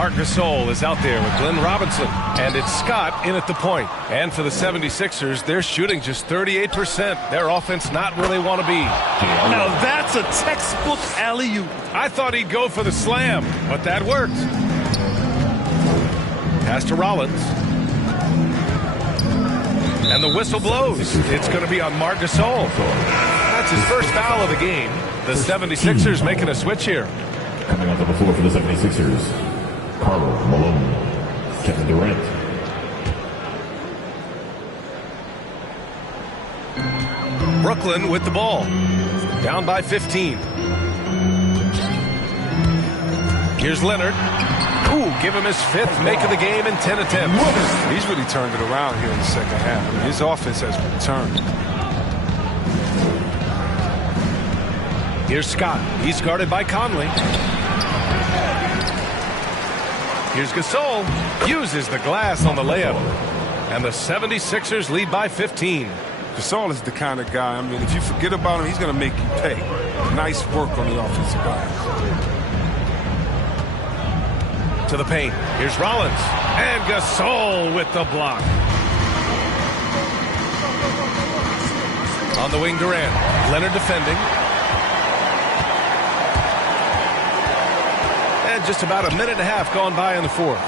Marc Gasol is out there with Glenn Robinson. And it's Scott in at the point. And for the 76ers, they're shooting just 38%. Their offense not where they want to be. Now that's a textbook alley-oop. I thought he'd go for the slam, but that worked. Pass to Rollins. And the whistle blows. It's going to be on Marc Gasol. That's his first foul of the game. The 76ers making a switch here. Coming onto the floor for the 76ers, Karl Malone, Kevin Durant. Brooklyn with the ball. Down by 15. Here's Leonard. Ooh, give him his 5th make of the game in 10 attempts. He's really turned it around here in the second half. I mean, his offense has returned. Here's Scott. He's guarded by Conley. Here's Gasol. Uses the glass on the layup. And the 76ers lead by 15. Gasol is the kind of guy, I mean, if you forget about him, he's going to make you pay. Nice work on the offensive glass. To the paint. Here's Rollins. And Gasol with the block. On the wing, Durant. Leonard defending. And just about a minute and a half gone by in the 4th.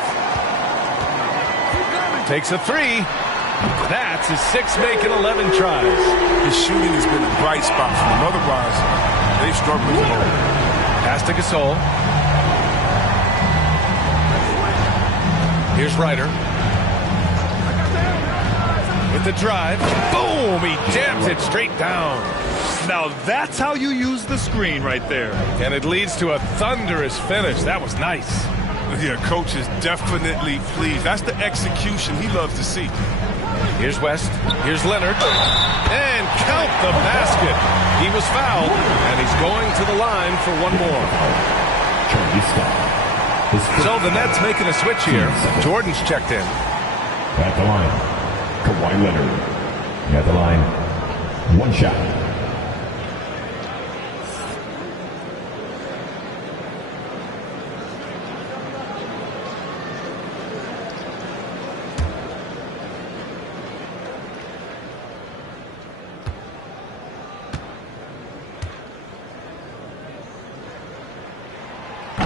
Takes a 3. That's his 6th make in 11 tries. His shooting has been a bright spot for him. Otherwise, they've struggled with him. Pass to Gasol. Here's Ryder. With the drive. Boom! He jams it straight down. Now that's how you use the screen right there. And it leads to a thunderous finish. That was nice. Yeah, coach is definitely pleased. That's the execution he loves to see. Here's West. Here's Leonard. And count the basket. He was fouled, and he's going to the line for one more. So the Nets making a switch here. Jordan's checked in. At the line, Kawhi Leonard. At the line, 1 shot.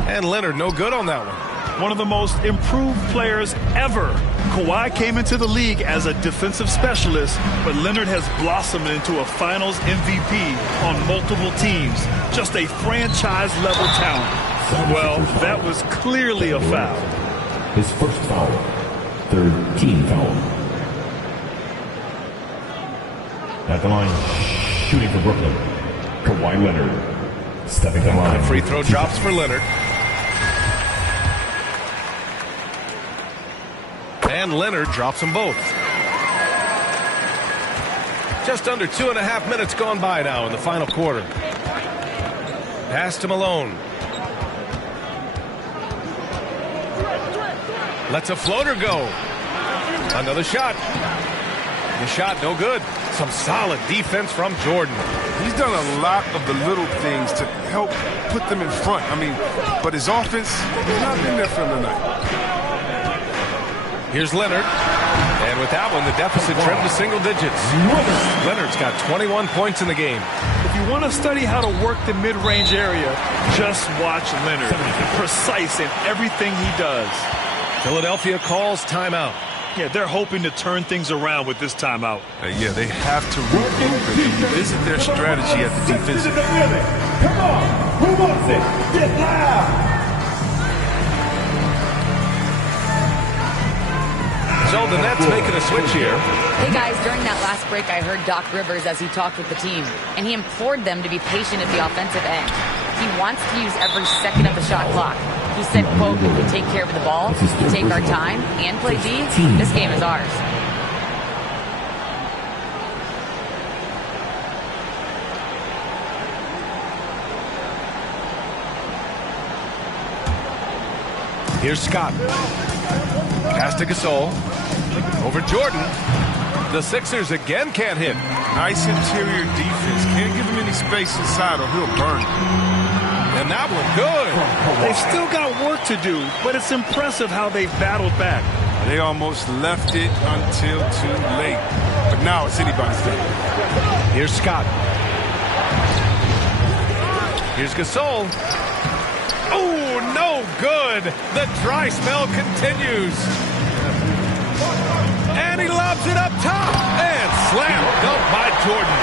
And Leonard no good on that one. One of the most improved players ever. Kawhi came into the league as a defensive specialist, but Leonard has blossomed into a finals MVP on multiple teams. Just a franchise-level talent. Well, that was clearly a foul. His first foul. 3rd team foul. At the line, shooting for Brooklyn, Kawhi Leonard. Stepping the line. Free throw drops for Leonard. And Leonard drops them both. Just under 2.5 minutes gone by now in the final quarter. Pass to Malone. Lets a floater go. Another shot. The shot no good. Some solid defense from Jordan. He's done a lot of the little things to help put them in front. I mean, but his offense, he's not been there for him tonight. Here's Leonard. And with that one, the deficit trimmed to single digits. Leonard's got 21 points in the game. If you want to study how to work the mid-range area, just watch Leonard. Precise in everything he does. Philadelphia calls timeout. Yeah, they're hoping to turn things around with this timeout. Yeah, they have to regroup and revisit their strategy at the defensive. Come on, who wants it? Get loud! So the Nets making a switch here. Hey guys, during that last break, I heard Doc Rivers as he talked with the team, and he implored them to be patient at the offensive end. He wants to use every second of the shot clock. He said, quote, "We take care of the ball, we take our time, and play D. This game is ours." Here's Scott. Pass to Gasol. Over Jordan. The Sixers again can't hit. Nice interior defense. Can't give him any space inside or he'll burn. And and that one good. They've still got work to do, but it's impressive how they've battled back. They almost left it until too late. But now it's anybody's game. Here's Scott. Here's Gasol. Oh, no good. The dry spell continues. And he lobs it up top. And slam dunk by Jordan.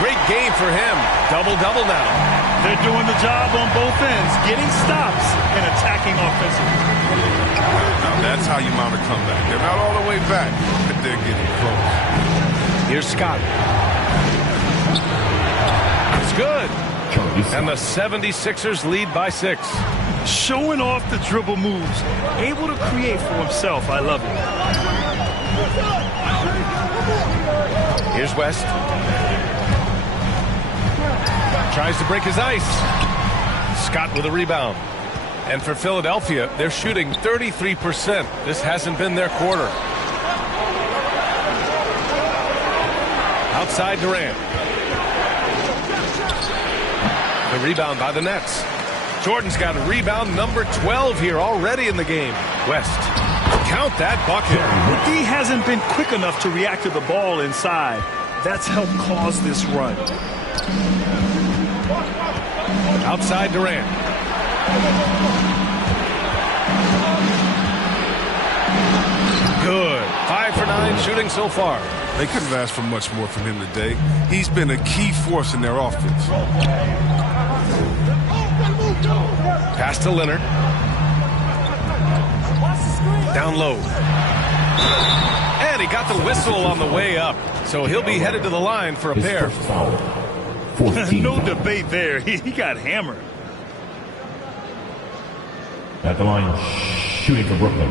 Great game for him. Double-double now. They're doing the job on both ends, getting stops and attacking offensively. Now that's how you mount a comeback. They're not all the way back, but they're getting close. Here's Scott. It's good. And the 76ers lead by 6. Showing off the dribble moves. Able to create for himself. I love it. Here's West. Tries to break his ice. Scott with a rebound. And for Philadelphia, they're shooting 33%. This hasn't been their quarter. Outside Durant. The rebound by the Nets. Jordan's got rebound number 12 here already in the game. West. Count that bucket. The D hasn't been quick enough to react to the ball inside. That's helped cause this run. Outside Durant. Good. 5 for 9 shooting so far. They couldn't have asked for much more from him today. He's been a key force in their offense. Pass to Leonard. Down low. And he got the whistle on the way up. So he'll be headed to the line for a pair. No debate there. He got hammered. At the line, shooting for Brooklyn.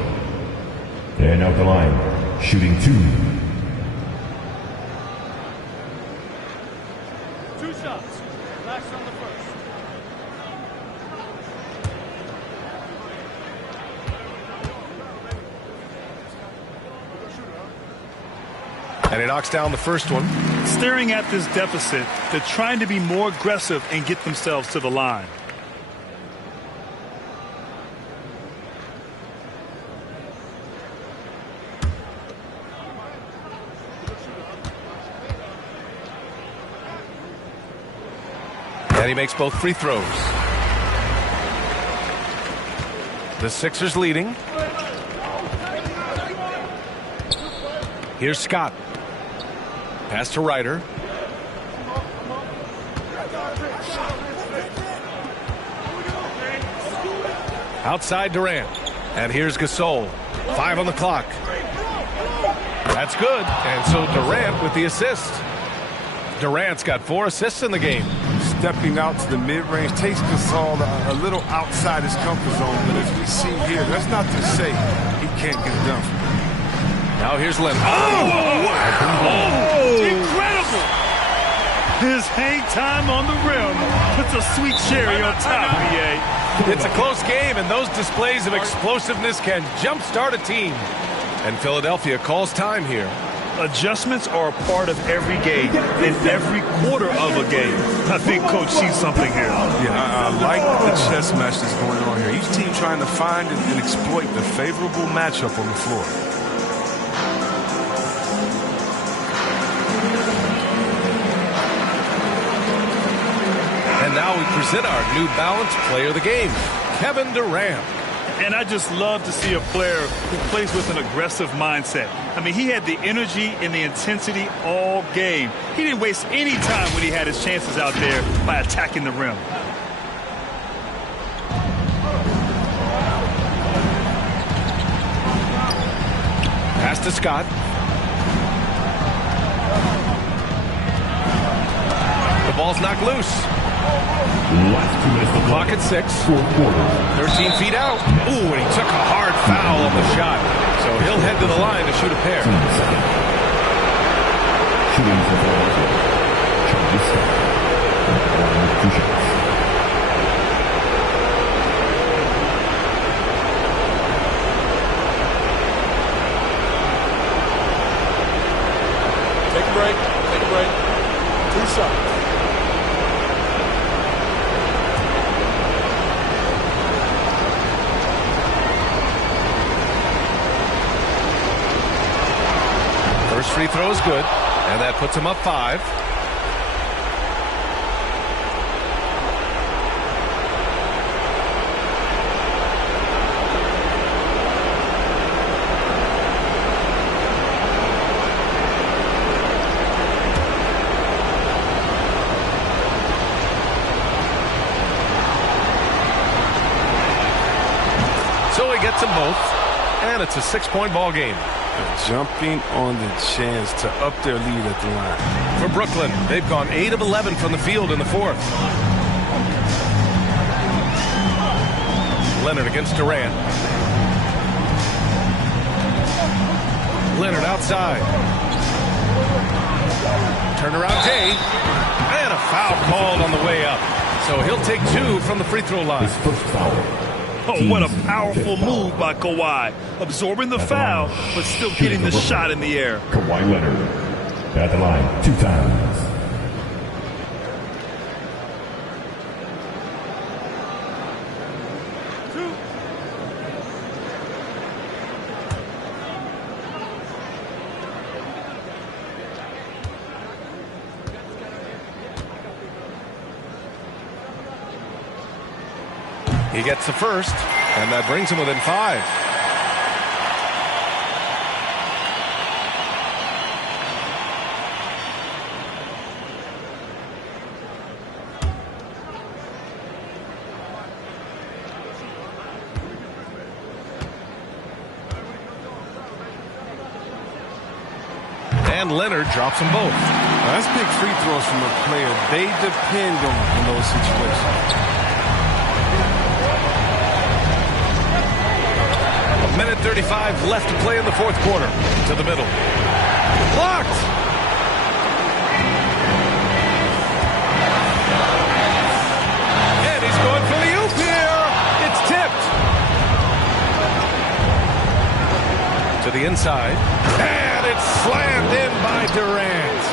And out the line, shooting 2. 2 shots. Last on the first. And he knocks down the first one. Staring at this deficit, they're trying to be more aggressive and get themselves to the line. And he makes both free throws. The Sixers leading. Here's Scott. Pass to Ryder. Outside Durant. And here's Gasol. 5 on the clock. That's good. And so Durant with the assist. Durant's got 4 assists in the game. Stepping out to the mid-range takes Gasol a little outside his comfort zone. But as we see here, that's not to say he can't get it done. Now here's Leonard. Incredible! His hang time on the rim puts a sweet cherry on top, BA. It's a close game, and those displays of explosiveness can jumpstart a team. And Philadelphia calls time here. Adjustments are a part of every game, in every quarter of a game. I think Coach sees something here. Yeah, I like the chess match that's going on here. Each team trying to find and exploit the favorable matchup on the floor. And now we present our New Balance Player of the Game, Kevin Durant. And I just love to see a player who plays with an aggressive mindset. I mean, he had the energy and the intensity all game. He didn't waste any time when he had his chances out there by attacking the rim. Pass to Scott. The ball's knocked loose. Clock at 6. 13 feet out. Ooh, and he took a hard foul on the shot. So he'll head to the line to shoot a pair. Shooting for Philadelphia. Charlie Scott. 2 shots. Take a break. Take a break. 2 shots. free throw is good, and that puts him up 5. So he gets them both, and it's a 6-point ball game. Jumping on the chance to up their lead at the line. For Brooklyn, they've gone 8 of 11 from the field in the 4th. Leonard against Durant. Leonard outside. Turnaround Day, and a foul called on the way up. So he'll take 2 from the free throw line. His first foul. Oh, what a powerful move by Kawhi. Absorbing the foul, but still getting the shot in the air. Kawhi Leonard at the line 2 times. He gets the first, and that brings him within 5. And Leonard drops them both. That's big free throws from a player. They depend on in those situations. Minute 35 left to play in the 4th quarter. To the middle. Blocked! And he's going for the oop here. It's tipped. To the inside. And it's slammed in by Durant.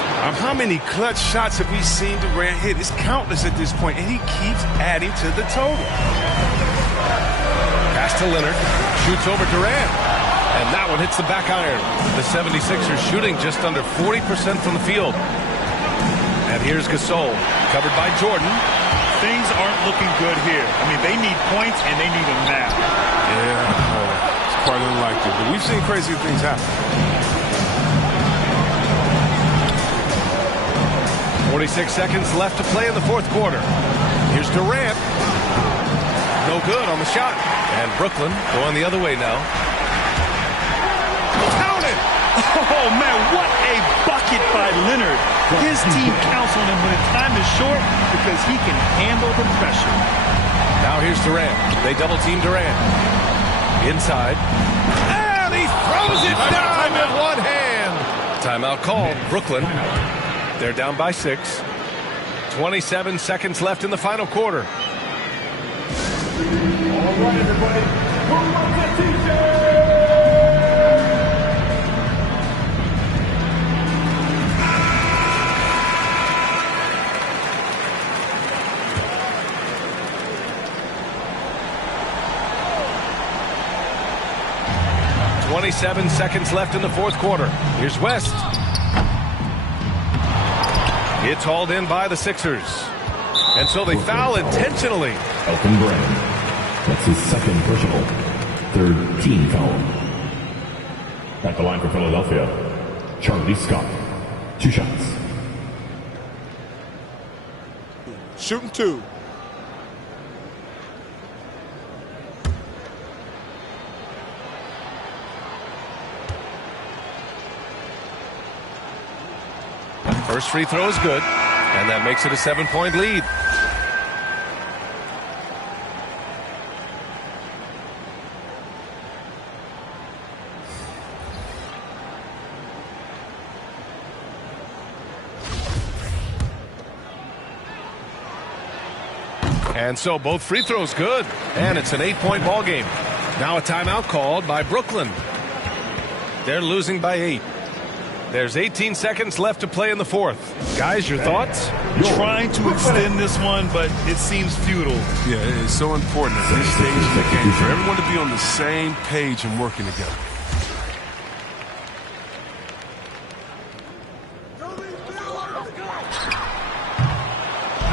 How many clutch shots have we seen Durant hit? It's countless at this point, and he keeps adding to the total. Pass to Leonard. Shoots over Durant. And that one hits the back iron. The 76ers shooting just under 40% from the field. And here's Gasol. Covered by Jordan. Things aren't looking good here. I mean, they need points, and they need them now. Yeah, it's quite unlikely. But we've seen crazy things happen. 46 seconds left to play in the 4th quarter. Here's Durant. No good on the shot. And Brooklyn going the other way now. Count it! Oh, man, what a bucket by Leonard. His team counts on him when time is short because he can handle the pressure. Now here's Durant. They double-team Durant. Inside. And he throws it down with one hand. Timeout called. Brooklyn. They're down by 6. 27 seconds left in the final quarter. All right, everybody. Who wants a t-shirt? 27 seconds left in the 4th quarter. Here's West. It's hauled in by the Sixers. And so they foul intentionally. Elton Brand. That's his 2nd personal. 3rd team foul. At the line for Philadelphia, Charlie Scott. 2 shots. Shooting 2. First free throw is good, and that makes it a 7-point lead. And so both free throws good, and it's an 8-point ball game. Now a timeout called by Brooklyn. They're losing by 8. There's 18 seconds left to play in the 4th. Guys, your thoughts? Trying to extend this one, but it seems futile. Yeah, it is so important at this stage of the game for everyone to be on the same page and working together.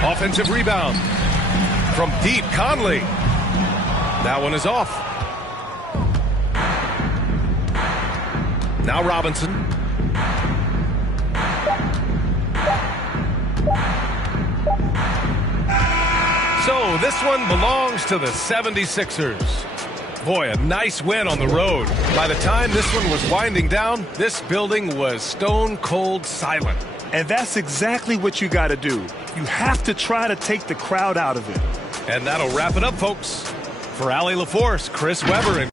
Offensive rebound. From deep, Conley. That one is off. Now Robinson. So this one belongs to the 76ers. Boy, a nice win on the road. By the time this one was winding down, this building was stone cold silent. And that's exactly what you got to do. You have to try to take the crowd out of it. And that'll wrap it up, folks. For Allie LaForce, Chris Webber, and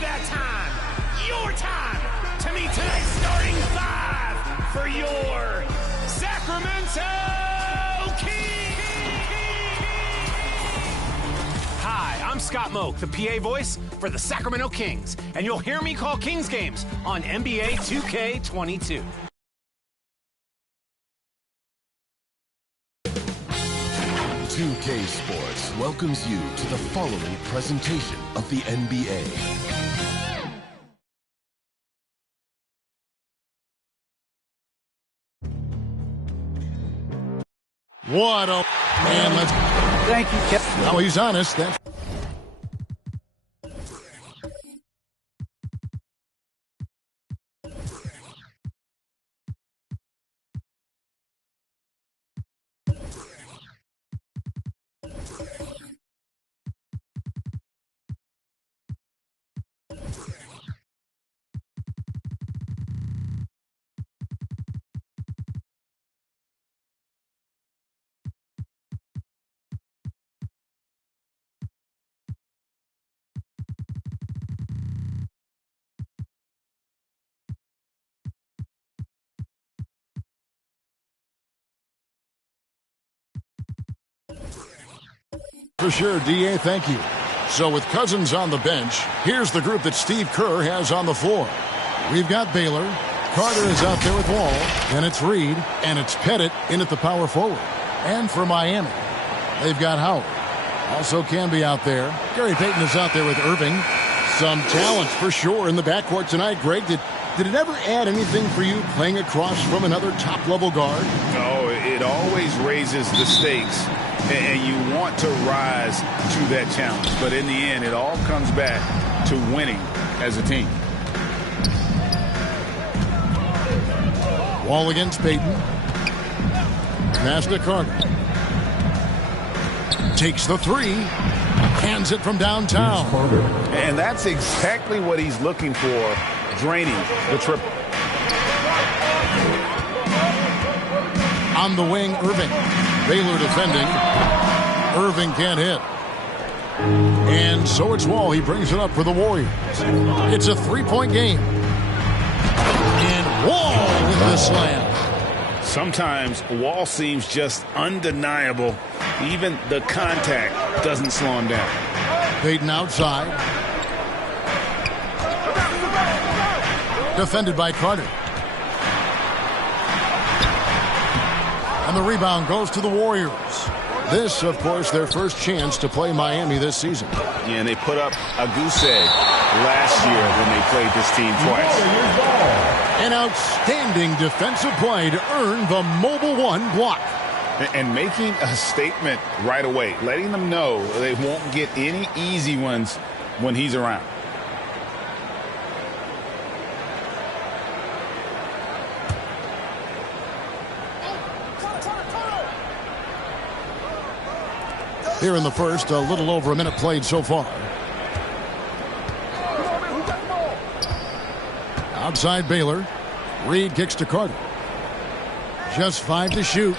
that time, your time, to meet tonight's starting five for your Sacramento Kings! Hi, I'm Scott Moak, the PA voice for the Sacramento Kings, and you'll hear me call Kings games on NBA 2K22. .2K Sports welcomes you to the following presentation of the NBA. What a man! Let's thank you, Kevin. Now he's honest. Then. For sure, D.A., thank you. So with Cousins on the bench, here's the group that Steve Kerr has on the floor. We've got Baylor. Carter is out there with Wall. Then it's Reed. And it's Pettit in at the power forward. And for Miami, they've got Howard. Also Canby out there. Gary Payton is out there with Irving. Some talent for sure in the backcourt tonight. Greg, did it ever add anything for you playing across from another top-level guard? Oh, it always raises the stakes. And you want to rise to that challenge. But in the end, it all comes back to winning as a team. Wall against Payton. Pass to Carter. Takes the three. Hands it from downtown. And that's exactly what he's looking for, draining the triple. On the wing, Irving. Baylor defending. Irving can't hit. And so it's Wall. He brings it up for the Warriors. It's a three-point game. And Wall with the slam. Sometimes Wall seems just undeniable. Even the contact doesn't slow him down. Payton outside. Defended by Carter. And the rebound goes to the Warriors. This, of course, their first chance to play Miami this season. Yeah, and they put up a goose egg last year when they played this team twice. An outstanding defensive play to earn the Mobile One block. And making a statement right away, letting them know they won't get any easy ones when he's around. Here in the first, a little over a minute played so far. Outside Baylor. Reed kicks to Carter. Just 5 to shoot.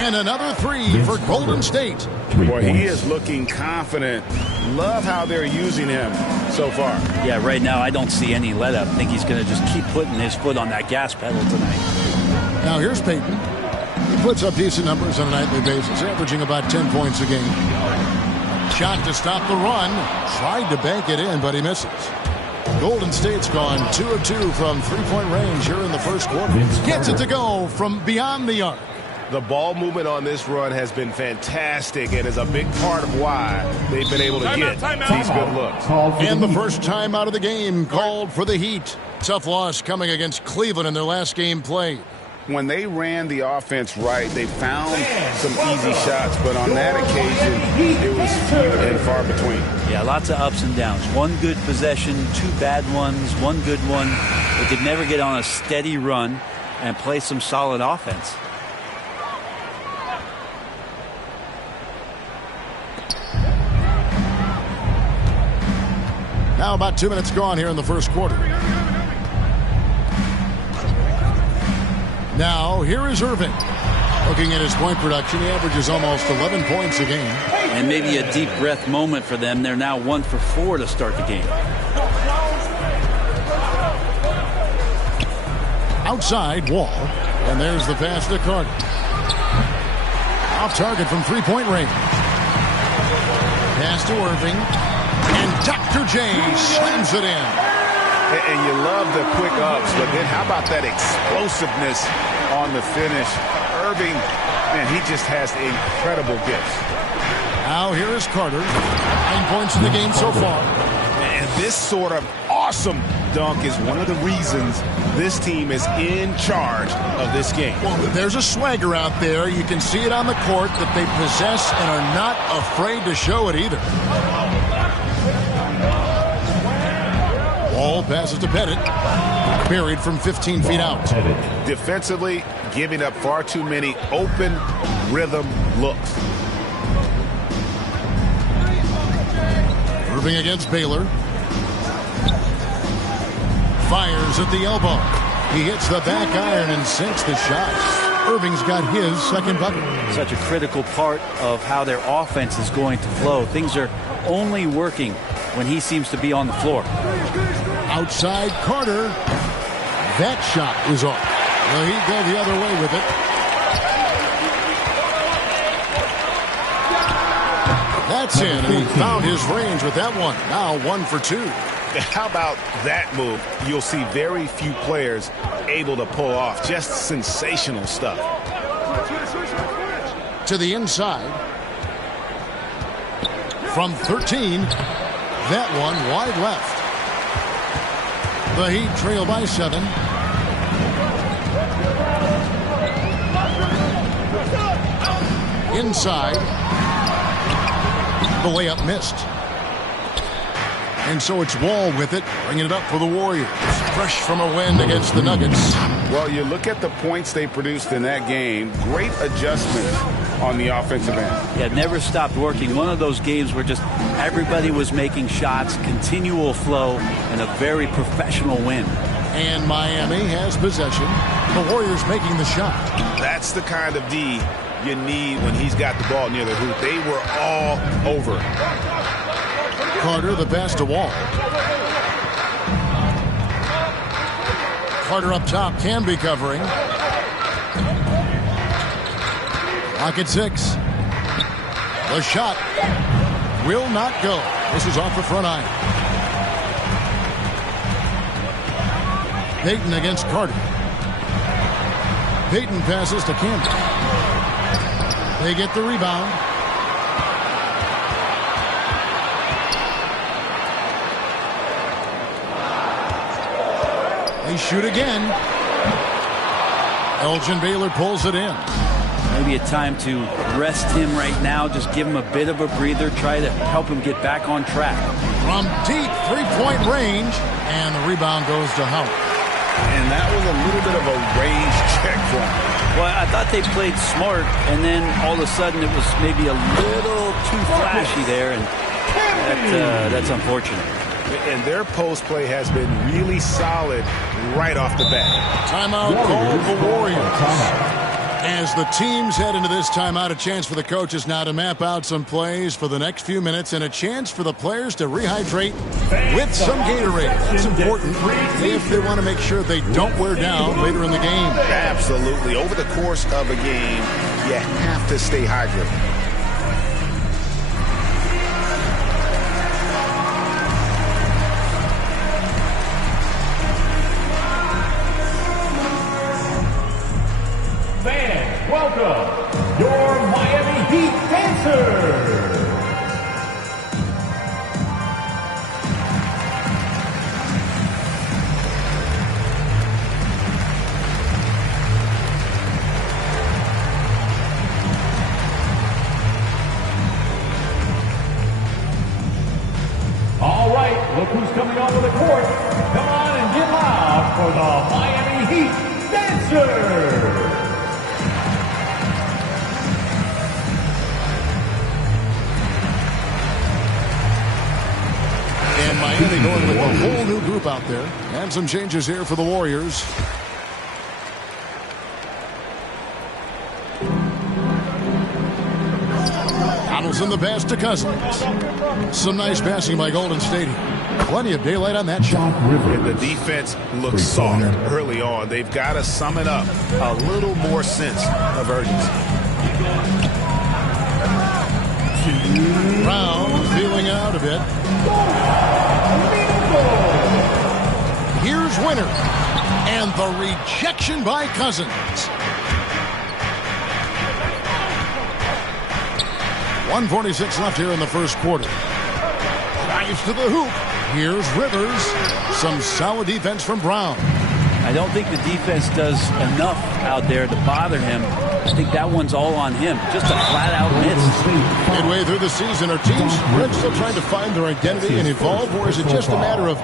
And another three for Golden State. Boy, he is looking confident. Love how they're using him so far. Yeah, right now I don't see any let up. I think he's going to just keep putting his foot on that gas pedal tonight. Now here's Payton. He puts up decent numbers on a nightly basis, averaging about 10 points a game. Shot to stop the run. Tried to bank it in, but he misses. Golden State's gone 2 of 2 from three-point range here in the first quarter. Gets it to go from beyond the arc. The ball movement on this run has been fantastic and is a big part of why they've been able to get these good looks. And the first time out of the game called for the Heat. Tough loss coming against Cleveland in their last game played. When they ran the offense right, they found some easy shots, but on that occasion, it was few and far between. Yeah, lots of ups and downs. One good possession, 2 bad ones, 1 good one. They could never get on a steady run and play some solid offense. Now about 2 minutes gone here in the first quarter. Now, here is Irving. Looking at his point production, he averages almost 11 points a game. And maybe a deep breath moment for them. They're now 1 for 4 to start the game. Outside, Wall. And there's the pass to Carter. Off target from three-point range. Pass to Irving. And Dr. J slams it in. And you love the quick ups, but then how about that explosiveness on the finish? Irving, man, he just has incredible gifts. Now here is Carter. 9 points in the game so far. And this sort of awesome dunk is one of the reasons this team is in charge of this game. Well, there's a swagger out there. You can see it on the court that they possess and are not afraid to show it either. Wall passes to Pettit. Buried from 15 feet out. Defensively, giving up far too many open rhythm looks. Irving against Baylor. Fires at the elbow. He hits the back iron and sinks the shot. Irving's got his second bucket. Such a critical part of how their offense is going to flow. Things are only working when he seems to be on the floor. Outside Carter. That shot is off. Well, he'd go the other way with it. That's in. And he found his range with that one. Now 1 for 2. How about that move? You'll see very few players able to pull off. Just sensational stuff. To the inside. From 13. That one wide left. The Heat trail by 7. Inside. The layup missed. And so it's Wall with it, bringing it up for the Warriors. Fresh from a win against the Nuggets. Well, you look at the points they produced in that game. Great adjustment on the offensive end. Yeah, never stopped working. One of those games where just everybody was making shots, continual flow, and a very professional win. And Miami has possession. The Warriors making the shot. That's the kind of D you need when he's got the ball near the hoop. They were all over. Carter, the pass to Wall. Carter up top, can be covering. Clock at 6. The shot will not go. This is off the front iron. Payton against Carter. Payton passes to Campbell. They get the rebound. They shoot again. Elgin Baylor pulls it in. Maybe a time to rest him right now. Just give him a bit of a breather. Try to help him get back on track. From deep three-point range. And the rebound goes to Howard. And that was a little bit of a range check for him. Well, I thought they played smart, and then all of a sudden it was maybe a little too flashy there, and that's unfortunate. And their post play has been really solid right off the bat. Timeout called the Warriors. As the teams head into this timeout, a chance for the coaches now to map out some plays for the next few minutes and a chance for the players to rehydrate with some Gatorade. It's important if they want to make sure they don't wear down later in the game. Absolutely. Over the course of a game, you have to stay hydrated. Welcome, your Miami Heat dancers. All right, look who's coming onto the court. Come on and get loud for the Miami Heat dancers. And Miami going with a whole new group out there. And some changes here for the Warriors. Donaldson the pass to Cousins. Some nice passing by Golden State. plenty of daylight on that shot. And the defense looks soft early on. They've got to sum it up. A little more sense of urgency. Brown feeling out a bit. Here's Winter. And the rejection by Cousins. 1:46 left here in the first quarter. Drives to the hoop. Here's Rivers. Some solid defense from Brown. I don't think the defense does enough out there to bother him. I think that one's all on him. Just a flat-out miss. Midway through the season, are teams still trying to find their identity and evolve, or is it just a matter of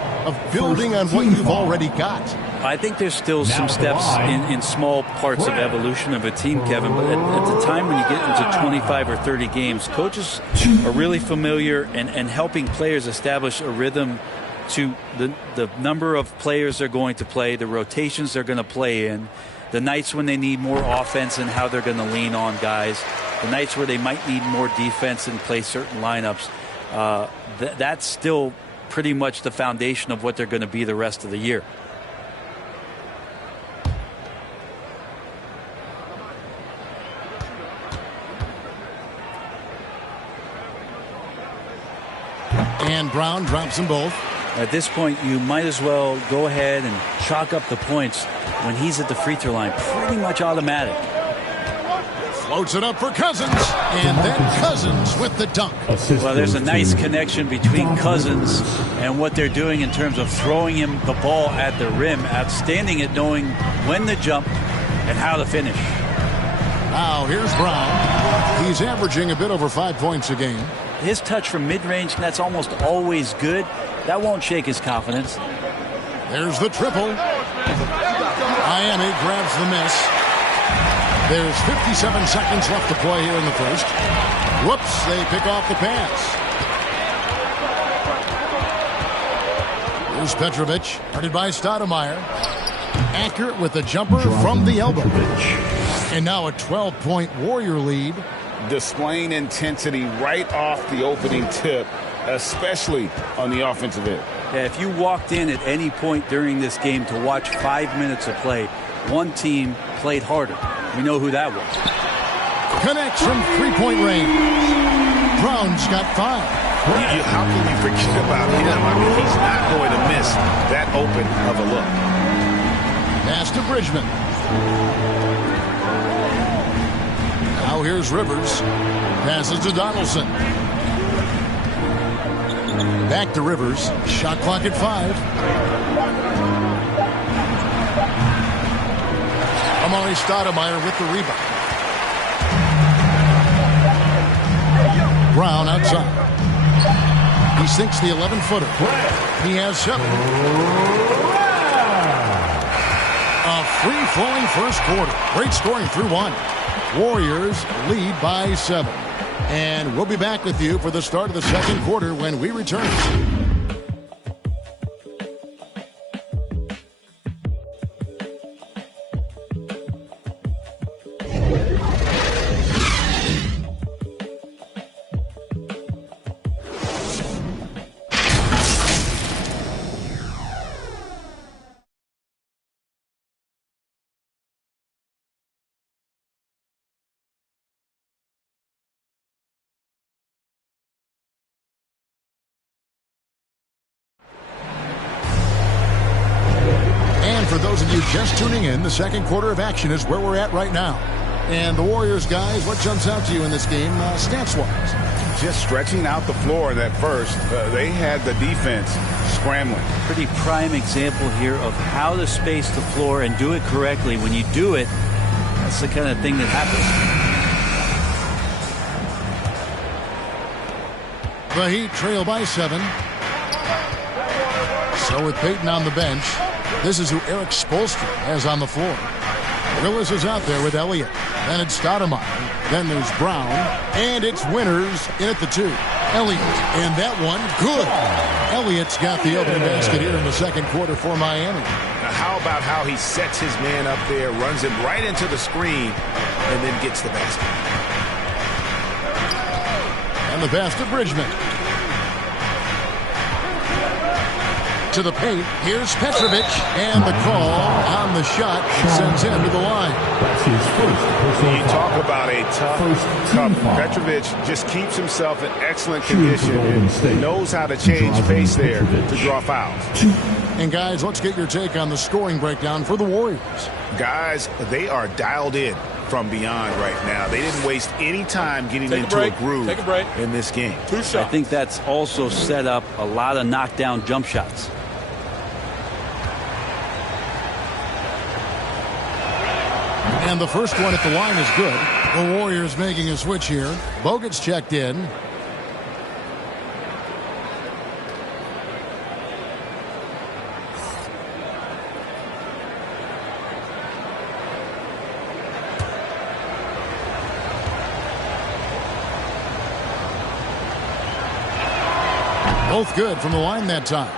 building on what you've already got? I think there's still some steps in small parts of evolution of a team, Kevin, but at the time when you get into 25 or 30 games, coaches are really familiar and helping players establish a rhythm to the number of players they're going to play, the rotations they're going to play in, the nights when they need more offense and how they're going to lean on guys, the nights where they might need more defense and play certain lineups. That's still pretty much the foundation of what they're going to be the rest of the year. And Brown drops them both. At this point, you might as well go ahead and chalk up the points when he's at the free throw line. Pretty much automatic. Floats it up for Cousins. And then Cousins with the dunk. Well, there's a nice connection between Cousins and what they're doing in terms of throwing him the ball at the rim. Outstanding at knowing when to jump and how to finish. Now here's Brown. He's averaging a bit over 5 points a game. His touch from mid-range, that's almost always good. That won't shake his confidence. There's the triple. Miami grabs the miss. There's 57 seconds left to play here in the first. Whoops, they pick off the pass. Here's Petrovic, guarded by Stoudemire. Accurate with the jumper from the elbow. And now a 12-point Warrior lead. Displaying intensity right off the opening tip, especially on the offensive end. Yeah, if you walked in at any point during this game to watch 5 minutes of play, one team played harder. We know who that was. Connects from three-point range. Brown's got 5. How can you forget about him? I mean, he's not going to miss that open of a look. Pass to Bridgman. Now here's Rivers. Passes to Donaldson. Back to Rivers. Shot clock at 5. Amari Stoudemire with the rebound. Brown outside. He sinks the 11-footer. He has 7. A free-flowing first quarter. Great scoring through 1. Warriors lead by 7. And we'll be back with you for the start of the second quarter when we return. For those of you just tuning in, the second quarter of action is where we're at right now. And the Warriors, guys, what jumps out to you in this game, stance-wise? Just stretching out the floor in that first. They had the defense scrambling. Pretty prime example here of how to space the floor and do it correctly. When you do it, that's the kind of thing that happens. The Heat trail by 7. So with Peyton on the bench, this is who Eric Spoelstra has on the floor. Willis is out there with Elliott. Then it's Stoudemire. Then there's Brown. And it's Winters in at the 2. Elliott. And that one, good. Elliott's got the opening basket here in the second quarter for Miami. Now how about how he sets his man up there, runs him right into the screen, and then gets the basket. And the pass to Bridgman. to the paint. Here's Petrovic, and the call on the shot sends him to the line. That's his first personal You foul. talk about a tough team cover. foul. Petrovic just keeps himself in excellent Shooting for condition Golden and State. knows how to change Draws pace in there Petrovic. to draw fouls. And guys, let's get your take on the scoring breakdown for the Warriors. Guys, they are dialed in from beyond right now. They didn't waste any time getting into a groove in this game. I think that's also set up a lot of knockdown jump shots. And the first one at the line is good. The Warriors making a switch here. Bogut's checked in. Both good from the line that time.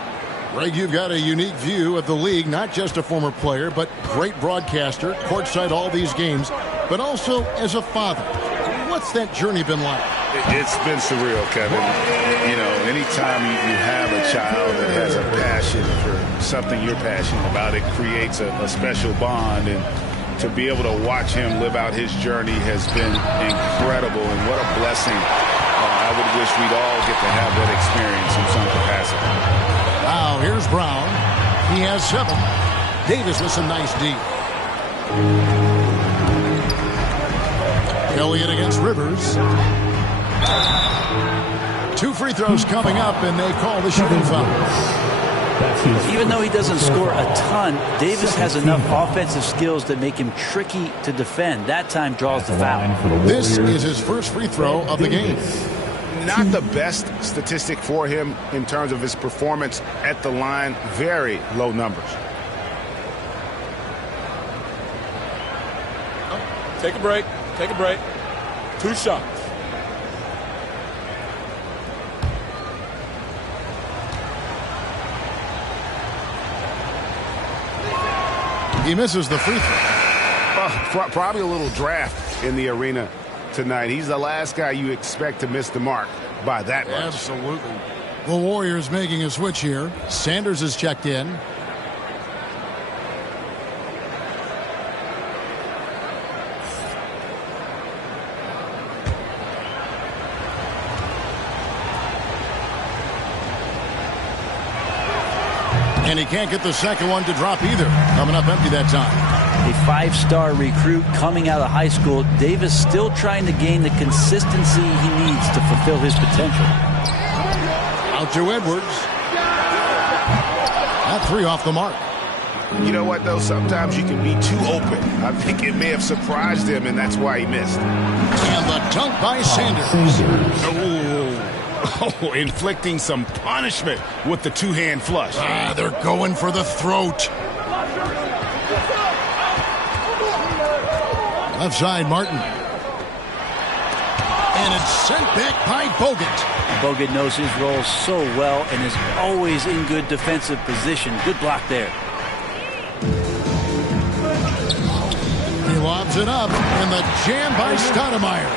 Greg, you've got a unique view of the league, not just a former player, but great broadcaster, courtside all these games, but also as a father. What's that journey been like? It's been surreal, Kevin. You know, anytime you have a child that has a passion for something you're passionate about, it creates a special bond. And to be able to watch him live out his journey has been incredible. And what a blessing. I would wish we'd all get to have that experience in some capacity. Now, here's Brown. He has 7. Davis with some nice D. Elliott against Rivers. 2 free throws coming up, and they call the shooting foul. Even though he doesn't score a ton, Davis has enough offensive skills that make him tricky to defend. That time draws the foul. This is his first free throw of the game. Not the best statistic for him in terms of his performance at the line. Very low numbers. Take a break. Take a break. 2 shots. He misses the free throw. Probably a little draft in the arena tonight. He's the last guy you expect to miss the mark by that much. Absolutely. The Warriors making a switch here. Sanders is checked in. And he can't get the second one to drop either. Coming up empty that time. A 5-star recruit coming out of high school, Davis still trying to gain the consistency he needs to fulfill his potential. Out to Edwards. That 3 off the mark. You know what, though? Sometimes you can be too open. I think it may have surprised him, and that's why he missed. And the dunk by Sanders. Oh, inflicting some punishment with the 2-hand flush. They're going for the throat. Left side, Martin. And it's sent back by Bogut. Bogut knows his role so well and is always in good defensive position. Good block there. He lobs it up, and the jam by Stoudemire.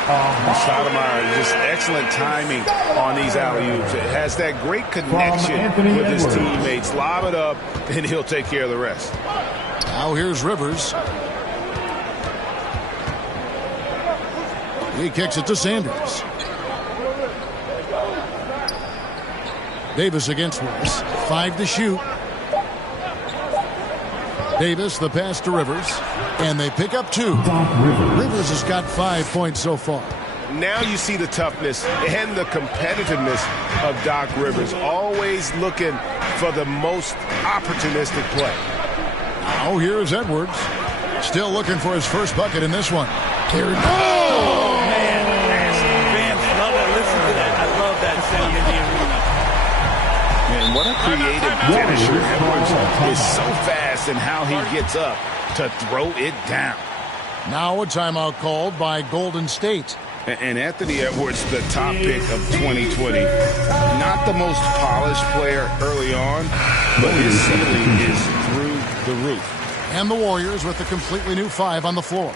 Stoudemire, just excellent timing on these alley-oops. It has that great connection with his teammates. Lob it up, and he'll take care of the rest. Now here's Rivers. He kicks it to Sanders. Davis against Willis. 5 to shoot. Davis, the pass to Rivers. And they pick up 2. Rivers has got 5 points so far. Now you see the toughness and the competitiveness of Doc Rivers. Always looking for the most opportunistic play. Now here's Edwards. Still looking for his first bucket in this one. Here it goes. And what a creative finisher. Edwards is so fast in how he gets up to throw it down. Now a timeout called by Golden State. And Anthony Edwards, the top pick of 2020. Not the most polished player early on, but his ceiling is through the roof. And the Warriors with a completely new 5 on the floor.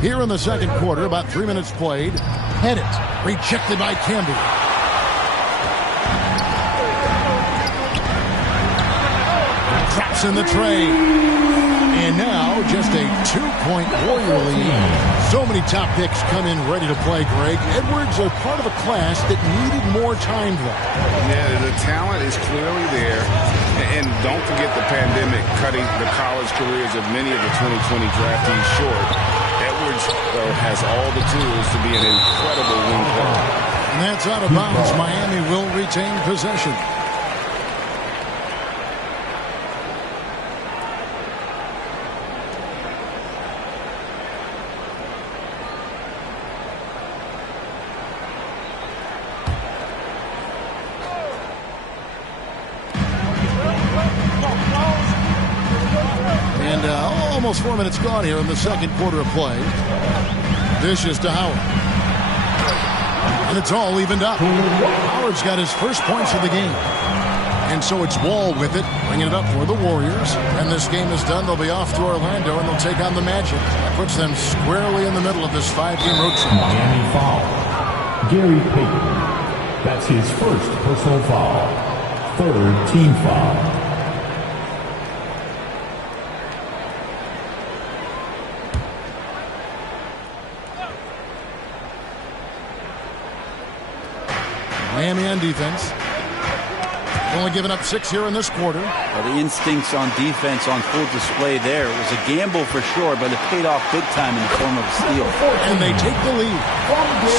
Here in the second quarter, about 3 minutes played. Pettit rejected by Campbell. Puts in the trade. And now just a 2-point Warrior lead. So many top picks come in ready to play, Greg. Edwards are part of a class that needed more time, though. Yeah, the talent is clearly there. And don't forget the pandemic cutting the college careers of many of the 2020 draftees short. Edwards, though, has all the tools to be an incredible wing player. And that's out of bounds. Miami will retain possession. Almost 4 minutes gone here in the second quarter of play. Dishes to Howard. And it's all evened up. Howard's got his first points of the game. And so it's Wall with it, bringing it up for the Warriors. And this game is done. They'll be off to Orlando, and they'll take on the Magic. That puts them squarely in the middle of this 5-game road trip. Miami foul. Gary Payton. That's his first personal foul. Third team foul. Miami on defense. Only giving up 6 here in this quarter. Well, the instincts on defense on full display there. It was a gamble for sure, but it paid off big time in the form of a steal. And they take the lead.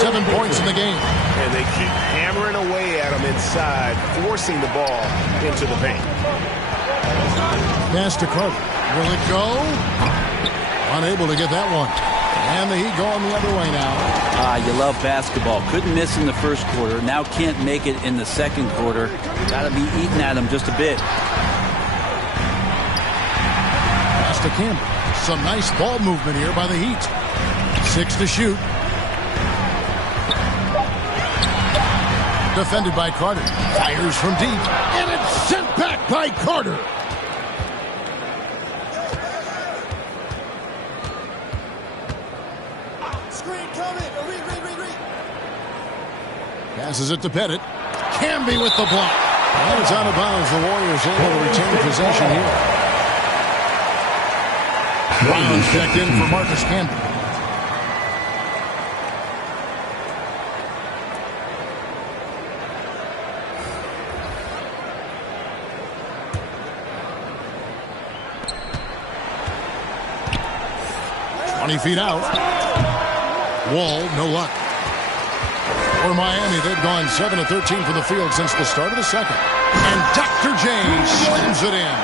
7 points in the game. And they keep hammering away at them inside, forcing the ball into the paint. Pass to Carter. Will it go? Unable to get that one. And the Heat going the other way now. You love basketball. Couldn't miss in the first quarter. Now can't make it in the second quarter. Got to be eating at him just a bit. Pass to Campbell. Some nice ball movement here by the Heat. 6 to shoot. Defended by Carter. Fires from deep. And it's sent back by Carter. Passes it to Pettit. Camby with the block. And it's out of bounds. The Warriors able to retain possession here. Brown checked in for Marcus Camby. Feet out. Wall, no luck. For Miami, they've gone 7 of 13 from the field since the start of the second. And Dr. J slams it in.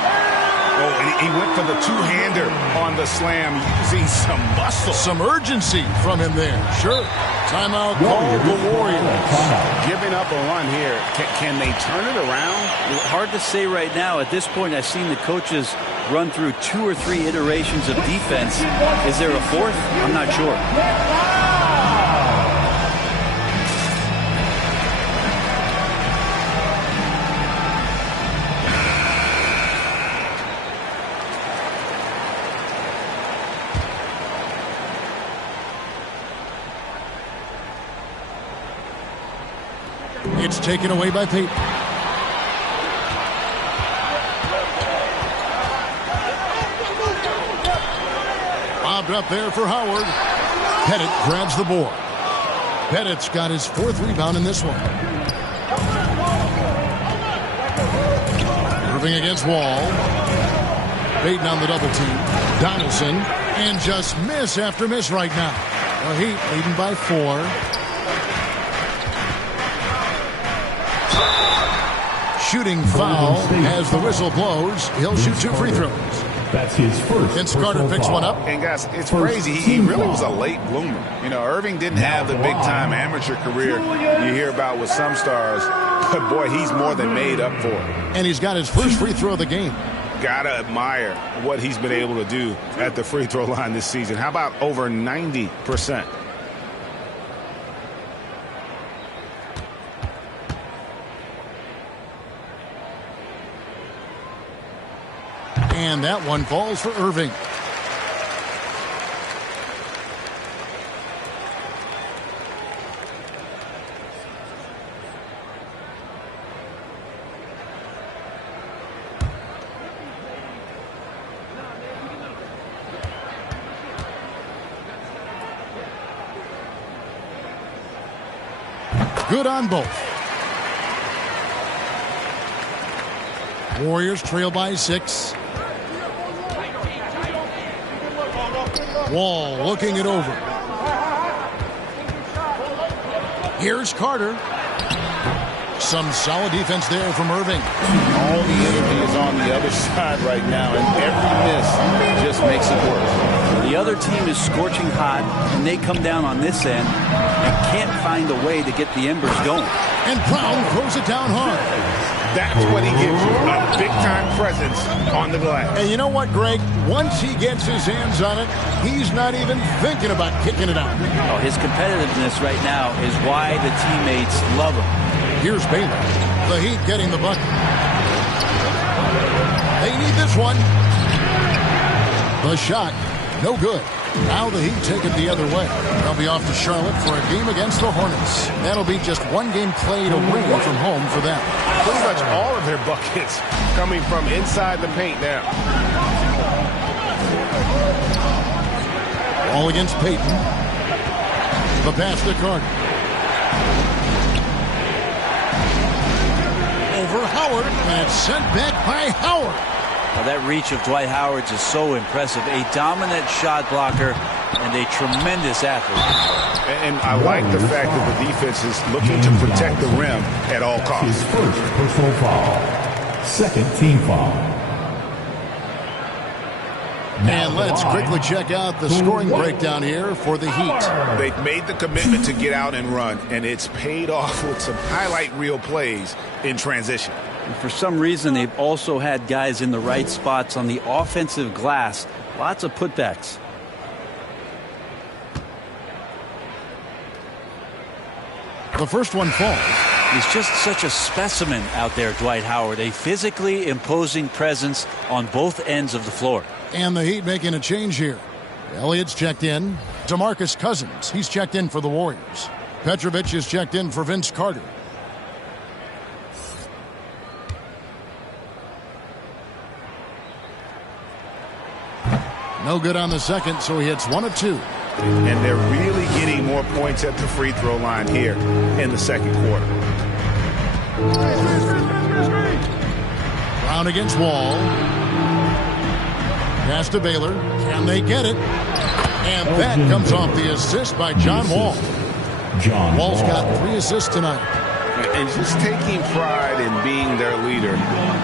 Oh, and he went for the two-hander on the slam, using some muscle. Some urgency from him there. Sure. Timeout called the Warriors. Giving up a run here. Can they turn it around? Hard to say right now. At this point, I've seen the coaches run through 2 or 3 iterations of defense. Is there a fourth? I'm not sure. It's taken away by Payton. Lobbed up there for Howard. Pettit grabs the board. Pettit's got his 4th rebound in this one. Irving against Wall. Payton on the double team. Donaldson. And just miss after miss right now. The Heat leading by 4. Shooting foul as the whistle blows. He'll shoot 2 free throws. That's his first. Vince Carter picks one up. And guys, it's crazy. He really was a late bloomer. You know, Irving didn't have the big-time amateur career you hear about with some stars. But, boy, he's more than made up for it. And he's got his first free throw of the game. Gotta admire what he's been able to do at the free throw line this season. How about over 90%? And that one falls for Irving. good on both. Warriors trail by 6. Wall looking it over. Here's Carter. Some solid defense there from Irving. All the energy is on the other side right now, and every miss just makes it worse. The other team is scorching hot, and they come down on this end and can't find a way to get the embers going. And Brown throws it down hard. That's what he gives you, a big-time presence on the glass. And you know what, Greg? Once he gets his hands on it, he's not even thinking about kicking it out. Oh, his competitiveness right now is why the teammates love him. Here's Baylor. The Heat getting the bucket. They need this one. The shot, no good. Now the Heat take it the other way. They'll be off to Charlotte for a game against the Hornets. That'll be just one game played away from home for them. Pretty much all of their buckets coming from inside the paint now. All against Payton. The pass to Carter. Over Howard, and it's sent back by Howard. Well, that reach of Dwight Howard's is so impressive. A dominant shot blocker and a tremendous athlete. And I like the fact that the defense is looking to protect the rim at all costs. His first personal foul. Second team foul. And let's quickly check out the scoring breakdown here for the Heat. They've made the commitment to get out and run, and it's paid off with some highlight reel plays in transition. And for some reason, they've also had guys in the right spots on the offensive glass. Lots of putbacks. The first one falls. He's just such a specimen out there, Dwight Howard. A physically imposing presence on both ends of the floor. And the Heat making a change here. Elliott's checked in. DeMarcus Cousins, he's checked in for the Warriors. Petrovic is checked in for Vince Carter. No good on the second, so he hits 1 of 2. And they're really getting more points at the free throw line here in the second quarter. Brown against Wall. Pass to Baylor. Can they get it? And that comes off the assist by John Wall. Wall's got 3 assists tonight. And just taking pride in being their leader,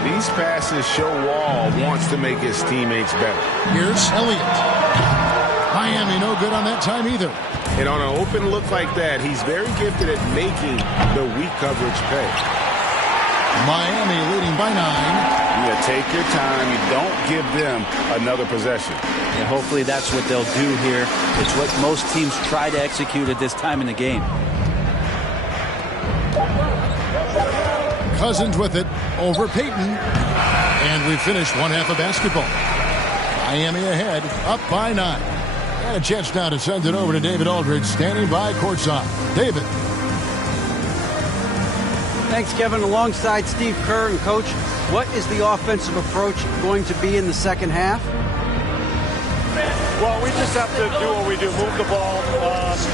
these passes show Wall wants to make his teammates better. Here's Elliott. Miami no good on that time either. And on an open look like that, he's very gifted at making the weak coverage pay. Miami leading by 9. You take your time. You don't give them another possession. And hopefully that's what they'll do here. It's what most teams try to execute at this time in the game. Cousins with it over Payton. And we finish one half of basketball. Miami ahead, up by 9. And a chance now to send it over to David Aldridge, standing by courtside. David. Thanks, Kevin. Alongside Steve Kerr and Coach, what is the offensive approach going to be in the second half? Well, we just have to do what we do, move the ball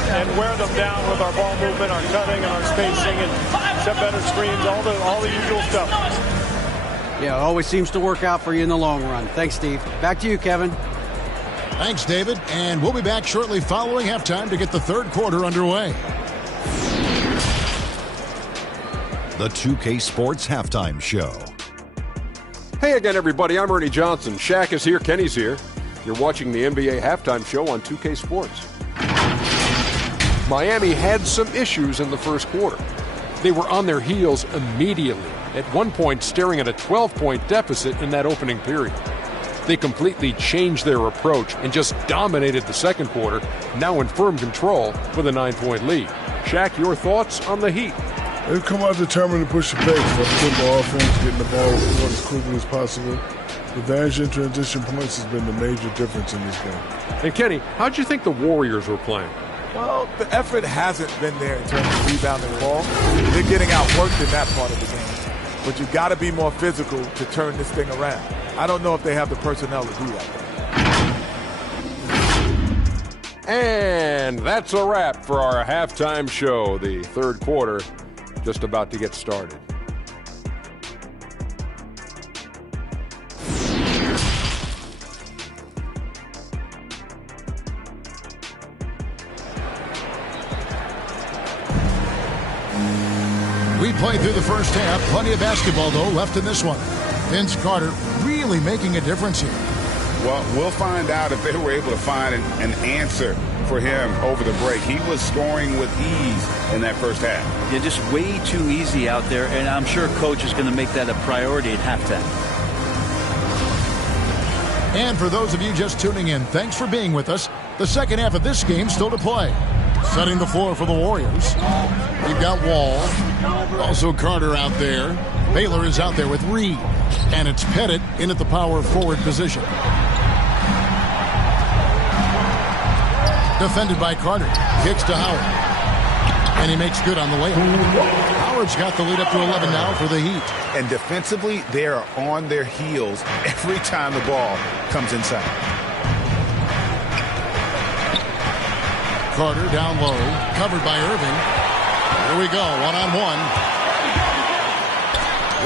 and wear them down with our ball movement, our cutting, and our spacing, and set better screens, all the usual stuff. Yeah, it always seems to work out for you in the long run. Thanks, Steve. Back to you, Kevin. Thanks, David. And we'll be back shortly following halftime to get the third quarter underway. The 2K Sports Halftime Show. Hey again, everybody. I'm Ernie Johnson. Shaq is here. Kenny's here. You're watching the NBA Halftime Show on 2K Sports. Miami had some issues in the first quarter. They were on their heels immediately, at one point staring at a 12-point deficit in that opening period. They completely changed their approach and just dominated the second quarter, now in firm control with a 9-point lead. Shaq, your thoughts on the Heat? They've come out determined to push the pace. They've put the offense, getting the ball as quickly as possible. The advantage in transition points has been the major difference in this game. And Kenny, how'd you think the Warriors were playing? Well, the effort hasn't been there in terms of rebounding the ball. They're getting outworked in that part of the game. But you've got to be more physical to turn this thing around. I don't know if they have the personnel to do that. And that's a wrap for our halftime show. The third quarter just about to get started. We played through the first half. Plenty of basketball, though, left in this one. Vince Carter really making a difference here. Well, we'll find out if they were able to find an answer for him over the break. He was scoring with ease in that first half. Yeah, just way too easy out there, and I'm sure Coach is going to make that a priority at halftime. And for those of you just tuning in, thanks for being with us. The second half of this game still to play. Setting the floor for the Warriors. We've got Wall. Also Carter out there. Baylor is out there with Reed. And it's Pettit in at the power forward position. Defended by Carter. Kicks to Howard. And he makes good on the layup. Howard's got the lead up to 11 now for the Heat. And defensively, they are on their heels every time the ball comes inside. Carter down low, covered by Irving. Here we go, one-on-one.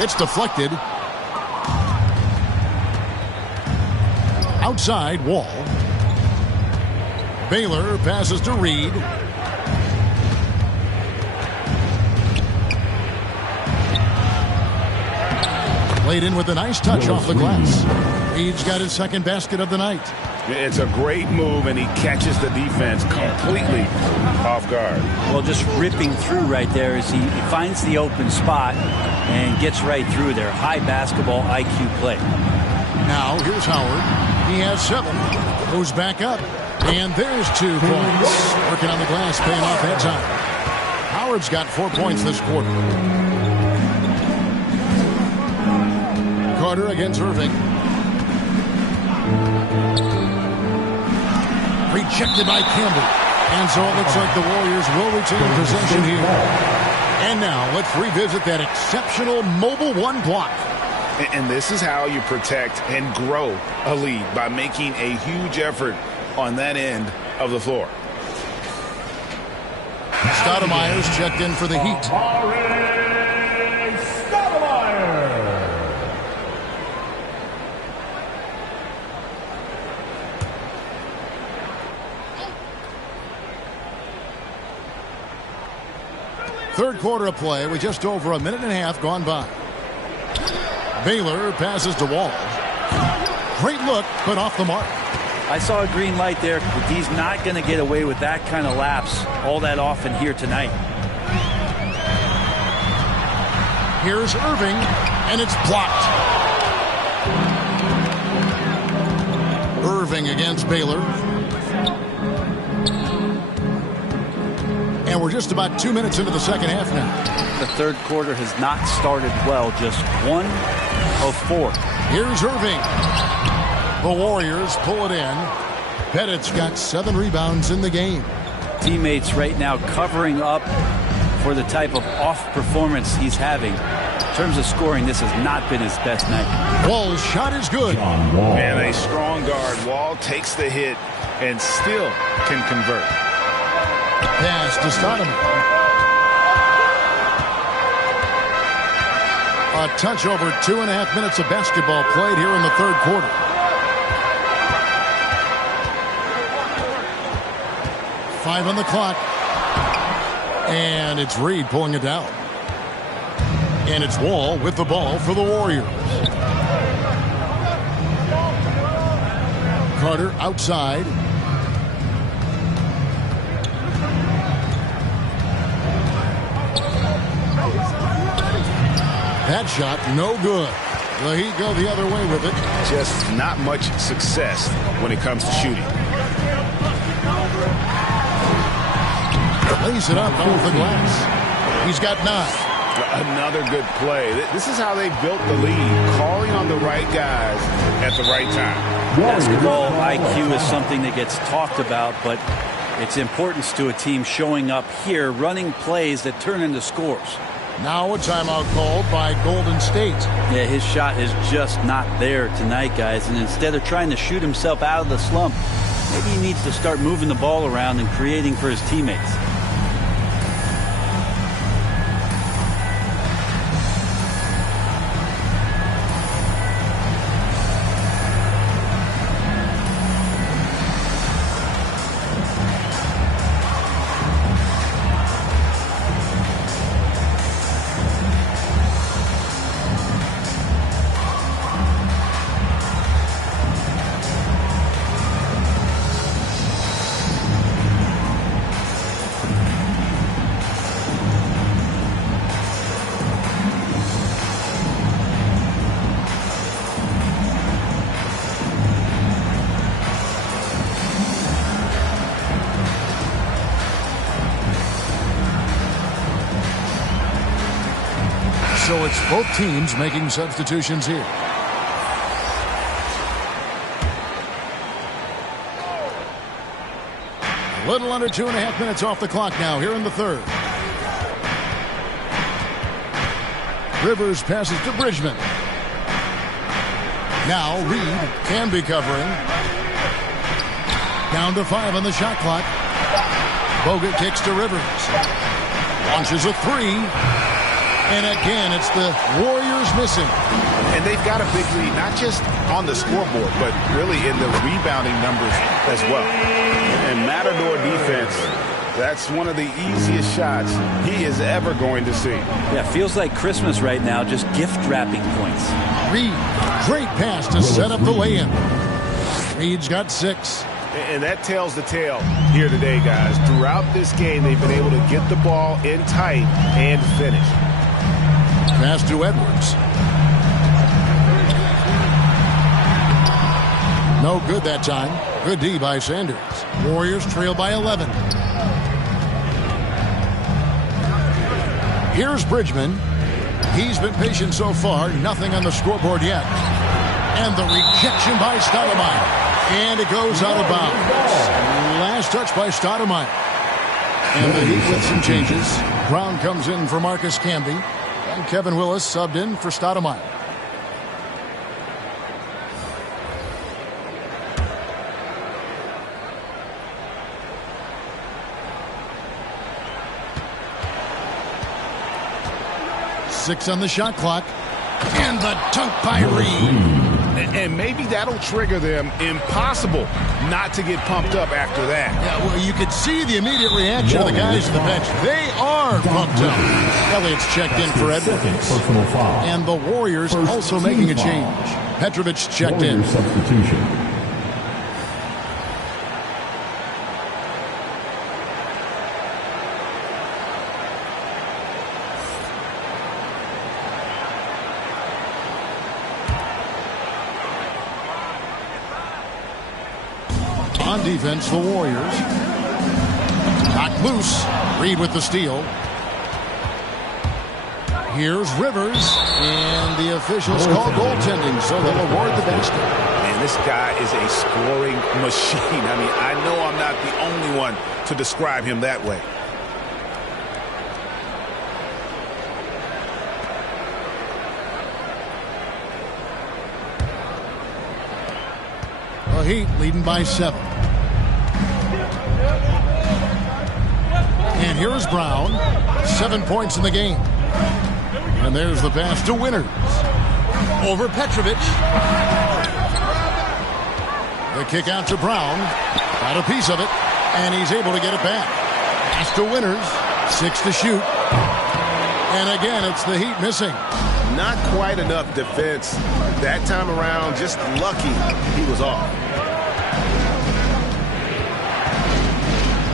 It's deflected. Outside, Wall. Baylor passes to Reed. Played in with a nice touch off the glass. Reed's got his second basket of the night. It's a great move, and he catches the defense completely off guard. Well, just ripping through right there as he finds the open spot and gets right through there. High basketball IQ play. Now, here's Howard. He has 7. Goes back up. And there's 2 points. Working on the glass, paying off that time. Howard's got 4 points this quarter. Carter against Irving. Rejected by Campbell. And so it looks like the Warriors will retain possession here. And now let's revisit that exceptional mobile 1 block. And this is how you protect and grow a lead, by making a huge effort on that end of the floor. Stoudemire's checked in for the Heat. Third quarter of play with just over a minute and a half gone by. Baylor passes to Wall. Great look, but off the mark. I saw a green light there, but he's not going to get away with that kind of lapse all that often here tonight. Here's Irving, and it's blocked. Irving against Baylor. And we're just about 2 minutes into the second half now. The third quarter has not started well, just 1 of 4. Here's Irving. The Warriors pull it in. Pettit's got 7 rebounds in the game. Teammates right now covering up for the type of off performance he's having. In terms of scoring, this has not been his best night. Wall's shot is good. And a strong guard. Wall takes the hit and still can convert. Pass to Stoudemire. A touch over 2.5 minutes of basketball played here in the third quarter. Five on the clock. And it's Reed pulling it down. And it's Wall with the ball for the Warriors. Carter outside. That shot no good. The Heat go the other way with it. Just not much success when it comes to shooting. Lays it up off the glass. He's got 9. Another good play. This is how they built the lead, calling on the right guys at the right time. Basketball IQ is something that gets talked about, but its importance to a team showing up here, running plays that turn into scores. Now a timeout called by Golden State. Yeah, his shot is just not there tonight, guys. And instead of trying to shoot himself out of the slump, Maybe he needs to start moving the ball around and creating for his teammates. So it's both teams making substitutions here. A little under 2.5 minutes off the clock now here in the third. Rivers passes to Bridgman. Now Reed can be covering. Down to 5 on the shot clock. Bogut kicks to Rivers. Launches a three. And again, it's the Warriors missing. And they've got a big lead, not just on the scoreboard, but really in the rebounding numbers as well. And Matador defense, that's one of the easiest shots he is ever going to see. Yeah, feels like Christmas right now, just gift wrapping points. Reed, great pass to set up the lay-in. Reed's got 6. And that tells the tale here today, guys. Throughout this game, they've been able to get the ball in tight and finish. Pass to Edwards. No good that time. Good D by Sanders. Warriors trail by 11. Here's Bridgman. He's been patient so far. Nothing on the scoreboard yet. And the rejection by Stoudemire. And it goes out of bounds. Last touch by Stoudemire. And the Heat with some changes. Brown comes in for Marcus Camby. And Kevin Willis subbed in for Stoudemire. Six on the shot clock. And the dunk by Reed. And maybe that'll trigger them. Impossible not to get pumped up after that. Yeah, well, you could see the immediate reaction of the guys on the bench. They are pumped up. Elliott's checked in for Edwards. And the Warriors also making a change. Petrovic checked in. Substitution. On defense, the Warriors. Knocked loose. Reed with the steal. Here's Rivers. And the officials call goaltending, so they'll award the basket. Man, this guy is a scoring machine. I mean, I know I'm not the only one to describe him that way. The Heat leading by 7. And here's Brown. 7 points in the game. And there's the pass to Winters. Over Petrovic. The kick out to Brown. Got a piece of it. And he's able to get it back. Pass to Winters. 6 to shoot. And again, it's the Heat missing. Not quite enough defense. That time around, just lucky he was off.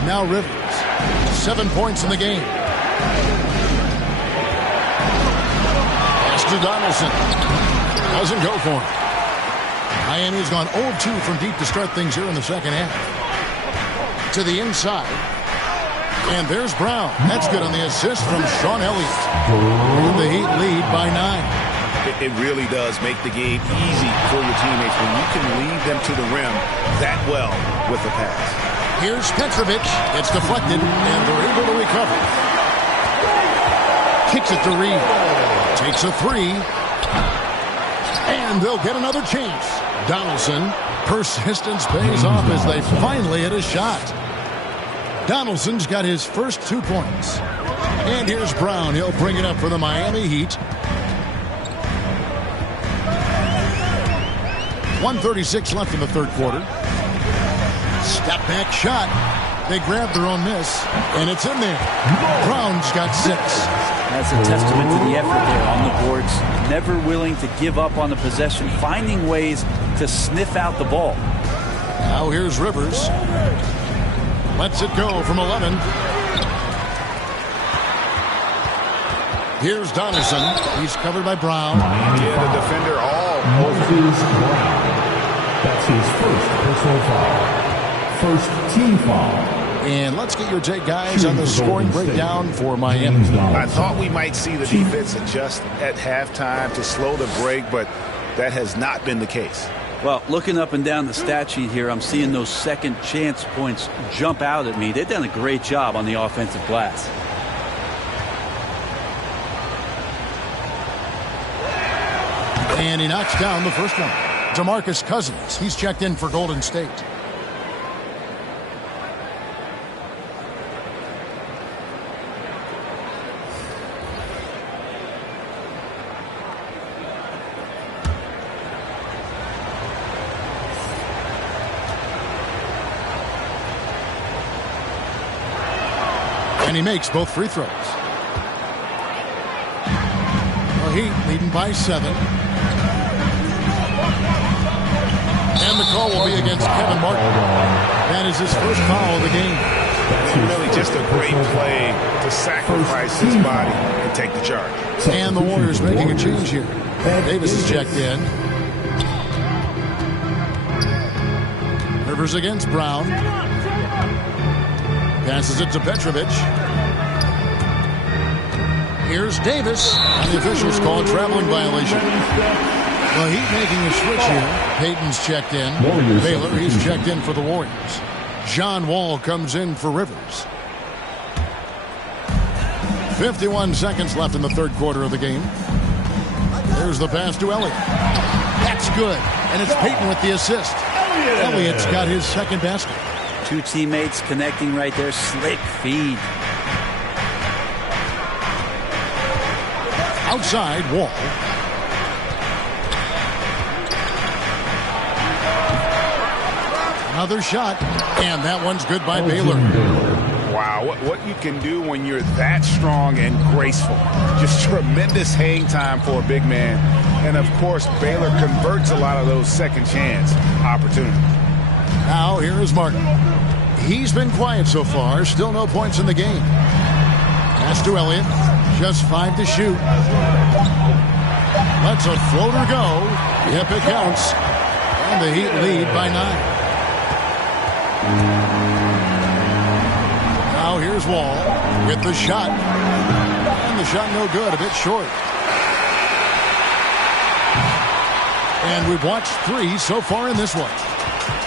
Now Rivers. 7 points in the game. Pass to Donaldson. Doesn't go for him. Miami's gone 0-2 from deep to start things here in the second half. To the inside. And there's Brown. That's good on the assist from Sean Elliott. And the Heat lead by 9. It really does make the game easy for your teammates when you can lead them to the rim that well with the pass. Here's Petrovic. It's deflected, and they're able to recover. Kicks it to Reed. Takes a three. And they'll get another chance. Donaldson Persistence pays off as they finally hit a shot. Donaldson's got his first 2 points. And here's Brown. He'll bring it up for the Miami Heat. 1:36 left in the third quarter. Step back shot. They grab their own miss, and it's in there. Brown's got 6. That's a testament to the effort there on the boards. Never willing to give up on the possession, finding ways to sniff out the ball. Now here's Rivers. Lets it go from 11. Here's Donaldson. He's covered by Brown. Yeah, the defender all Moses Brown. That's his first personal foul. First team foul. And let's get your take, guys, on the scoring breakdown for Miami. I thought we might see the defense adjust at halftime to slow the break, but that has not been the case. Well, looking up and down the stat sheet here, I'm seeing those second chance points jump out at me. They've done a great job on the offensive glass. And he knocks down the first one. DeMarcus Cousins, he's checked in for Golden State. And he makes both free throws. The Heat leading by 7. And the call will be against Kevin Martin. That is his first foul of the game. Really just a great play to sacrifice his body and take the charge. And the Warriors making a change here. Davis is checked in. Rivers against Brown. Passes it to Petrovic. Here's Davis. And the officials call a traveling violation. The Heat making a switch here. Payton's checked in. Baylor, he's checked in for the Warriors. John Wall comes in for Rivers. 51 seconds left in the third quarter of the game. There's the pass to Elliott. That's good. And it's Payton with the assist. Elliott's got his second basket. Two teammates connecting right there. Slick feed. Outside, Wall. Another shot, and that one's good by Baylor. Wow, what you can do when you're that strong and graceful. Just tremendous hang time for a big man. And, of course, Baylor converts a lot of those second chance opportunities. Now, here is Martin. He's been quiet so far. Still no points in the game. Pass to Elliott. Just 5 to shoot. Lets a floater go. Yep, it counts. And the Heat lead by 9. Now here's Wall with the shot. And the shot no good, a bit short. And we've watched 3 so far in this one.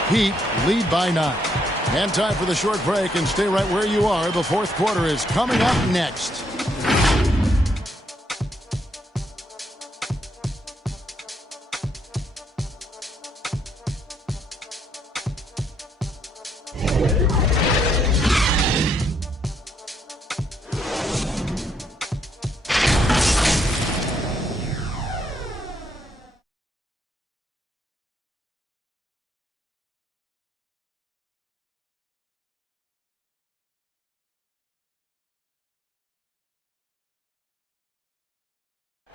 Heat lead by 9. And time for the short break, and stay right where you are. The fourth quarter is coming up next.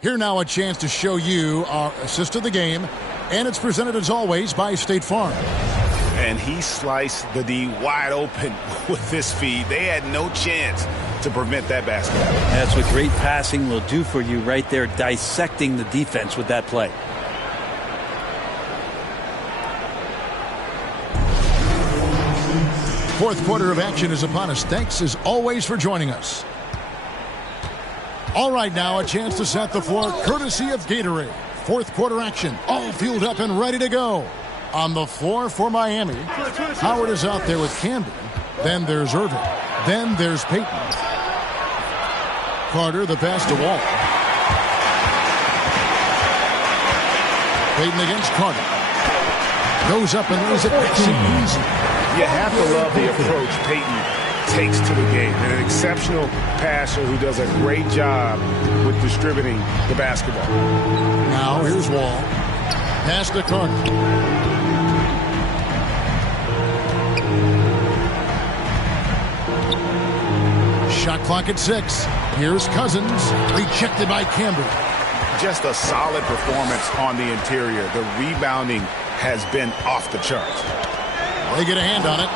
Here now a chance to show you our assist of the game, and it's presented as always by State Farm. And he sliced the D wide open with this feed. They had no chance to prevent that basket. That's what great passing will do for you right there, dissecting the defense with that play. Fourth quarter of action is upon us. Thanks as always for joining us. All right, now a chance to set the floor courtesy of Gatorade. Fourth quarter action, all fueled up and ready to go. On the floor for Miami, Howard is out there with Camden. Then there's Irving. Then there's Payton. Carter, the pass to Wall. Payton against Carter. Goes up and lays it nice and easy. You have to love the approach Peyton takes to the game. An exceptional passer who does a great job with distributing the basketball. Now here's Wall. Pass to Carter. Shot clock at 6. Here's Cousins. Rejected by Camber. Just a solid performance on the interior. The rebounding has been off the charts. They get a hand on it.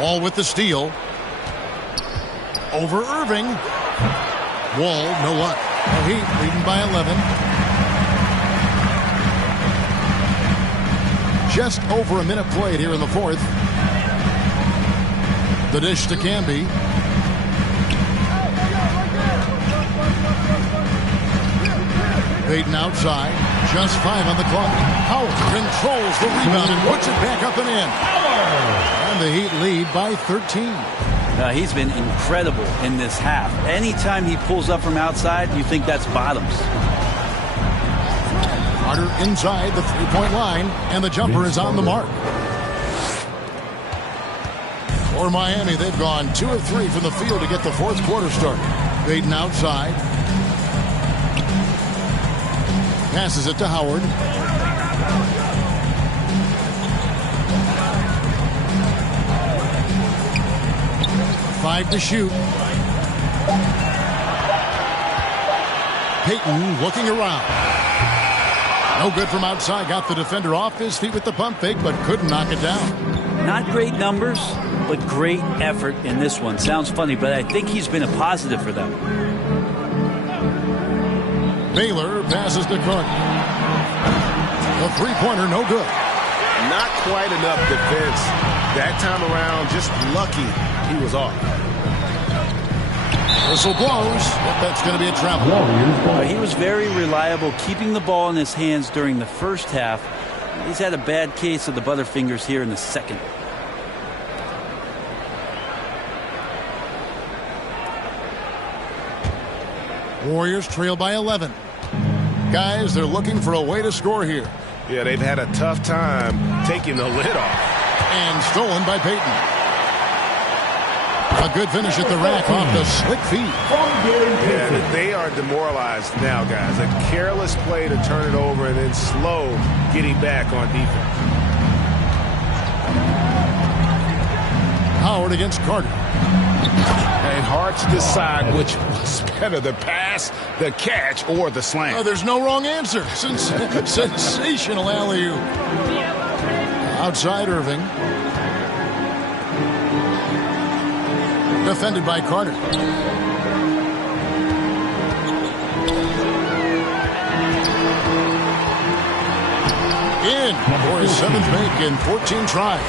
Wall with the steal. Over Irving. Wall, no luck. The Heat leading by 11. Just over a minute played here in the fourth. The dish to Camby. Peyton outside. Just 5 on the clock. Howard controls the rebound and puts it back up and in. And the Heat lead by 13. He's been incredible in this half. Anytime he pulls up from outside, you think that's bottoms. Carter inside the three-point line, and the jumper is on the mark. For Miami, they've gone 2 of 3 from the field to get the fourth quarter started. Peyton outside. Passes it to Howard. Five to shoot. Peyton looking around. No good from outside. Got the defender off his feet with the pump fake, but couldn't knock it down. Not great numbers, but great effort in this one. Sounds funny, but I think he's been a positive for them. Baylor passes to Cook. The three-pointer, no good. Not quite enough defense. That time around, just lucky he was off. Whistle blows, but that's going to be a travel. He was very reliable, keeping the ball in his hands during the first half. He's had a bad case of the butterfingers here in the second. Warriors trail by 11. Guys, they're looking for a way to score here. Yeah, they've had a tough time taking the lid off. And stolen by Peyton. A good finish at the rack off the slick feet. Yeah, they are demoralized now, guys. A careless play to turn it over and then slow getting back on defense. Howard against Carter. And hard to decide which was better, the pass, the catch, or the slam. There's no wrong answer. Sensational alley-oop. Outside Irving. Defended by Carter. In for his 7th make in 14 tries.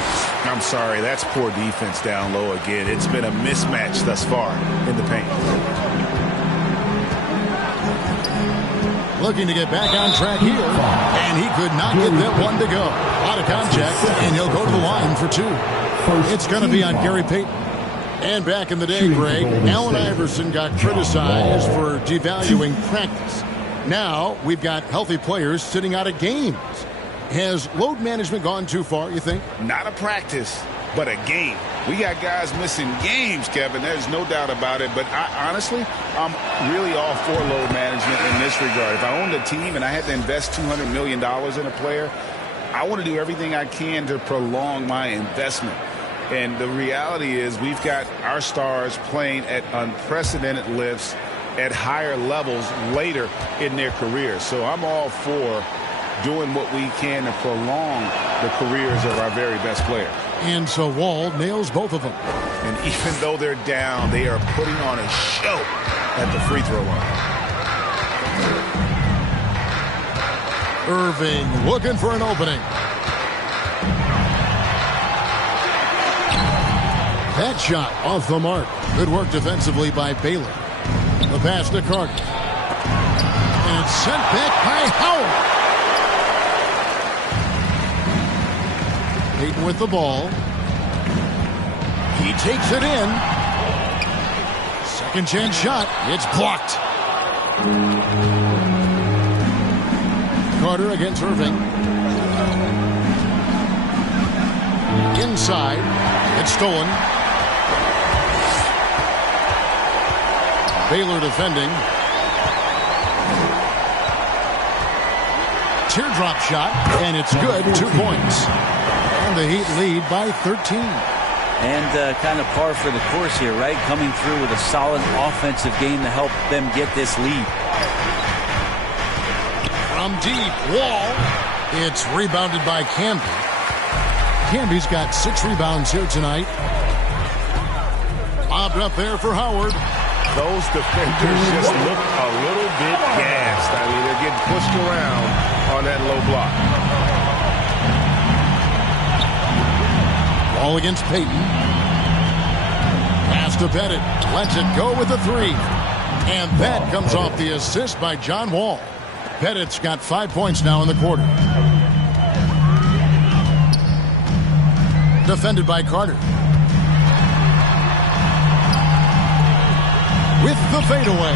I'm sorry, that's poor defense down low again. It's been a mismatch thus far in the paint. Looking to get back on track here, and he could not get that one to go. Out of contact, and he'll go to the line for 2. It's going to be on Gary Payton. And back in the day, Greg, Allen Iverson got criticized for devaluing practice. Now we've got healthy players sitting out of games. Has load management gone too far, you think? Not a practice, but a game. We got guys missing games, Kevin. There's no doubt about it. But honestly, I'm really all for load management in this regard. If I owned a team and I had to invest $200 million in a player, I want to do everything I can to prolong my investment. And the reality is we've got our stars playing at unprecedented lifts at higher levels later in their careers. So I'm all for doing what we can to prolong the careers of our very best players. And so Wall nails both of them. And even though they're down, they are putting on a show at the free throw line. Irving looking for an opening. That shot off the mark. Good work defensively by Baylor. The pass to Carter. And it's sent back by Howard. Peyton with the ball. He takes it in. Second chance shot. It's blocked. Carter against Irving. inside. It's stolen. Baylor defending. Teardrop shot, and it's good. 2 points. And the Heat lead by 13. And kind of par for the course here, right? Coming through with a solid offensive game to help them get this lead. From deep, Wall. It's rebounded by Camby. Camby's got 6 rebounds here tonight. Lobbed up there for Howard. Those defenders just look a little bit gassed. I mean, they're getting pushed around on that low block. Ball against Payton. Pass to Pettit. Lets it go with a 3. And that comes off the assist by John Wall. Pettit's got 5 points now in the quarter. Defended by Carter. With the fadeaway.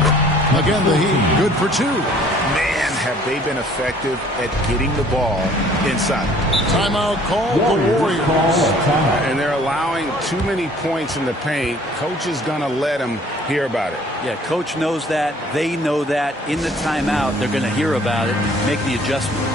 Again, the Heat good for 2. Man, have they been effective at getting the ball inside. Timeout call the Warriors. And they're allowing too many points in the paint. Coach is going to let them hear about it. Yeah, coach knows that. They know that. In the timeout, they're going to hear about it, make the adjustment.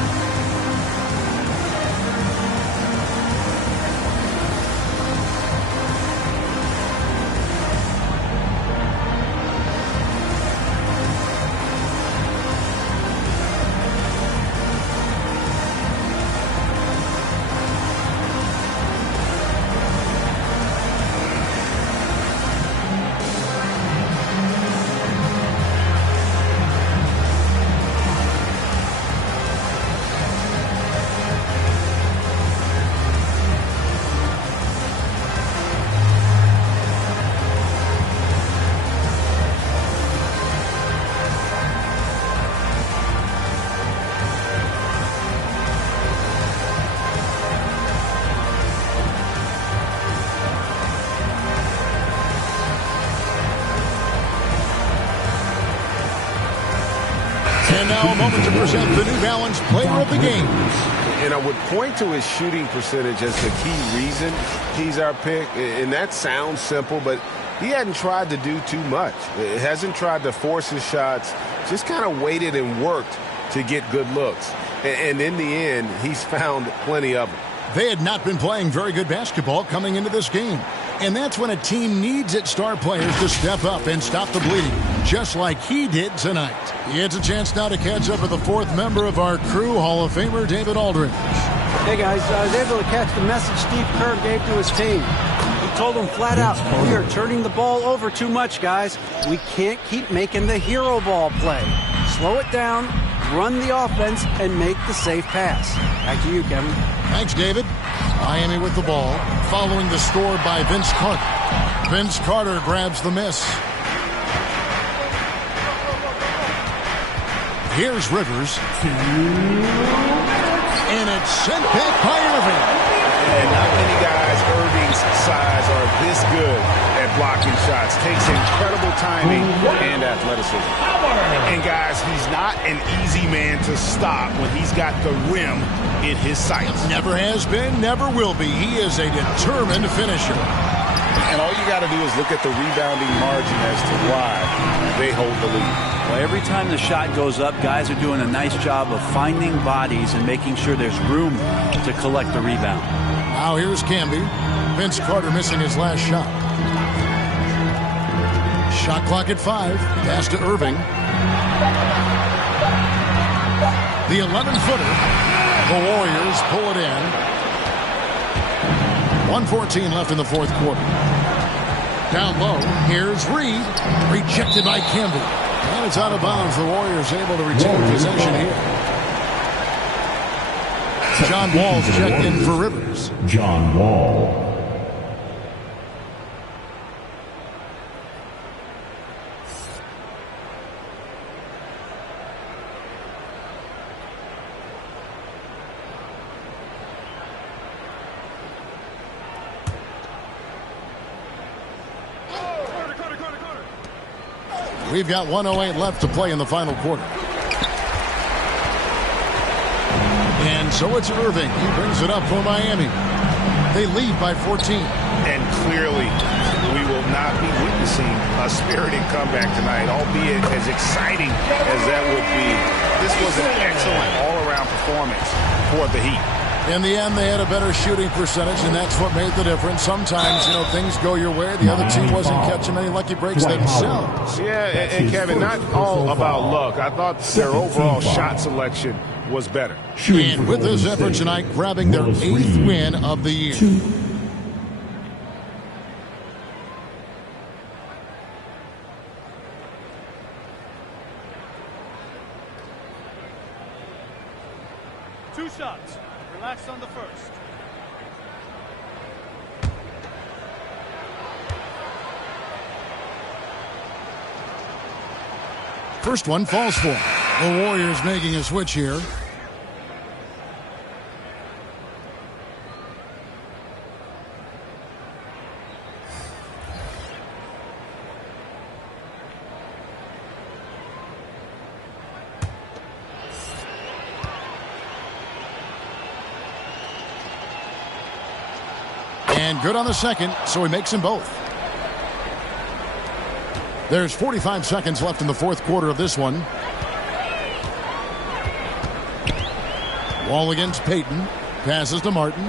And now a moment to present the New Balance Player of the Game. And I would point to his shooting percentage as the key reason he's our pick. And that sounds simple, but he hadn't tried to do too much. It hasn't tried to force his shots, just kind of waited and worked to get good looks. And in the end, he's found plenty of them. They had not been playing very good basketball coming into this game. And that's when a team needs its star players to step up and stop the bleeding, just like he did tonight. He gets a chance now to catch up with the 4th member of our crew, Hall of Famer David Aldridge. Hey, guys, I was able to catch the message Steve Kerr gave to his team. He told them flat out, we are turning the ball over too much, guys. We can't keep making the hero ball play. Slow it down, run the offense, and make the safe pass. Back to you, Kevin. Thanks, David. Miami with the ball, following the score by Vince Carter. Vince Carter grabs the miss. Here's Rivers. And it's sent back by Irving. And not many guys Irving's size are this good at blocking shots. Takes incredible timing and athleticism. And guys, he's not an easy man to stop when he's got the rim in his sights. Never has been, never will be. He is a determined finisher. And all you got to do is look at the rebounding margin as to why they hold the lead. Well, every time the shot goes up, guys are doing a nice job of finding bodies and making sure there's room to collect the rebound. Now here's Camby. Vince Carter missing his last shot. Shot clock at 5. Pass to Irving. The 11-footer. The Warriors pull it in. 1:14 left in the 4th quarter. Down low, here's Reed. Rejected by Camby. And it's out of bounds. The Warriors able to retain possession here. John Wall's checked in for Rivers. John Wall. We've got 1:08 left to play in the final quarter. And so it's Irving. He brings it up for Miami. They lead by 14. And clearly, we will not be witnessing a spirited comeback tonight, albeit as exciting as that would be. This was an excellent all-around performance for the Heat. In the end, they had a better shooting percentage, and that's what made the difference. Sometimes, things go your way. The other team wasn't catching many lucky breaks themselves. Yeah, and Kevin, not all about luck. I thought their overall shot selection was better. And with this effort tonight, grabbing their 8th win of the year. Two shots. Relax on the first. First one falls for him. The Warriors making a switch here. And good on the second, so he makes them both. There's 45 seconds left in the fourth quarter of this one. Wall against Payton. Passes to Martin.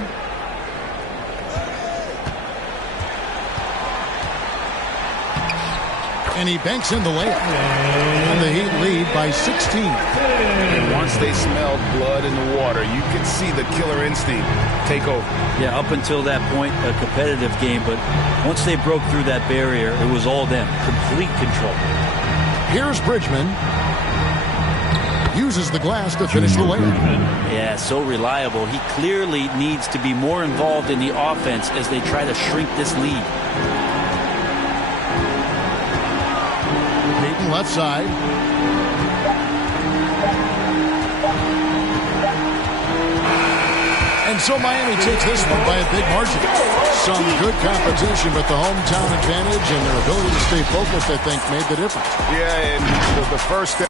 And he banks in the layup. And the Heat lead by 16. And once they smelled blood in the water, you could see the killer instinct take over. Yeah, up until that point, a competitive game, but once they broke through that barrier, it was all them. Complete control. Here's Bridgman. Uses the glass to finish the layup. Yeah, so reliable. He clearly needs to be more involved in the offense as they try to shrink this lead. Payton left side. And so Miami takes this one by a big margin. Some good competition, but the hometown advantage and their ability to stay focused, I think, made the difference. Yeah, and the first step.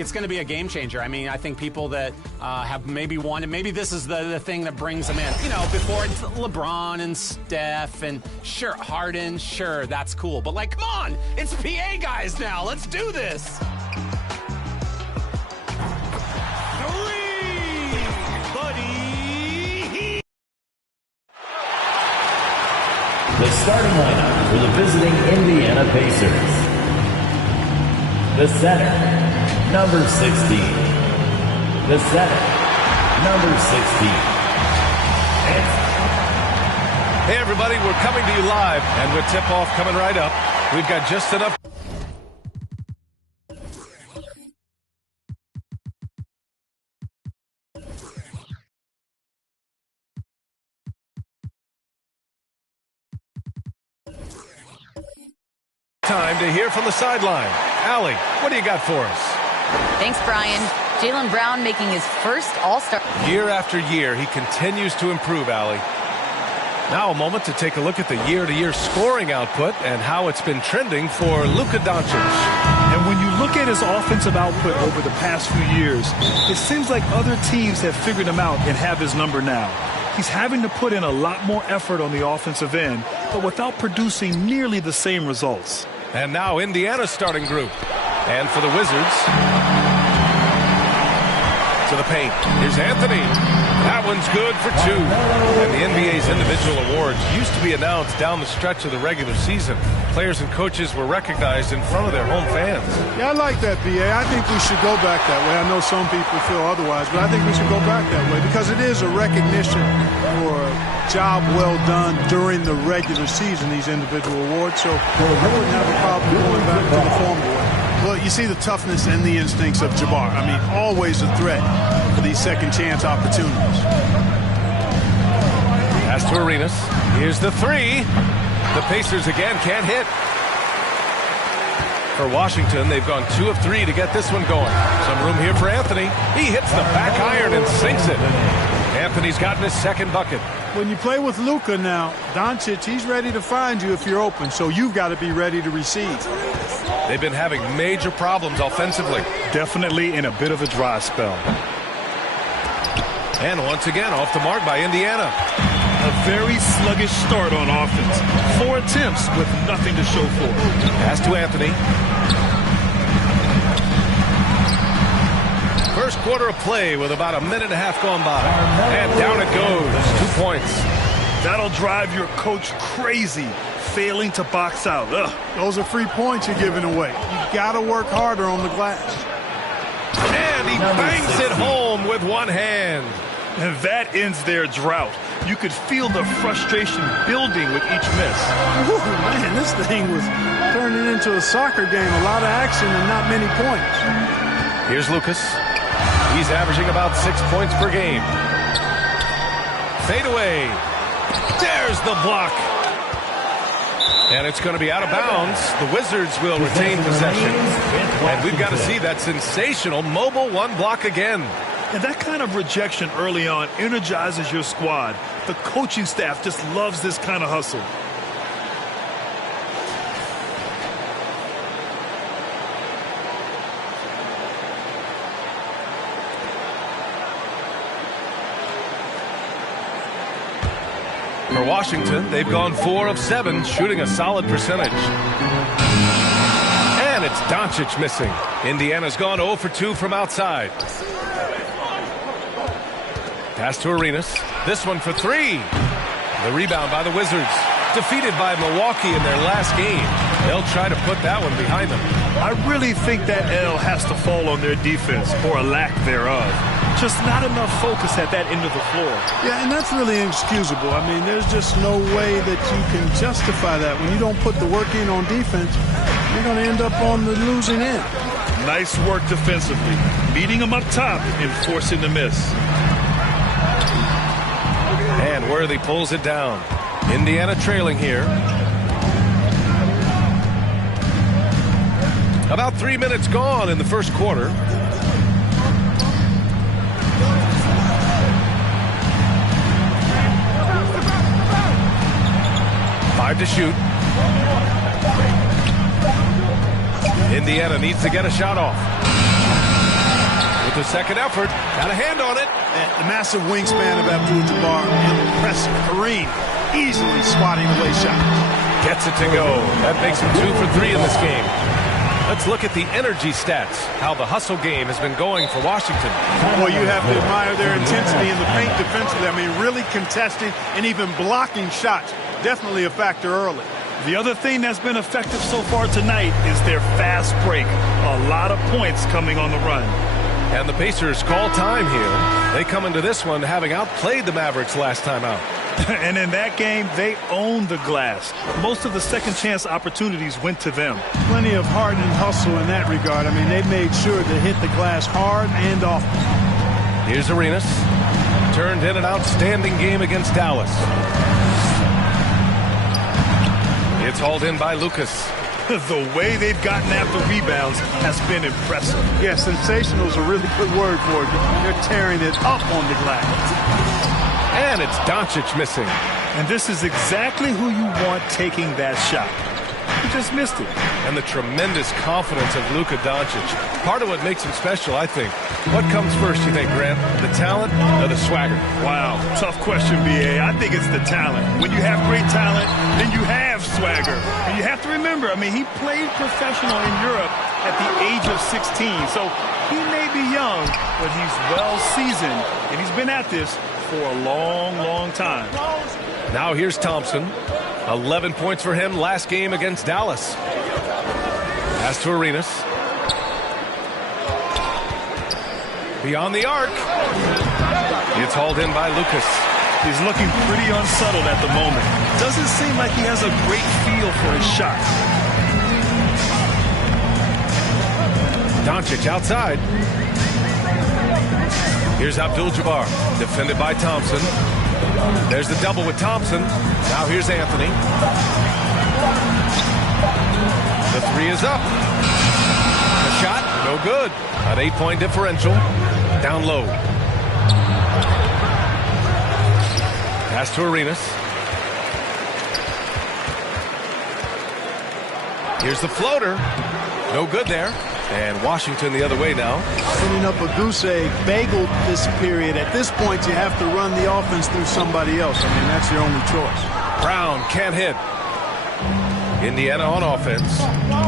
it's going to be a game changer. I mean, I think people that have maybe wanted, maybe this is the thing that brings them in. You know, before it's LeBron and Steph and sure, Harden, sure, that's cool. But like, come on, it's PA guys now. Let's do this. The starting lineup for the visiting Indiana Pacers. The center, number 16. The center, number 16. Hey, everybody, we're coming to you live, and with tip-off coming right up, we've got just enough. Time to hear from the sideline. Allie, what do you got for us? Thanks, Brian. Jaylen Brown making his first All-Star. Year after year, he continues to improve, Allie. Now a moment to take a look at the year-to-year scoring output and how it's been trending for Luka Doncic. And when you look at his offensive output over the past few years, it seems like other teams have figured him out and have his number now. He's having to put in a lot more effort on the offensive end, but without producing nearly the same results. And now Indiana's starting group. And for the Wizards, to the paint. Here's Anthony. That one's good for two. And the NBA's individual awards used to be announced down the stretch of the regular season. Players and coaches were recognized in front of their home fans. Yeah, I like that, BA. I think we should go back that way. I know some people feel otherwise, but I think we should go back that way because it is a recognition for a job well done during the regular season, these individual awards. So I wouldn't have a problem going back to the former way. Well, you see the toughness and the instincts of Jabbar. I mean, always a threat for these second chance opportunities. Pass to Arenas. Here's the three. The Pacers again can't hit. For Washington, they've gone 2 of 3 to get this one going. Some room here for Anthony. He hits the back iron and sinks it. Anthony's gotten his second bucket. When you play with Luka now, Doncic, he's ready to find you if you're open, so you've got to be ready to receive. They've been having major problems offensively. Definitely in a bit of a dry spell. And once again, off the mark by Indiana. A very sluggish start on offense. 4 attempts with nothing to show for it. Pass to Anthony. First quarter of play with about a minute and a half gone by. And down it goes. 2 points. That'll drive your coach crazy, failing to box out. Ugh. Those are free points you're giving away. You've got to work harder on the glass. And he bangs it home with one hand. And that ends their drought. You could feel the frustration building with each miss. Ooh, man, this thing was turning into a soccer game. A lot of action and not many points. Here's Lucas. He's averaging about 6 points per game. Fade away. There's the block. And it's going to be out of bounds. The Wizards will retain possession. And we've got to see that sensational mobile one block again. And that kind of rejection early on energizes your squad. The coaching staff just loves this kind of hustle. For Washington, they've gone 4 of 7, shooting a solid percentage. And it's Doncic missing. Indiana's gone 0 for 2 from outside. Pass to Arenas. This one for 3. The rebound by the Wizards. Defeated by Milwaukee in their last game. They'll try to put that one behind them. I really think that L has to fall on their defense, or a lack thereof. Just not enough focus at that end of the floor. Yeah, and that's really inexcusable. I mean, there's just no way that you can justify that. When you don't put the work in on defense, you're going to end up on the losing end. Nice work defensively. Beating them up top and forcing the miss. And Worthy pulls it down. Indiana trailing here. About 3 minutes gone in the first quarter. Five to shoot. Indiana needs to get a shot off. With the second effort, got a hand on it. The massive wingspan of Abdul-Jabbar, impressive. Kareem easily swatting away shots. Gets it to go. That makes him 2 for 3 in this game. Let's look at the energy stats, how the hustle game has been going for Washington. Well, you have to admire their intensity in the paint defensively. I mean, really contesting and even blocking shots. Definitely a factor early. The other thing that's been effective so far tonight is their fast break. A lot of points coming on the run. And the Pacers call time here. They come into this one having outplayed the Mavericks last time out. And in that game, they owned the glass. Most of the second chance opportunities went to them. Plenty of heart and hustle in that regard. I mean, they made sure to hit the glass hard and often. Here's Arenas. Turned in an outstanding game against Dallas. It's hauled in by Lucas. The way they've gotten after rebounds has been impressive. Yeah, sensational is a really good word for it. They're tearing it up on the glass. And it's Doncic missing. And this is exactly who you want taking that shot. He just missed it. And the tremendous confidence of Luka Doncic. Part of what makes him special, I think. What comes first, you think, Grant? The talent or the swagger? Wow, tough question, B.A. I think it's the talent. When you have great talent, then you have swagger. And you have to remember, I mean, he played professional in Europe at the age of 16. So he may be young, but he's well seasoned. And he's been at this for a long, long time. Now here's Thompson. 11 points for him last game against Dallas. Pass to Arenas. Beyond the arc. It's hauled in by Lucas. He's looking pretty unsettled at the moment. Doesn't seem like he has a great feel for his shot. Doncic outside. Here's Abdul-Jabbar, defended by Thompson. There's the double with Thompson. Now here's Anthony. The three is up. The shot, no good. An 8-point differential. Down low. Pass to Arenas. Here's the floater. No good there. And Washington the other way now. Putting up a goose egg, bageled this period. At this point, you have to run the offense through somebody else. I mean, that's your only choice. Brown can't hit. Indiana on offense.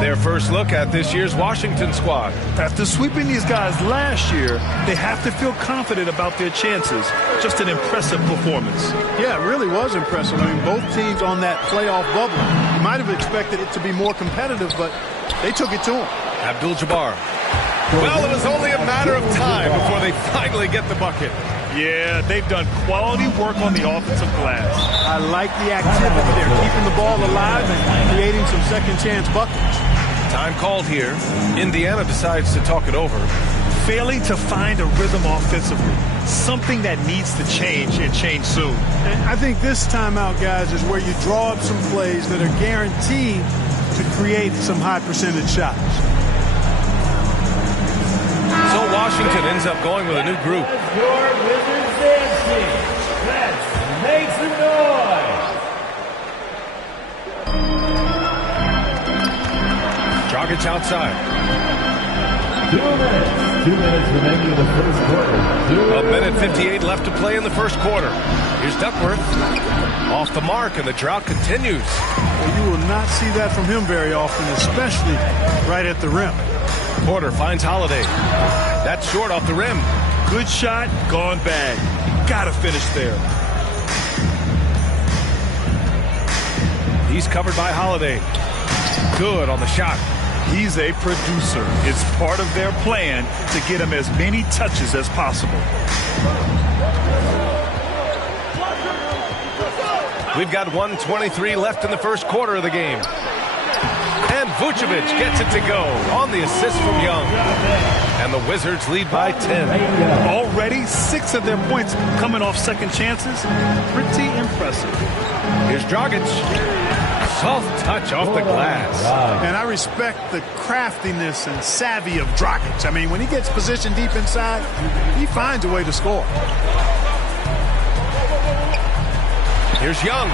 Their first look at this year's Washington squad. After sweeping these guys last year, they have to feel confident about their chances. Just an impressive performance. Yeah, it really was impressive. I mean, both teams on that playoff bubble. You might have expected it to be more competitive, but they took it to them. Abdul-Jabbar. Well, it was only a matter of time before they finally get the bucket. Yeah, they've done quality work on the offensive glass. I like the activity. They're keeping the ball alive and creating some second chance buckets. Time called here. Indiana decides to talk it over. Failing to find a rhythm offensively. Something that needs to change and change soon. And I think this timeout, guys, is where you draw up some plays that are guaranteed to create some high percentage shots. So Washington ends up going with a new group. Your Wizards dancing. Let's make some noise. Dragic outside. 2 minutes remaining in the first quarter. A minute 58 left to play in the first quarter. Here's Duckworth. Off the mark, and the drought continues. Well, you will not see that from him very often, especially right at the rim. Porter finds Holiday. That's short off the rim. Good shot, gone bad. Gotta finish there. He's covered by Holiday. Good on the shot. He's a producer. It's part of their plan to get him as many touches as possible. We've got 1:23 left in the first quarter of the game. And Vucevic gets it to go on the assist from Young. And the Wizards lead by 10. Already 6 of their points coming off second chances. Pretty impressive. Here's Dragic. Soft touch off the glass. And I respect the craftiness and savvy of Dragic. I mean, when he gets positioned deep inside, he finds a way to score. Here's Young.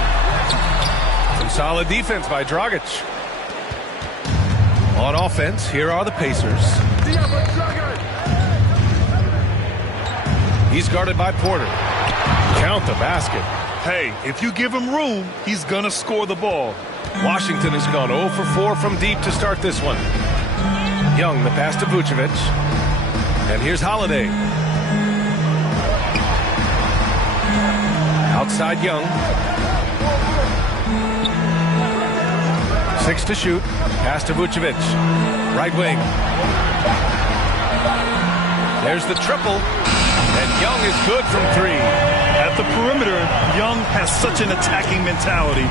Some solid defense by Dragic. On offense, here are the Pacers. He's guarded by Porter. Count the basket. Hey, if you give him room, he's going to score the ball. Washington has gone 0 for 4 from deep to start this one. Young, the pass to Vucevic. And here's Holiday. Outside Young. 6 to shoot. Pass to Vucevic. Right wing. There's the triple. And Young is good from 3. At the perimeter, Young has such an attacking mentality.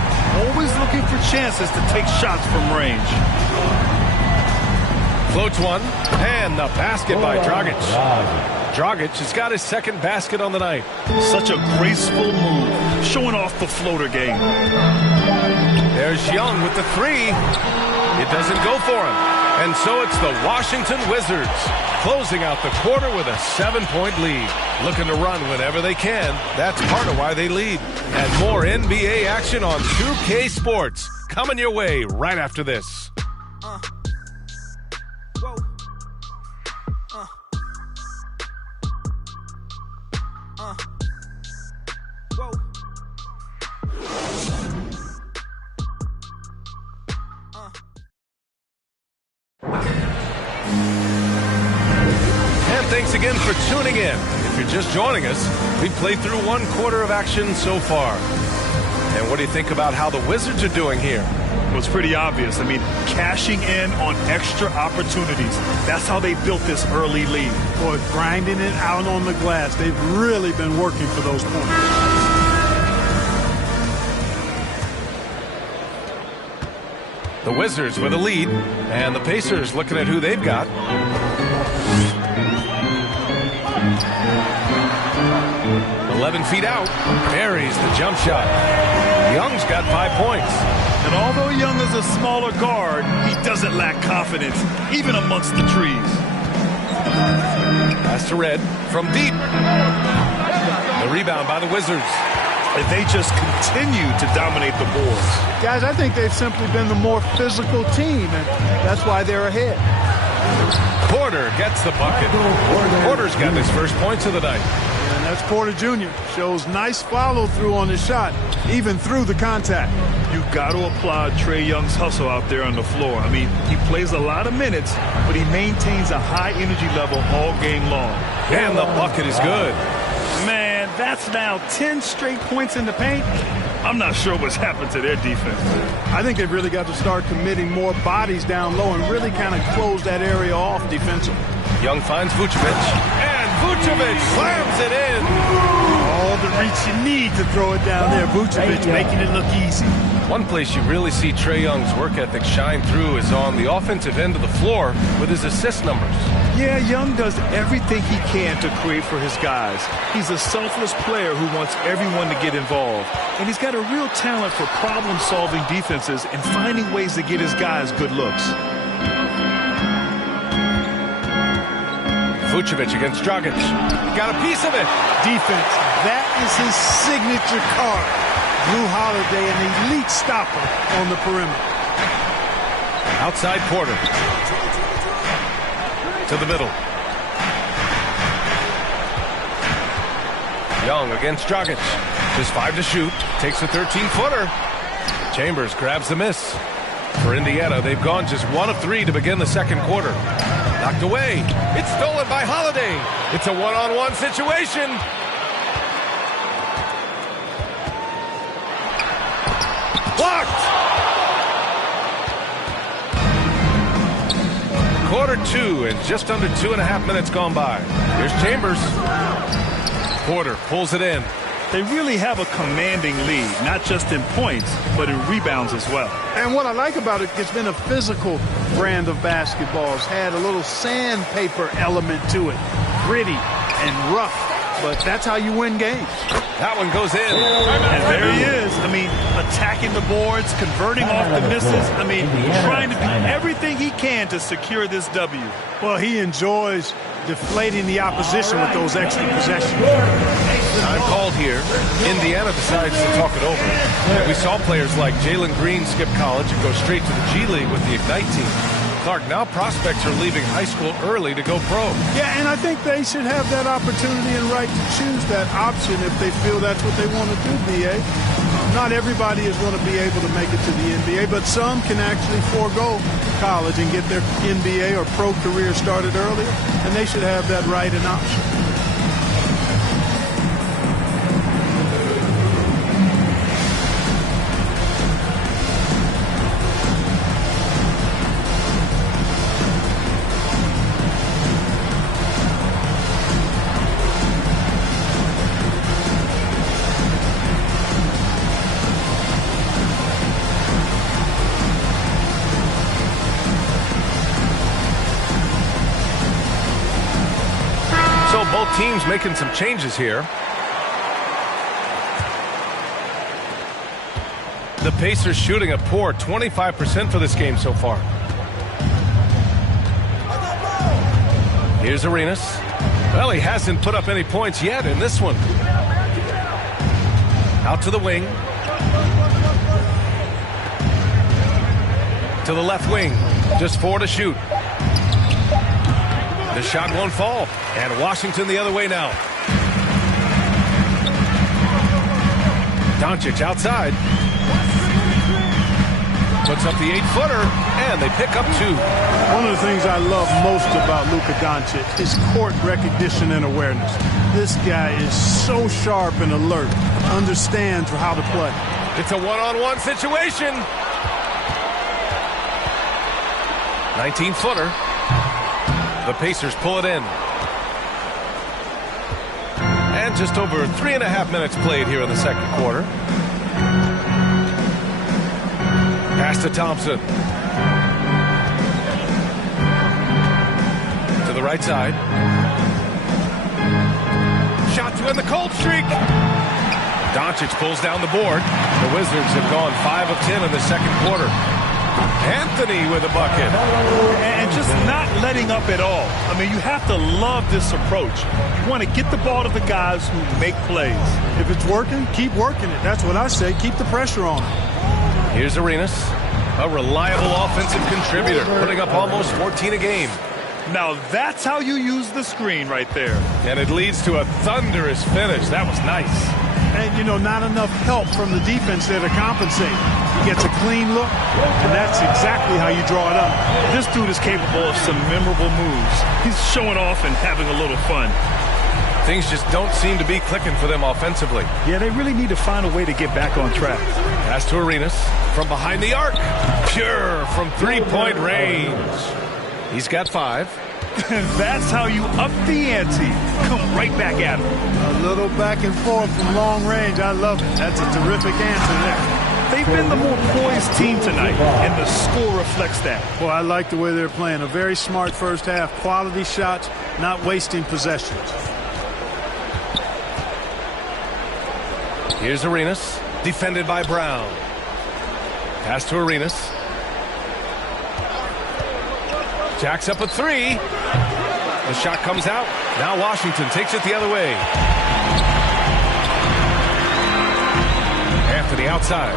Always looking for chances to take shots from range. Floats one. And the basket by Dragic. Dragic has got his second basket on the night. Such a graceful move, showing off the floater game. There's Young with the 3. It doesn't go for him. And so it's the Washington Wizards closing out the quarter with a 7-point lead. Looking to run whenever they can. That's part of why they lead. And more NBA action on 2K Sports coming your way right after this. Thanks again for tuning in. If you're just joining us, we've played through 1 quarter of action so far. And what do you think about how the Wizards are doing here? Well, it's pretty obvious. I mean, cashing in on extra opportunities. That's how they built this early lead. Boy, grinding it out on the glass. They've really been working for those points. The Wizards with a lead, and the Pacers looking at who they've got. 11 feet out, buries the jump shot. Young's got 5 points. And although Young is a smaller guard, he doesn't lack confidence, even amongst the trees. Pass to Red from deep. The rebound by the Wizards. And they just continue to dominate the boards. Guys, I think they've simply been the more physical team, and that's why they're ahead. Porter gets the bucket. Porter's got his first points of the night. And that's Porter Jr. Shows nice follow-through on his shot, even through the contact. You got to applaud Trae Young's hustle out there on the floor. I mean, he plays a lot of minutes, but he maintains a high energy level all game long. And the bucket is good. Man, that's now 10 straight points in the paint. I'm not sure what's happened to their defense. I think they've really got to start committing more bodies down low and really kind of close that area off defensively. Young finds Vucevic, and Vucevic slams it in. All the reach you need to throw it down there. Vucevic making it look easy. One place you really see Trae Young's work ethic shine through is on the offensive end of the floor with his assist numbers. Yeah, Young does everything he can to create for his guys. He's a selfless player who wants everyone to get involved. And he's got a real talent for problem-solving defenses and finding ways to get his guys good looks. Vucevic against Dragic. Got a piece of it. Defense. That is his signature card. Drew Holiday, an elite stopper on the perimeter. Outside Porter. To the middle. Young against Dragic. Just 5 to shoot. Takes a 13-footer. Chambers grabs the miss. For Indiana, they've gone just 1 of 3 to begin the second quarter. Knocked away. It's stolen by Holiday. It's a one-on-one situation. Blocked. Quarter 2 and just under 2.5 minutes gone by. Here's Chambers. Porter pulls it in. They really have a commanding lead, not just in points, but in rebounds as well. And what I like about it, it's been a physical brand of basketball. It's had a little sandpaper element to it. Gritty and rough, but that's how you win games. That one goes in. And there he is. I mean, attacking the boards, converting off the misses. I mean, trying to do everything he can to secure this W. Well, he enjoys deflating the opposition with those extra possessions. Time called here. Indiana decides to talk it over. And we saw players like Jalen Green skip college and go straight to the G League with the Ignite team. Clark, now prospects are leaving high school early to go pro. Yeah, and I think they should have that opportunity and right to choose that option if they feel that's what they want to do, BA. Not everybody is going to be able to make it to the NBA, but some can actually forego college and get their NBA or pro career started earlier, and they should have that right and option. Both teams making some changes here. The Pacers shooting a poor 25% for this game so far. Here's Arenas. Well, he hasn't put up any points yet in this one. Out to the wing. To the left wing. Just 4 to shoot. The shot won't fall. And Washington the other way now. Doncic outside. Puts up the 8-footer, and they pick up 2. One of the things I love most about Luka Doncic is court recognition and awareness. This guy is so sharp and alert, understands how to play. It's a one-on-one situation. 19-footer. The Pacers pull it in. And just over 3.5 minutes played here in the second quarter. Pass to Thompson. To the right side. Shot to end the cold streak. Doncic pulls down the board. The Wizards have gone 5 of 10 in the second quarter. Anthony with a bucket. And just not letting up at all. I mean, you have to love this approach. You want to get the ball to the guys who make plays. If it's working, keep working it. That's what I say. Keep the pressure on him. Here's Arenas, a reliable offensive contributor, putting up almost 14 a game. Now that's how you use the screen right there. And it leads to a thunderous finish. That was nice. And, you know, not enough help from the defense there to compensate. He gets a clean look, and that's exactly how you draw it up. This dude is capable of some memorable moves. He's showing off and having a little fun. Things just don't seem to be clicking for them offensively. Yeah, they really need to find a way to get back on track. Pass to Arenas from behind the arc. Pure from three-point range. He's got 5. That's how you up the ante. Come right back at him. A little back and forth from long range. I love it. That's a terrific answer there. They've been the more poised team tonight, and the score reflects that. Well, I like the way they're playing. A very smart first half. Quality shots, not wasting possessions. Here's Arenas, defended by Brown. Pass to Arenas. Jacks up a 3. The shot comes out. Now Washington takes it the other way. Anthony outside.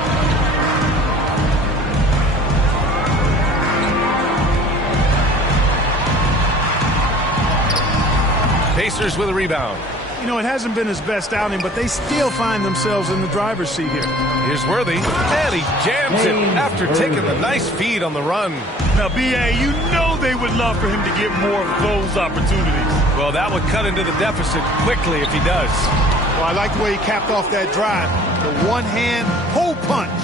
Pacers with a rebound. You know, it hasn't been his best outing, but they still find themselves in the driver's seat here. Here's Worthy, and he jams it after taking a nice feed on the run. Now, B.A., you know they would love for him to get more of those opportunities. Well, that would cut into the deficit quickly if he does. Well, I like the way he capped off that drive. The one-hand hole punch.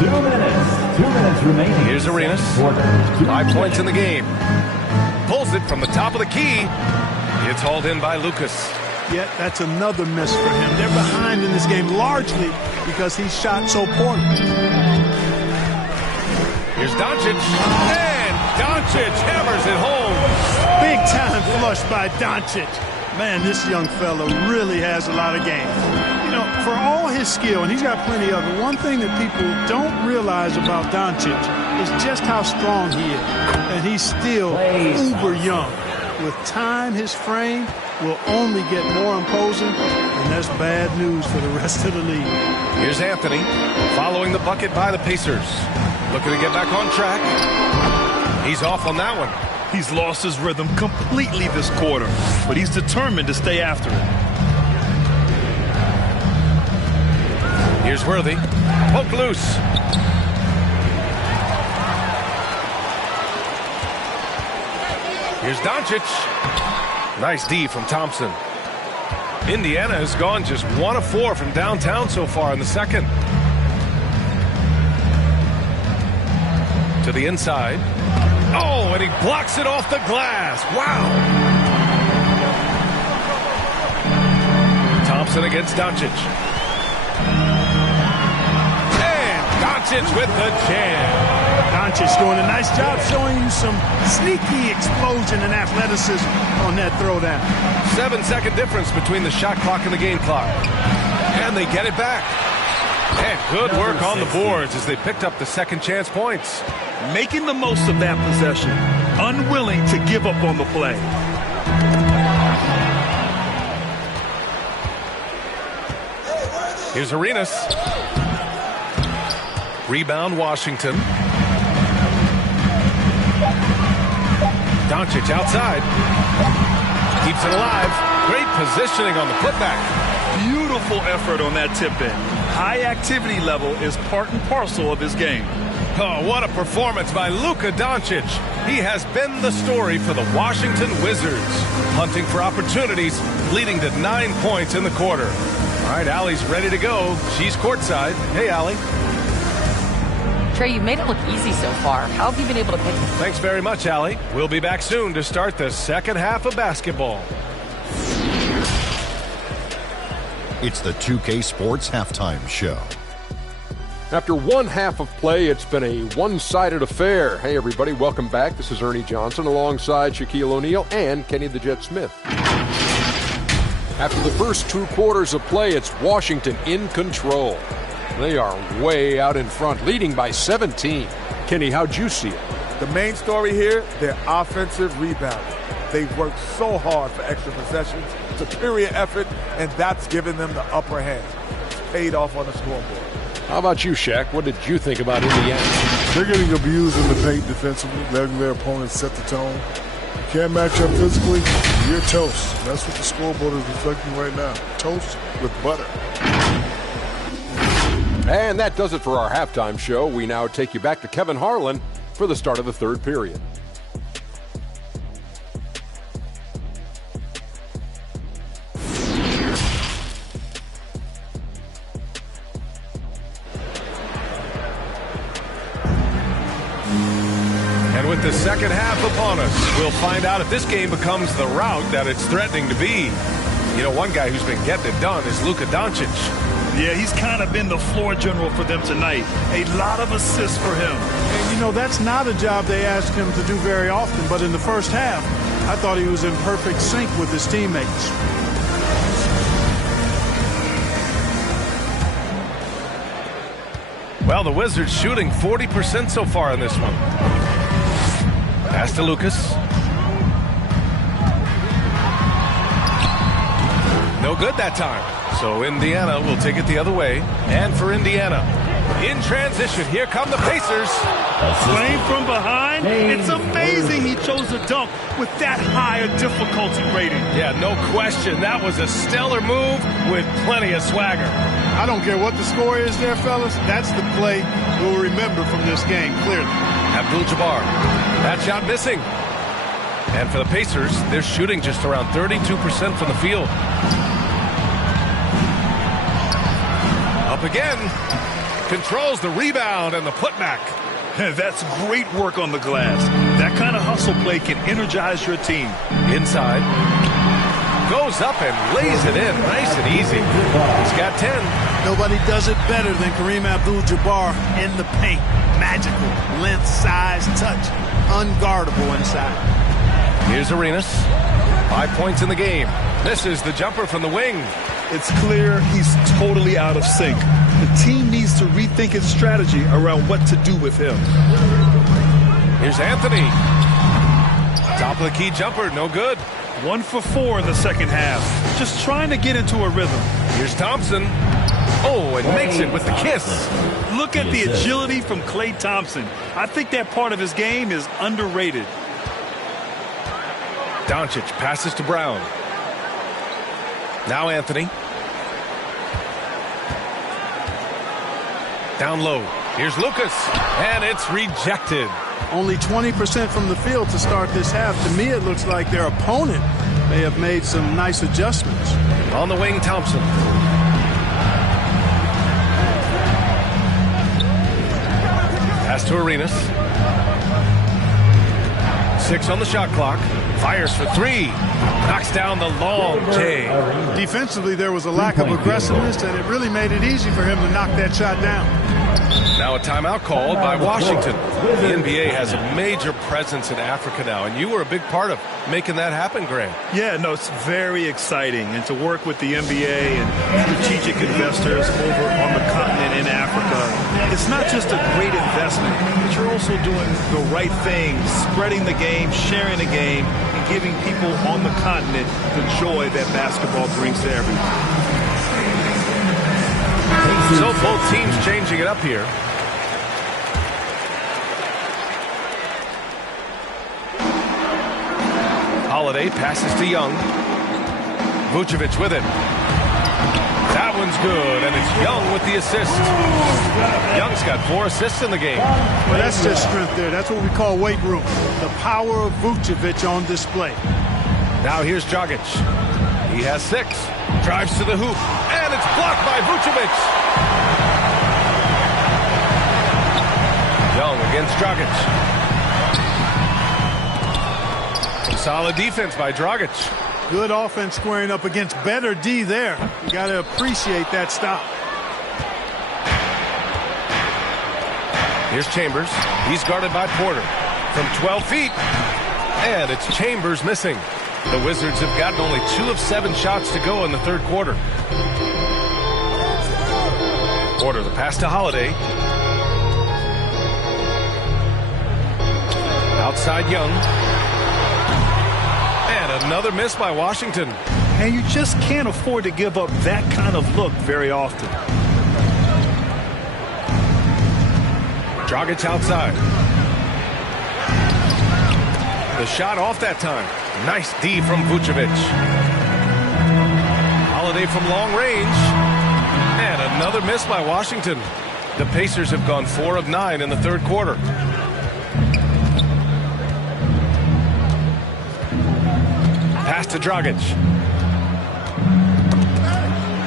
2 minutes. 2 minutes remaining. Here's Arenas. 5 points in the game. Pulls it from the top of the key. It's hauled in by Lucas. Yet that's another miss for him. They're behind in this game largely because he shot so poorly. Here's Doncic. And Doncic hammers it home. Big time flush by Doncic. Man, this young fella really has a lot of game. You know, for all his skill, and he's got plenty of it, one thing that people don't realize about Doncic is just how strong he is. And he's still uber young. With time, his frame will only get more imposing, and that's bad news for the rest of the league. Here's Anthony, following the bucket by the Pacers. Looking to get back on track. He's off on that one. He's lost his rhythm completely this quarter, but he's determined to stay after it. Here's Worthy. Poke loose. Here's Doncic. Nice D from Thompson. Indiana has gone just 1 of 4 from downtown so far in the second. To the inside. Oh, and he blocks it off the glass. Wow. Thompson against Doncic. And Doncic with the jam. Doncic doing a nice job showing you some sneaky explosion and athleticism on that throwdown. 7-second difference between the shot clock and the game clock. And they get it back. And good work on the boards as they picked up the second chance points. Making the most of that possession. Unwilling to give up on the play. Here's Arenas. Rebound Washington. Doncic outside. Keeps it alive. Great positioning on the putback. Beautiful effort on that tip-in. High activity level is part and parcel of his game. Oh, what a performance by Luka Doncic. He has been the story for the Washington Wizards. Hunting for opportunities, leading to 9 points in the quarter. All right, Allie's ready to go. She's courtside. Hey, Allie. Trey, you've made it look easy so far. How have you been able to pick? Thanks very much, Allie. We'll be back soon to start the second half of basketball. It's the 2K Sports Halftime Show. After one half of play, it's been a one-sided affair. Hey, everybody, welcome back. This is Ernie Johnson alongside Shaquille O'Neal and Kenny the Jet Smith. After the first 2 quarters of play, it's Washington in control. They are way out in front, leading by 17. Kenny, how'd you see it? The main story here, their offensive rebounding. They've worked so hard for extra possessions, superior effort, and that's given them the upper hand. It's paid off on the scoreboard. How about you, Shaq? What did you think about Indiana? They're getting abused in the paint defensively, letting their opponents set the tone. You can't match up physically, you're toast. That's what the scoreboard is reflecting right now. Toast with butter. And that does it for our halftime show. We now take you back to Kevin Harlan for the start of the third period. And with the second half upon us, we'll find out if this game becomes the rout that it's threatening to be. You know, one guy who's been getting it done is Luka Doncic. Yeah, he's kind of been the floor general for them tonight. A lot of assists for him. And, you know, that's not a job they ask him to do very often, but in the first half, I thought he was in perfect sync with his teammates. Well, the Wizards shooting 40% so far in this one. Pass to Lucas. No good that time. So Indiana will take it the other way. And for Indiana, in transition, here come the Pacers. Playing from behind, it's amazing he chose a dunk with that higher difficulty rating. Yeah, no question. That was a stellar move with plenty of swagger. I don't care what the score is there, fellas. That's the play we'll remember from this game, clearly. Abdul-Jabbar. That shot missing. And for the Pacers, they're shooting just around 32% from the field. Up again. Controls the rebound and the putback. That's great work on the glass. That kind of hustle play can energize your team. Inside. Goes up and lays it in. Nice and easy. He's got 10. Nobody does it better than Kareem Abdul-Jabbar in the paint. Magical. Length, size, touch. Unguardable inside. Here's Arenas. 5 points in the game. Misses the jumper from the wing. It's clear he's totally out of sync. The team needs to rethink its strategy around what to do with him. Here's Anthony. Top of the key jumper, no good. 1 for 4 in the second half. Just trying to get into a rhythm. Here's Thompson. Oh, and makes it with the kiss. Look at the agility from Klay Thompson. I think that part of his game is underrated. Doncic passes to Brown. Now Anthony. Down low. Here's Lucas. And it's rejected. Only 20% from the field to start this half. To me, it looks like their opponent may have made some nice adjustments. On the wing, Thompson. Pass to Arenas. 6 on the shot clock. Fires for 3. Knocks down the long J. Defensively, there was a lack of aggressiveness, and it really made it easy for him to knock that shot down. Now a timeout called by Washington. The NBA has a major presence in Africa now, and you were a big part of making that happen, Grant. Yeah, no, it's very exciting. And to work with the NBA and strategic investors over on the continent in Africa, it's not just a great investment, but you're also doing the right thing, spreading the game, sharing the game, and giving people on the continent the joy that basketball brings to everyone. So both teams changing it up here. Holiday passes to Young. Vucevic with it. That one's good, and it's Young with the assist. Young's got 4 assists in the game. Well, that's just strength there. That's what we call weight room. The power of Vucevic on display. Now here's Dragic. He has 6. Drives to the hoop, and it's blocked by Vucevic. Young against Dragic. Some solid defense by Dragic. Good offense squaring up against better D there. You got to appreciate that stop. Here's Chambers. He's guarded by Porter from 12 feet. And it's Chambers missing. The Wizards have gotten only 2 of 7 shots to go in the third quarter. Porter, the pass to Holiday. Outside Young. And another miss by Washington. And you just can't afford to give up that kind of look very often. Dragic outside. The shot off that time. Nice D from Vucevic. Holiday from long range. And another miss by Washington. The Pacers have gone 4 of 9 in the third quarter. Pass to Dragic.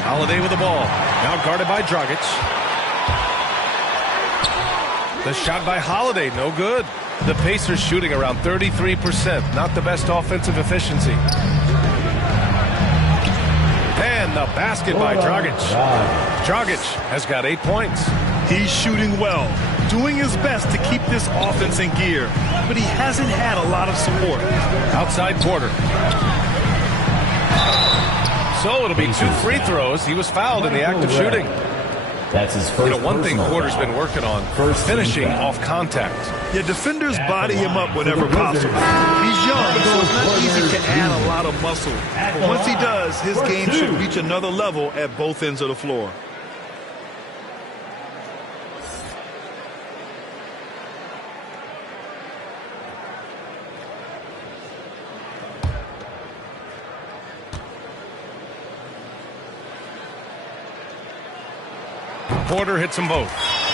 Holiday with the ball. Now guarded by Dragic. The shot by Holiday, no good. The Pacers shooting around 33%. Not the best offensive efficiency. And the basket by Dragic. Dragic has got 8 points. He's shooting well, doing his best to keep this offense in gear, but he hasn't had a lot of support. Outside Porter. So it'll be 2 free throws. He was fouled in the act of shooting. That's his first. One thing Porter's been working on, finishing off contact. Yeah, defenders body him up whenever possible. He's young, so it's not easy to add a lot of muscle. But once he does, his game should reach another level at both ends of the floor. Porter hits them both.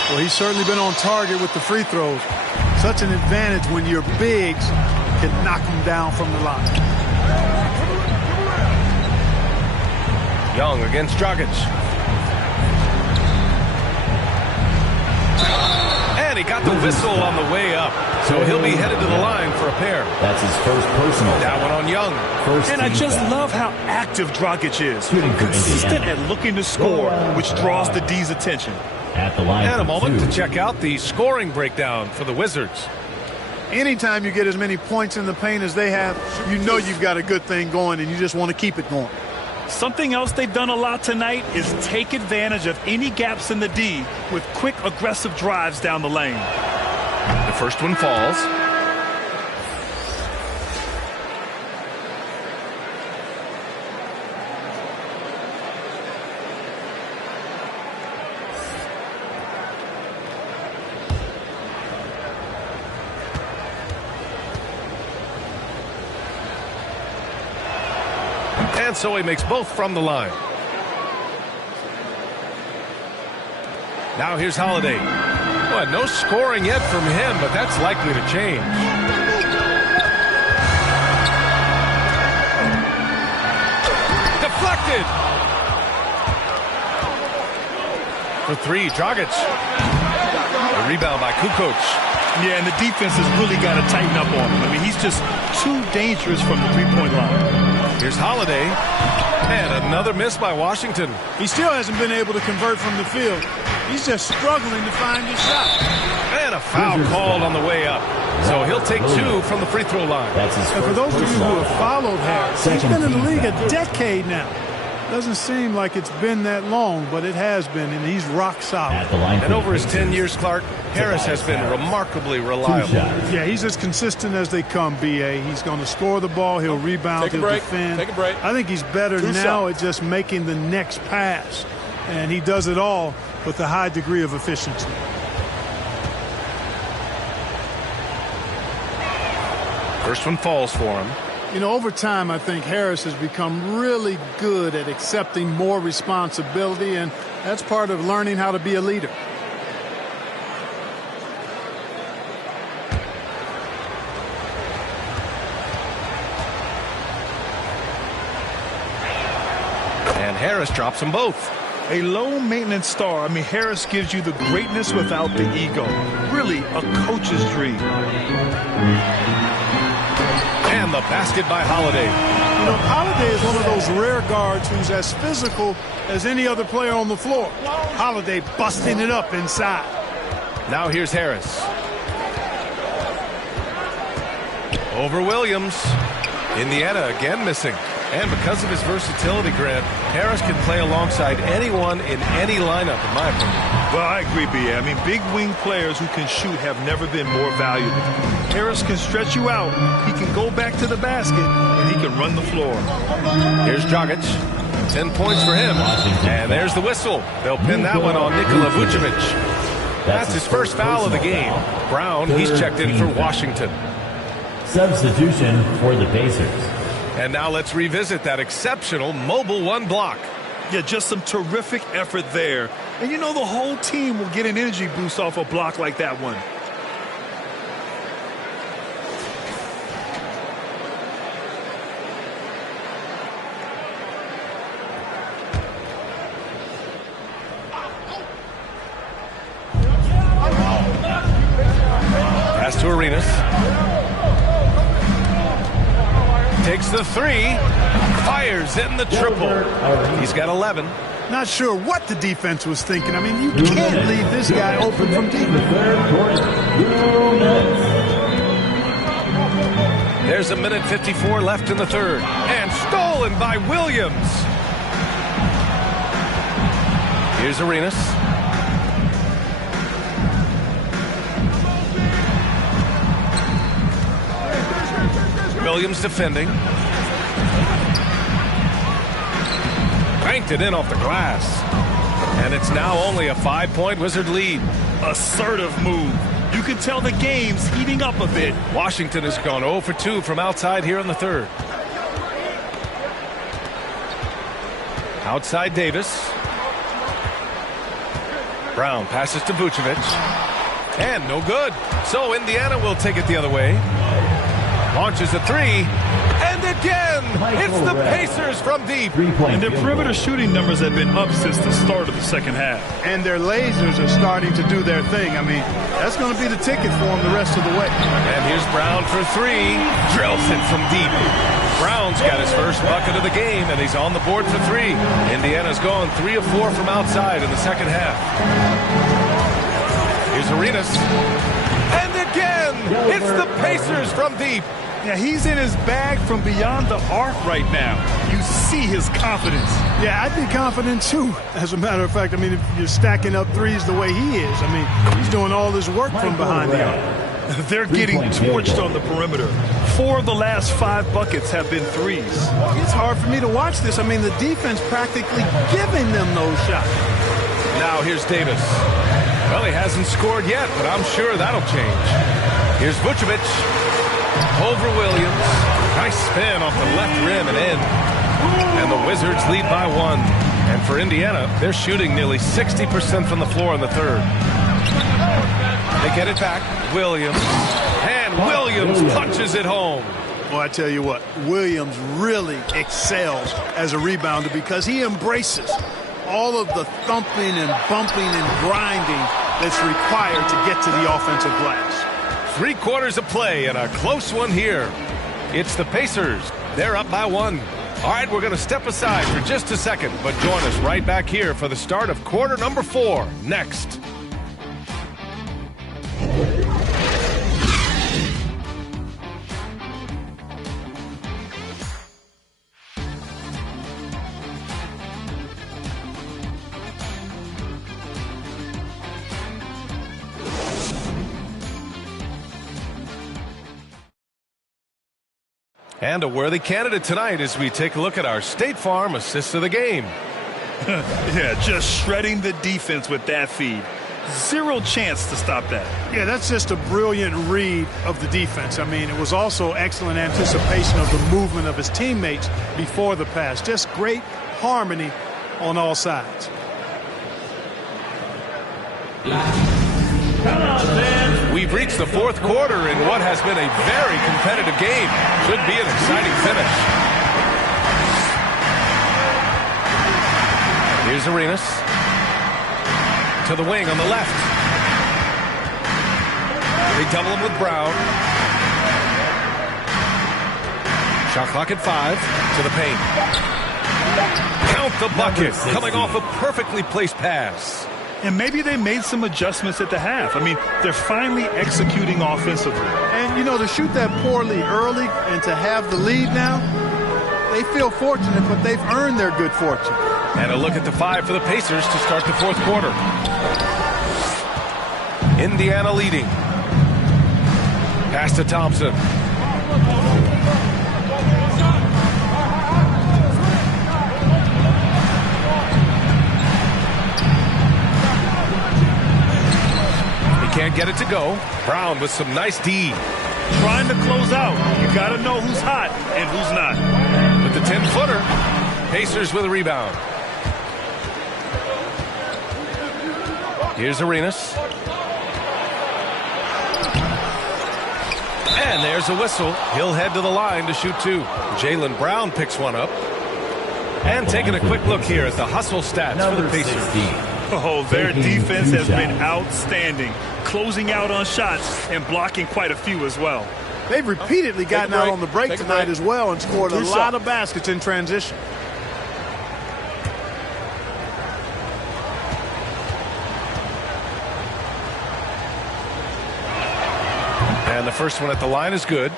Well, he's certainly been on target with the free throws. Such an advantage when your bigs can knock them down from the line. Young against Dragic. And he got the whistle on the way up. So he'll be headed to the line for a pair. That's his first personal. That one on Young. And I just love how active Dragic is. Consistent at looking to score, which draws the D's attention. At the line and a moment to check out the scoring breakdown for the Wizards. Anytime you get as many points in the paint as they have, you know you've got a good thing going and you just want to keep it going. Something else they've done a lot tonight is take advantage of any gaps in the D with quick, aggressive drives down the lane. The first one falls. And so he makes both from the line. Now here's Holiday. Well, no scoring yet from him, but that's likely to change. Deflected. For three, Dragic. The rebound by Kukoc. Yeah, and the defense has really got to tighten up on him. I mean, he's just too dangerous from the three-point line. Here's Holiday. And another miss by Washington. He still hasn't been able to convert from the field. He's just struggling to find his shot. And a foul called on the way up. So he'll take two from the free throw line. And for those of you who have followed Harris, he's been in the league a decade now. Doesn't seem like it's been that long, but it has been, and he's rock solid. And over his 10 years, Clark, Harris has been remarkably reliable. Yeah, he's as consistent as they come, B.A. He's going to score the ball. He'll rebound. He'll defend. Take a break. I think he's better now at just making the next pass, and he does it all with a high degree of efficiency. First one falls for him. You know, over time, I think Harris has become really good at accepting more responsibility, and that's part of learning how to be a leader. And Harris drops them both. A low-maintenance star. I mean, Harris gives you the greatness without the ego. Really, a coach's dream. And the basket by Holiday. You know, Holiday is one of those rare guards who's as physical as any other player on the floor. Holiday busting it up inside. Now here's Harris. Over Williams. Indiana again missing. And because of his versatility, Grant, Harris can play alongside anyone in any lineup, in my opinion. Well, I agree, B.A. I mean, big wing players who can shoot have never been more valuable. Harris can stretch you out. He can go back to the basket, and he can run the floor. Here's Dragic. 10 points for him. And there's the whistle. They'll pin that one on Nikola Vucevic. That's his first foul of the game. Brown, he's checked in for Washington. Substitution for the Pacers. And now let's revisit that exceptional mobile one block. Yeah, just some terrific effort there. And you know the whole team will get an energy boost off a block like that one. Pass to Arenas. Takes the three, fires in the triple. He's got 11. Not sure what the defense was thinking. I mean, you can't leave this guy open from deep. There's a minute 54 left in the third. And stolen by Williams. Here's Arenas. Williams defending. Banked it in off the glass. And it's now only a 5-point Wizard lead. Assertive move. You can tell the game's heating up a bit. Washington has gone 0 for 2 from outside here in the third. Outside Davis. Brown passes to Vucevic. And no good. So Indiana will take it the other way. Launches a three. And again, it's the Pacers from deep. And their perimeter shooting numbers have been up since the start of the second half. And their lasers are starting to do their thing. I mean, that's going to be the ticket for them the rest of the way. And here's Brown for three. Drills it from deep. Brown's got his first bucket of the game, and he's on the board for three. Indiana's gone 3 of 4 from outside in the second half. Here's Arenas. And again, it's the Pacers from deep. Yeah, he's in his bag from beyond the arc right now. You see his confidence. Yeah, I'd be confident too. As a matter of fact, I mean, if you're stacking up threes the way he is, I mean, he's doing all this work from behind the arc. They're getting torched on the perimeter. 4 of the last 5 buckets have been threes. It's hard for me to watch this. I mean, the defense practically giving them those shots. Now here's Davis. Well, he hasn't scored yet, but I'm sure that'll change. Here's Vucevic. Over Williams. Nice spin off the left rim and in. And the Wizards lead by 1. And for Indiana, they're shooting nearly 60% from the floor in the third. They get it back. Williams. And Williams punches it home. Well, I tell you what, Williams really excels as a rebounder because he embraces all of the thumping and bumping and grinding that's required to get to the offensive glass. 3 quarters of play and a close one here. It's the Pacers. They're up by 1. All right, we're going to step aside for just a second, but join us right back here for the start of quarter number 4 next. And a worthy candidate tonight as we take a look at our State Farm assist of the game. Yeah, just shredding the defense with that feed. Zero chance to stop that. Yeah, that's just a brilliant read of the defense. I mean, it was also excellent anticipation of the movement of his teammates before the pass. Just great harmony on all sides. We've reached the 4th quarter in what has been a very competitive game. Should be an exciting finish. Here's Arenas. To the wing on the left. They double him with Brown. Shot clock at 5. To the paint. Count the bucket. Coming off a perfectly placed pass. And maybe they made some adjustments at the half. I mean, they're finally executing offensively. And, you know, to shoot that poorly early and to have the lead now, they feel fortunate, but they've earned their good fortune. And a look at the 5 for the Pacers to start the 4th quarter. Indiana leading. Pass to Thompson. Can't get it to go. Brown with some nice D. Trying to close out. You got to know who's hot and who's not. With the 10-footer, Pacers with a rebound. Here's Arenas. And there's a whistle. He'll head to the line to shoot 2. Jaylen Brown picks one up. And taking a quick look here at the hustle stats for the Pacers. Oh, their defense has been outstanding, closing out on shots and blocking quite a few as well. They've repeatedly gotten out on the break tonight as well and scored a lot of baskets in transition. And the first one at the line is good.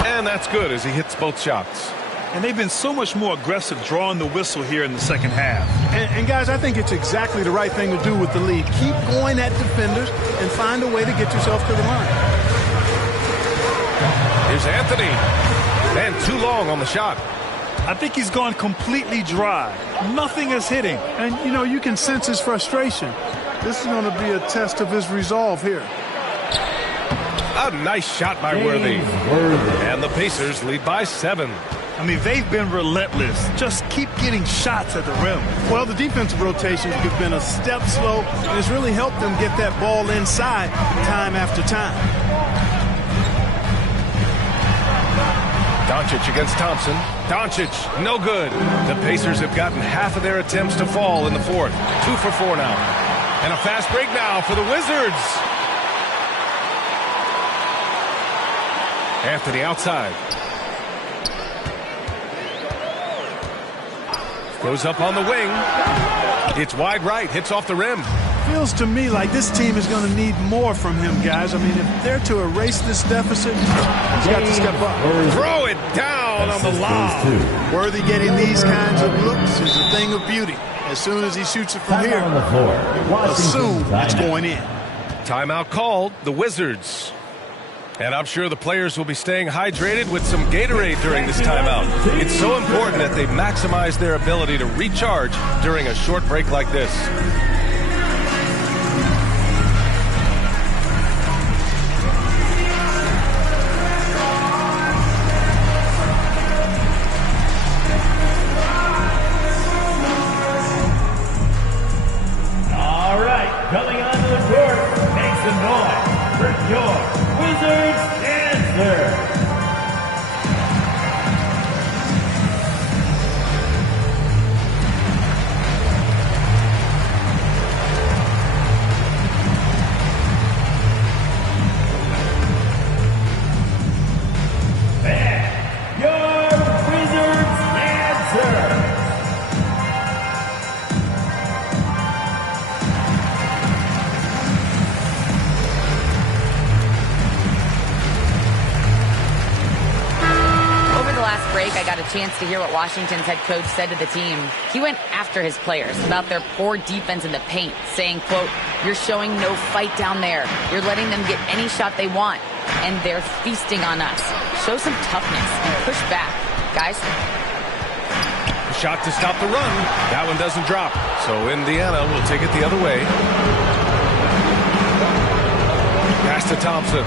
And that's good as he hits both shots. And they've been so much more aggressive drawing the whistle here in the second half. And guys, I think it's exactly the right thing to do with the lead. Keep going at defenders and find a way to get yourself to the line. Here's Anthony. And too long on the shot. I think he's gone completely dry. Nothing is hitting. And, you know, you can sense his frustration. This is going to be a test of his resolve here. A nice shot by Worthy. And the Pacers lead by 7. I mean, they've been relentless. Just keep getting shots at the rim. Well, the defensive rotations have been a step slow, and it's really helped them get that ball inside time after time. Doncic against Thompson. Doncic, no good. The Pacers have gotten half of their attempts to fall in the 4th. 2 for 4 now. And a fast break now for the Wizards. Anthony outside. Goes up on the wing. It's wide right. Hits off the rim. Feels to me like this team is going to need more from him, guys. I mean, if they're to erase this deficit, he's got to step up. Throw it down on the lob. Worthy getting these kinds of looks is a thing of beauty. As soon as he shoots it from here, assume it's going in. Timeout called. The Wizards. And I'm sure the players will be staying hydrated with some Gatorade during this timeout. It's so important that they maximize their ability to recharge during a short break like this. All right, coming onto the court, make some noise for your Wizards Dancer. And your Wizards Dancer. Last break, I got a chance to hear what Washington's head coach said to the team. He went after his players about their poor defense in the paint, saying, quote, "You're showing no fight down there. You're letting them get any shot they want, and they're feasting on us. Show some toughness and push back, guys." Shot to stop the run. That one doesn't drop. So Indiana will take it the other way. Pass to Thompson.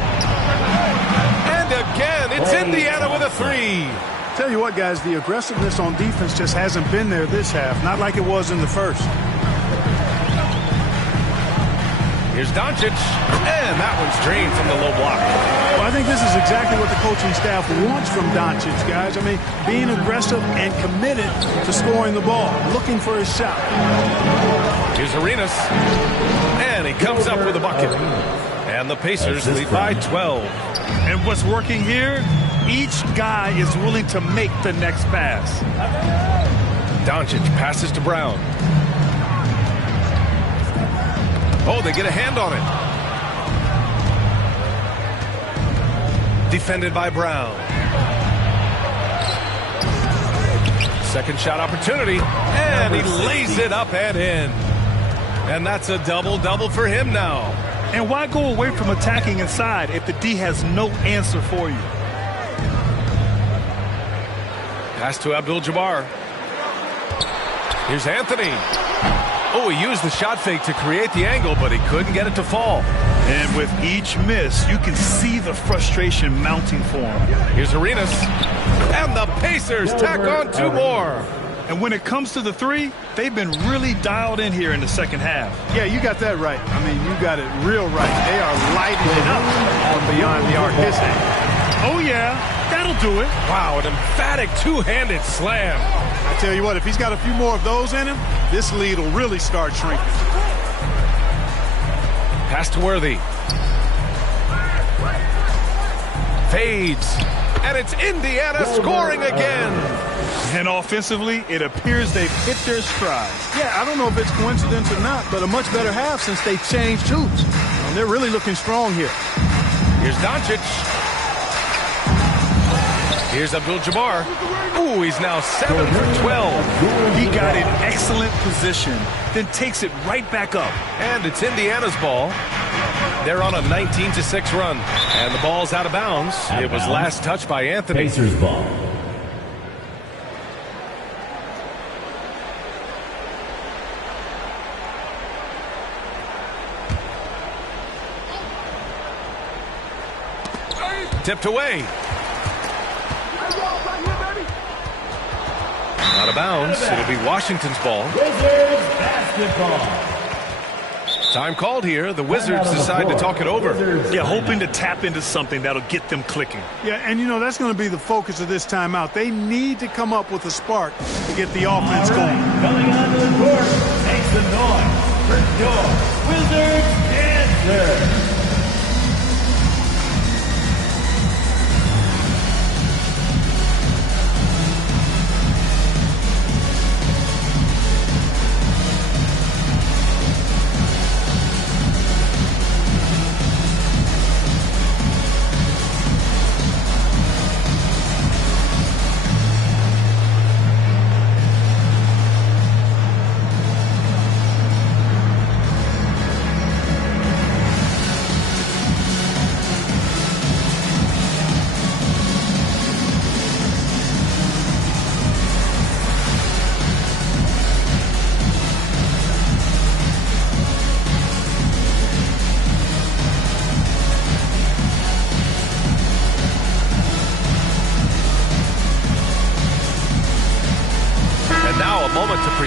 And again, it's Indiana with a three. Tell you what, guys, the aggressiveness on defense just hasn't been there this half. Not like it was in the first. Here's Doncic. And that one's drained from the low block. Well, I think this is exactly what the coaching staff wants from Doncic, guys. I mean, being aggressive and committed to scoring the ball, looking for his shot. Here's Arenas. And he comes up with a bucket. And the Pacers lead by 12. And what's working here? Each guy is willing to make the next pass. Doncic passes to Brown. Oh, they get a hand on it. Defended by Brown. Second shot opportunity. And he lays it up and in. And that's a double-double for him now. And why go away from attacking inside if the D has no answer for you? Pass to Abdul-Jabbar. Here's Anthony. Oh, he used the shot fake to create the angle, but he couldn't get it to fall. And with each miss, you can see the frustration mounting for him. Here's Arenas. And the Pacers tack on two more. And when it comes to the three, they've been really dialed in here in the second half. Yeah, you got that right. I mean, you got it real right. They are lighting it up from beyond the arc this end. Oh, yeah, that'll do it. Wow, an emphatic two-handed slam. I tell you what, if he's got a few more of those in him, this lead will really start shrinking. Pass to Worthy. Fades. And it's Indiana scoring again. And offensively, it appears they've hit their stride. Yeah, I don't know if it's coincidence or not, but a much better half since they changed hoops. And they're really looking strong here. Here's Doncic. Here's Abdul-Jabbar. Ooh, he's now 7 for 12. He got in excellent position, then takes it right back up. And it's Indiana's ball. They're on a 19-6 run. And the ball's out of bounds. It was last touched by Anthony. Pacers ball. Tipped away. Out of bounds. It'll be Washington's ball. Wizards basketball. Time called here. The Wizards decide to talk it over. Yeah, hoping to tap into something that'll get them clicking. Yeah, and you know, that's going to be the focus of this timeout. They need to come up with a spark to get the offense going. Coming onto the court, make some noise for your Wizards Dancer.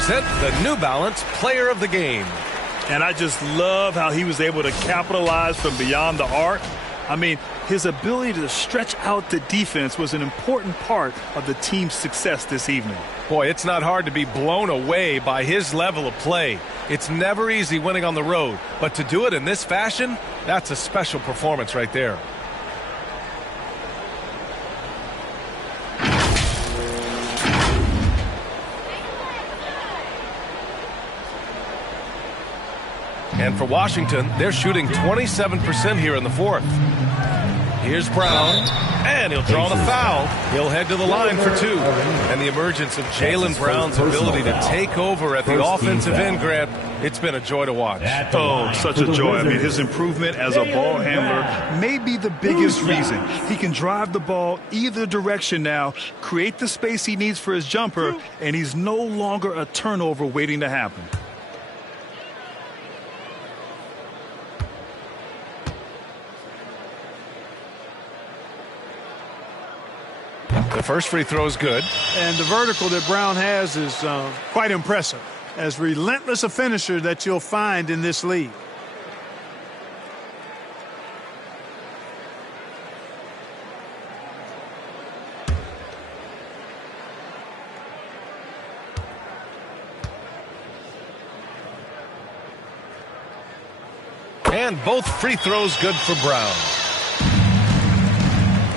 present the New Balance Player of the Game. And I just love how he was able to capitalize from beyond the arc. I mean, his ability to stretch out the defense was an important part of the team's success this evening. Boy, it's not hard to be blown away by his level of play. It's never easy winning on the road, but to do it in this fashion, that's a special performance right there. And for Washington, they're shooting 27% here in the fourth. Here's Brown, and he'll draw the foul. He'll head to the line for two. And the emergence of Jaylen Brown's ability to take over at the offensive end, Grant, it's been a joy to watch. Oh, such a joy. I mean, his improvement as a ball handler may be the biggest reason. He can drive the ball either direction now, create the space he needs for his jumper, and he's no longer a turnover waiting to happen. The first free throw is good. And the vertical that Brown has is quite impressive. As relentless a finisher that you'll find in this league. And both free throws good for Brown.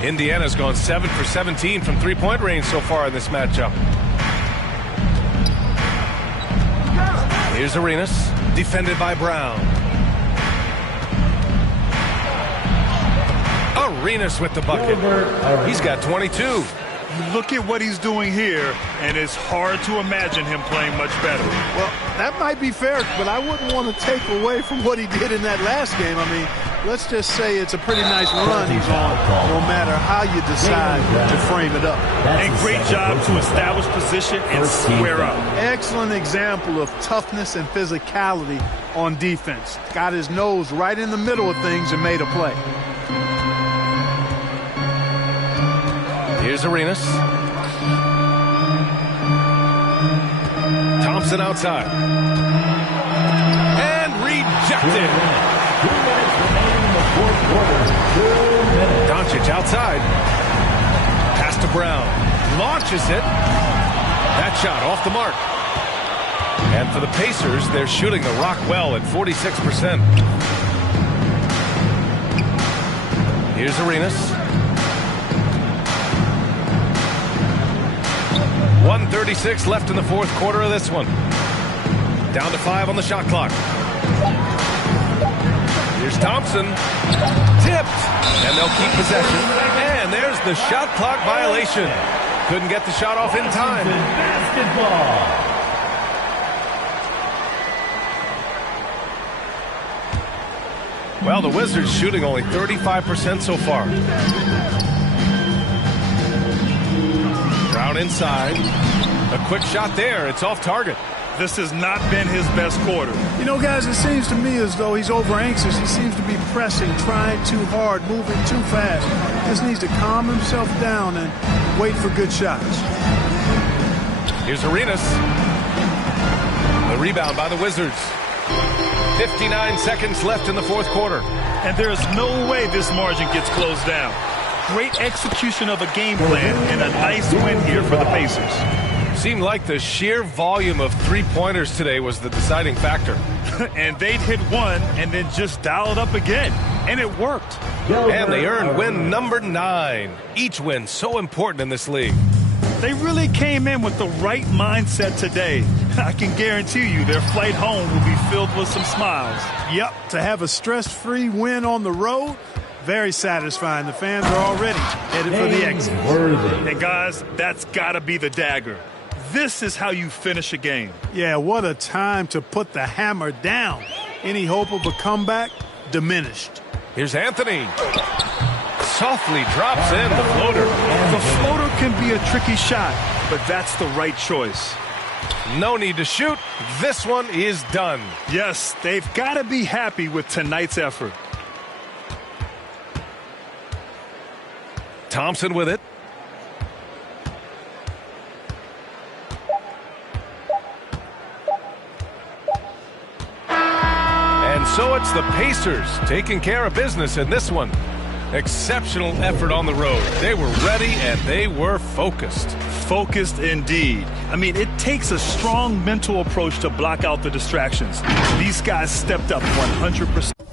Indiana's gone 7 for 17 from three-point range so far in this matchup. Here's Arenas, defended by Brown. Arenas with the bucket. He's got 22. Look at what he's doing here, and it's hard to imagine him playing much better. Well, that might be fair, but I wouldn't want to take away from what he did in that last game. I mean, let's just say it's a pretty nice run he's on, no matter how you decide to frame it up. And great job to establish position and square up. Excellent example of toughness and physicality on defense. Got his nose right in the middle of things and made a play. Here's Arenas. Thompson outside. And rejected. Doncic outside. Pass to Brown. Launches it. That shot off the mark. And for the Pacers, they're shooting the rock well at 46%. Here's Arenas. 1:36 left in the fourth quarter of this one. Down to 5 on the shot clock. Here's Thompson. Tipped. And they'll keep possession. And there's the shot clock violation. Couldn't get the shot off in time. Well, the Wizards shooting only 35% so far. Brown inside. A quick shot there. It's off target. This has not been his best quarter. You know, guys, it seems to me as though he's over anxious. He seems to be pressing, trying too hard, moving too fast. He just needs to calm himself down and wait for good shots. Here's Arenas. The rebound by the Wizards. 59 seconds left in the fourth quarter. And there is no way this margin gets closed down. Great execution of a game plan and a nice win here for the Pacers. Seemed like the sheer volume of three-pointers today was the deciding factor. And they'd hit one and then just dial it up again. And it worked. And they earned win number 9. Each win so important in this league. They really came in with the right mindset today. I can guarantee you their flight home will be filled with some smiles. Yep, to have a stress-free win on the road, very satisfying. The fans are already headed for the exit. And guys, that's got to be the dagger. This is how you finish a game. Yeah, what a time to put the hammer down. Any hope of a comeback diminished. Here's Anthony. Softly drops in the floater. The floater can be a tricky shot, but that's the right choice. No need to shoot. This one is done. Yes, they've got to be happy with tonight's effort. Thompson with it. so it's the Pacers taking care of business in this one. Exceptional effort on the road. They were ready and they were focused. Focused indeed. I mean, it takes a strong mental approach to block out the distractions. These guys stepped up 100%.